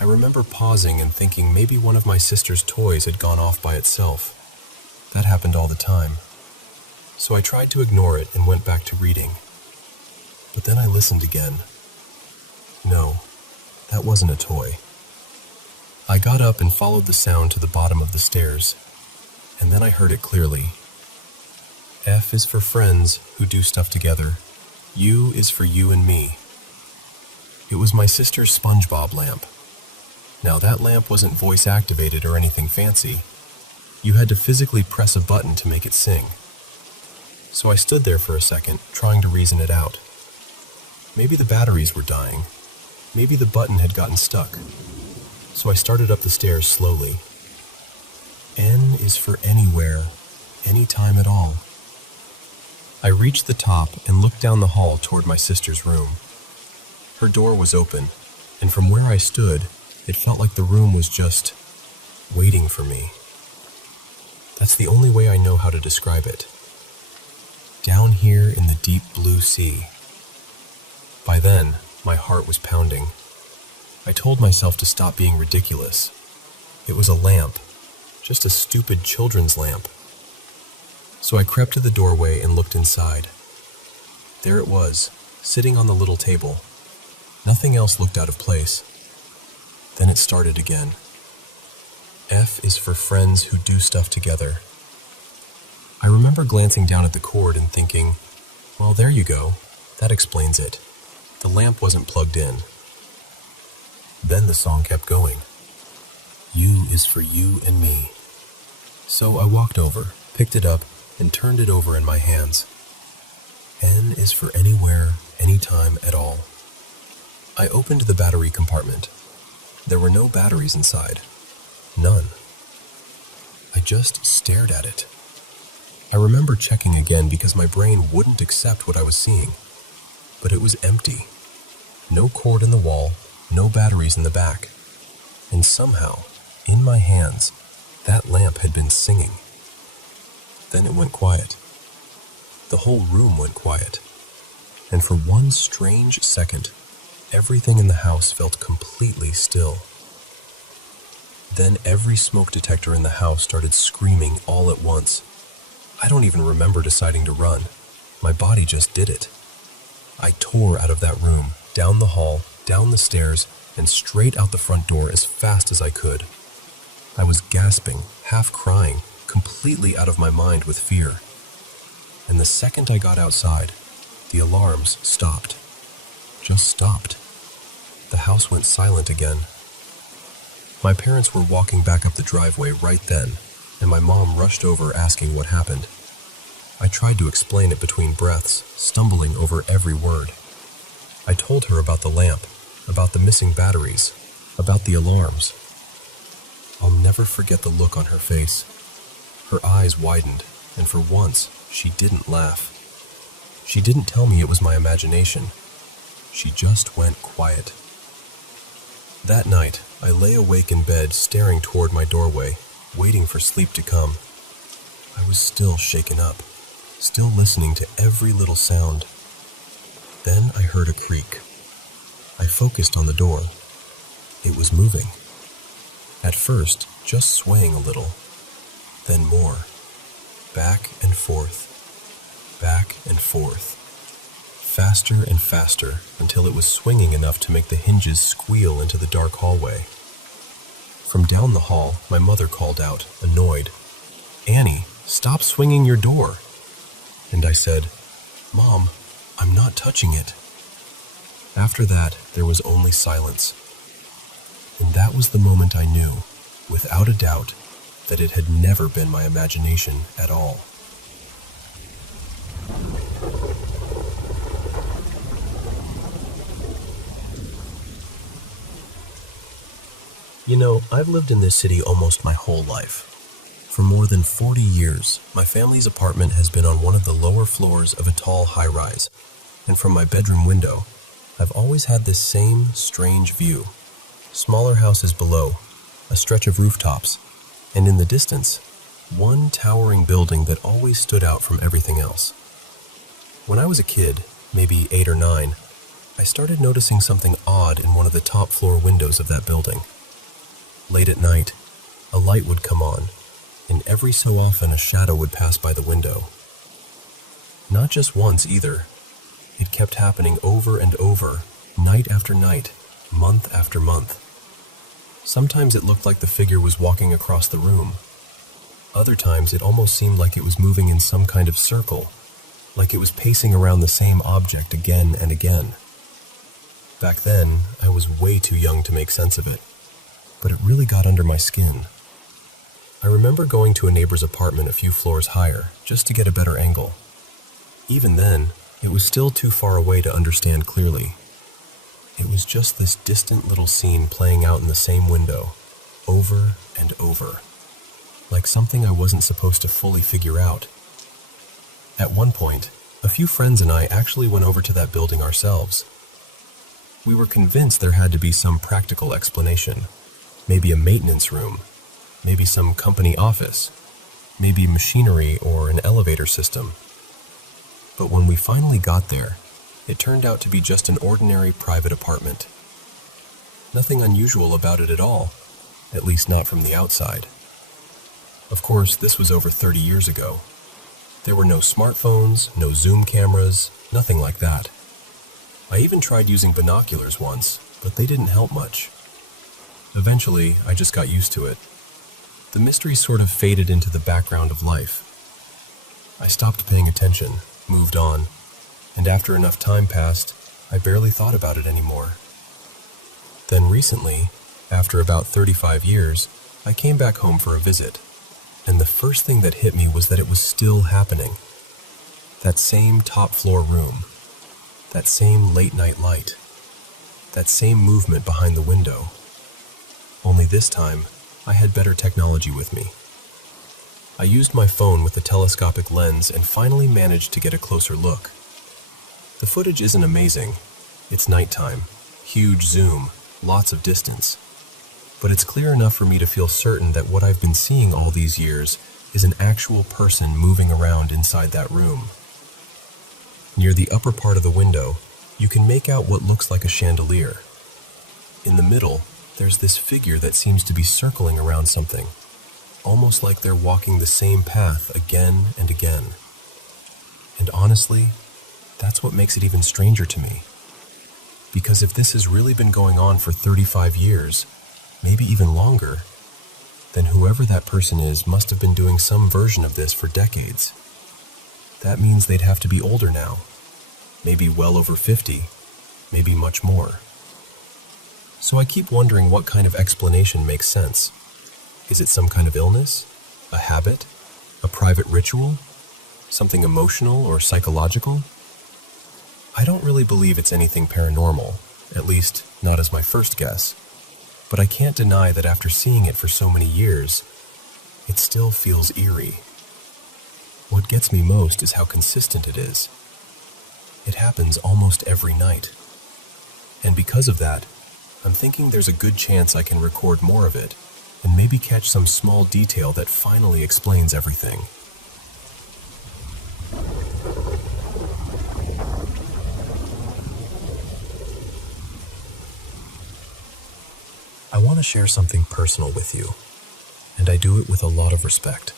I remember pausing and thinking maybe one of my sister's toys had gone off by itself. That happened all the time. So I tried to ignore it and went back to reading. But then I listened again. No, that wasn't a toy. I got up and followed the sound to the bottom of the stairs, and then I heard it clearly. F is for friends who do stuff together. U is for you and me. It was my sister's SpongeBob lamp. Now that lamp wasn't voice activated or anything fancy. You had to physically press a button to make it sing. So I stood there for a second, trying to reason it out. Maybe the batteries were dying. Maybe the button had gotten stuck. So I started up the stairs slowly. N is for anywhere, anytime at all. I reached the top and looked down the hall toward my sister's room. Her door was open, and from where I stood, it felt like the room was just waiting for me. That's the only way I know how to describe it. Down here in the deep blue sea. By then, my heart was pounding. I told myself to stop being ridiculous. It was a lamp, just a stupid children's lamp. So I crept to the doorway and looked inside. There it was, sitting on the little table. Nothing else looked out of place. Then it started again. F is for friends who do stuff together. I remember glancing down at the cord and thinking, well, there you go. That explains it. The lamp wasn't plugged in. Then the song kept going. U is for you and me. So I walked over, picked it up, and turned it over in my hands. N is for anywhere, anytime at all. I opened the battery compartment. There were no batteries inside. None. I just stared at it. I remember checking again because my brain wouldn't accept what I was seeing. But it was empty. No cord in the wall, no batteries in the back. And somehow, in my hands, that lamp had been singing. Then it went quiet. The whole room went quiet. And for one strange second, everything in the house felt completely still. Then every smoke detector in the house started screaming all at once. I don't even remember deciding to run. My body just did it. I tore out of that room, down the hall, down the stairs, and straight out the front door as fast as I could. I was gasping, half crying, completely out of my mind with fear. And the second I got outside, the alarms stopped. Just stopped. The house went silent again. My parents were walking back up the driveway right then, and my mom rushed over asking what happened. I tried to explain it between breaths, stumbling over every word. I told her about the lamp, about the missing batteries, about the alarms. I'll never forget the look on her face. Her eyes widened, and for once, she didn't laugh. She didn't tell me it was my imagination. She just went quiet. That night, I lay awake in bed staring toward my doorway, waiting for sleep to come. I was still shaken up, still listening to every little sound. Then I heard a creak. I focused on the door. It was moving. At first, just swaying a little. Then more. Back and forth. Back and forth. Faster and faster until it was swinging enough to make the hinges squeal into the dark hallway. From down the hall, my mother called out, annoyed, "Annie, stop swinging your door." And I said, "Mom, I'm not touching it." After that, there was only silence. And that was the moment I knew, without a doubt, that it had never been my imagination at all. You know, I've lived in this city almost my whole life. For more than 40 years, my family's apartment has been on one of the lower floors of a tall high-rise, and from my bedroom window, I've always had this same strange view. Smaller houses below, a stretch of rooftops, and in the distance, one towering building that always stood out from everything else. When I was a kid, maybe 8 or 9, I started noticing something odd in one of the top floor windows of that building. Late at night, a light would come on, and every so often a shadow would pass by the window. Not just once either. It kept happening over and over, night after night, month after month. Sometimes it looked like the figure was walking across the room. Other times it almost seemed like it was moving in some kind of circle, like it was pacing around the same object again and again. Back then, I was way too young to make sense of it, but it really got under my skin. I remember going to a neighbor's apartment a few floors higher, just to get a better angle. Even then, it was still too far away to understand clearly. It was just this distant little scene playing out in the same window, over and over, like something I wasn't supposed to fully figure out. At one point, a few friends and I actually went over to that building ourselves. We were convinced there had to be some practical explanation, maybe a maintenance room, maybe some company office, maybe machinery or an elevator system. But when we finally got there, it turned out to be just an ordinary private apartment. Nothing unusual about it at all, at least not from the outside. Of course, this was over 30 years ago. There were no smartphones, no zoom cameras, nothing like that. I even tried using binoculars once, but they didn't help much. Eventually, I just got used to it. The mystery sort of faded into the background of life. I stopped paying attention, moved on, and after enough time passed, I barely thought about it anymore. Then recently, after about 35 years, I came back home for a visit, and the first thing that hit me was that it was still happening. That same top floor room, that same late night light, that same movement behind the window. Only this time, I had better technology with me. I used my phone with a telescopic lens and finally managed to get a closer look. The footage isn't amazing. It's nighttime, huge zoom, lots of distance. But it's clear enough for me to feel certain that what I've been seeing all these years is an actual person moving around inside that room. Near the upper part of the window, you can make out what looks like a chandelier. In the middle, there's this figure that seems to be circling around something, almost like they're walking the same path again and again. And honestly, that's what makes it even stranger to me. Because if this has really been going on for 35 years, maybe even longer, then whoever that person is must have been doing some version of this for decades. That means they'd have to be older now, maybe well over 50, maybe much more. So I keep wondering what kind of explanation makes sense. Is it some kind of illness? A habit? A private ritual? Something emotional or psychological? I don't really believe it's anything paranormal, at least not as my first guess. But I can't deny that after seeing it for so many years, it still feels eerie. What gets me most is how consistent it is. It happens almost every night. And because of that, I'm thinking there's a good chance I can record more of it and maybe catch some small detail that finally explains everything. I want to share something personal with you, and I do it with a lot of respect.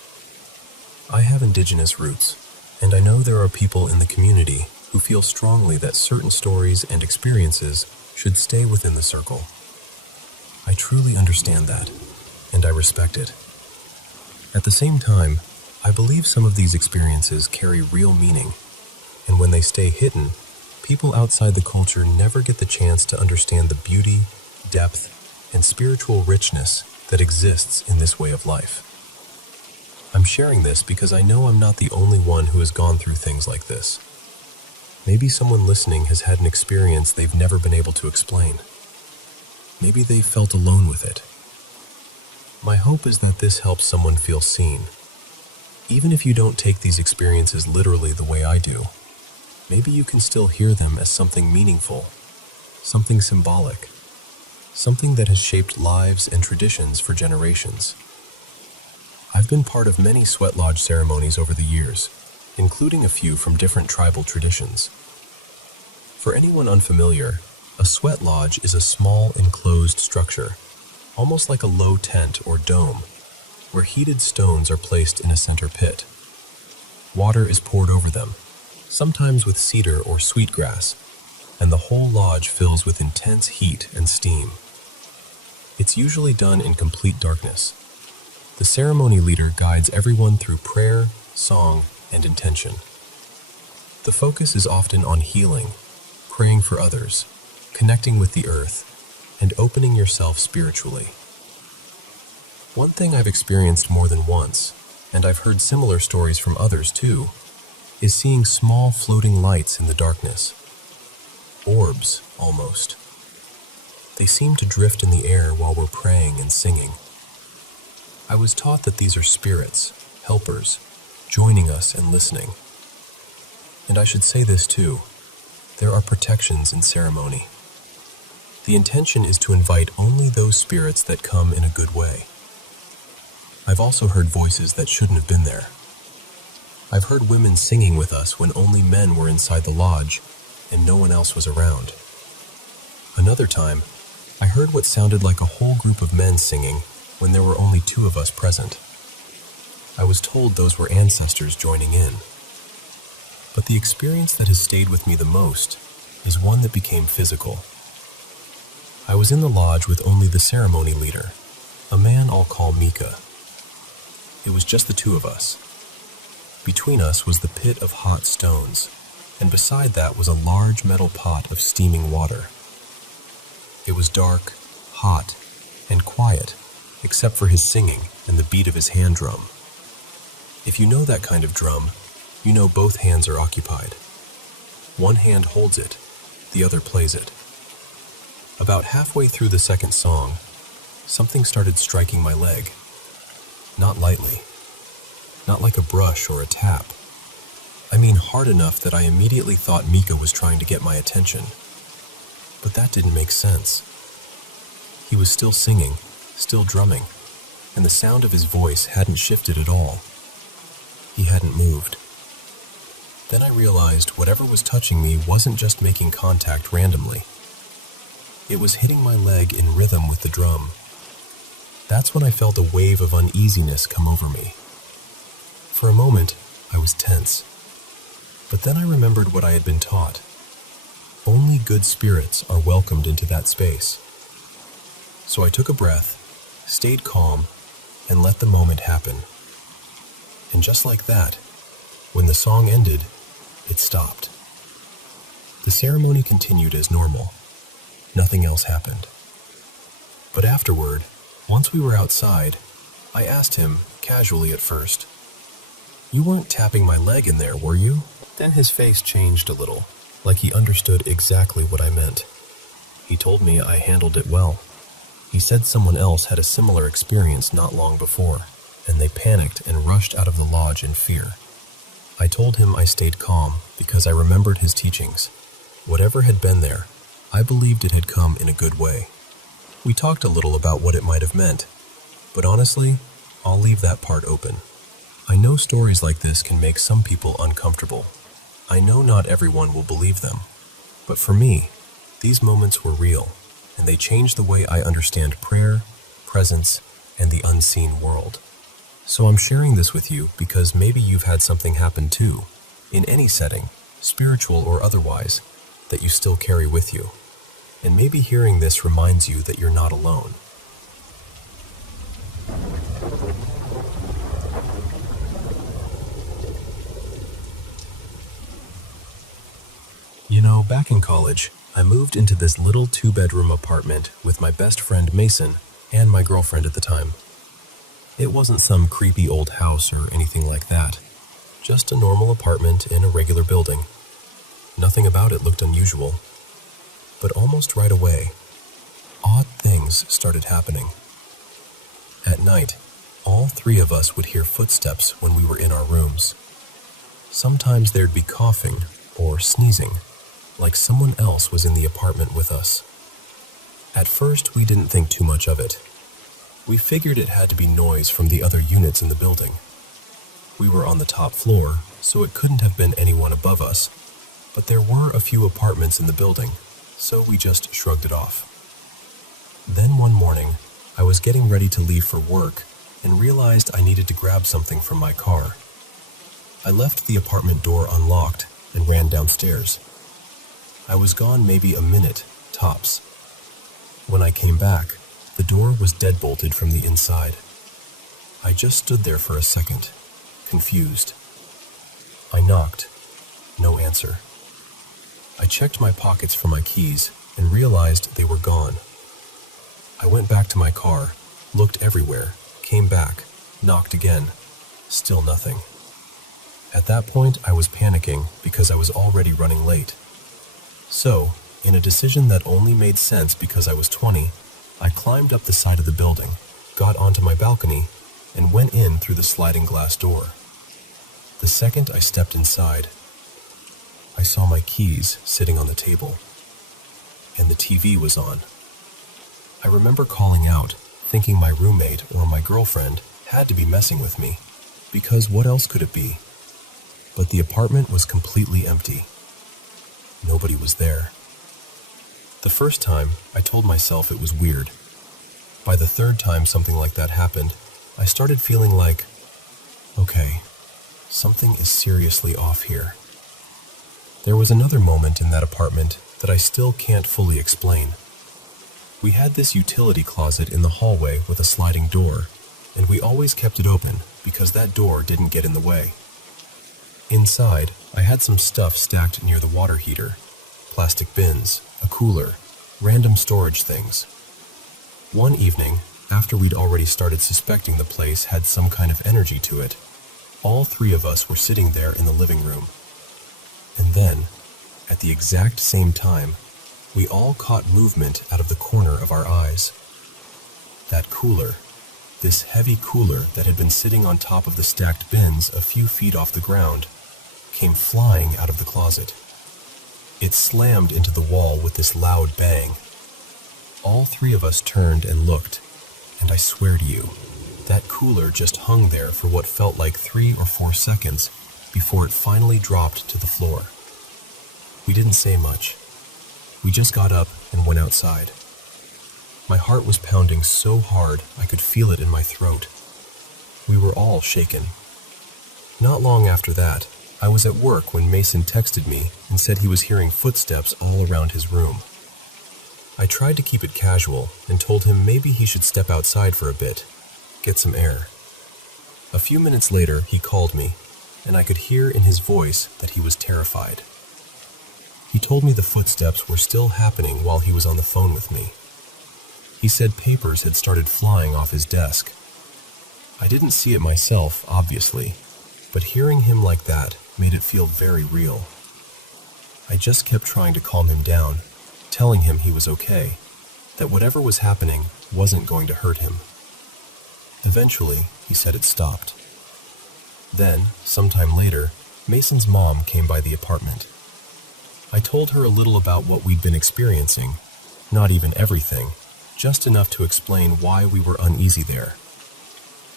I have indigenous roots, and I know there are people in the community who feel strongly that certain stories and experiences should stay within the circle. I truly understand that, and I respect it. At the same time, I believe some of these experiences carry real meaning, and when they stay hidden, people outside the culture never get the chance to understand the beauty, depth, and spiritual richness that exists in this way of life. I'm sharing this because I know I'm not the only one who has gone through things like this. Maybe someone listening has had an experience they've never been able to explain. Maybe they've felt alone with it. My hope is that this helps someone feel seen. Even if you don't take these experiences literally the way I do, maybe you can still hear them as something meaningful, something symbolic, something that has shaped lives and traditions for generations. I've been part of many sweat lodge ceremonies over the years, including a few from different tribal traditions. For anyone unfamiliar, a sweat lodge is a small enclosed structure, almost like a low tent or dome, where heated stones are placed in a center pit. Water is poured over them, sometimes with cedar or sweetgrass, and the whole lodge fills with intense heat and steam. It's usually done in complete darkness. The ceremony leader guides everyone through prayer, song, and intention. The focus is often on healing, praying for others, connecting with the earth, and opening yourself spiritually. One thing I've experienced more than once, and I've heard similar stories from others too, is seeing small floating lights in the darkness. Orbs, almost. They seem to drift in the air while we're praying and singing. I was taught that these are spirits, helpers, joining us and listening. And I should say this too, there are protections in ceremony. The intention is to invite only those spirits that come in a good way. I've also heard voices that shouldn't have been there. I've heard women singing with us when only men were inside the lodge and no one else was around. Another time, I heard what sounded like a whole group of men singing when there were only 2 of us present. I was told those were ancestors joining in. But the experience that has stayed with me the most is one that became physical. I was in the lodge with only the ceremony leader, a man I'll call Mika. It was just the 2 of us. Between us was the pit of hot stones, and beside that was a large metal pot of steaming water. It was dark, hot, and quiet, except for his singing and the beat of his hand drum. If you know that kind of drum, you know both hands are occupied. One hand holds it, the other plays it. About halfway through the second song, something started striking my leg. Not lightly. Not like a brush or a tap. I mean hard enough that I immediately thought Mika was trying to get my attention. But that didn't make sense. He was still singing, still drumming, and the sound of his voice hadn't shifted at all. He hadn't moved. Then I realized whatever was touching me wasn't just making contact randomly. It was hitting my leg in rhythm with the drum. That's when I felt a wave of uneasiness come over me. For a moment, I was tense. But then I remembered what I had been taught. Only good spirits are welcomed into that space. So I took a breath, stayed calm, and let the moment happen. And just like that, when the song ended, it stopped. The ceremony continued as normal. Nothing else happened. But afterward, once we were outside, I asked him, casually at first, "You weren't tapping my leg in there, were you?" Then his face changed a little, like he understood exactly what I meant. He told me I handled it well. He said someone else had a similar experience not long before, and they panicked and rushed out of the lodge in fear. I told him I stayed calm because I remembered his teachings. Whatever had been there, I believed it had come in a good way. We talked a little about what it might have meant, but honestly, I'll leave that part open. I know stories like this can make some people uncomfortable. I know not everyone will believe them, but for me, these moments were real, and they changed the way I understand prayer, presence, and the unseen world. So I'm sharing this with you because maybe you've had something happen too, in any setting, spiritual or otherwise, that you still carry with you. And maybe hearing this reminds you that you're not alone. You know, back in college, I moved into this little 2-bedroom apartment with my best friend Mason and my girlfriend at the time. It wasn't some creepy old house or anything like that. Just a normal apartment in a regular building. Nothing about it looked unusual. But almost right away, odd things started happening. At night, all 3 of us would hear footsteps when we were in our rooms. Sometimes there'd be coughing or sneezing, like someone else was in the apartment with us. At first, we didn't think too much of it. We figured it had to be noise from the other units in the building. We were on the top floor, so it couldn't have been anyone above us, but there were a few apartments in the building, so we just shrugged it off. Then one morning, I was getting ready to leave for work and realized I needed to grab something from my car. I left the apartment door unlocked and ran downstairs. I was gone maybe a minute, tops. When I came back, the door was deadbolted from the inside. I just stood there for a second, confused. I knocked. No answer. I checked my pockets for my keys and realized they were gone. I went back to my car, looked everywhere, came back, knocked again. Still nothing. At that point, I was panicking because I was already running late. So, in a decision that only made sense because I was 20, I climbed up the side of the building, got onto my balcony, and went in through the sliding glass door. The second I stepped inside, I saw my keys sitting on the table, and the TV was on. I remember calling out, thinking my roommate or my girlfriend had to be messing with me, because what else could it be? But the apartment was completely empty. Nobody was there. The first time, I told myself it was weird. By the third time something like that happened, I started feeling like, okay, something is seriously off here. There was another moment in that apartment that I still can't fully explain. We had this utility closet in the hallway with a sliding door, and we always kept it open because that door didn't get in the way. Inside, I had some stuff stacked near the water heater, plastic bins, a cooler, random storage things. One evening, after we'd already started suspecting the place had some kind of energy to it, all three of us were sitting there in the living room. And then, at the exact same time, we all caught movement out of the corner of our eyes. That cooler, this heavy cooler that had been sitting on top of the stacked bins a few feet off the ground, came flying out of the closet. It slammed into the wall with this loud bang. All three of us turned and looked, and I swear to you, that cooler just hung there for what felt like 3 or 4 seconds before it finally dropped to the floor. We didn't say much. We just got up and went outside. My heart was pounding so hard I could feel it in my throat. We were all shaken. Not long after that, I was at work when Mason texted me and said he was hearing footsteps all around his room. I tried to keep it casual and told him maybe he should step outside for a bit, get some air. A few minutes later, he called me, and I could hear in his voice that he was terrified. He told me the footsteps were still happening while he was on the phone with me. He said papers had started flying off his desk. I didn't see it myself, obviously, but hearing him like that made it feel very real. I just kept trying to calm him down, telling him he was okay, that whatever was happening wasn't going to hurt him. Eventually, he said it stopped. Then, sometime later, Mason's mom came by the apartment. I told her a little about what we'd been experiencing, not even everything, just enough to explain why we were uneasy there.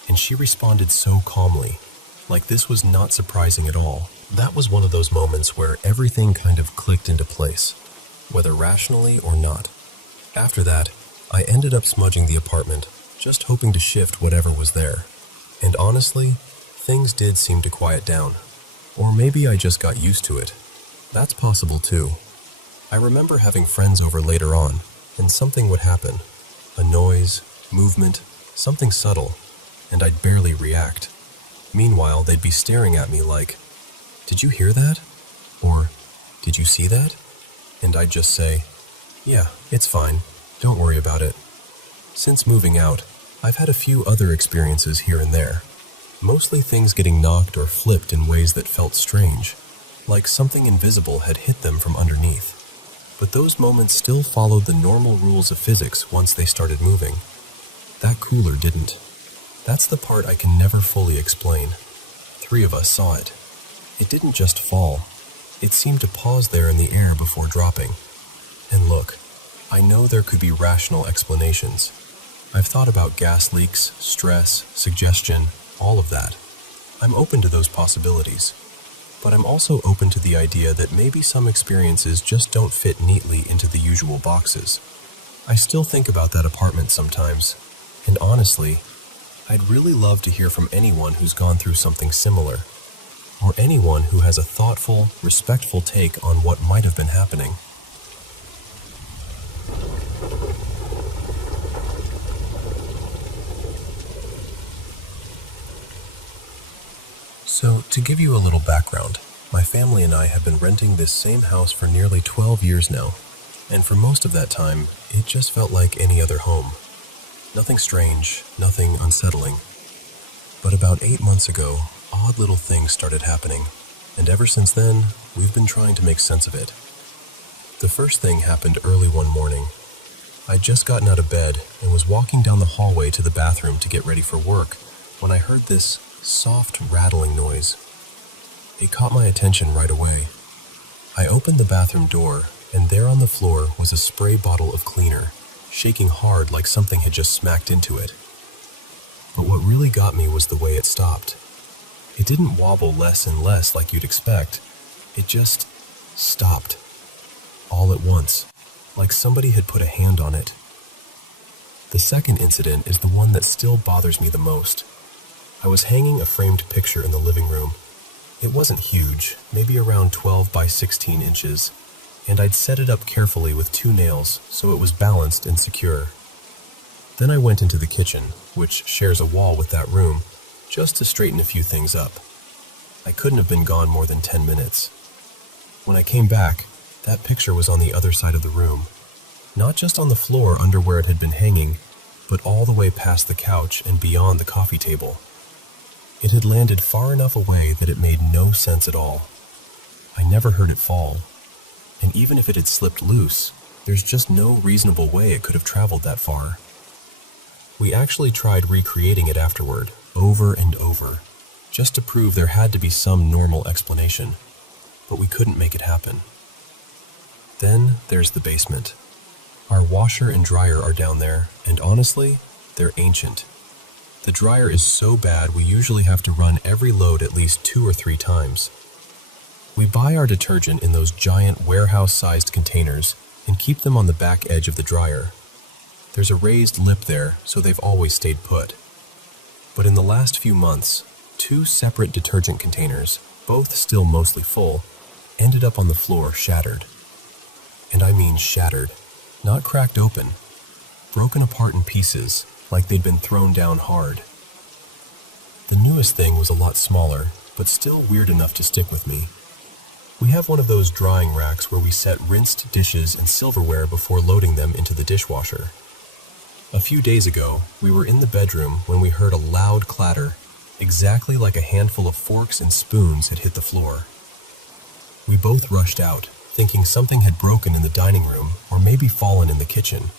And she responded so calmly, like this was not surprising at all. That was one of those moments where everything kind of clicked into place, whether rationally or not. After that, I ended up smudging the apartment, just hoping to shift whatever was there. And honestly, things did seem to quiet down. Or maybe I just got used to it. That's possible too. I remember having friends over later on, and something would happen. A noise, movement, something subtle, and I'd barely react. Meanwhile, they'd be staring at me like, "Did you hear that?" Or, "Did you see that?" And I'd just say, "Yeah, it's fine. Don't worry about it." Since moving out, I've had a few other experiences here and there. Mostly things getting knocked or flipped in ways that felt strange, like something invisible had hit them from underneath. But those moments still followed the normal rules of physics once they started moving. That cooler didn't. That's the part I can never fully explain. 3 of us saw it. It didn't just fall. It seemed to pause there in the air before dropping. And look, I know there could be rational explanations. I've thought about gas leaks, stress, suggestion, all of that. I'm open to those possibilities. But I'm also open to the idea that maybe some experiences just don't fit neatly into the usual boxes. I still think about that apartment sometimes, and honestly, I'd really love to hear from anyone who's gone through something similar, or anyone who has a thoughtful, respectful take on what might have been happening. So, to give you a little background, my family and I have been renting this same house for nearly 12 years now, and for most of that time, it just felt like any other home. Nothing strange, nothing unsettling. But about 8 months ago, odd little things started happening, and ever since then, we've been trying to make sense of it. The first thing happened early one morning. I'd just gotten out of bed and was walking down the hallway to the bathroom to get ready for work when I heard this soft rattling noise. It caught my attention right away. I opened the bathroom door, and there on the floor was a spray bottle of cleaner, shaking hard like something had just smacked into it. But what really got me was the way it stopped. It didn't wobble less and less like you'd expect. It just stopped. All at once, like somebody had put a hand on it. The second incident is the one that still bothers me the most. I was hanging a framed picture in the living room. It wasn't huge, maybe around 12 by 16 inches, and I'd set it up carefully with 2 nails so it was balanced and secure. Then I went into the kitchen, which shares a wall with that room, just to straighten a few things up. I couldn't have been gone more than 10 minutes. When I came back, that picture was on the other side of the room, not just on the floor under where it had been hanging, but all the way past the couch and beyond the coffee table. It had landed far enough away that it made no sense at all. I never heard it fall, and even if it had slipped loose, there's just no reasonable way it could have traveled that far. We actually tried recreating it afterward, over and over, just to prove there had to be some normal explanation, but we couldn't make it happen. Then there's the basement. Our washer and dryer are down there, and honestly, they're ancient. The dryer is so bad we usually have to run every load at least 2 or 3 times. We buy our detergent in those giant warehouse-sized containers and keep them on the back edge of the dryer. There's a raised lip there, so they've always stayed put. But in the last few months, 2 separate detergent containers, both still mostly full, ended up on the floor shattered. And I mean shattered, not cracked open, broken apart in pieces, like they'd been thrown down hard. The newest thing was a lot smaller, but still weird enough to stick with me. We have one of those drying racks where we set rinsed dishes and silverware before loading them into the dishwasher. A few days ago, we were in the bedroom when we heard a loud clatter, exactly like a handful of forks and spoons had hit the floor. We both rushed out, thinking something had broken in the dining room or maybe fallen in the kitchen.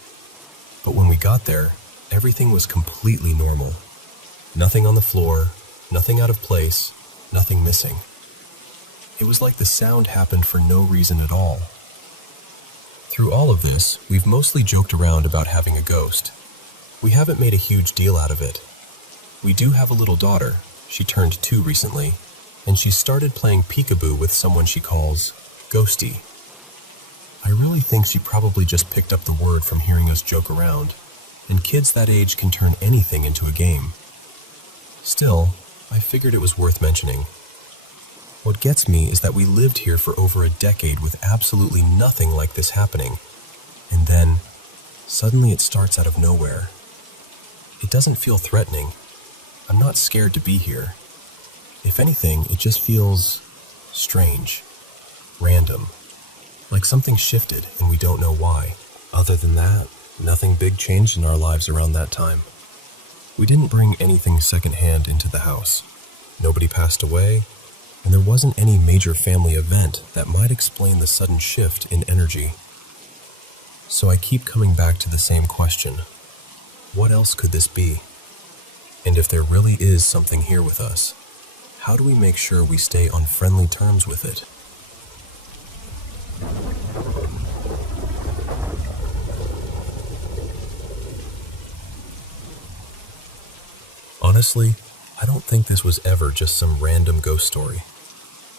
But when we got there, everything was completely normal. Nothing on the floor, nothing out of place, nothing missing. It was like the sound happened for no reason at all. Through all of this, we've mostly joked around about having a ghost. We haven't made a huge deal out of it. We do have a little daughter. She turned 2 recently, and she started playing peekaboo with someone she calls Ghosty. I really think she probably just picked up the word from hearing us joke around, and kids that age can turn anything into a game. Still, I figured it was worth mentioning. What gets me is that we lived here for over a decade with absolutely nothing like this happening, and then, suddenly it starts out of nowhere. It doesn't feel threatening. I'm not scared to be here. If anything, it just feels strange, random, like something shifted and we don't know why. Other than that, nothing big changed in our lives around that time. We didn't bring anything secondhand into the house. Nobody passed away, and there wasn't any major family event that might explain the sudden shift in energy. So I keep coming back to the same question. What else could this be? And if there really is something here with us, how do we make sure we stay on friendly terms with it? Honestly, I don't think this was ever just some random ghost story.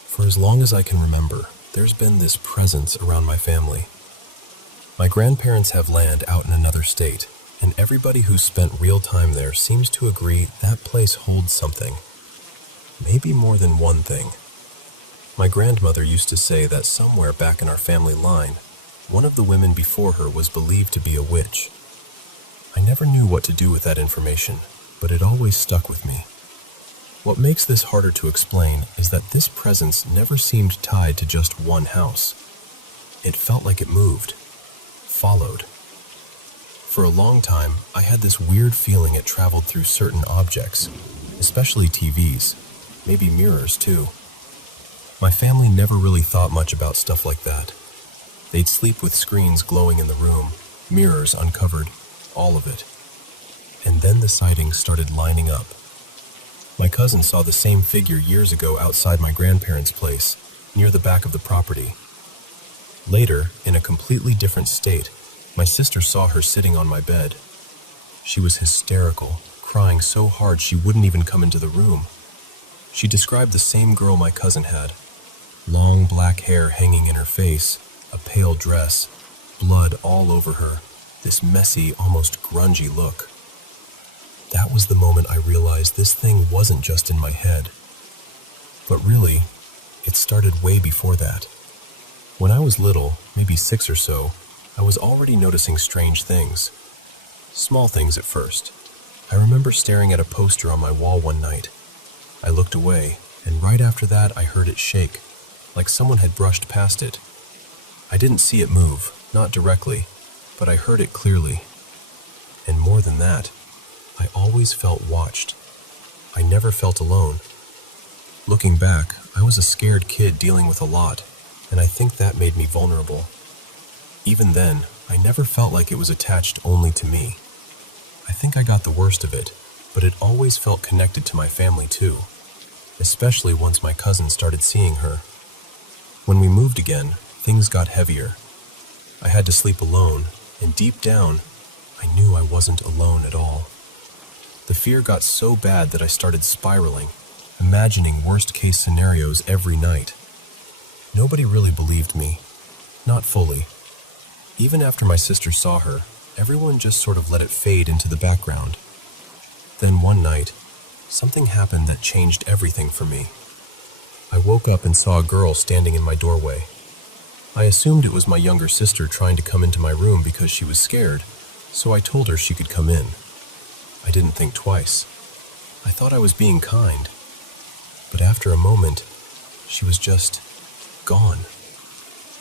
For as long as I can remember, there's been this presence around my family. My grandparents have land out in another state, and everybody who's spent real time there seems to agree that place holds something. Maybe more than one thing. My grandmother used to say that somewhere back in our family line, one of the women before her was believed to be a witch. I never knew what to do with that information, but it always stuck with me. What makes this harder to explain is that this presence never seemed tied to just one house. It felt like it moved, followed. For a long time, I had this weird feeling it traveled through certain objects, especially TVs, maybe mirrors too. My family never really thought much about stuff like that. They'd sleep with screens glowing in the room, mirrors uncovered, all of it. And then the sightings started lining up. My cousin saw the same figure years ago outside my grandparents' place, near the back of the property. Later, in a completely different state, my sister saw her sitting on my bed. She was hysterical, crying so hard she wouldn't even come into the room. She described the same girl my cousin had. Long black hair hanging in her face, a pale dress, blood all over her, this messy, almost grungy look. That was the moment I realized this thing wasn't just in my head. But really, it started way before that. When I was little, maybe 6 or so, I was already noticing strange things. Small things at first. I remember staring at a poster on my wall one night. I looked away, and right after that I heard it shake, like someone had brushed past it. I didn't see it move, not directly, but I heard it clearly. And more than that, I always felt watched. I never felt alone. Looking back, I was a scared kid dealing with a lot, and I think that made me vulnerable. Even then, I never felt like it was attached only to me. I think I got the worst of it, but it always felt connected to my family too, especially once my cousin started seeing her. When we moved again, things got heavier. I had to sleep alone, and deep down, I knew I wasn't alone at all. The fear got so bad that I started spiraling, imagining worst-case scenarios every night. Nobody really believed me. Not fully. Even after my sister saw her, everyone just sort of let it fade into the background. Then one night, something happened that changed everything for me. I woke up and saw a girl standing in my doorway. I assumed it was my younger sister trying to come into my room because she was scared, so I told her she could come in. I didn't think twice. I thought I was being kind. But after a moment, she was just gone.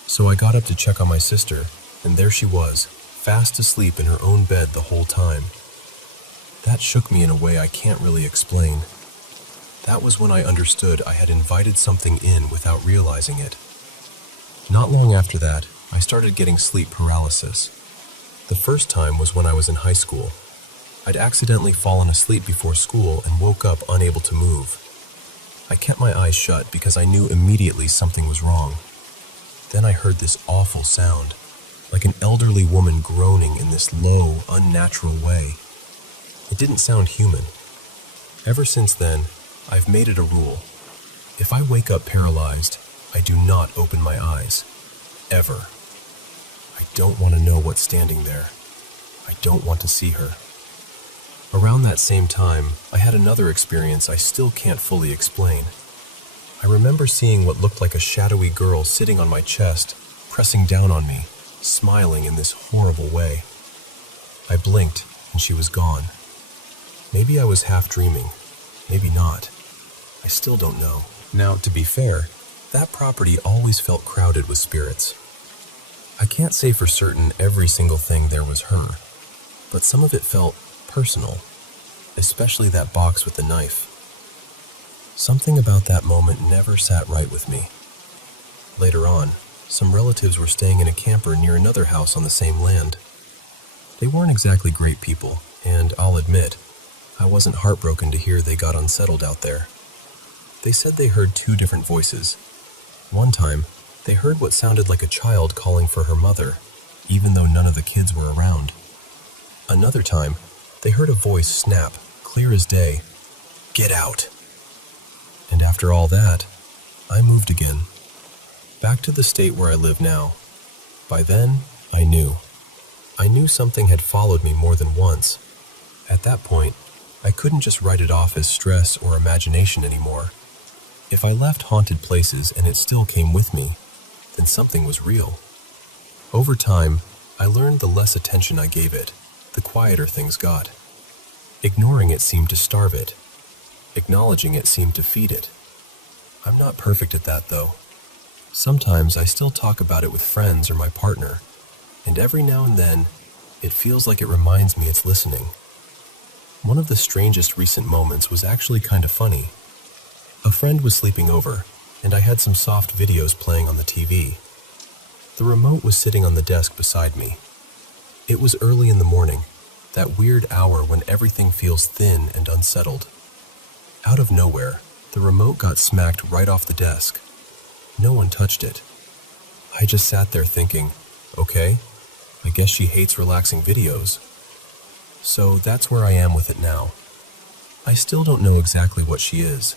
So I got up to check on my sister, and there she was, fast asleep in her own bed the whole time. That shook me in a way I can't really explain. That was when I understood I had invited something in without realizing it. Not long after that, I started getting sleep paralysis. The first time was when I was in high school. I'd accidentally fallen asleep before school and woke up unable to move. I kept my eyes shut because I knew immediately something was wrong. Then I heard this awful sound, like an elderly woman groaning in this low, unnatural way. It didn't sound human. Ever since then, I've made it a rule. If I wake up paralyzed, I do not open my eyes. Ever. I don't want to know what's standing there. I don't want to see her. Around that same time, I had another experience I still can't fully explain. I remember seeing what looked like a shadowy girl sitting on my chest, pressing down on me, smiling in this horrible way. I blinked, and she was gone. Maybe I was half dreaming, maybe not. I still don't know. Now, to be fair, that property always felt crowded with spirits. I can't say for certain every single thing there was her, but some of it felt personal, especially that box with the knife. Something about that moment never sat right with me. Later on, some relatives were staying in a camper near another house on the same land. They weren't exactly great people, and I'll admit, I wasn't heartbroken to hear they got unsettled out there. They said they heard 2 different voices. One time, they heard what sounded like a child calling for her mother, even though none of the kids were around. Another time, they heard a voice snap, clear as day, Get out. And after all that, I moved again, back to the state where I live now. By then, I knew. I knew something had followed me more than once. At that point, I couldn't just write it off as stress or imagination anymore. If I left haunted places and it still came with me, then something was real. Over time, I learned the less attention I gave it, the quieter things got. Ignoring it seemed to starve it. Acknowledging it seemed to feed it. I'm not perfect at that, though. Sometimes I still talk about it with friends or my partner, and every now and then, it feels like it reminds me it's listening. One of the strangest recent moments was actually kind of funny. A friend was sleeping over, and I had some soft videos playing on the TV. The remote was sitting on the desk beside me. It was early in the morning, that weird hour when everything feels thin and unsettled. Out of nowhere, the remote got smacked right off the desk. No one touched it. I just sat there thinking, okay, I guess she hates relaxing videos. So that's where I am with it now. I still don't know exactly what she is.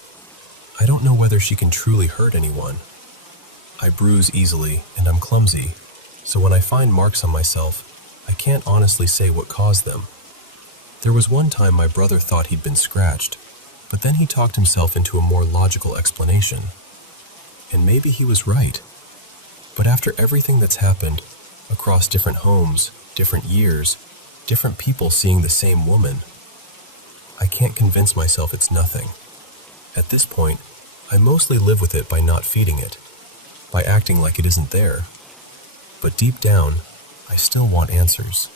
I don't know whether she can truly hurt anyone. I bruise easily and I'm clumsy, so when I find marks on myself, I can't honestly say what caused them. There was one time my brother thought he'd been scratched, but then he talked himself into a more logical explanation. And maybe he was right. But after everything that's happened, across different homes, different years, different people seeing the same woman, I can't convince myself it's nothing. At this point, I mostly live with it by not feeding it, by acting like it isn't there. But deep down, I still want answers.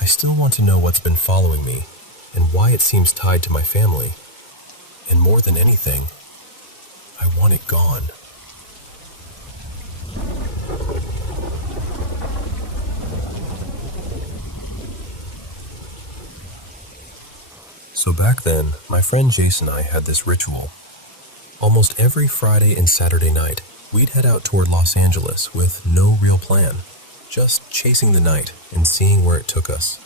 I still want to know what's been following me and why it seems tied to my family. And more than anything, I want it gone. So back then, my friend Jason and I had this ritual. Almost every Friday and Saturday night, we'd head out toward Los Angeles with no real plan, just chasing the night and seeing where it took us.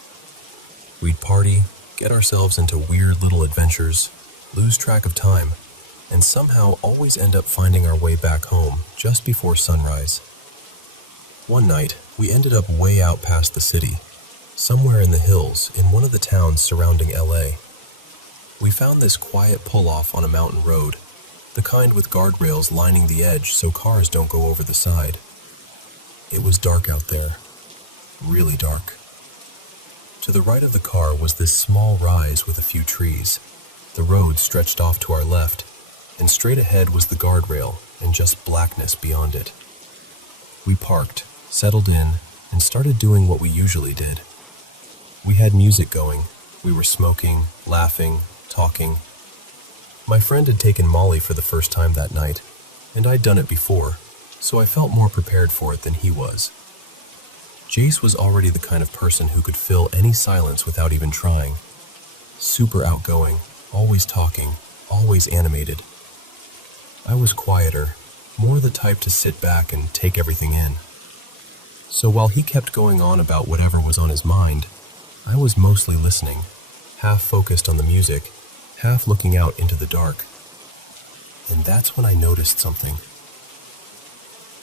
We'd party, get ourselves into weird little adventures, lose track of time, and somehow always end up finding our way back home just before sunrise. One night, we ended up way out past the city, somewhere in the hills in one of the towns surrounding LA. We found this quiet pull-off on a mountain road, the kind with guardrails lining the edge so cars don't go over the side. It was dark out there, really dark. To the right of the car was this small rise with a few trees. The road stretched off to our left, and straight ahead was the guardrail and just blackness beyond it. We parked, settled in, and started doing what we usually did. We had music going, we were smoking, laughing, talking. My friend had taken Molly for the first time that night, and I'd done it before, so I felt more prepared for it than he was. Jace was already the kind of person who could fill any silence without even trying. Super outgoing, always talking, always animated. I was quieter, more the type to sit back and take everything in. So while he kept going on about whatever was on his mind, I was mostly listening, half focused on the music, half looking out into the dark. And that's when I noticed something.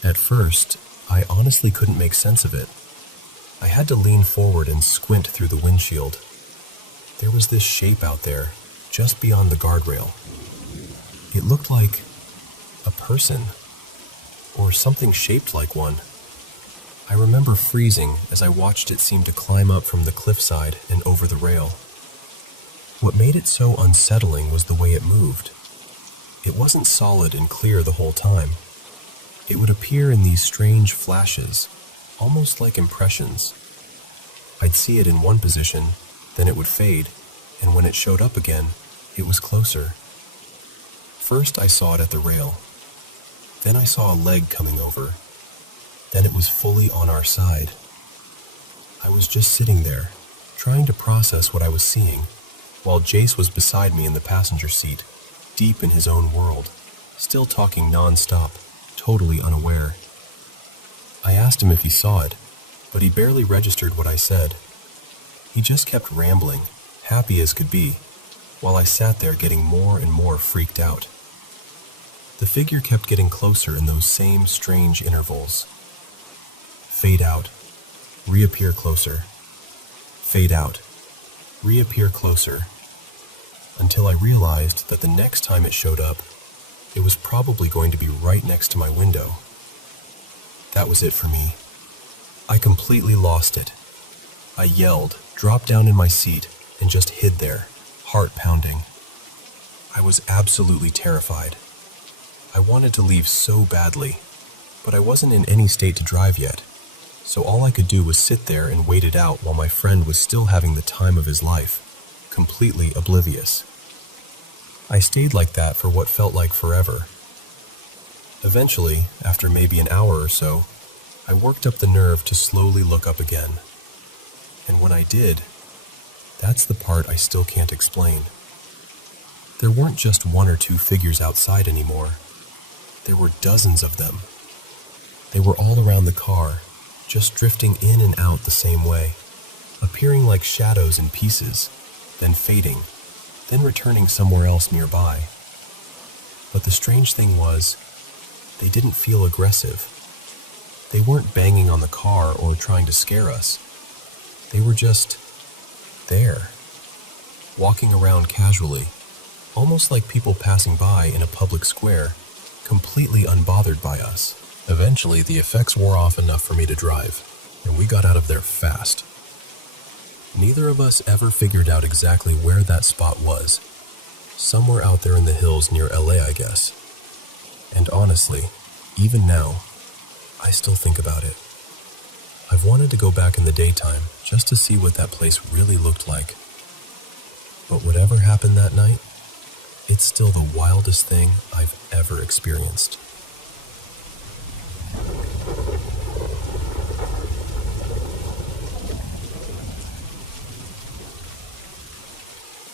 At first, I honestly couldn't make sense of it. I had to lean forward and squint through the windshield. There was this shape out there, just beyond the guardrail. It looked like a person, or something shaped like one. I remember freezing as I watched it seem to climb up from the cliffside and over the rail. What made it so unsettling was the way it moved. It wasn't solid and clear the whole time. It would appear in these strange flashes, almost like impressions. I'd see it in one position, then it would fade, and when it showed up again, it was closer. First I saw it at the rail. Then I saw a leg coming over. Then it was fully on our side. I was just sitting there, trying to process what I was seeing, while Jace was beside me in the passenger seat, deep in his own world, still talking non-stop, totally unaware. I asked him if he saw it, but he barely registered what I said. He just kept rambling, happy as could be. while I sat there getting more and more freaked out. The figure kept getting closer in those same strange intervals. Fade out, reappear closer. Fade out, reappear closer, until I realized that the next time it showed up, it was probably going to be right next to my window. That was it for me. I completely lost it. I yelled, dropped down in my seat, and just hid there, heart pounding. I was absolutely terrified. I wanted to leave so badly, but I wasn't in any state to drive yet, so all I could do was sit there and wait it out while my friend was still having the time of his life, completely oblivious. I stayed like that for what felt like forever. Eventually, after maybe an hour or so, I worked up the nerve to slowly look up again. And when I did, that's the part I still can't explain. There weren't just one or two figures outside anymore. There were dozens of them. They were all around the car, just drifting in and out the same way, appearing like shadows in pieces, then fading, then returning somewhere else nearby. But the strange thing was, they didn't feel aggressive. They weren't banging on the car or trying to scare us. They were just there, walking around casually, almost like people passing by in a public square, completely unbothered by us. Eventually, the effects wore off enough for me to drive, and we got out of there fast. Neither of us ever figured out exactly where that spot was. Somewhere out there in the hills near LA, I guess. And honestly, even now, I still think about it. I've wanted to go back in the daytime just to see what that place really looked like. But whatever happened that night, it's still the wildest thing I've ever experienced.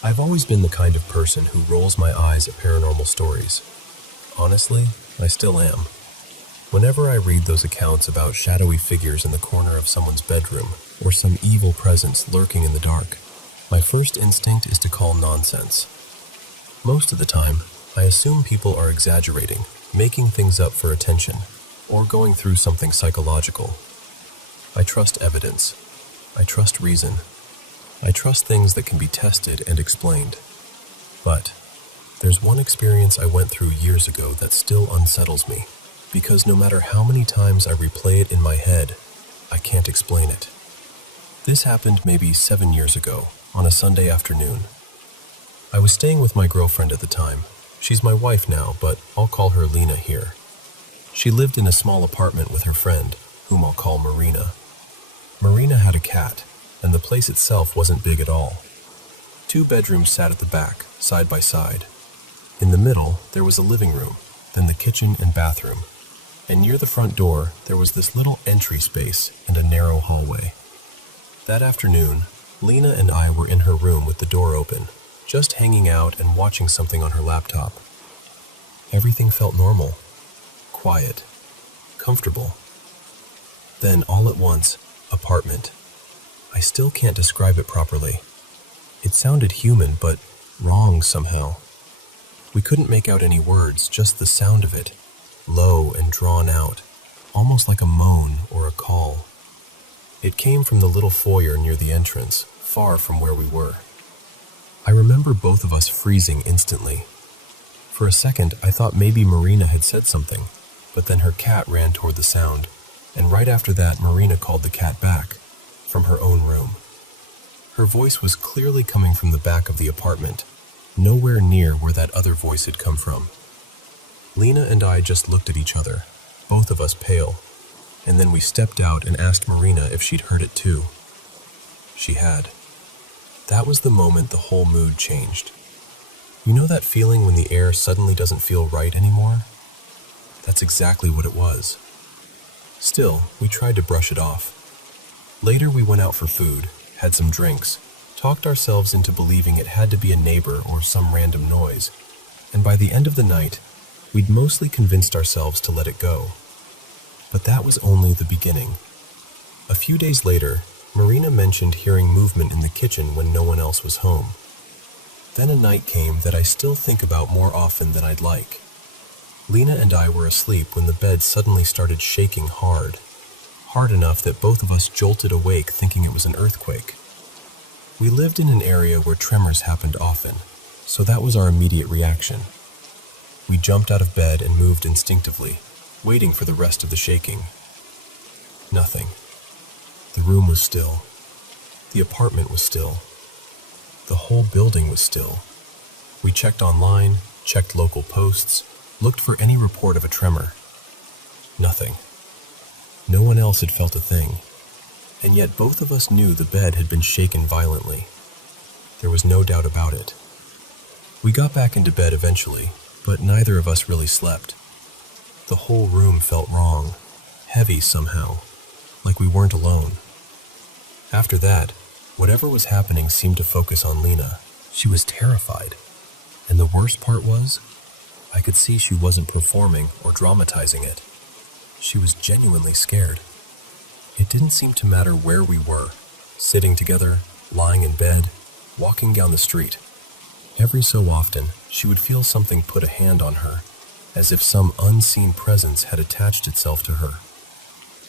I've always been the kind of person who rolls my eyes at paranormal stories. Honestly, I still am. Whenever I read those accounts about shadowy figures in the corner of someone's bedroom or some evil presence lurking in the dark, my first instinct is to call nonsense. Most of the time, I assume people are exaggerating, making things up for attention, or going through something psychological. I trust evidence. I trust reason. I trust things that can be tested and explained. But there's one experience I went through years ago that still unsettles me, because no matter how many times I replay it in my head, I can't explain it. This happened maybe 7 years ago, on a Sunday afternoon. I was staying with my girlfriend at the time. She's my wife now, but I'll call her Lena here. She lived in a small apartment with her friend, whom I'll call Marina. Marina had a cat, and the place itself wasn't big at all. 2 bedrooms sat at the back, side by side. In the middle, there was a living room, then the kitchen and bathroom, and near the front door, there was this little entry space and a narrow hallway. That afternoon, Lena and I were in her room with the door open, just hanging out and watching something on her laptop. Everything felt normal, quiet, comfortable. Then, all at once, apartment. I still can't describe it properly. It sounded human, but wrong somehow. We couldn't make out any words, just the sound of it, low and drawn out, almost like a moan or a call. It came from the little foyer near the entrance, far from where we were. I remember both of us freezing instantly. For a second, I thought maybe Marina had said something, but then her cat ran toward the sound, and right after that, Marina called the cat back, from her own room. Her voice was clearly coming from the back of the apartment, nowhere near where that other voice had come from. Lena and I just looked at each other, both of us pale, and then we stepped out and asked Marina if she'd heard it too. She had. That was the moment the whole mood changed. You know that feeling when the air suddenly doesn't feel right anymore? That's exactly what it was. Still, we tried to brush it off. Later we went out for food, had some drinks, talked ourselves into believing it had to be a neighbor or some random noise, and by the end of the night, we'd mostly convinced ourselves to let it go. But that was only the beginning. A few days later, Marina mentioned hearing movement in the kitchen when no one else was home. Then a night came that I still think about more often than I'd like. Lena and I were asleep when the bed suddenly started shaking hard enough that both of us jolted awake thinking it was an earthquake. We lived in an area where tremors happened often, so that was our immediate reaction. We jumped out of bed and moved instinctively, waiting for the rest of the shaking. Nothing. The room was still. The apartment was still. The whole building was still. We checked online, checked local posts, looked for any report of a tremor. Nothing. No one else had felt a thing, and yet both of us knew the bed had been shaken violently. There was no doubt about it. We got back into bed eventually, but neither of us really slept. The whole room felt wrong, heavy somehow, like we weren't alone. After that, whatever was happening seemed to focus on Lena. She was terrified, and the worst part was, I could see she wasn't performing or dramatizing it. She was genuinely scared. It didn't seem to matter where we were, sitting together, lying in bed, walking down the street. Every so often, she would feel something put a hand on her, as if some unseen presence had attached itself to her.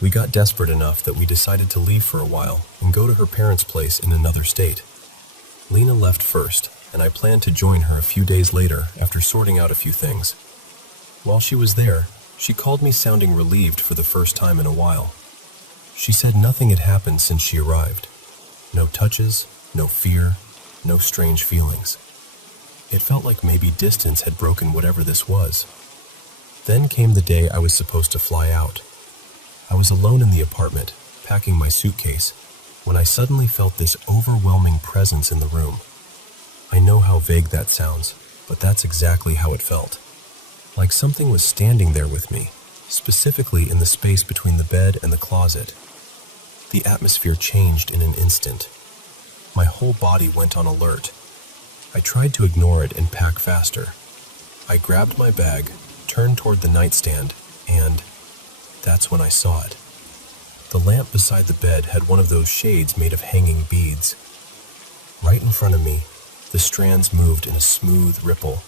We got desperate enough that we decided to leave for a while and go to her parents' place in another state. Lena left first, and I planned to join her a few days later after sorting out a few things. While she was there, she called me sounding relieved for the first time in a while. She said nothing had happened since she arrived. No touches, no fear, no strange feelings. It felt like maybe distance had broken whatever this was. Then came the day I was supposed to fly out. I was alone in the apartment, packing my suitcase, when I suddenly felt this overwhelming presence in the room. I know how vague that sounds, but that's exactly how it felt. Like something was standing there with me, specifically in the space between the bed and the closet. The atmosphere changed in an instant. My whole body went on alert. I tried to ignore it and pack faster. I grabbed my bag, turned toward the nightstand, and that's when I saw it. The lamp beside the bed had one of those shades made of hanging beads. Right in front of me, the strands moved in a smooth ripple,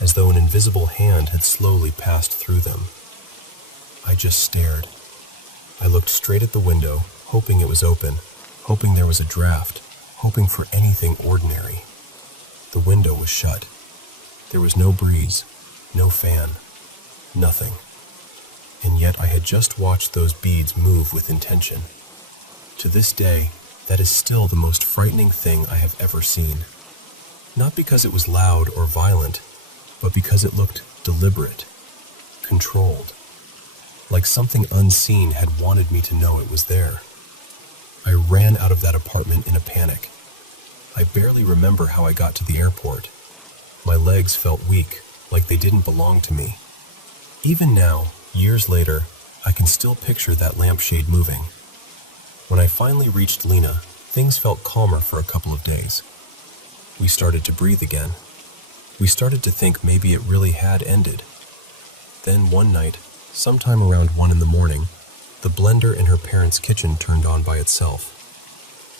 as though an invisible hand had slowly passed through them. I just stared. I looked straight at the window, hoping it was open, hoping there was a draft, hoping for anything ordinary. The window was shut. There was no breeze, no fan, nothing. And yet I had just watched those beads move with intention. To this day, that is still the most frightening thing I have ever seen. Not because it was loud or violent, but because it looked deliberate, controlled, like something unseen had wanted me to know it was there. I ran out of that apartment in a panic. I barely remember how I got to the airport. My legs felt weak, like they didn't belong to me. Even now, years later, I can still picture that lampshade moving. When I finally reached Lena, things felt calmer for a couple of days. We started to breathe again. We started to think maybe it really had ended. Then one night, sometime around 1 a.m, the blender in her parents' kitchen turned on by itself.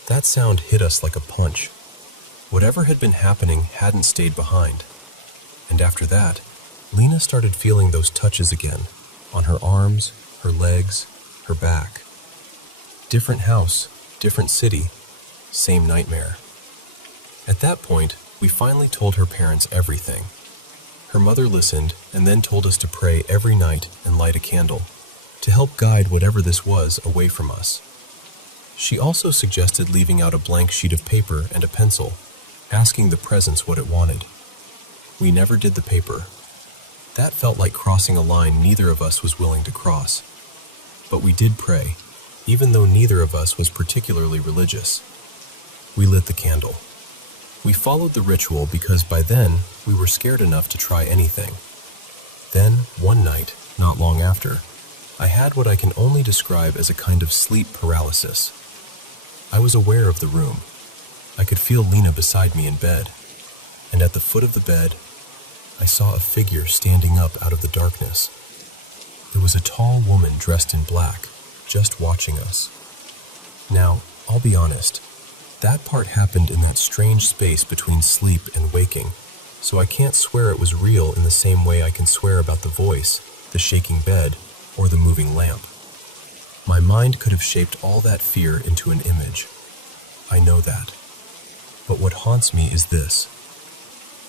That sound hit us like a punch. Whatever had been happening hadn't stayed behind. And after that, Lena started feeling those touches again, on her arms, her legs, her back. Different house, different city, same nightmare. At that point, we finally told her parents everything. Her mother listened and then told us to pray every night and light a candle, to help guide whatever this was away from us. She also suggested leaving out a blank sheet of paper and a pencil, asking the presence what it wanted. We never did the paper. That felt like crossing a line neither of us was willing to cross. But we did pray, even though neither of us was particularly religious. We lit the candle. We followed the ritual because by then we were scared enough to try anything. Then, one night, not long after, I had what I can only describe as a kind of sleep paralysis. I was aware of the room. I could feel Lena beside me in bed, and at the foot of the bed, I saw a figure standing up out of the darkness. It was a tall woman dressed in black, just watching us. Now, I'll be honest, That part happened in that strange space between sleep and waking, so I can't swear it was real in the same way I can swear about the voice, the shaking bed, or the moving lamp. My mind could have shaped all that fear into an image. I know that. But what haunts me is this.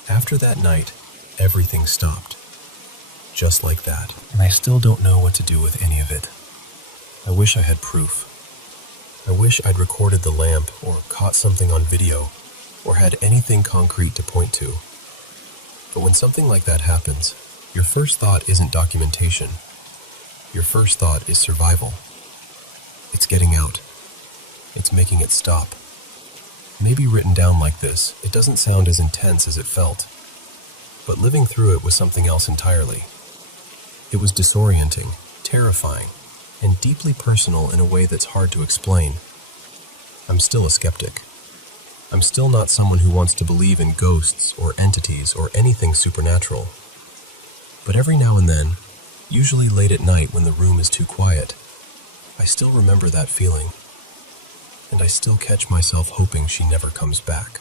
After that night, everything stopped. Just like that. And I still don't know what to do with any of it. I wish I had proof. I wish I'd recorded the lamp or caught something on video or had anything concrete to point to. But when something like that happens, your first thought isn't documentation. Your first thought is survival. It's getting out. It's making it stop. Maybe written down like this, it doesn't sound as intense as it felt. But living through it was something else entirely. It was disorienting, terrifying, and deeply personal in a way that's hard to explain. I'm still a skeptic. I'm still not someone who wants to believe in ghosts or entities or anything supernatural. But every now and then, usually late at night when the room is too quiet, I still remember that feeling. And I still catch myself hoping she never comes back.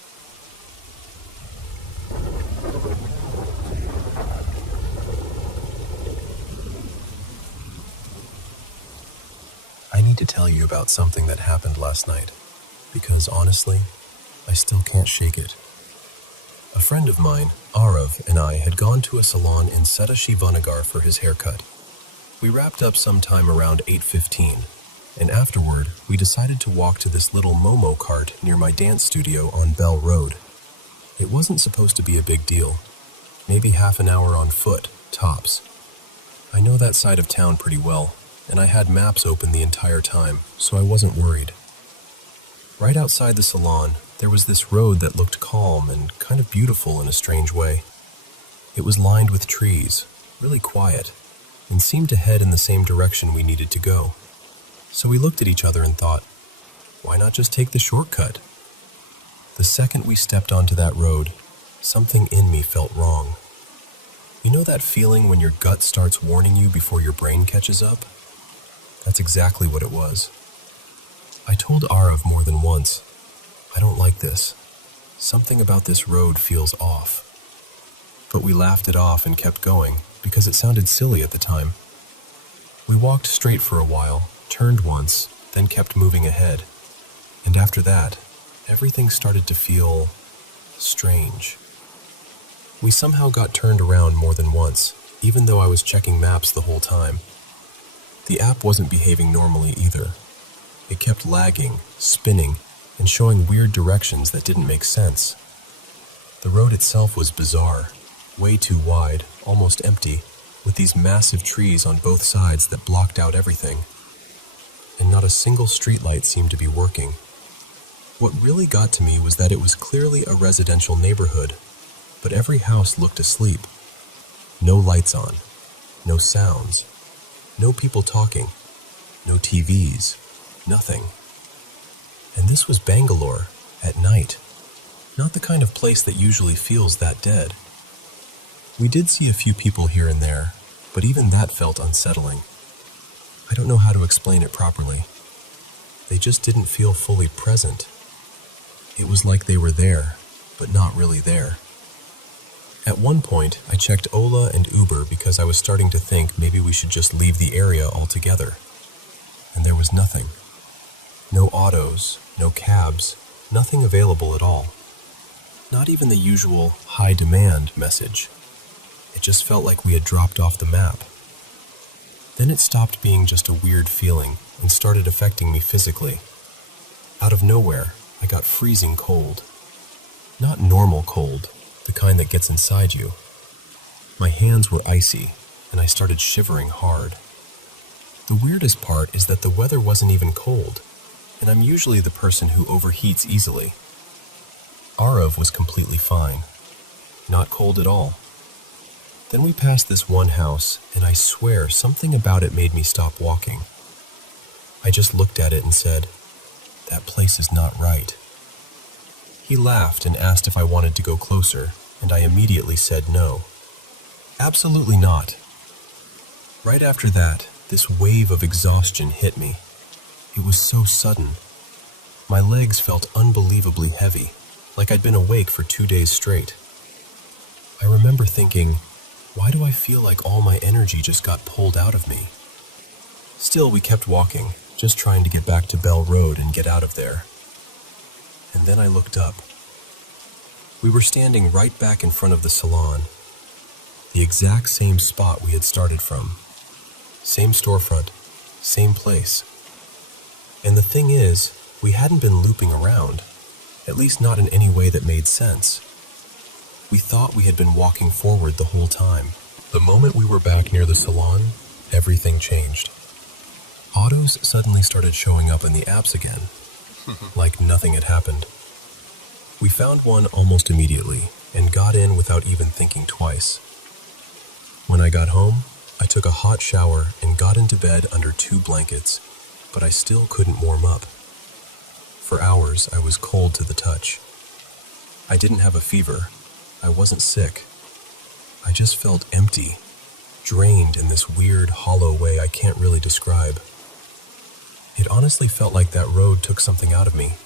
I need to tell you about something that happened last night, because honestly, I still can't shake it. A friend of mine, Arav, and I had gone to a salon in Shivanagar for his haircut. We wrapped up sometime around 8:15, and afterward, we decided to walk to this little Momo cart near my dance studio on Bell Road. It wasn't supposed to be a big deal, maybe half an hour on foot, tops. I know that side of town pretty well, and I had maps open the entire time, so I wasn't worried. Right outside the salon, there was this road that looked calm and kind of beautiful in a strange way. It was lined with trees, really quiet, and seemed to head in the same direction we needed to go. So we looked at each other and thought, why not just take the shortcut? The second we stepped onto that road, something in me felt wrong. You know that feeling when your gut starts warning you before your brain catches up? That's exactly what it was. I told Arav more than once, I don't like this. Something about this road feels off. But we laughed it off and kept going because it sounded silly at the time. We walked straight for a while, turned once, then kept moving ahead. And after that, everything started to feel strange. We somehow got turned around more than once, even though I was checking maps the whole time. The app wasn't behaving normally either. It kept lagging, spinning, and showing weird directions that didn't make sense. The road itself was bizarre, way too wide, almost empty, with these massive trees on both sides that blocked out everything. And not a single streetlight seemed to be working. What really got to me was that it was clearly a residential neighborhood, but every house looked asleep. No lights on, no sounds, no people talking, no TVs, nothing. And this was Bangalore, at night. Not the kind of place that usually feels that dead. We did see a few people here and there, but even that felt unsettling. I don't know how to explain it properly. They just didn't feel fully present. It was like they were there, but not really there. At one point, I checked Ola and Uber because I was starting to think maybe we should just leave the area altogether. And there was nothing. No autos, no cabs, nothing available at all. Not even the usual high demand message. It just felt like we had dropped off the map. Then it stopped being just a weird feeling and started affecting me physically. Out of nowhere, I got freezing cold. Not normal cold, the kind that gets inside you. My hands were icy, and I started shivering hard. The weirdest part is that the weather wasn't even cold, and I'm usually the person who overheats easily. Arav was completely fine. Not cold at all. Then we passed this one house, and I swear something about it made me stop walking. I just looked at it and said, "That place is not right." He laughed and asked if I wanted to go closer, and I immediately said no. Absolutely not. Right after that, this wave of exhaustion hit me. It was so sudden. My legs felt unbelievably heavy, like I'd been awake for 2 days straight. I remember thinking, why do I feel like all my energy just got pulled out of me? Still, we kept walking, just trying to get back to Bell Road and get out of there. And then I looked up. We were standing right back in front of the salon, the exact same spot we had started from. Same storefront, same place. And the thing is, we hadn't been looping around, at least not in any way that made sense. We thought we had been walking forward the whole time. The moment we were back near the salon, everything changed. Autos suddenly started showing up in the apps again, like nothing had happened. We found one almost immediately and got in without even thinking twice. When I got home, I took a hot shower and got into bed under 2 blankets, but I still couldn't warm up. For hours, I was cold to the touch. I didn't have a fever. I wasn't sick. I just felt empty, drained in this weird, hollow way I can't really describe. It honestly felt like that road took something out of me.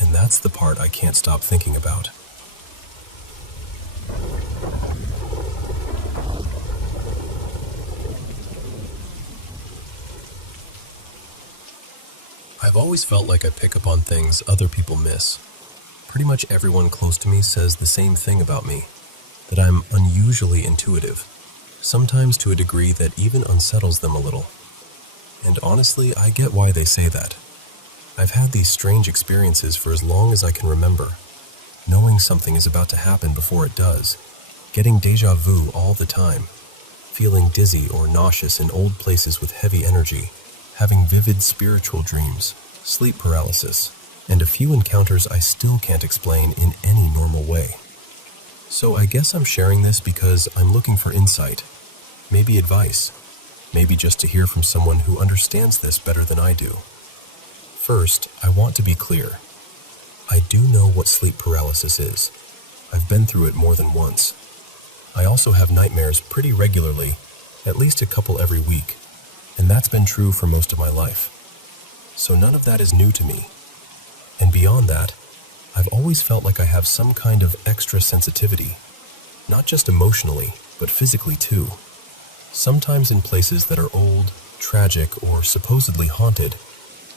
And that's the part I can't stop thinking about. I've always felt like I pick up on things other people miss. Pretty much everyone close to me says the same thing about me, that I'm unusually intuitive, sometimes to a degree that even unsettles them a little. And honestly, I get why they say that. I've had these strange experiences for as long as I can remember, knowing something is about to happen before it does, getting déjà vu all the time, feeling dizzy or nauseous in old places with heavy energy, having vivid spiritual dreams, sleep paralysis, and a few encounters I still can't explain in any normal way. So I guess I'm sharing this because I'm looking for insight, maybe advice, maybe just to hear from someone who understands this better than I do. First, I want to be clear. I do know what sleep paralysis is. I've been through it more than once. I also have nightmares pretty regularly, at least a couple every week, and that's been true for most of my life. So none of that is new to me. And beyond that, I've always felt like I have some kind of extra sensitivity, not just emotionally, but physically too. Sometimes in places that are old, tragic, or supposedly haunted,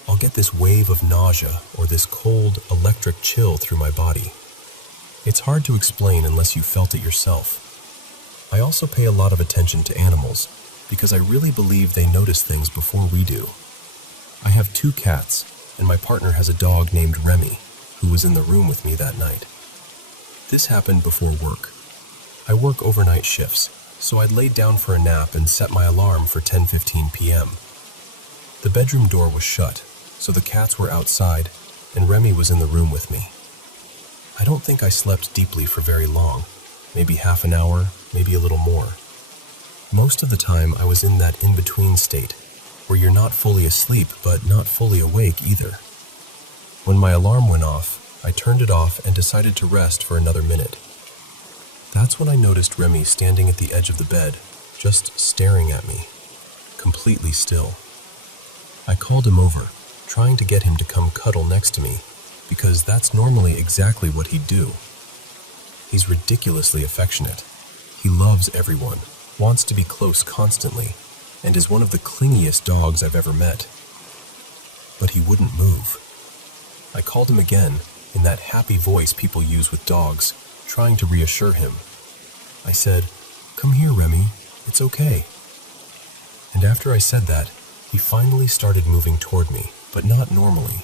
I'll get this wave of nausea or this cold, electric chill through my body. It's hard to explain unless you felt it yourself. I also pay a lot of attention to animals because I really believe they notice things before we do. I have 2 cats, and my partner has a dog named Remy, who was in the room with me that night. This happened before work. I work overnight shifts, so I'd laid down for a nap and set my alarm for 10:15 p.m. The bedroom door was shut, so the cats were outside, and Remy was in the room with me. I don't think I slept deeply for very long, maybe half an hour, maybe a little more. Most of the time I was in that in-between state, where you're not fully asleep but not fully awake either. When my alarm went off, I turned it off and decided to rest for another minute. That's when I noticed Remy standing at the edge of the bed, just staring at me, completely still. I called him over, trying to get him to come cuddle next to me, because that's normally exactly what he'd do. He's ridiculously affectionate. He loves everyone, wants to be close constantly, and is one of the clingiest dogs I've ever met. But he wouldn't move. I called him again, in that happy voice people use with dogs, trying to reassure him. I said, "Come here, Remy, it's okay." And after I said that, he finally started moving toward me, but not normally.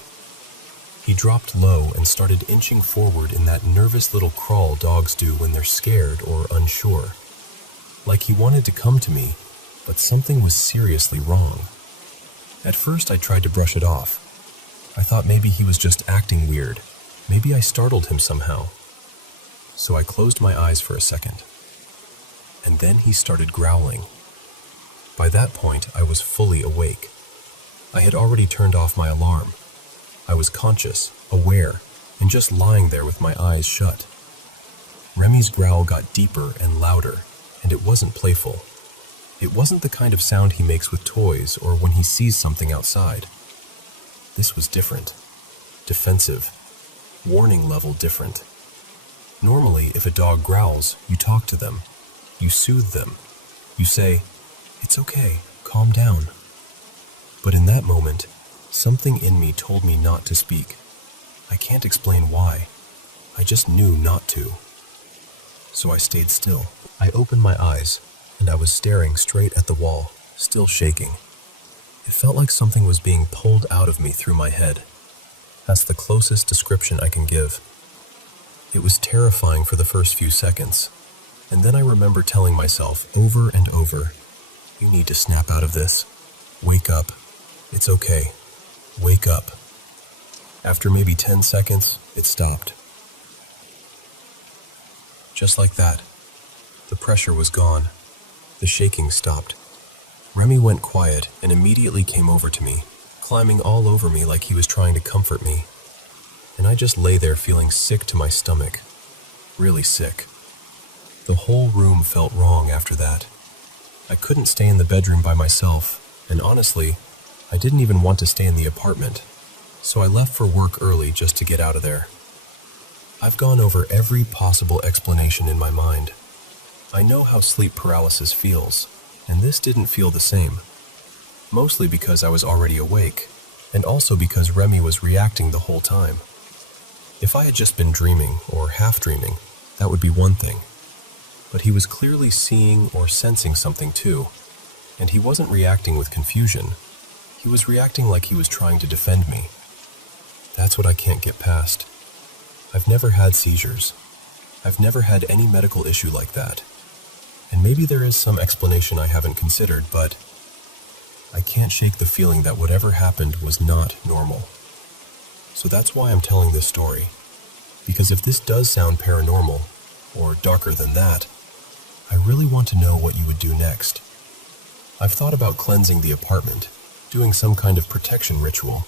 He dropped low and started inching forward in that nervous little crawl dogs do when they're scared or unsure. Like he wanted to come to me, but something was seriously wrong. At first I tried to brush it off. I thought maybe he was just acting weird. Maybe I startled him somehow. So I closed my eyes for a second. And then he started growling. By that point, I was fully awake. I had already turned off my alarm. I was conscious, aware, and just lying there with my eyes shut. Remy's growl got deeper and louder, and it wasn't playful. It wasn't the kind of sound he makes with toys or when he sees something outside. This was different. defensive, warning level different. Normally, if a dog growls, you talk to them, you soothe them, you say, "It's okay, calm down." But in that moment, something in me told me not to speak. I can't explain why. I just knew not to. So I stayed still. I opened my eyes, and I was staring straight at the wall, still shaking. It felt like something was being pulled out of me through my head. That's the closest description I can give. It was terrifying for the first few seconds, and then I remember telling myself over and over, "You need to snap out of this. Wake up. It's okay. Wake up." After maybe 10 seconds, it stopped. Just like that. The pressure was gone. The shaking stopped. Remy went quiet and immediately came over to me, climbing all over me like he was trying to comfort me. And I just lay there feeling sick to my stomach. Really sick. The whole room felt wrong after that. I couldn't stay in the bedroom by myself, and honestly, I didn't even want to stay in the apartment. So I left for work early just to get out of there. I've gone over every possible explanation in my mind. I know how sleep paralysis feels, and this didn't feel the same. Mostly because I was already awake, and also because Remy was reacting the whole time. If I had just been dreaming or half-dreaming, that would be one thing. But he was clearly seeing or sensing something too, and he wasn't reacting with confusion. He was reacting like he was trying to defend me. That's what I can't get past. I've never had seizures. I've never had any medical issue like that. And maybe there is some explanation I haven't considered, but I can't shake the feeling that whatever happened was not normal. So that's why I'm telling this story. Because if this does sound paranormal, or darker than that, I really want to know what you would do next. I've thought about cleansing the apartment, doing some kind of protection ritual,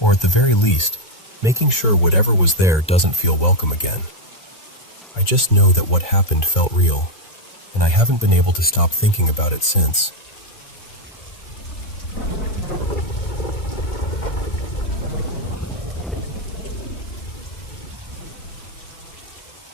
or at the very least, making sure whatever was there doesn't feel welcome again. I just know that what happened felt real, and I haven't been able to stop thinking about it since.